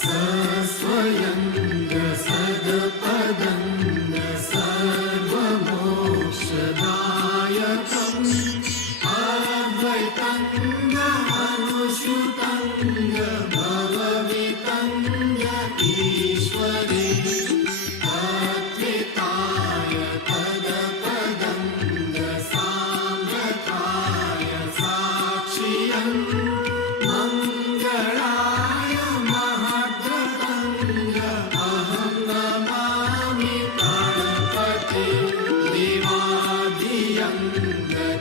सस्वयंग सदपदंग सर्वमोक्षदायकम् अद्वैतंग अनुश्रुतंग भववितंग ईश्वरे तत्त्विताय तदपदंग साम्रताय साक्षियम् मंगलाय महद्गतंग अहं नमामि गणपति देवादियंग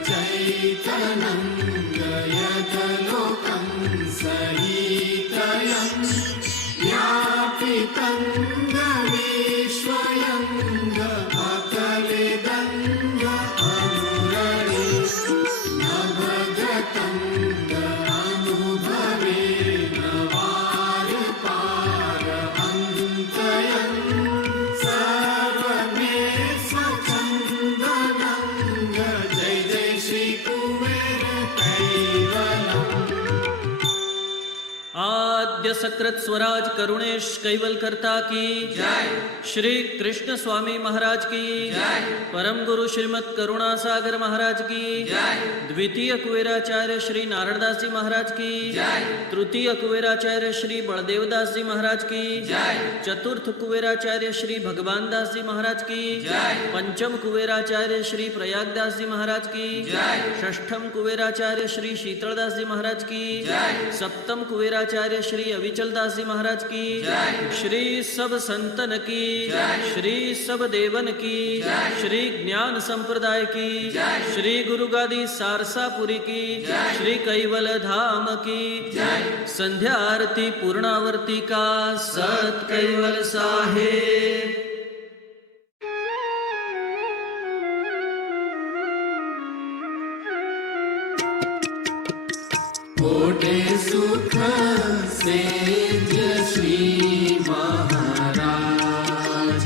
चैतनंग यदलोकं सहितयं व्यापितंग विश्वयंग अकलिदंग अनुरणे नवगतंग अनुभवे नवार पार अन्तयं सर्वमे स्वच्छन्दनंग जय जय श्री कुबेर कैवलम् आद्य सकृत स्वराज करुणेश कैवल करता की जय। श्री कृष्ण स्वामी महाराज की जय। परम गुरु श्रीमद करुणा सागर महाराज की जय। द्वितीय कुबेराचार्य श्री नारायणदास जी महाराज की जय। तृतीय कुबेराचार्य श्री बलदेवदास जी महाराज की जय। चतुर्थ कुबेराचार्य श्री भगवान दास जी महाराज की जय। पंचम कुबेराचार्य श्री प्रयागदास जी महाराज की जय। षष्ठम कुबेराचार्य श्री शीतलदास जी महाराज की जय। सप्तम कुबेराचार्य श्री अविचल दास जी महाराज की जय। श्री सब संतन की जय। श्री सब देवन की जय। श्री ज्ञान संप्रदाय की जय। श्री गुरु गादी सारसापुरी की जय। श्री कैवल धाम की जय। संध्या आरती पूर्णावर्ती का सत कैवल साहेब। कोटे सुख सेज श्री महाराज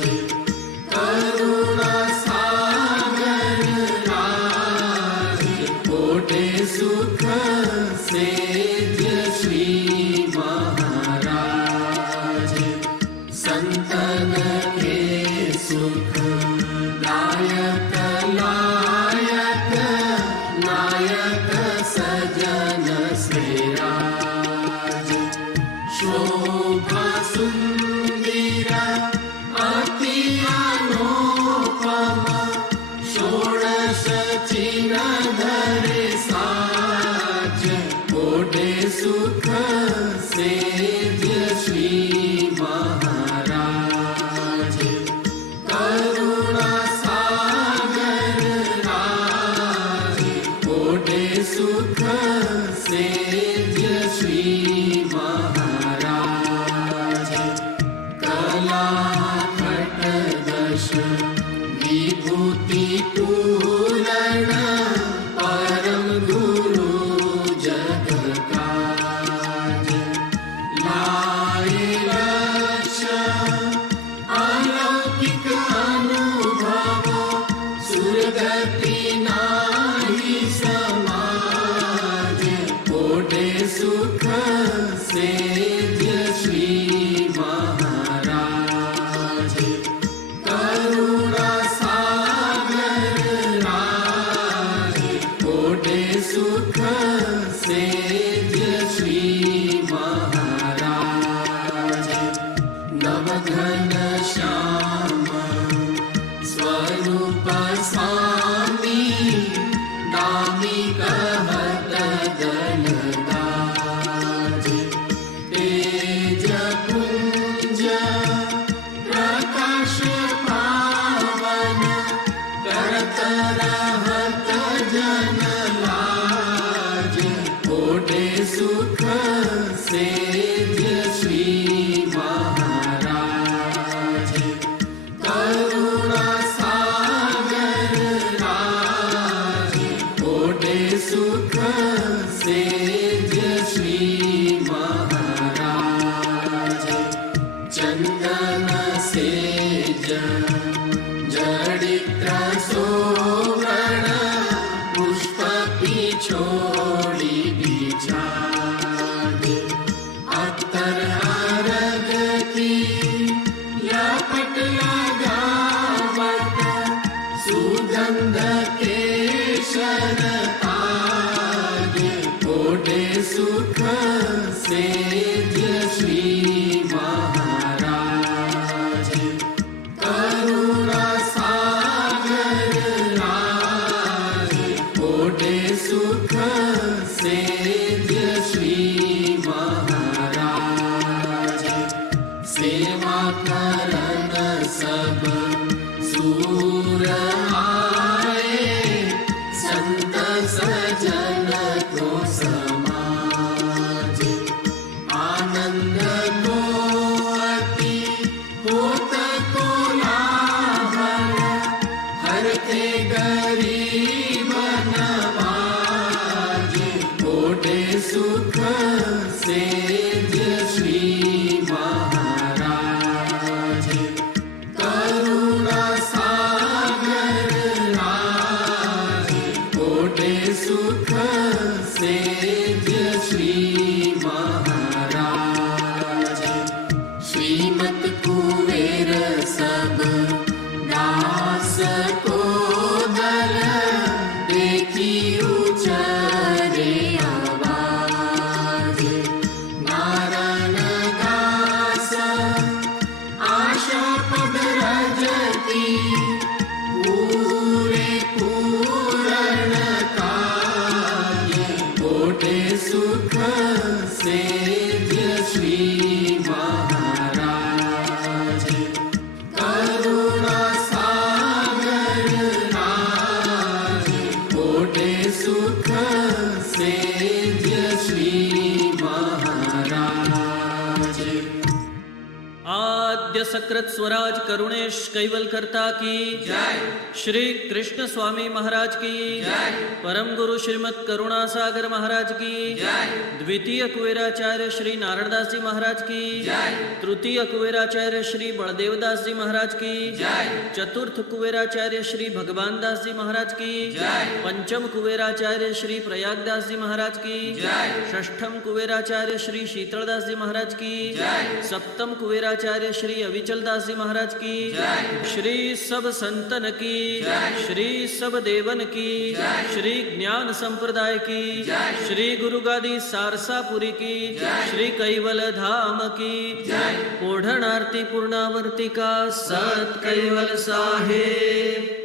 करुणा सागर राज कोटे सुख सेज श्री महाराज संतन के सुख दायक लायक नायक सजन श्रीराज शोभा सुंदर अति अनुपम षोडश चिन्ह सुख सेव्य श्री महाराज कला खटदश विभूति पूरण परम गुरु जग काज लाए लक्ष्य अलौकिक अनुभव सुरगति नाही समाज ओढ़े सुख सेव्य श्री महाराज करुणा सागर राज ओढ़े सुख सेव्य श्री महाराज नवघन श्याम स्वरूप स्वामी दामी कहत दलदाज तेज पुंज प्रकाश पावन करत रहत जन लाज ओढ़े सुख सेव्य श्री महाराज करुणा सागर राज ओढ़े सुख सेव्य श्री महाराज चंदन सेज जड़ित्र सोवर्ण पुष्प पिछोड़ी बिछाद अत्तर अरग की लपट लगावत सुगंध केशर ताज ओढ़े सुख सेव्य श्री महाराज करुणा सागर राज ओढ़े सुख सेव्य श्री महाराज सेवा करन सब सूर आए संत सजन को समाज आनंद को अति होत को लाभन हर के गरीब नवाज ओढ़े सुख सेव्य श्री महाराज करुणा सागर राज ओढ़े सुख सेव्य श्री महाराज श्रीमत कुबेर सब दास को दल देखी उचरे आवाज नारायण दास आशा पद रजती पूरे पूरण काज ओढ़े सुख सेव्य श्री महाराज करुणा सागर राज ओढ़े सुख सेव्य श्री महाराज आद्य सकृत स्वराज करुणेश कैवल करता की जय श्री कृष्ण स्वामी महाराज की जय परम गुरु श्रीमद करुणा सागर महाराज की जय द्वितीय कुबेराचार्य श्री नारायणदास जी महाराज की जय तृतीय कुबेराचार्य श्री बलदेवदास जी महाराज की जय चतुर्थ कुबेराचार्य श्री भगवान दास जी महाराज की जय पंचम कुबेराचार्य श्री प्रयागदास जी महाराज की जय षष्ठम कुबेराचार्य श्री शीतलदास जी महाराज की जय सप्तम कुबेराचार्य श्री अविचल दास जी महाराज की जय श्री सब संतन की जय श्री सब देवन की जय श्री ज्ञान संप्रदाय की जय श्री गुरु गादी सारसापुरी की जय श्री कैवल धाम की जय ओढ़ण आरती पूर्णावर्ती का सत कैवल साहेब